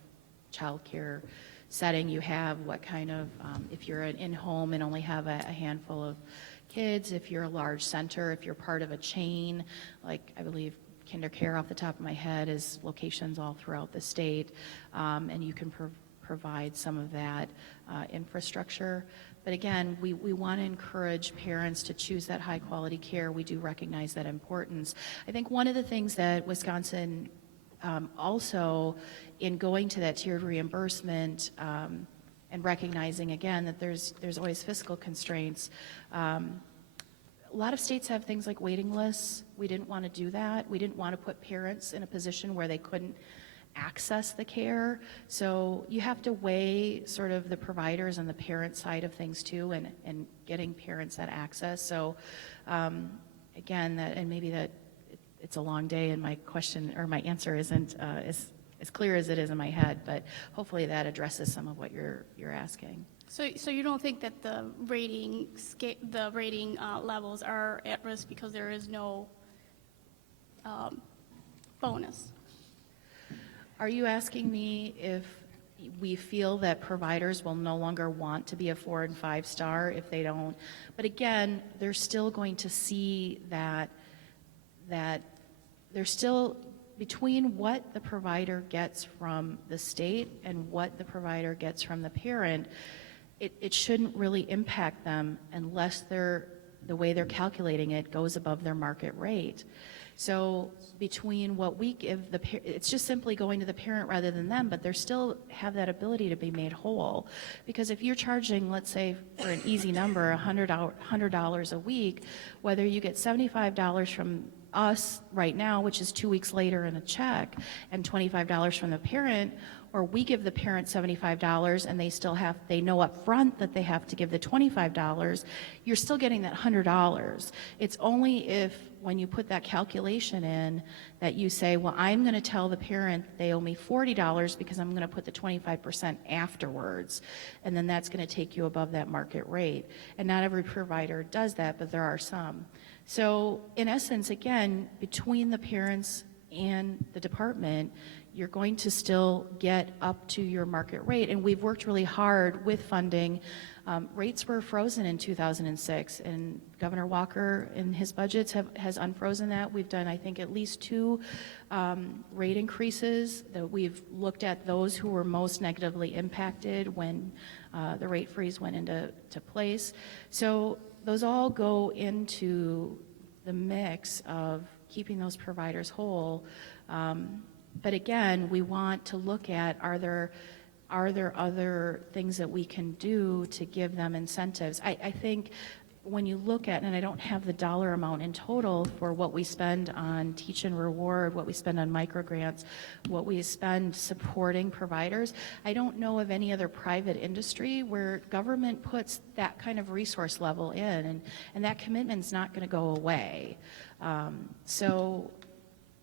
childcare setting you have, what kind of, if you're an in-home and only have a handful of kids, if you're a large center, if you're part of a chain, like I believe KinderCare off the top of my head is locations all throughout the state, and you can provide some of that infrastructure. But again, we want to encourage parents to choose that high quality care. We do recognize that importance. I think one of the things that Wisconsin also, in going to that tiered reimbursement and recognizing again that there's always fiscal constraints, a lot of states have things like waiting lists. We didn't want to do that. We didn't want to put parents in a position where they couldn't access the care. So you have to weigh sort of the providers and the parent side of things too, and getting parents that access. So again, and maybe that it's a long day and my question or my answer isn't as clear as it is in my head, but hopefully that addresses some of what you're asking. So you don't think that the rating levels are at risk because there is no bonus? Are you asking me if we feel that providers will no longer want to be a 4 and 5 star if they don't? But again, they're still going to see that they're still between what the provider gets from the state and what the provider gets from the parent. It shouldn't really impact them unless the way they're calculating it goes above their market rate. So between what we give it's just simply going to the parent rather than them, but they still have that ability to be made whole. Because if you're charging, let's say for an easy number, $100 a week, whether you get $75 from us right now, which is 2 weeks later in a check, and $25 from the parent, or we give the parent $75 and they know up front that they have to give the $25, you're still getting that $100. It's only if, when you put that calculation in, that you say, well, I'm going to tell the parent they owe me $40 because I'm going to put the 25% afterwards, and then that's going to take you above that market rate. And not every provider does that, but there are some. So in essence, again, between the parents and the department, you're going to still get up to your market rate. And we've worked really hard with funding. Rates were frozen in 2006, and Governor Walker in his budgets has unfrozen that. We've done, I think, at least 2 rate increases that we've looked at those who were most negatively impacted when the rate freeze went into place. So those all go into the mix of keeping those providers whole. But again, we want to look at, are there other things that we can do to give them incentives? I think when you look at, and I don't have the dollar amount in total for what we spend on Teach and Reward, what we spend on microgrants, what we spend supporting providers, I don't know of any other private industry where government puts that kind of resource level in, and that commitment's not going to go away. So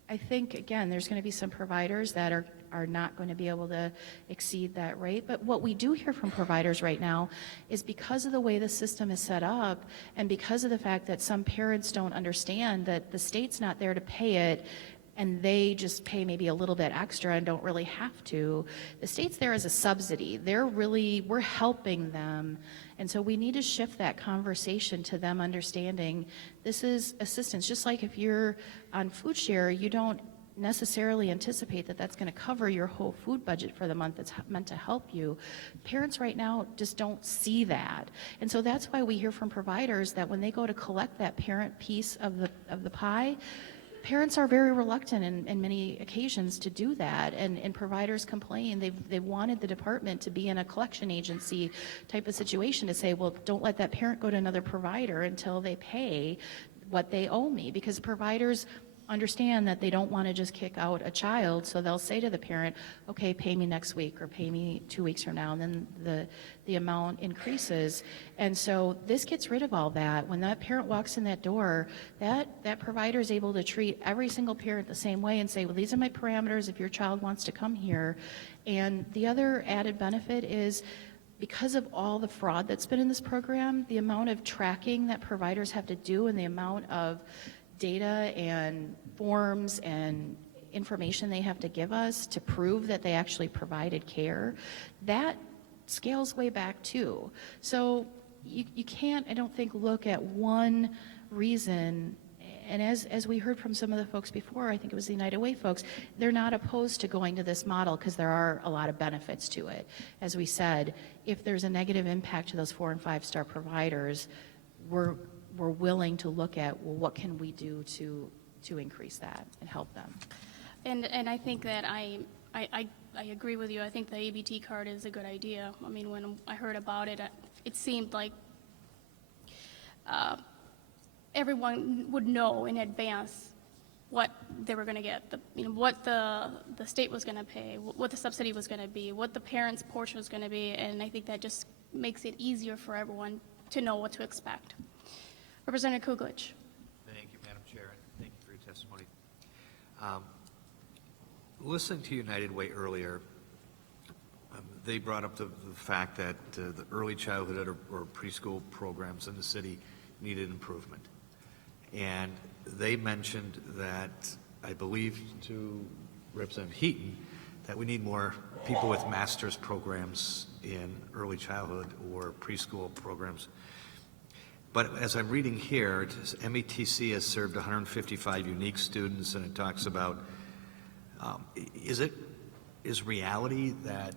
I think, again, there's going to be some providers that are not going to be able to exceed that rate. But what we do hear from providers right now is because of the way the system is set up and because of the fact that some parents don't understand that the state's not there to pay it and they just pay maybe a little bit extra and don't really have to. The state's there as a subsidy. We're helping them. And so we need to shift that conversation to them understanding this is assistance. Just like if you're on food share, you don't necessarily anticipate that that's going to cover your whole food budget for the month. It's meant to help you. Parents right now just don't see that. And so that's why we hear from providers that when they go to collect that parent piece of the pie, parents are very reluctant in many occasions to do that, and providers complain. They've wanted the department to be in a collection agency type of situation to say, well, don't let that parent go to another provider until they pay what they owe me, because providers understand that they don't want to just kick out a child, so they'll say to the parent, okay, pay me next week or pay me 2 weeks from now, and then the amount increases. And so this gets rid of all that. When that parent walks in that door, that provider is able to treat every single parent the same way and say, well, these are my parameters if your child wants to come here. And the other added benefit is, because of all the fraud that's been in this program, the amount of tracking that providers have to do and the amount of data and forms and information they have to give us to prove that they actually provided care, that scales way back too. So you can't, I don't think, look at one reason. And as we heard from some of the folks before, I think it was the United Way folks, they're not opposed to going to this model because there are a lot of benefits to it. As we said, if there's a negative impact to those 4- and 5-star providers, we're willing to look at, well, what can we do to increase that and help them? And I think that I agree with you. I think the ABT card is a good idea. I mean, when I heard about it, it seemed like everyone would know in advance what they were going to get, what the state was going to pay, what the subsidy was going to be, what the parents' portion was going to be, and I think that just makes it easier for everyone to know what to expect. Representative Coughlin. Thank you, Madam Chair, and thank you for your testimony. Listening to United Way earlier, they brought up the fact that the early childhood or preschool programs in the city needed improvement. And they mentioned that, I believe to Representative Heaton, that we need more people with master's programs in early childhood or preschool programs. But as I'm reading here, METC has served 155 unique students, and it talks about, is reality that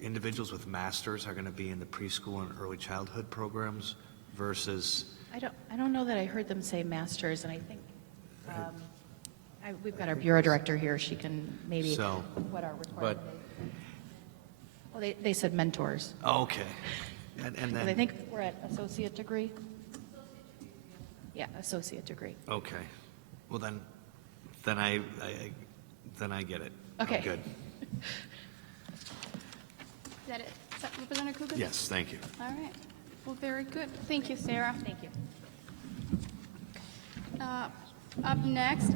individuals with masters are going to be in the preschool and early childhood programs versus? I don't know that I heard them say masters, and I think we've got our bureau director here. She can maybe what our requirement is. Well, they said mentors. Okay. And then I think we're at associate degree. Yeah, associate degree. Okay. Well, then I get it. Okay. I'm good. Is that it? Is that Representative Coughlin? Yes, thank you. All right. Well, very good. Thank you, Sara. Thank you. Up next,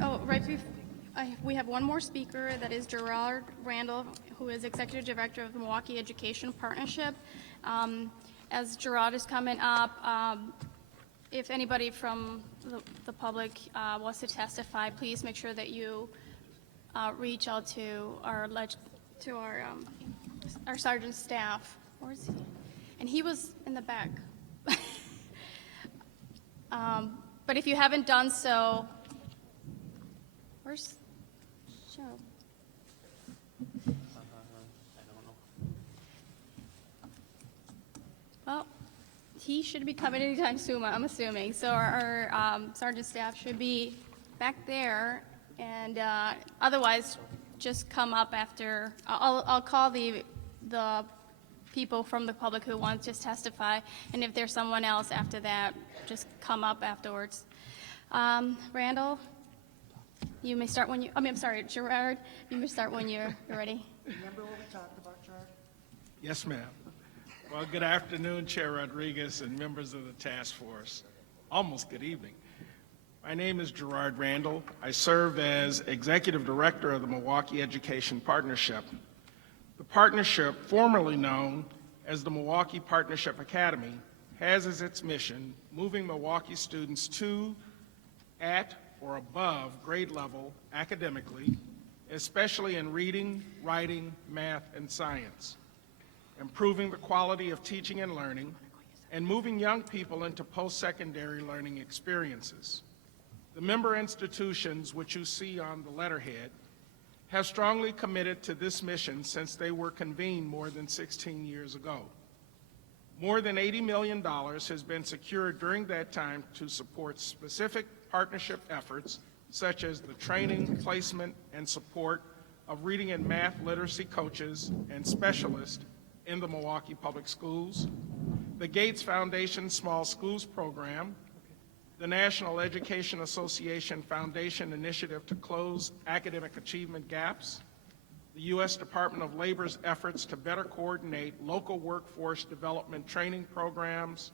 we have one more speaker. That is Gerard Randall, who is Executive Director of the Milwaukee Education Partnership. As Gerard is coming up, if anybody from the public wants to testify, please make sure that you reach out to our sergeant staff. Where is he? And he was in the back. But if you haven't done so, where's Joe? he should be coming anytime soon, I'm assuming. So our sergeant staff should be back there, and otherwise, just come up after. I'll call the people from the public who want to testify, and if there's someone else after that, just come up afterwards. Randall, you may start when you. I'm sorry, Gerard. You may start when you're ready. Remember what we talked about, Gerard? Yes, ma'am. Well, good afternoon, Chair Rodriguez and members of the task force. Almost good evening. My name is Gerard Randall. I serve as Executive Director of the Milwaukee Education Partnership. The partnership, formerly known as the Milwaukee Partnership Academy, has as its mission moving Milwaukee students to, at, or above grade level academically, especially in reading, writing, math, and science, improving the quality of teaching and learning, and moving young people into post-secondary learning experiences. The member institutions, which you see on the letterhead, have strongly committed to this mission since they were convened more than 16 years ago. More than $80 million has been secured during that time to support specific partnership efforts such as the training, placement, and support of reading and math literacy coaches and specialists in the Milwaukee Public Schools, the Gates Foundation Small Schools Program, the National Education Association Foundation Initiative to Close Academic Achievement Gaps, the U.S. Department of Labor's efforts to better coordinate local workforce development training programs,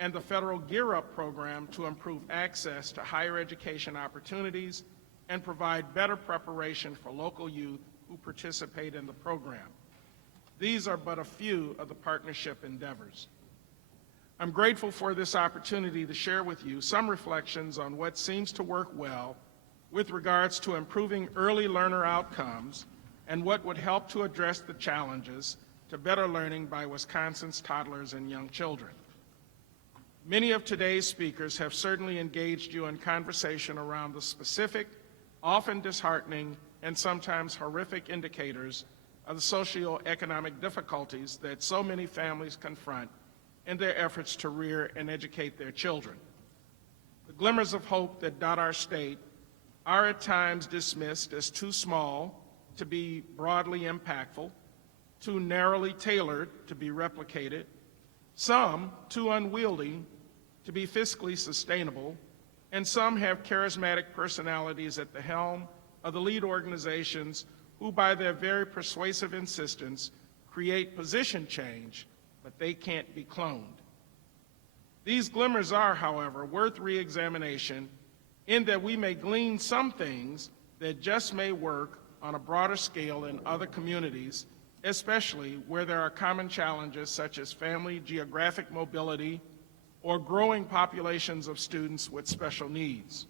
and the federal Gear Up program to improve access to higher education opportunities and provide better preparation for local youth who participate in the program. These are but a few of the partnership endeavors. I'm grateful for this opportunity to share with you some reflections on what seems to work well with regards to improving early learner outcomes and what would help to address the challenges to better learning by Wisconsin's toddlers and young children. Many of today's speakers have certainly engaged you in conversation around the specific, often disheartening, and sometimes horrific indicators of the socioeconomic difficulties that so many families confront in their efforts to rear and educate their children. The glimmers of hope that dot our state are at times dismissed as too small to be broadly impactful, too narrowly tailored to be replicated, some too unwieldy to be fiscally sustainable, and some have charismatic personalities at the helm of the lead organizations who, by their very persuasive insistence, create position change, but they can't be cloned. These glimmers are, however, worth re-examination in that we may glean some things that just may work on a broader scale in other communities, especially where there are common challenges such as family geographic mobility or growing populations of students with special needs.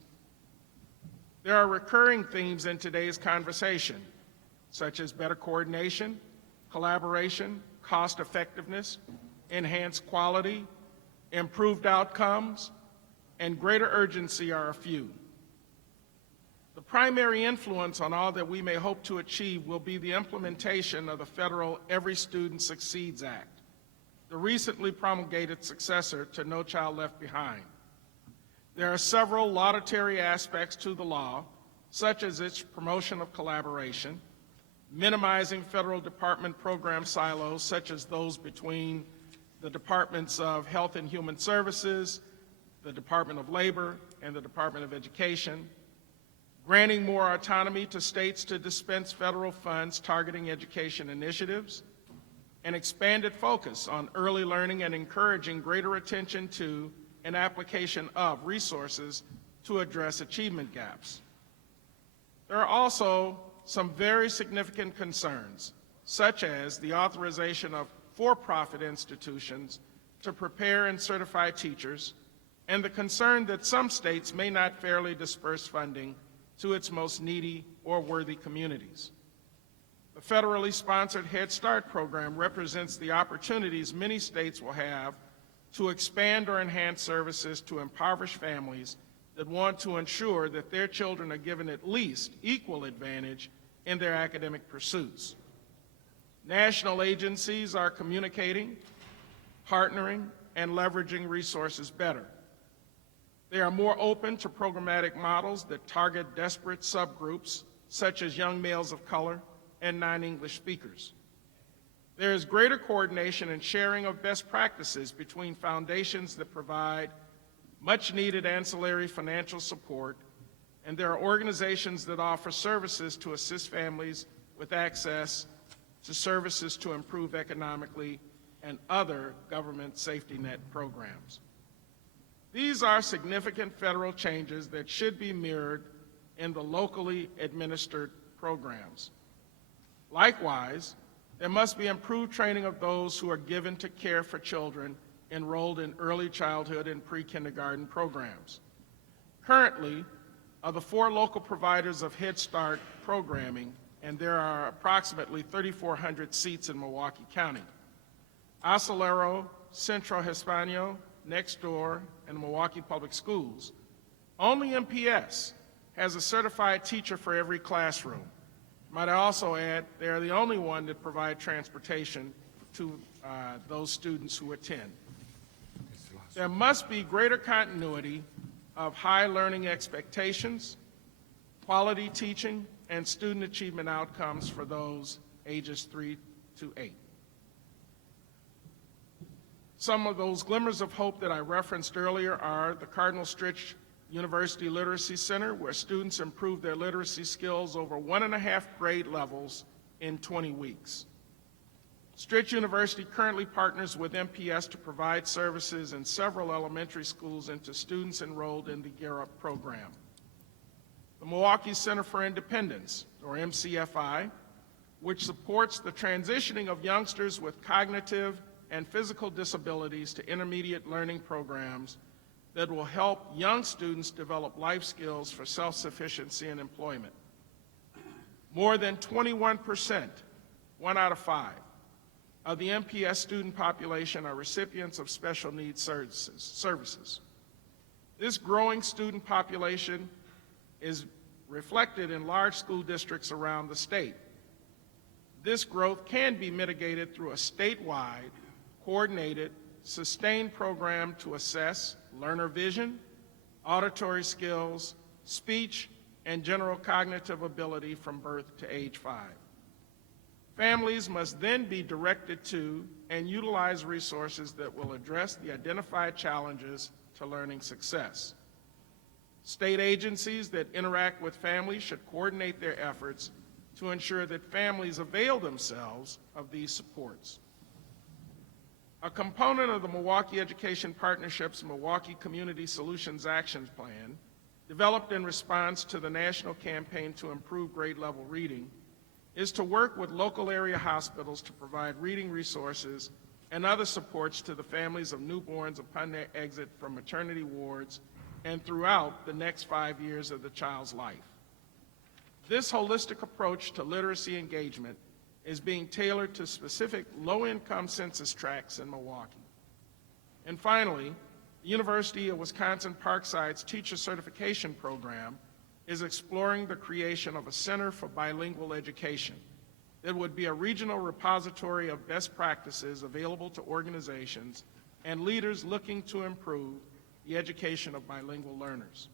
There are recurring themes in today's conversation, such as better coordination, collaboration, cost effectiveness, enhanced quality, improved outcomes, and greater urgency are a few. The primary influence on all that we may hope to achieve will be the implementation of the federal Every Student Succeeds Act, the recently promulgated successor to No Child Left Behind. There are several laudatory aspects to the law, such as its promotion of collaboration, minimizing federal department program silos such as those between the Departments of Health and Human Services, the Department of Labor, and the Department of Education, granting more autonomy to states to dispense federal funds targeting education initiatives, an expanded focus on early learning and encouraging greater attention to and application of resources to address achievement gaps. There are also some very significant concerns, such as the authorization of for-profit institutions to prepare and certify teachers, and the concern that some states may not fairly disperse funding to its most needy or worthy communities. The federally sponsored Head Start program represents the opportunities many states will have to expand or enhance services to impoverished families that want to ensure that their children are given at least equal advantage in their academic pursuits. National agencies are communicating, partnering, and leveraging resources better. They are more open to programmatic models that target desperate subgroups, such as young males of color and non-English speakers. There is greater coordination and sharing of best practices between foundations that provide much-needed ancillary financial support, and there are organizations that offer services to assist families with access to services to improve economically and other government safety net programs. These are significant federal changes that should be mirrored in the locally administered programs. Likewise, there must be improved training of those who are given to care for children enrolled in early childhood and pre-kindergarten programs. Currently, of the 4 local providers of Head Start programming, and there are approximately 3,400 seats in Milwaukee County, Acelero, Centro Hispano, Next Door, and Milwaukee Public Schools, only MPS has a certified teacher for every classroom. Might I also add, they are the only one that provide transportation to those students who attend. There must be greater continuity of high learning expectations, quality teaching, and student achievement outcomes for those ages 3 to 8. Some of those glimmers of hope that I referenced earlier are the Cardinal Stritch University Literacy Center, where students improve their literacy skills over 1.5 grade levels in 20 weeks. Stritch University currently partners with MPS to provide services in several elementary schools and to students enrolled in the Gear Up program. The Milwaukee Center for Independence, or MCFI, which supports the transitioning of youngsters with cognitive and physical disabilities to intermediate learning programs that will help young students develop life skills for self-sufficiency and employment. More than 21%, 1 out of 5, of the MPS student population are recipients of special needs services. This growing student population is reflected in large school districts around the state. This growth can be mitigated through a statewide, coordinated, sustained program to assess learner vision, auditory skills, speech, and general cognitive ability from birth to age 5. Families must then be directed to and utilize resources that will address the identified challenges to learning success. State agencies that interact with families should coordinate their efforts to ensure that families avail themselves of these supports. A component of the Milwaukee Education Partnership's Milwaukee Community Solutions Action Plan, developed in response to the national campaign to improve grade-level reading, is to work with local area hospitals to provide reading resources and other supports to the families of newborns upon their exit from maternity wards and throughout the next 5 years of the child's life. This holistic approach to literacy engagement is being tailored to specific low-income census tracts in Milwaukee. And finally, the University of Wisconsin-Parkside's teacher certification program is exploring the creation of a Center for Bilingual Education that would be a regional repository of best practices available to organizations and leaders looking to improve the education of bilingual learners.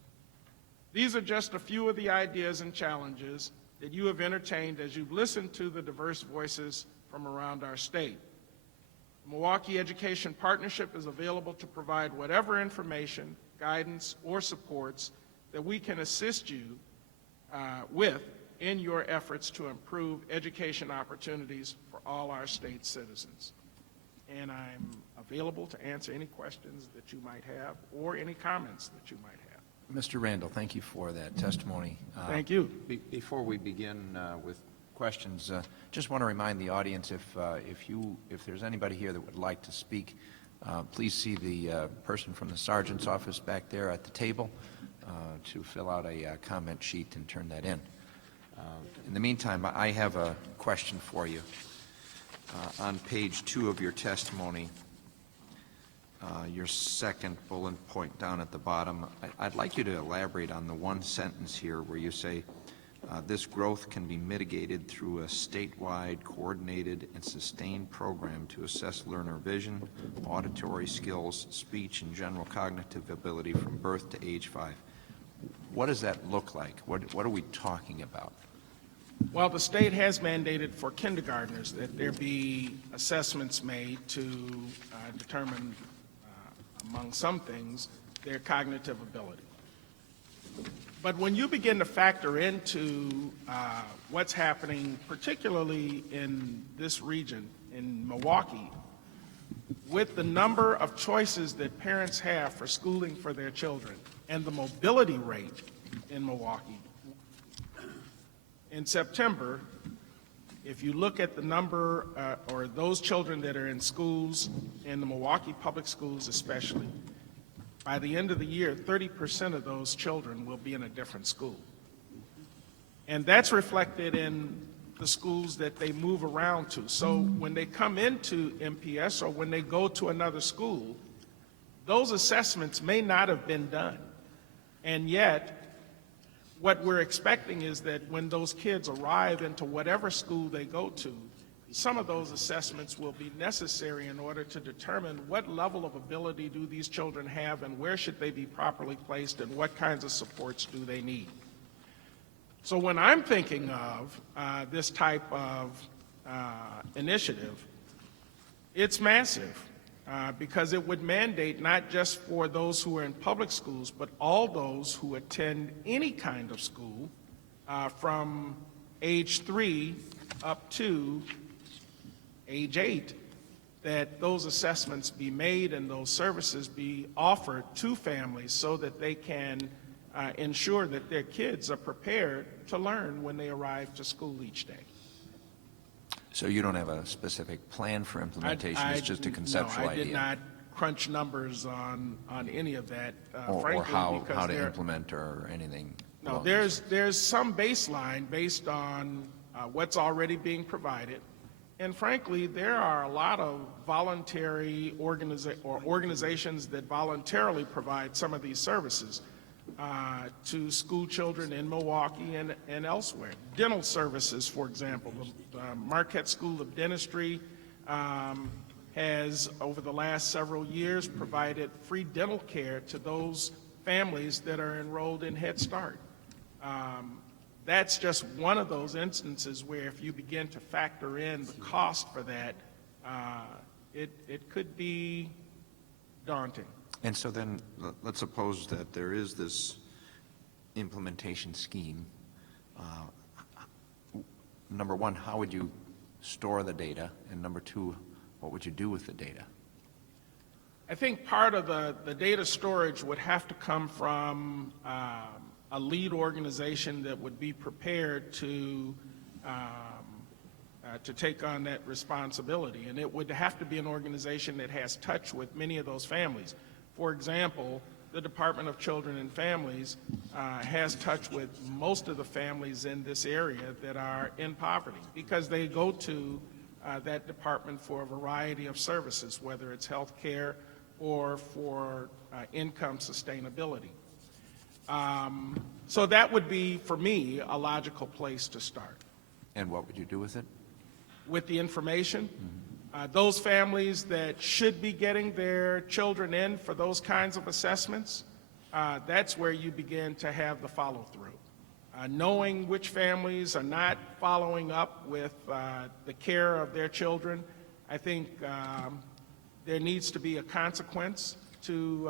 These are just a few of the ideas and challenges that you have entertained as you've listened to the diverse voices from around our state. The Milwaukee Education Partnership is available to provide whatever information, guidance, or supports that we can assist you with in your efforts to improve education opportunities for all our state citizens. And I'm available to answer any questions that you might have or any comments that you might have. Mr. Randall, thank you for that testimony. Thank you. Before we begin with questions, just want to remind the audience if there's anybody here that would like to speak, please see the person from the sergeant's office back there at the table to fill out a comment sheet and turn that in. In the meantime, I have a question for you. On page 2 of your testimony, your second bullet point down at the bottom, I'd like you to elaborate on the one sentence here where you say, This growth can be mitigated through a statewide, coordinated, and sustained program to assess learner vision, auditory skills, speech, and general cognitive ability from birth to age 5. What does that look like? What are we talking about? Well, the state has mandated for kindergartners that there be assessments made to determine, among some things, their cognitive ability. But when you begin to factor into what's happening, particularly in this region, in Milwaukee, with the number of choices that parents have for schooling for their children and the mobility rate in Milwaukee, in September, if you look at the number or those children that are in schools, in the Milwaukee public schools especially, by the end of the year, 30% of those children will be in a different school. And that's reflected in the schools that they move around to. So when they come into MPS or when they go to another school, those assessments may not have been done. And yet, what we're expecting is that when those kids arrive into whatever school they go to, some of those assessments will be necessary in order to determine what level of ability do these children have and where should they be properly placed and what kinds of supports do they need. So when I'm thinking of this type of initiative, it's massive because it would mandate not just for those who are in public schools, but all those who attend any kind of school from age 3 up to age 8, that those assessments be made and those services be offered to families so that they can ensure that their kids are prepared to learn when they arrive to school each day. So you don't have a specific plan for implementation, it's just a conceptual no, I idea? did not crunch numbers on any of that, or frankly, how because to implement or anything? No, there's some baseline based on what's already being provided. And frankly, there are a lot of voluntary organizations that voluntarily provide some of these services to school children in Milwaukee and elsewhere. Dental services, for example. The Marquette School of Dentistry has, over the last several years, provided free dental care to those families that are enrolled in Head Start. That's just one of those instances where if you begin to factor in the cost for that, it could be daunting. And so then, let's suppose that there is this implementation scheme. Number one, how would you store the data? And number two, what would you do with the data? I think part of the data storage would have to come from a lead organization that would be prepared to take on that responsibility. And it would have to be an organization that has touch with many of those families. For example, the Department of Children and Families has touch with most of the families in this area that are in poverty because they go to that department for a variety of services, whether it's health care or for income sustainability. So that would be, for me, a logical place to start. And what would you do with it? With the information, those families that should be getting their children in for those kinds of assessments, that's where you begin to have the follow-through. Knowing which families are not following up with the care of their children, I think there needs to be a consequence to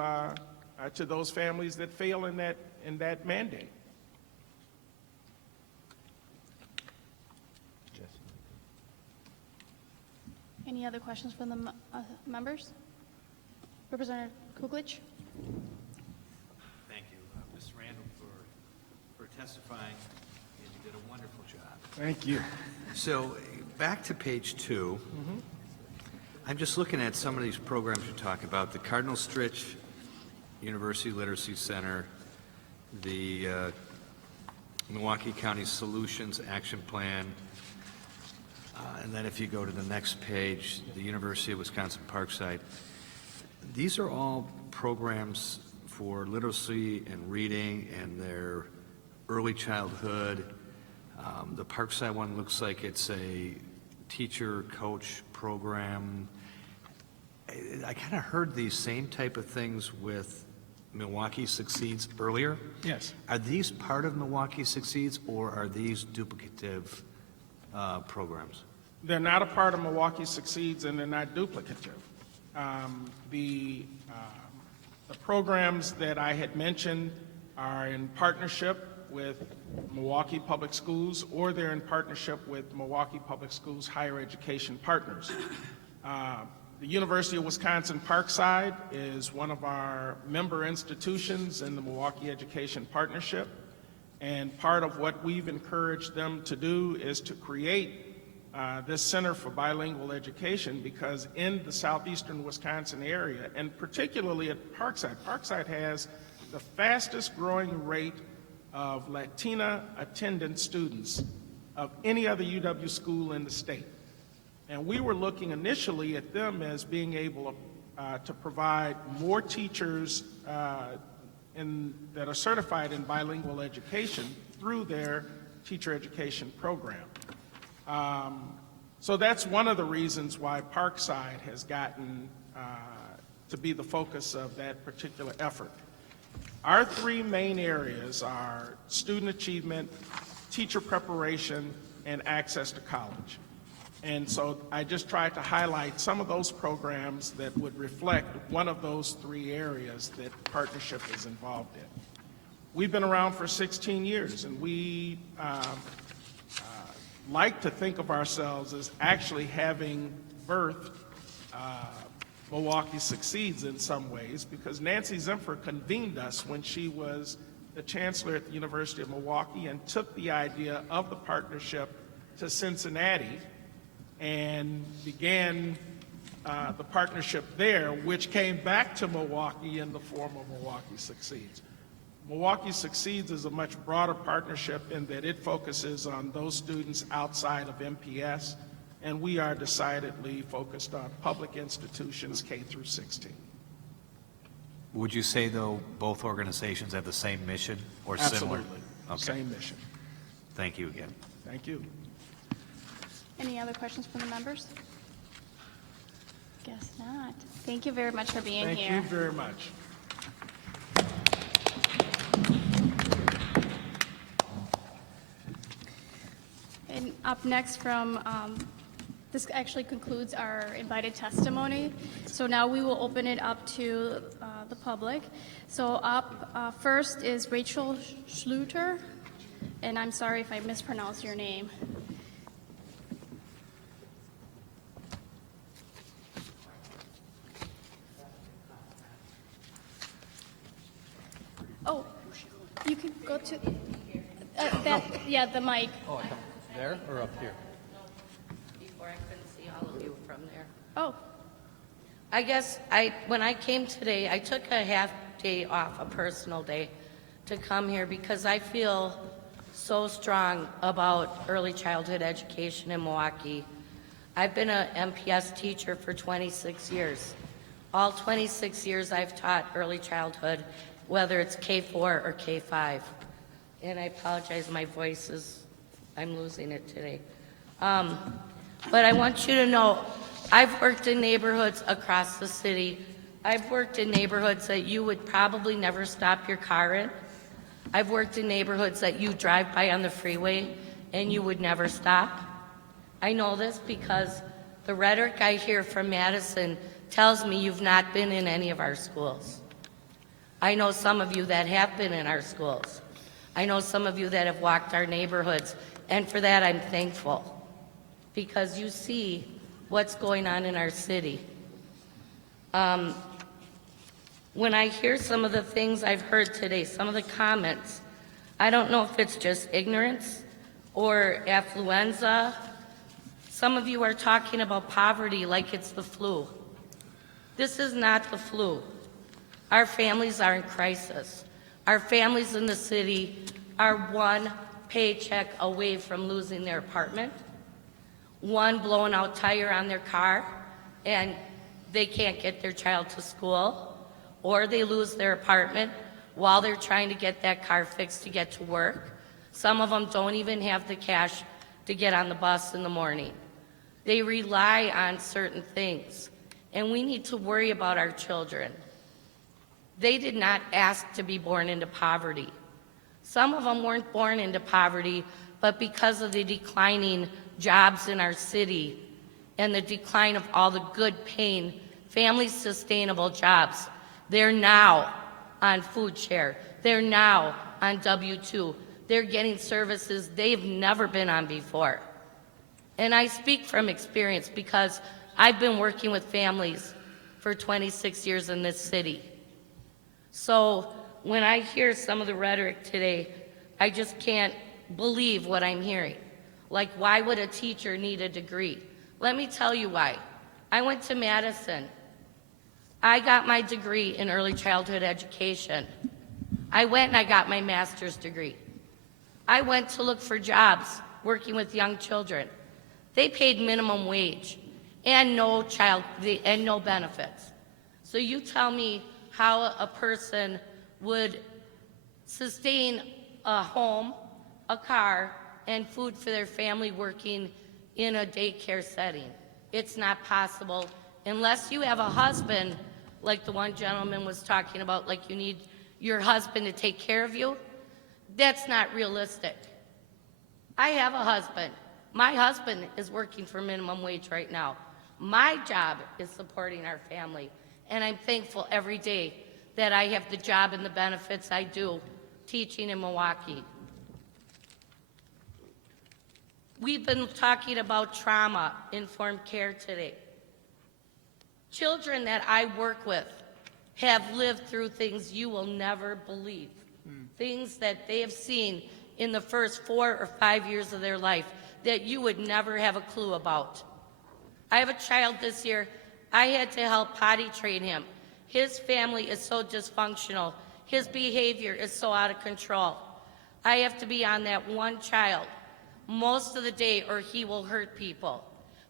those families that fail in that mandate. Any other questions from the members? Representative Coughlin? Thank you, Ms. Randall, for testifying, and you did a wonderful job. Thank you. So back to page 2. I'm just looking at some of these programs you talk about, the Cardinal Stritch University Literacy Center, the Milwaukee County Solutions Action Plan, and then if you go to the next page, the University of Wisconsin-Parkside. These are all programs for literacy and reading and their early childhood. The Parkside one looks like it's a teacher-coach program. I kind of heard these same type of things with Milwaukee Succeeds earlier. Yes. Are these part of Milwaukee Succeeds, or are these duplicative programs? They're not a part of Milwaukee Succeeds, and they're not duplicative. The programs that I had mentioned are in partnership with Milwaukee Public Schools, or they're in partnership with Milwaukee Public Schools higher education partners. The University of Wisconsin Parkside is one of our member institutions in the Milwaukee Education Partnership, and part of what we've encouraged them to do is to create this Center for Bilingual Education, because in the southeastern Wisconsin area, and particularly at Parkside, Parkside has the fastest growing rate of Latina attendant students of any other UW school in the state. And we were looking initially at them as being able to provide more teachers that are certified in bilingual education through their teacher education program. So that's one of the reasons why Parkside has gotten to be the focus of that particular effort. Our three main areas are student achievement, teacher preparation, and access to college. And so I just tried to highlight some of those programs that would reflect one of those three areas that partnership is involved in. We've been around for 16 years, and we like to think of ourselves as actually having birthed Milwaukee Succeeds in some ways, because Nancy Zimpher convened us when she was the chancellor at the University of Milwaukee and took the idea of the partnership to Cincinnati and began the partnership there, which came back to Milwaukee in the form of Milwaukee Succeeds. Milwaukee Succeeds is a much broader partnership in that it focuses on those students outside of MPS, and we are decidedly focused on public institutions K through 16. Would you say, though, both organizations have the same mission or similar? Absolutely. Okay. Same mission. Thank you again. Thank you. Any other questions from the members? Guess not. Thank you very much for being here. Thank you very much. And up next from, this actually concludes our invited testimony. So now we will open it up to the public. So up first is Rachel Schluter, and I'm sorry if I mispronounce your name. Oh, you can go to, yeah, the mic. Oh, I come there or up here? Before I couldn't see all of you from there. Oh. I guess when I came today, I took a half day off, a personal day, to come here because I feel so strong about early childhood education in Milwaukee. I've been an MPS teacher for 26 years. All 26 years I've taught early childhood, whether it's K4 or K5. And I apologize, my voice is, I'm losing it today. But I want you to know, I've worked in neighborhoods across the city. I've worked in neighborhoods that you would probably never stop your car in. I've worked in neighborhoods that you drive by on the freeway and you would never stop. I know this because the rhetoric I hear from Madison tells me you've not been in any of our schools. I know some of you that have been in our schools. I know some of you that have walked our neighborhoods, and for that I'm thankful, because you see what's going on in our city. When I hear some of the things I've heard today, some of the comments, I don't know if it's just ignorance or affluenza. Some of you are talking about poverty like it's the flu. This is not the flu. Our families are in crisis. Our families in the city are one paycheck away from losing their apartment, one blown out tire on their car, and they can't get their child to school, or they lose their apartment while they're trying to get that car fixed to get to work. Some of them don't even have the cash to get on the bus in the morning. They rely on certain things, and we need to worry about our children. They did not ask to be born into poverty. Some of them weren't born into poverty, but because of the declining jobs in our city and the decline of all the good paying, family sustainable jobs, they're now on food share. They're now on W-2. They're getting services they've never been on before. And I speak from experience because I've been working with families for 26 years in this city. So when I hear some of the rhetoric today, I just can't believe what I'm hearing. Like, why would a teacher need a degree? Let me tell you why. I went to Madison. I got my degree in early childhood education. I went and I got my master's degree. I went to look for jobs working with young children. They paid minimum wage and no benefits. So you tell me how a person would sustain a home, a car, and food for their family working in a daycare setting. It's not possible unless you have a husband, like the one gentleman was talking about, like you need your husband to take care of you. That's not realistic. I have a husband. My husband is working for minimum wage right now. My job is supporting our family, and I'm thankful every day that I have the job and the benefits I do teaching in Milwaukee. We've been talking about trauma-informed care today. Children that I work with have lived through things you will never believe, things that they have seen in the first 4 or 5 years of their life that you would never have a clue about. I have a child this year, I had to help potty train him. His family is so dysfunctional. His behavior is so out of control. I have to be on that one child most of the day or he will hurt people.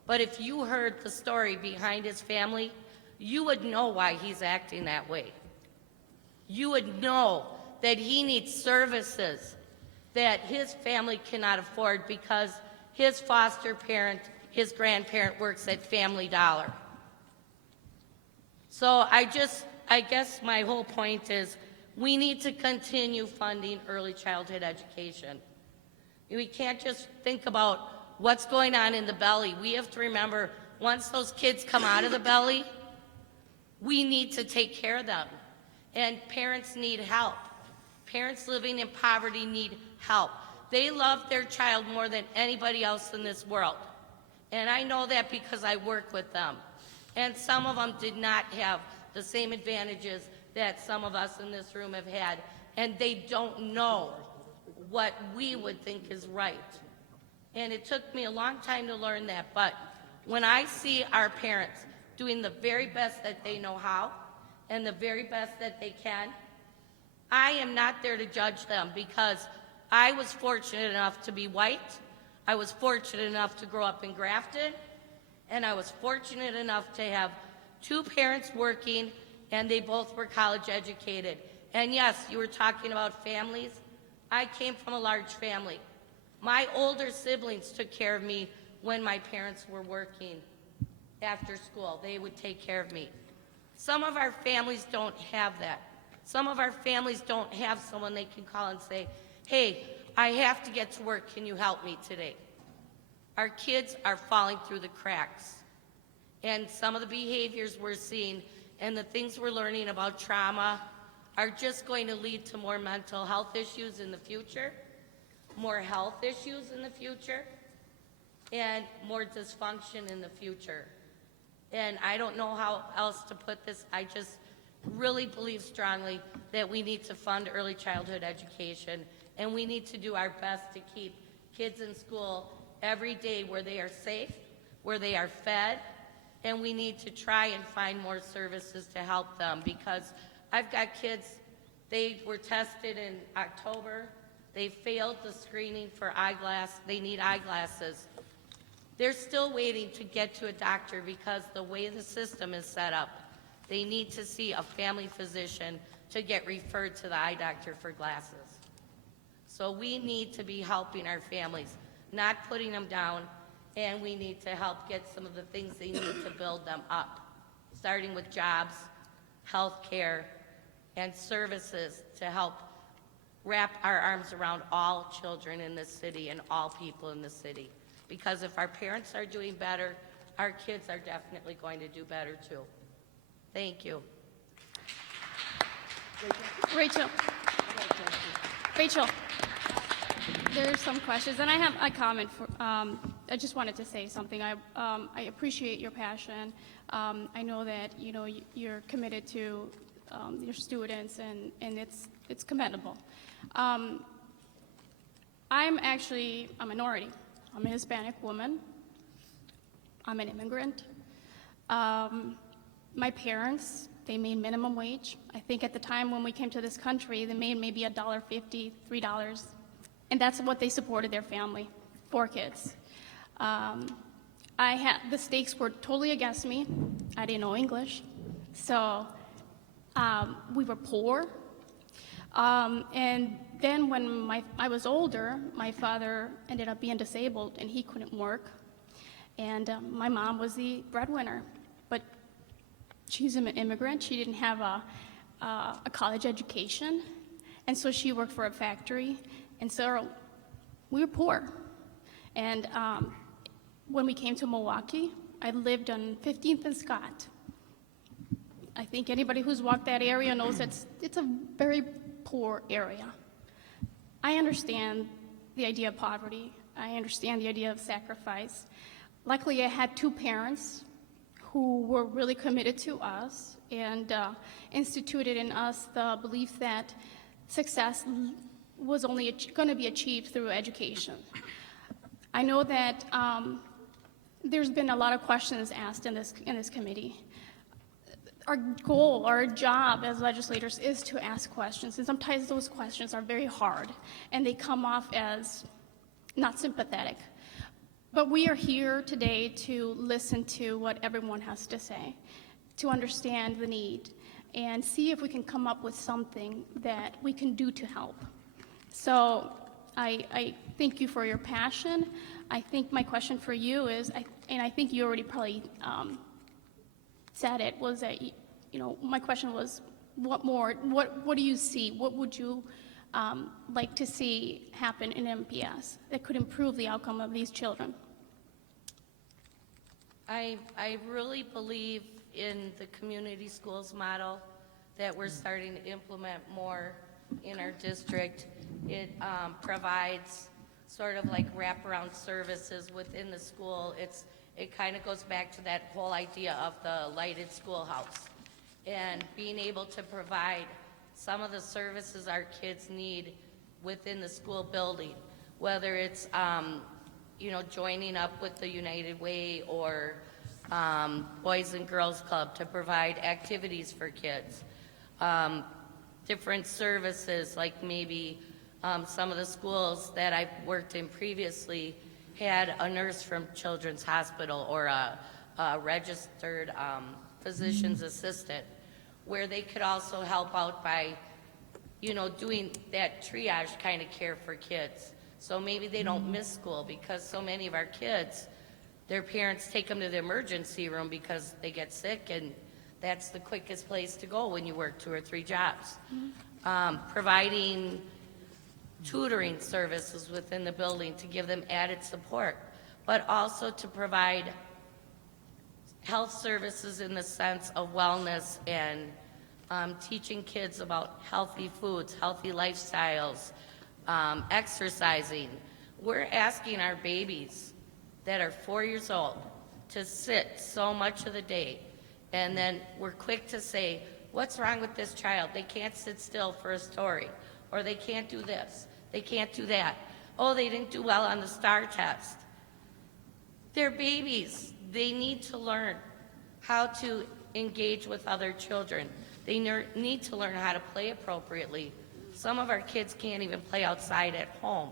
But if you heard the story behind his family, you would know why he's acting that way. You would know that he needs services that his family cannot afford because his foster parent, his grandparent works at Family Dollar. So I guess my whole point is we need to continue funding early childhood education. We can't just think about what's going on in the belly. We have to remember once those kids come out of the belly, we need to take care of them. And parents need help. Parents living in poverty need help. They love their child more than anybody else in this world. And I know that because I work with them. And some of them did not have the same advantages that some of us in this room have had. And they don't know what we would think is right. And it took me a long time to learn that. But when I see our parents doing the very best that they know how and the very best that they can, I am not there to judge them because I was fortunate enough to be white. I was fortunate enough to grow up in Grafton. And I was fortunate enough to have 2 parents working, and they both were college educated. And yes, you were talking about families. I came from a large family. My older siblings took care of me when my parents were working after school. They would take care of me. Some of our families don't have that. Some of our families don't have someone they can call and say, hey, I have to get to work, can you help me today? Our kids are falling through the cracks. And some of the behaviors we're seeing and the things we're learning about trauma are just going to lead to more mental health issues in the future, more health issues in the future, and more dysfunction in the future. And I don't know how else to put this. I just really believe strongly that we need to fund early childhood education, and we need to do our best to keep kids in school every day where they are safe, where they are fed, and we need to try and find more services to help them because I've got kids, they were tested in October, they failed the screening for they need eyeglasses. They're still waiting to get to a doctor because the way the system is set up, they need to see a family physician to get referred to the eye doctor for glasses. So we need to be helping our families, not putting them down, and we need to help get some of the things they need to build them up, starting with jobs, health care, and services to help wrap our arms around all children in this city and all people in the city. Because if our parents are doing better, our kids are definitely going to do better too. Thank you. Rachel, there's some questions, and I have a comment for, I just wanted to say something. I appreciate your passion. I know that, you know, you're committed to your students, and it's commendable. I'm actually a minority. I'm a Hispanic woman. I'm an immigrant. My parents, they made minimum wage. I think at the time when we came to this country, they made maybe $1.50, $3, and that's what they supported their family, 4 kids. The stakes were totally against me. I didn't know English, so we were poor. And then when I was older, my father ended up being disabled and he couldn't work. And my mom was the breadwinner, but she's an immigrant. She didn't have a college education, and so she worked for a factory. And so we were poor. And when we came to Milwaukee, I lived on 15th and Scott. I think anybody who's walked that area knows it's a very poor area. I understand the idea of poverty. I understand the idea of sacrifice. Luckily, I had 2 parents who were really committed to us and instituted in us the belief that success was only going to be achieved through education. I know that there's been a lot of questions asked in this committee. Our goal, our job as legislators is to ask questions, and sometimes those questions are very hard, and they come off as not sympathetic. But we are here today to listen to what everyone has to say, to understand the need, and see if we can come up with something that we can do to help. So I thank you for your passion. I think my question for you is, and I think you already probably said it, was that, you know, my question was, what do you see? What would you like to see happen in MPS that could improve the outcome of these children? I really believe in the community schools model that we're starting to implement more in our district. It provides sort of like wraparound services within the school. It kind of goes back to that whole idea of the lighted schoolhouse and being able to provide some of the services our kids need within the school building, whether it's you know, joining up with the United Way or Boys and Girls Club to provide activities for kids. Different services, like maybe some of the schools that I've worked in previously had a nurse from Children's Hospital or a registered physician's assistant, where they could also help out by, you know, doing that triage kind of care for kids. So maybe they don't miss school, because so many of our kids, their parents take them to the emergency room because they get sick, and that's the quickest place to go when you work 2 or 3 jobs. Providing tutoring services within the building to give them added support, but also to provide health services in the sense of wellness and teaching kids about healthy foods, healthy lifestyles, exercising. We're asking our babies that are 4 years old to sit so much of the day, and then we're quick to say, what's wrong with this child? They can't sit still for a story, or they can't do this, they can't do that. Oh, they didn't do well on the STAR test. They're babies. They need to learn how to engage with other children. They need to learn how to play appropriately. Some of our kids can't even play outside at home.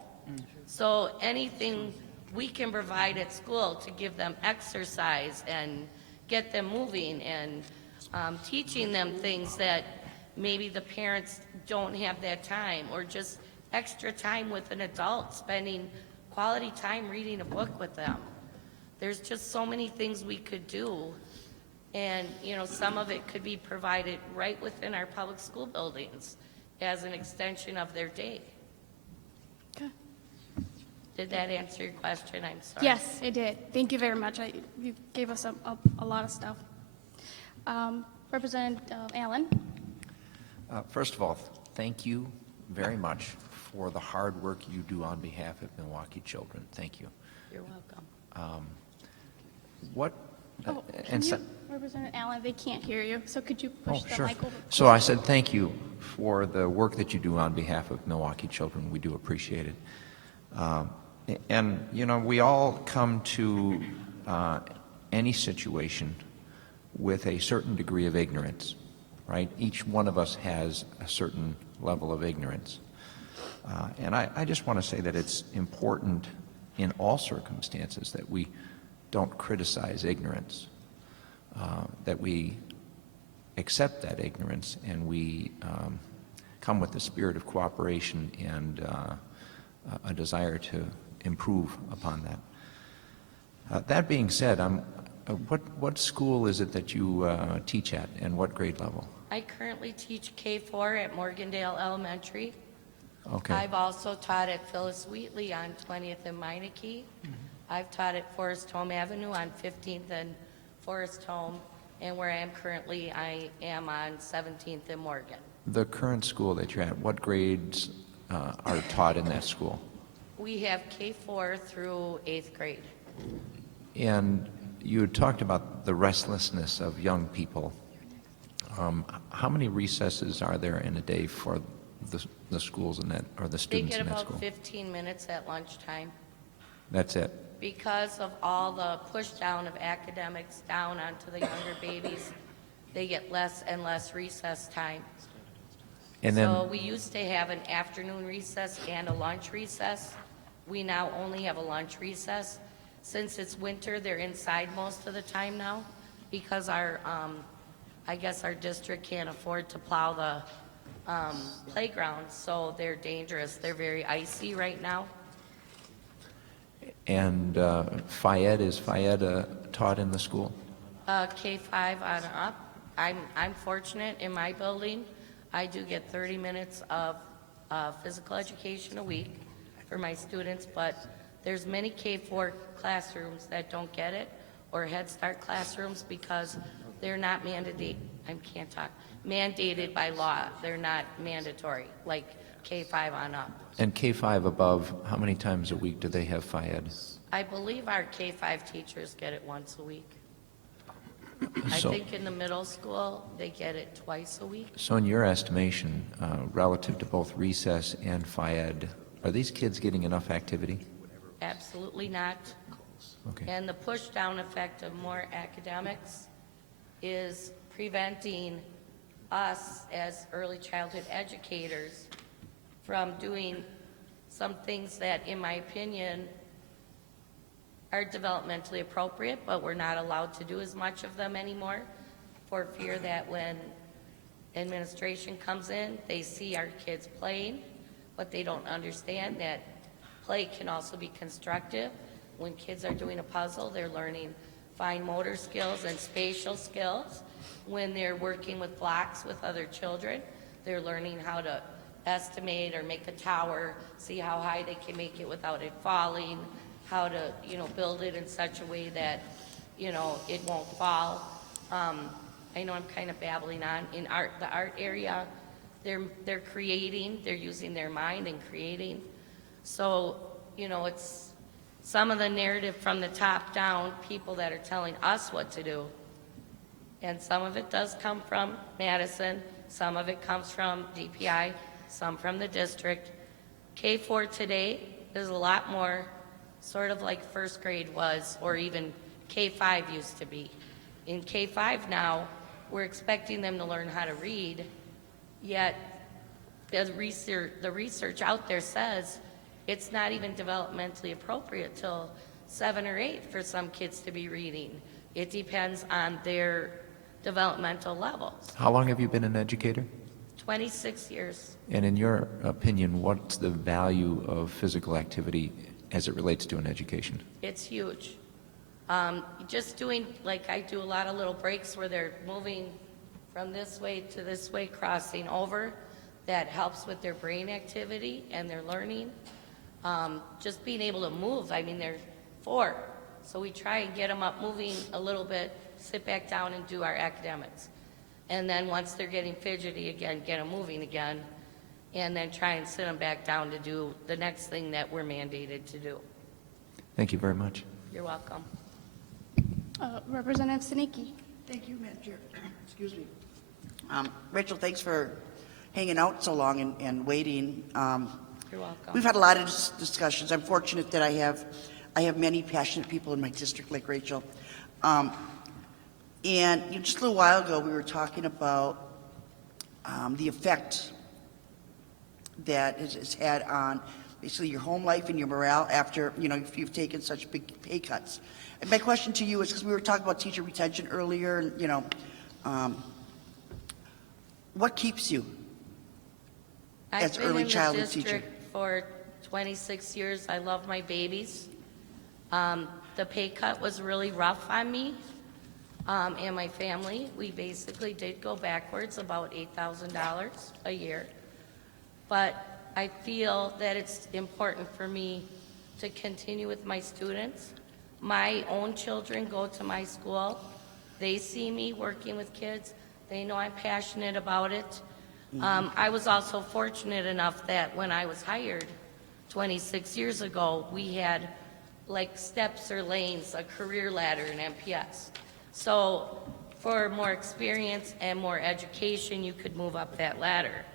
So anything we can provide at school to give them exercise and get them moving and teaching them things that maybe the parents don't have that time, or just extra time with an adult, spending quality time reading a book with them. There's just so many things we could do. And, you know, some of it could be provided right within our public school buildings as an extension of their day. Okay. Did that answer your question? I'm sorry. Yes, it did. Thank you very much. You gave us a lot of stuff. Representative Allen. First of all, thank you very much for the hard work you do on behalf of Milwaukee children. Thank you. You're welcome. Representative Allen, they can't hear you, so could you push the Sure. mic over? So I said thank you for the work that you do on behalf of Milwaukee children. We do appreciate it. And, you know, we all come to any situation with a certain degree of ignorance, right? Each one of us has a certain level of ignorance. And I just want to say that it's important in all circumstances that we don't criticize ignorance, that we accept that ignorance and we come with a spirit of cooperation and a desire to improve upon that. That being said, what school is it that you teach at and what grade level? I currently teach K4 at Morgandale Elementary. Okay. I've also taught at Phyllis Wheatley on 20th and Meineke. I've taught at Forest Home Avenue on 15th and Forest Home, and where I am currently, I am on 17th and Morgan. The current school that you're at, what grades are taught in that school? We have K4 through 8th grade. And you had talked about the restlessness of young people. How many recesses are there in a day for the schools in that, or the They students get in that about school? 15 minutes at lunchtime. That's it? Because of all the push down of academics down onto the younger babies, they get less and less recess time. And then, So we used to have an afternoon recess and a lunch recess. We now only have a lunch recess. Since it's winter, they're inside most of the time now because our, I guess our district can't afford to plow the playgrounds, so they're dangerous. They're very icy right now. and is Fayed taught in the school? K5 on up. I'm fortunate in my building. I do get 30 minutes of physical education a week for my students, but there's many K4 classrooms that don't get it, or Head Start classrooms, because they're not mandated by law. They're not mandatory, like K5 on up. And K5 above, how many times a week do they have Fayed? I believe our K5 teachers get it once a week. I So- think in the middle school, they get it twice a week. So in your estimation, relative to both recess and Fayed, are these kids getting enough activity? Absolutely not. Okay. And the push-down effect of more academics is preventing us as early childhood educators from doing some things that, in my opinion, are developmentally appropriate, but we're not allowed to do as much of them anymore for fear that when administration comes in, they see our kids playing, but they don't understand that play can also be constructive. When kids are doing a puzzle, they're learning fine motor skills and spatial skills. When they're working with blocks with other children, they're learning how to estimate or make a tower, see how high they can make it without it falling, how to, build it in such a way that, it won't fall. I know I'm kind of babbling on. In the art area, they're creating, they're using their mind and creating. So, it's some of the narrative from the top down, people that are telling us what to do. And some of it does come from Madison, some of it comes from DPI, some from the district. K4 today is a lot more sort of like first grade was, or even K5 used to be. In K5 now, we're expecting them to learn how to read, yet the research out there says it's not even developmentally appropriate till 7 or 8 for some kids to be reading. It depends on their developmental levels. How long have you been an educator? 26 years. And in your opinion, what's the value of physical activity as it relates to an education? It's huge. Just doing, like I do a lot of little breaks where they're moving from this way to this way, crossing over, that helps with their brain activity and their learning. Just being able to move, I mean, they're 4, so we try and get them up moving a little bit, sit back down and do our academics. And then once they're getting fidgety again, get them moving again, and then try and sit them back down to do the next thing that we're mandated to do. Thank you very much. You're welcome. Representative Sinicki. Thank you, Madam Chair. Excuse me. Rachel, thanks for hanging out so long and waiting. You're welcome. We've had a lot of discussions. I'm fortunate that I have many passionate people in my district like Rachel. And just a little while ago, we were talking about the effect that it's had on basically your home life and your morale after, if you've taken such big pay cuts. And my question to you is, because we were talking about teacher retention earlier, and, what keeps you as early childhood teacher? I've been in the district for 26 years. I love my babies. The pay cut was really rough on me and my family. We basically did go backwards about $8,000 a year. But I feel that it's important for me to continue with my students. My own children go to my school. They see me working with kids. They know I'm passionate about it. I was also fortunate enough that when I was hired 26 years ago, we had like steps or lanes, a career ladder in MPS. So for more experience and more education, you could move up that ladder.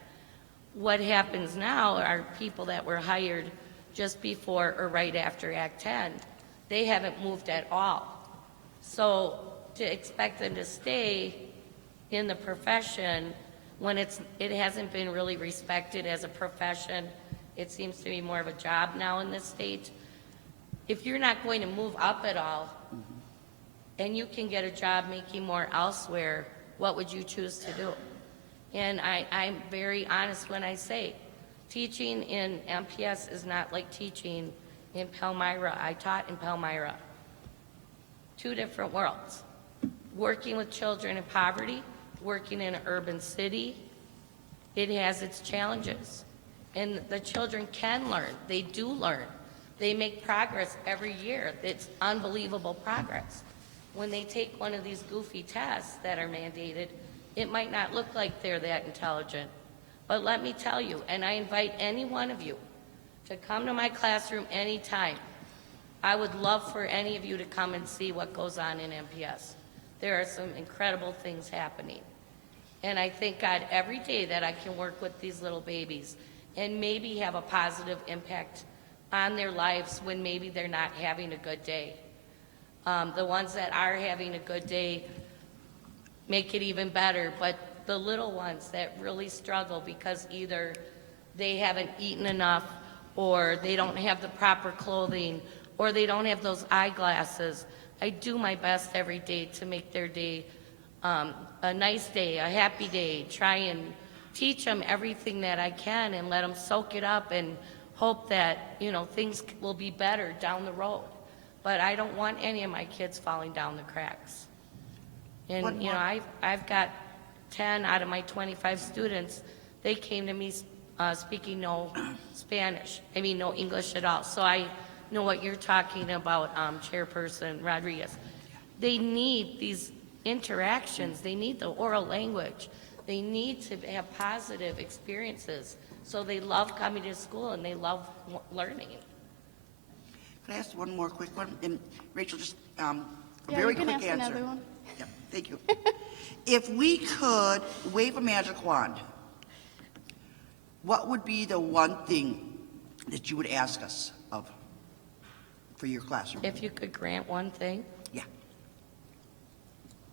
What happens now are people that were hired just before or right after Act 10, they haven't moved at all. So to expect them to stay in the profession when it hasn't been really respected as a profession, it seems to be more of a job now in this state. If you're not going to move up at all, and you can get a job making more elsewhere, what would you choose to do? And I'm very honest when I say, teaching in MPS is not like teaching in Palmyra. I taught in Palmyra. 2 different worlds. Working with children in poverty, working in an urban city, it has its challenges. And the children can learn. They do learn. They make progress every year. It's unbelievable progress. When they take one of these goofy tests that are mandated, it might not look like they're that intelligent. But let me tell you, and I invite any one of you to come to my classroom anytime. I would love for any of you to come and see what goes on in MPS. There are some incredible things happening. And I thank God every day that I can work with these little babies and maybe have a positive impact on their lives when maybe they're not having a good day. The ones that are having a good day make it even better, but the little ones that really struggle because either they haven't eaten enough or they don't have the proper clothing or they don't have those eyeglasses, I do my best every day to make their day a nice day, a happy day, try and teach them everything that I can and let them soak it up and hope that, things will be better down the road. But I don't want any of my kids falling down the cracks. And, I've got 10 out of my 25 students, they came to me speaking no English at all. So I know what you're talking about, Chairperson Rodriguez. They need these interactions. They need the oral language. They need to have positive experiences. So they love coming to school and they love learning. Can I ask one more quick one? And Rachel, just a Yeah, very you can quick ask answer. another one. Yeah, thank you. If we could wave a magic wand, what would be the one thing that you would ask us of for your classroom? If you could grant one thing? Yeah.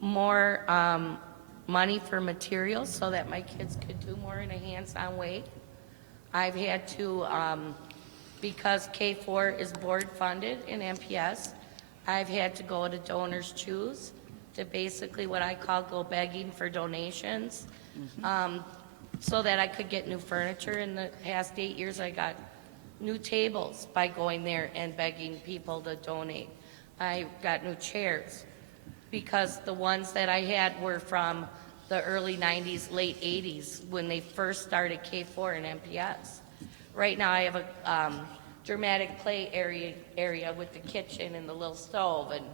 More money for materials so that my kids could do more in a hands-on way. I've had to, because K-4 is board funded in MPS, I've had to go to Donors Choose to basically what I call go begging for donations so that I could get new furniture. In the past 8 years, I got new tables by going there and begging people to donate. I got new chairs because the ones that I had were from the early 90s, late 80s, when they first started K4 and MPS. Right now I have a dramatic play area with the kitchen and the little stove and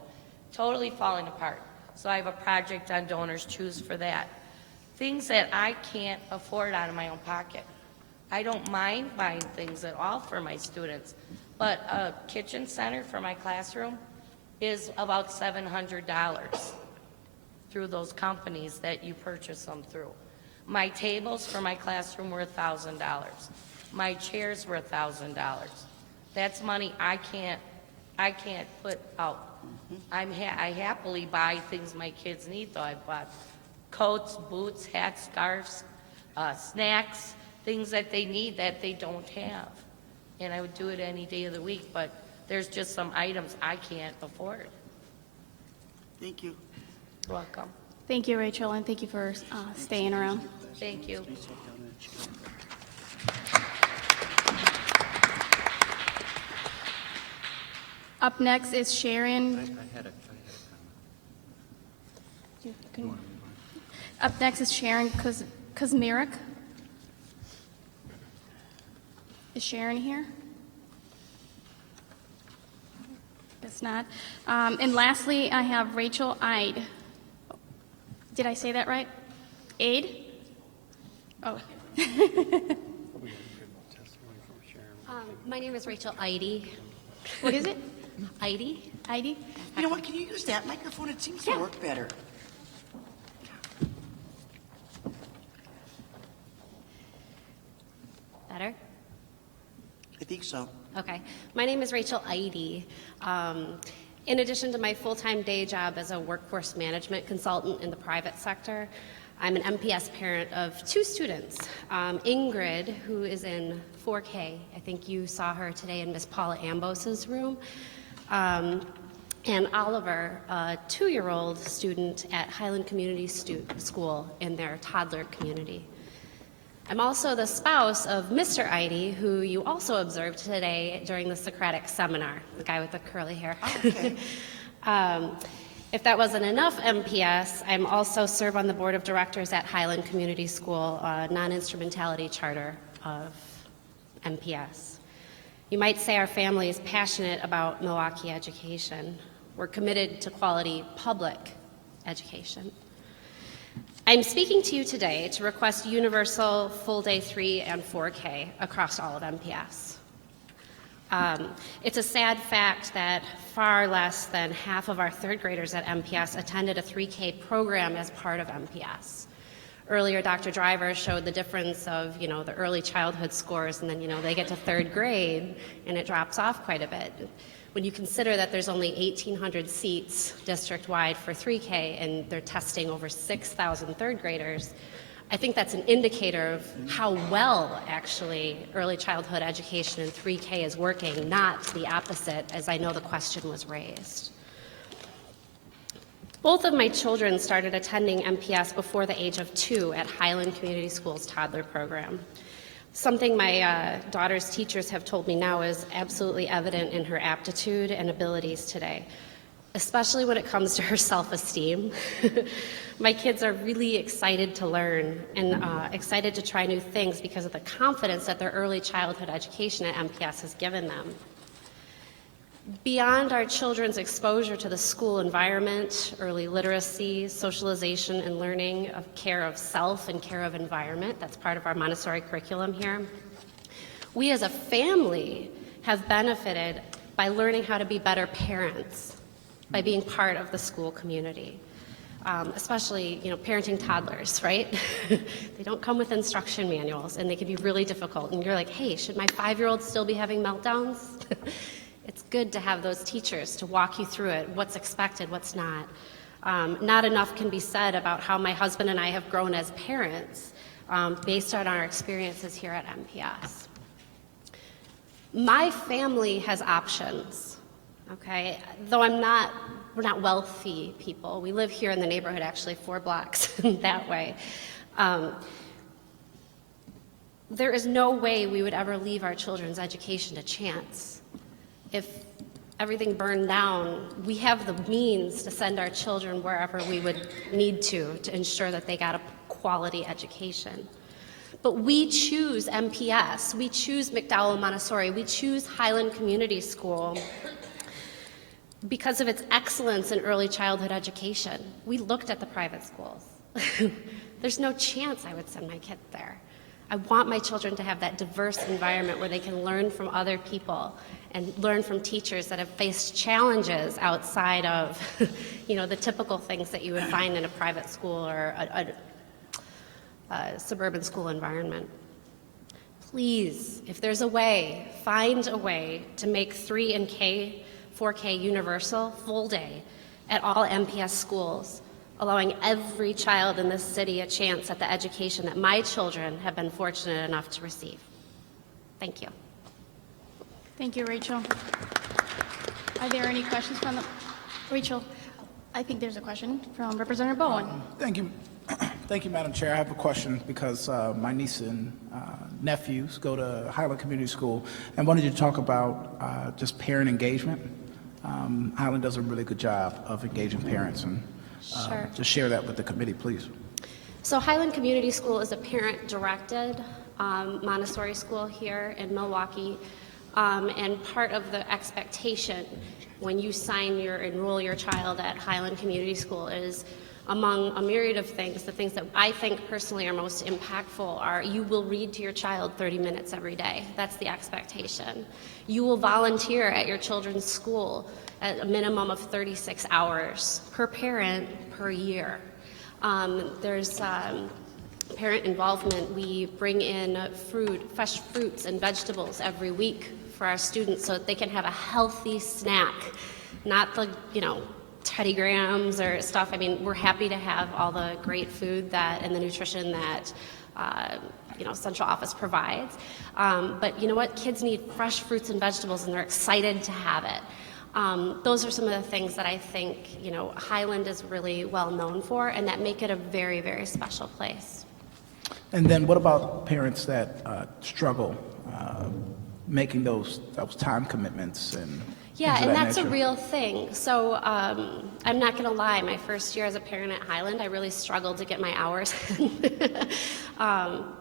totally falling apart. So I have a project on Donors Choose for that. Things that I can't afford out of my own pocket. I don't mind buying things at all for my students, but a kitchen center for my classroom is about $700 through those companies that you purchase them through. My tables for my classroom were $1,000. My chairs were $1,000. That's money I can't put out. I happily buy things my kids need, though. I bought coats, boots, hats, scarves, snacks, things that they need that they don't have. And I would do it any day of the week, but there's just some items I can't afford. Thank you. You're welcome. Thank you, Rachel, and thank you for staying around. Thank you. Up next is Sharon. I had a comment. Up next is Sharon Kuzmirik. Is Sharon here? Guess not. And lastly, I have Rachel Ide. Did I say that right? Aid? Oh. My name is Rachel Ide. What is it? Ide. Ide? You know what, can you use that microphone? It seems to work better. Better? I think so. Okay. My name is Rachel Ide. In addition to my full-time day job as a workforce management consultant in the private sector, I'm an MPS parent of 2 students. Ingrid, who is in 4K, I think you saw her today in Miss Paula Ambos's room, and Oliver, a 2-year-old student at Highland Community School in their toddler community. I'm also the spouse of Mr. Ide, who you also observed today during the Socratic seminar, the guy with the curly hair. Okay. If that wasn't enough MPS, I'm also serve on the board of directors at Highland Community School, a non-instrumentality charter of MPS. You might say our family is passionate about Milwaukee education. We're committed to quality public education. I'm speaking to you today to request universal full day 3 and 4K across all of MPS. It's a sad fact that far less than half of our 3rd graders at MPS attended a 3K program as part of MPS. Earlier, Dr. Driver showed the difference of, the early childhood scores, and then, they get to 3rd grade, and it drops off quite a bit. When you consider that there's only 1,800 seats district-wide for 3K, and they're testing over 6,000 3rd graders, I think that's an indicator of how well, actually, early childhood education in 3K is working, not the opposite, as I know the question was raised. Both of my children started attending MPS before the age of 2 at Highland Community School's toddler program. Something my daughter's teachers have told me now is absolutely evident in her aptitude and abilities today, especially when it comes to her self-esteem. My kids are really excited to learn and excited to try new things because of the confidence that their early childhood education at MPS has given them. Beyond our children's exposure to the school environment, early literacy, socialization and learning of care of self and care of environment, that's part of our Montessori curriculum here, we as a family have benefited by learning how to be better parents, by being part of the school community. Especially, parenting toddlers, right? They don't come with instruction manuals, and they can be really difficult. And you're like, hey, should my 5-year-old still be having meltdowns? It's good to have those teachers to walk you through it, what's expected, what's not. Not enough can be said about how my husband and I have grown as parents based on our experiences here at MPS. My family has options, okay? Though we're not wealthy people. We live here in the neighborhood, actually 4 blocks that way. there is no way we would ever leave our children's education to chance. If everything burned down, we have the means to send our children wherever we would need to ensure that they got a quality education. But we choose MPS, we choose McDowell Montessori, we choose Highland Community School because of its excellence in early childhood education. We looked at the private schools. There's no chance I would send my kid there. I want my children to have that diverse environment where they can learn from other people and learn from teachers that have faced challenges outside of, the typical things that you would find in a private school or a suburban school environment. Please, if there's a way, find a way to make 3 and 4K universal full day at all MPS schools, allowing every child in this city a chance at the education that my children have been fortunate enough to receive. Thank you. Thank you, Rachel. Are there any questions from Rachel, I think there's a question from Representative Bowen. Thank you. Thank you, Madam Chair. I have a question because my niece and nephews go to Highland Community School and wanted you to talk about just parent engagement. Highland does a really good job of engaging parents, and Sure. just share that with the committee, please. So Highland Community School is a parent-directed Montessori school here in Milwaukee, and part of the expectation when you enroll your child at Highland Community School is, among a myriad of things, the things that I think personally are most impactful are you will read to your child 30 minutes every day. That's the expectation. You will volunteer at your children's school at a minimum of 36 hours per parent per year. There's parent involvement. We bring in fresh fruits and vegetables every week for our students so that they can have a healthy snack, not the, Teddy Grahams or stuff. I mean, we're happy to have all the great food and the nutrition that central office provides. But you know what? Kids need fresh fruits and vegetables, and they're excited to have it. Those are some of the things that I think Highland is really well known for, and that make it a very, very special place. And then what about parents that struggle making those time commitments and Yeah, things of and that that's nature? a real thing. So I'm not going to lie, my first year as a parent at Highland, I really struggled to get my hours in.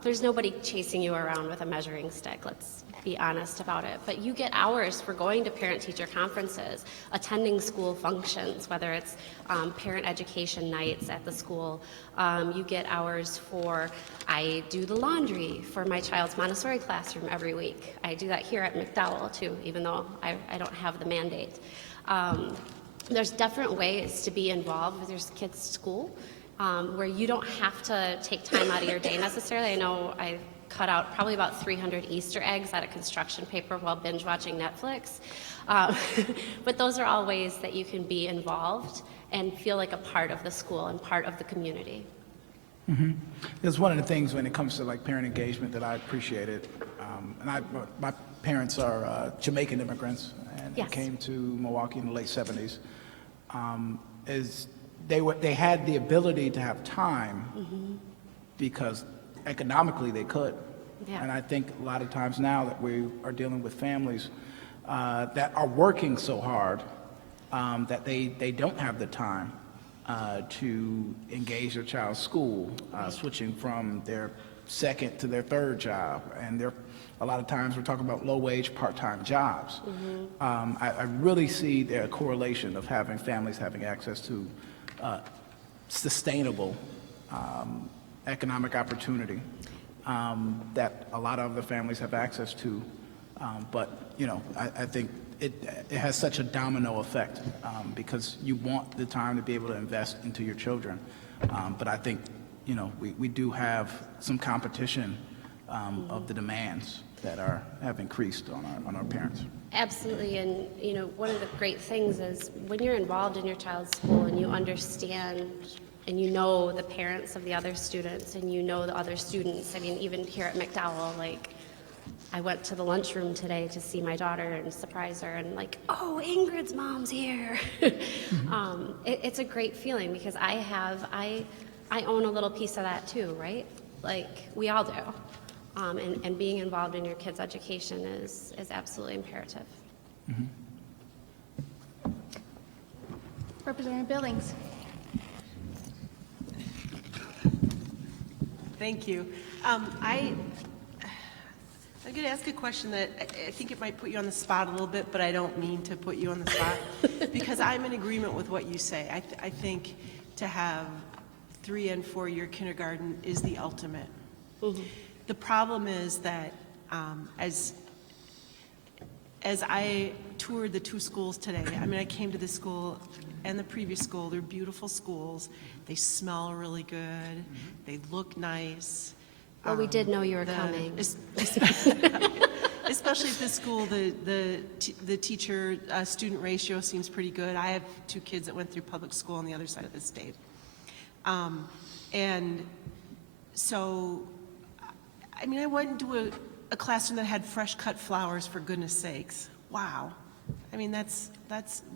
There's nobody chasing you around with a measuring stick, let's be honest about it. But you get hours for going to parent-teacher conferences, attending school functions, whether it's parent education nights at the school. You get hours I do the laundry for my child's Montessori classroom every week. I do that here at McDowell too, even though I don't have the mandate. There's different ways to be involved with your kids' school where you don't have to take time out of your day necessarily. I know I cut out probably about 300 Easter eggs out of construction paper while binge watching Netflix. But those are all ways that you can be involved and feel like a part of the school and part of the community. Mm-hmm. It's one of the things when it comes to parent engagement that I appreciated. My parents are Jamaican immigrants and Yes. came to Milwaukee in the late 70s. They had the ability to have time because economically they could. Yeah. And I think a lot of times now that we are dealing with families that are working so hard that they don't have the time to engage their child's school, switching from their second to their third job. And a lot of times we're talking about low-wage, part-time jobs. I really see the correlation of having families having access to sustainable economic opportunity that a lot of the families have access to. But, I think it has such a domino effect because you want the time to be able to invest into your children. But I think, we do have some competition of the demands that have increased on our parents. Absolutely, and one of the great things is when you're involved in your child's school and you understand and you know the parents of the other students and you know the other students. I mean, even here at McDowell, I went to the lunchroom today to see my daughter and surprise her and oh, Ingrid's mom's here. It's a great feeling because I own a little piece of that too, right? We all do. and being involved in your kids' education is absolutely imperative. Representative Billings. Thank you. I'm going to ask a question that I think it might put you on the spot a little bit, but I don't mean to put you on the spot because I'm in agreement with what you say. I think to have 3- and 4-year kindergarten is the ultimate. The problem is that as I toured the 2 schools today, I mean, I came to this school and the previous school. They're beautiful schools. They smell really good. They look nice. Well, we did know you were coming. Especially at this school, the teacher-student ratio seems pretty good. I have 2 kids that went through public school on the other side of the state. And so, I mean, I went into a classroom that had fresh-cut flowers, for goodness sakes. Wow. I mean, that's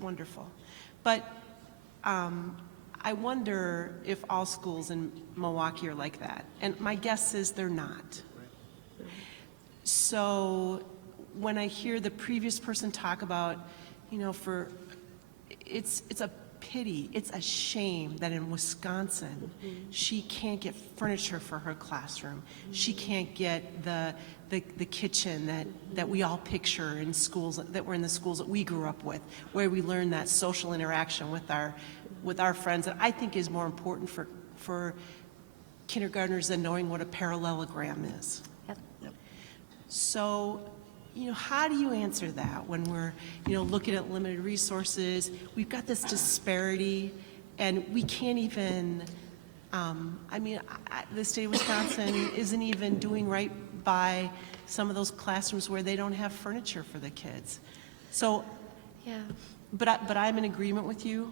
wonderful. But I wonder if all schools in Milwaukee are like that. And my guess is they're not. So when I hear the previous person talk about, you know, it's a pity, it's a shame that in Wisconsin, she can't get furniture for her classroom. She can't get the kitchen that we all picture in schools, that were in the schools that we grew up with, where we learn that social interaction with our friends, that I think is more important for kindergartners than knowing what a parallelogram is. Yep. So, you know, how do you answer that when we're, you know, looking at limited resources? We've got this disparity, and we can't even, I mean, the state of Wisconsin isn't even doing right by some of those classrooms where they don't have furniture for the kids. So, yeah. But I'm in agreement with you.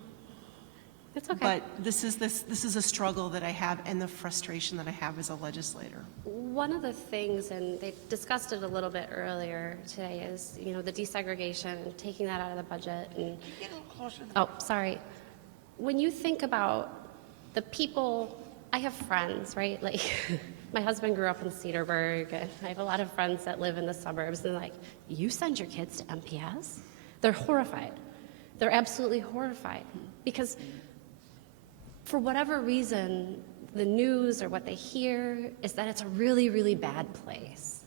It's okay. But this is a struggle that I have, and the frustration that I have as a legislator. One of the things, and they discussed it a little bit earlier today, is, you know, the desegregation and taking that out of the budget. And oh, sorry. When you think about the people, I have friends, right? Like, my husband grew up in Cedarburg, and I have a lot of friends that live in the suburbs, and like, you send your kids to MPS? They're horrified. They're absolutely horrified because for whatever reason, the news or what they hear is that it's a really, really bad place.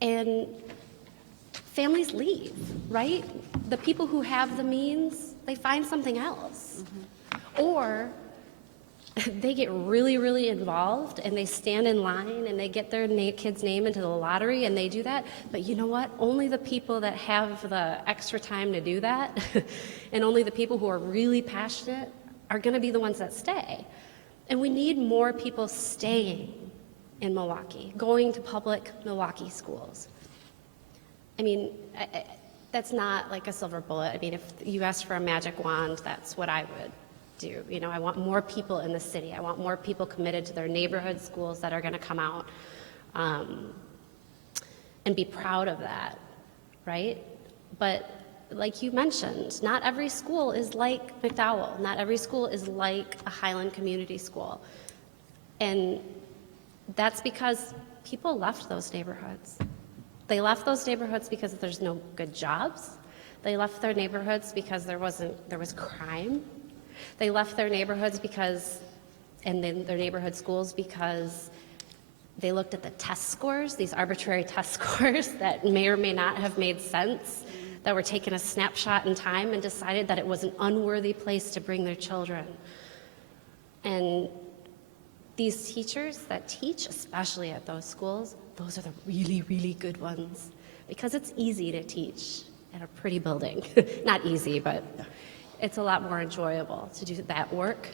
And families leave, right? The people who have the means, they find something else. Or they get really, really involved and they stand in line and they get their kid's name into the lottery and they do that. But you know what? Only the people that have the extra time to do that and only the people who are really passionate are going to be the ones that stay. And we need more people staying in Milwaukee, going to public Milwaukee schools. I mean, that's not like a silver bullet. I mean, if you asked for a magic wand, that's what I would do. You know, I want more people in the city. I want more people committed to their neighborhood schools that are going to come out and be proud of that, right? But like you mentioned, not every school is like McDowell. Not every school is like a Highland Community School. And that's because people left those neighborhoods. They left those neighborhoods because there's no good jobs. They left their neighborhoods because there was crime. They left their neighborhoods and then their neighborhood schools because they looked at the test scores, these arbitrary test scores that may or may not have made sense, that were taking a snapshot in time and decided that it was an unworthy place to bring their children. And these teachers that teach, especially at those schools, those are the really, really good ones because it's easy to teach at a pretty building. Not easy, but it's a lot more enjoyable to do that work,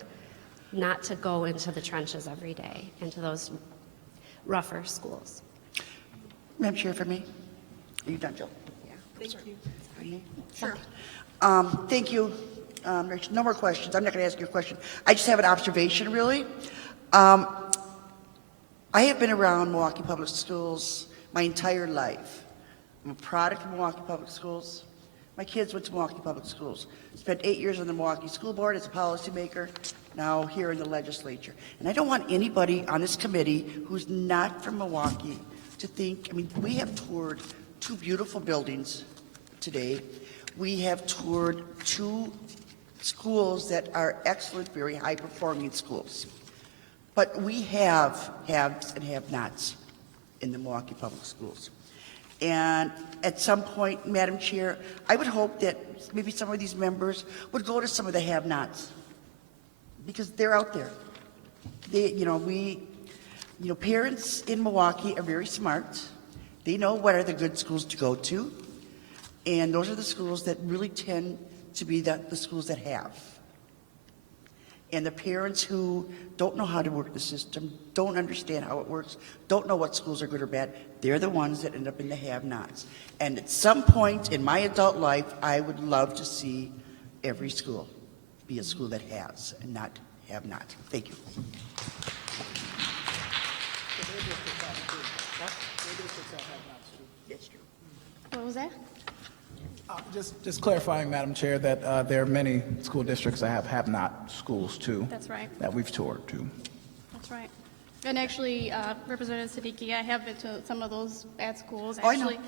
not to go into the trenches every day, into those rougher schools. Madam Chair, for me? Are you done, Jill? Yeah, thank you. Sure. Thank you. There's no more questions. I'm not going to ask you a question. I just have an observation, really. I have been around Milwaukee Public Schools my entire life. I'm a product of Milwaukee Public Schools. My kids went to Milwaukee Public Schools. Spent 8 years on the Milwaukee School Board as a policymaker, now here in the legislature. And I don't want anybody on this committee who's not from Milwaukee to think, I mean, we have toured 2 beautiful buildings today. We have toured 2 schools that are excellent, very high-performing schools. But we have haves and have-nots in the Milwaukee Public Schools. And at some point, Madam Chair, I would hope that maybe some of these members would go to some of the have-nots, because they're out there. Parents in Milwaukee are very smart. They know what are the good schools to go to, and those are the schools that really tend to be the schools that have. And the parents who don't know how to work the system, don't understand how it works, don't know what schools are good or bad, they're the ones that end up in the have-nots. And at some point in my adult life, I would love to see every school be a school that has and not have not. Thank you. What was that? Just clarifying, Madam Chair, that there are many school districts that have not schools too. That's right. That we've toured too. That's right. And actually, Representative Siddiqui, I have been to some of those bad schools. Oh, I know. Actually,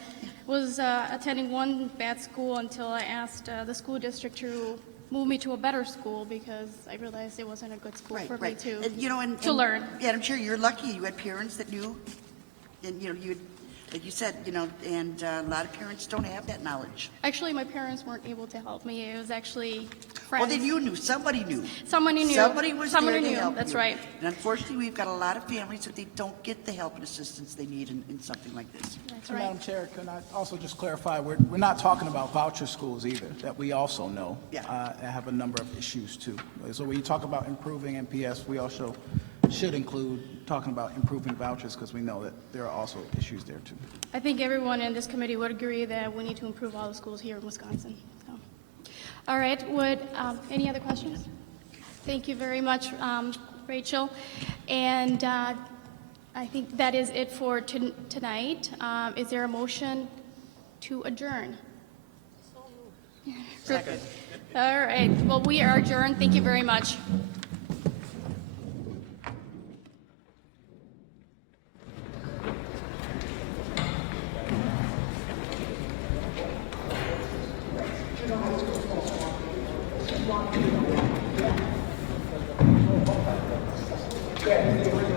was attending one bad school until I asked the school district to move me to a better school because I realized it wasn't a good school for me to And, learn. Yeah, I'm sure you're lucky. You had parents that knew, and you, like you said, and a lot of parents don't have that knowledge. Actually, my parents weren't able to help me. It was actually friends. Well, then you knew. Somebody knew. Somebody knew. Somebody was Somebody there to knew. help That's you. right. And unfortunately, we've got a lot of families that they don't get the help and assistance they need in something like this. That's And right. Madam Chair, can I also just clarify, we're not talking about voucher schools either, that we also know have a number of issues too. So when you talk about improving MPS, we also should include talking about improving vouchers because we know that there are also issues there too. I think everyone in this committee would agree that we need to improve all the schools here in Wisconsin. So. All right, any other questions? Thank you very much, Rachel. And I think that is it for tonight. Is there a motion to adjourn? Second. All right, well, we are adjourned. Thank you very much. Yeah.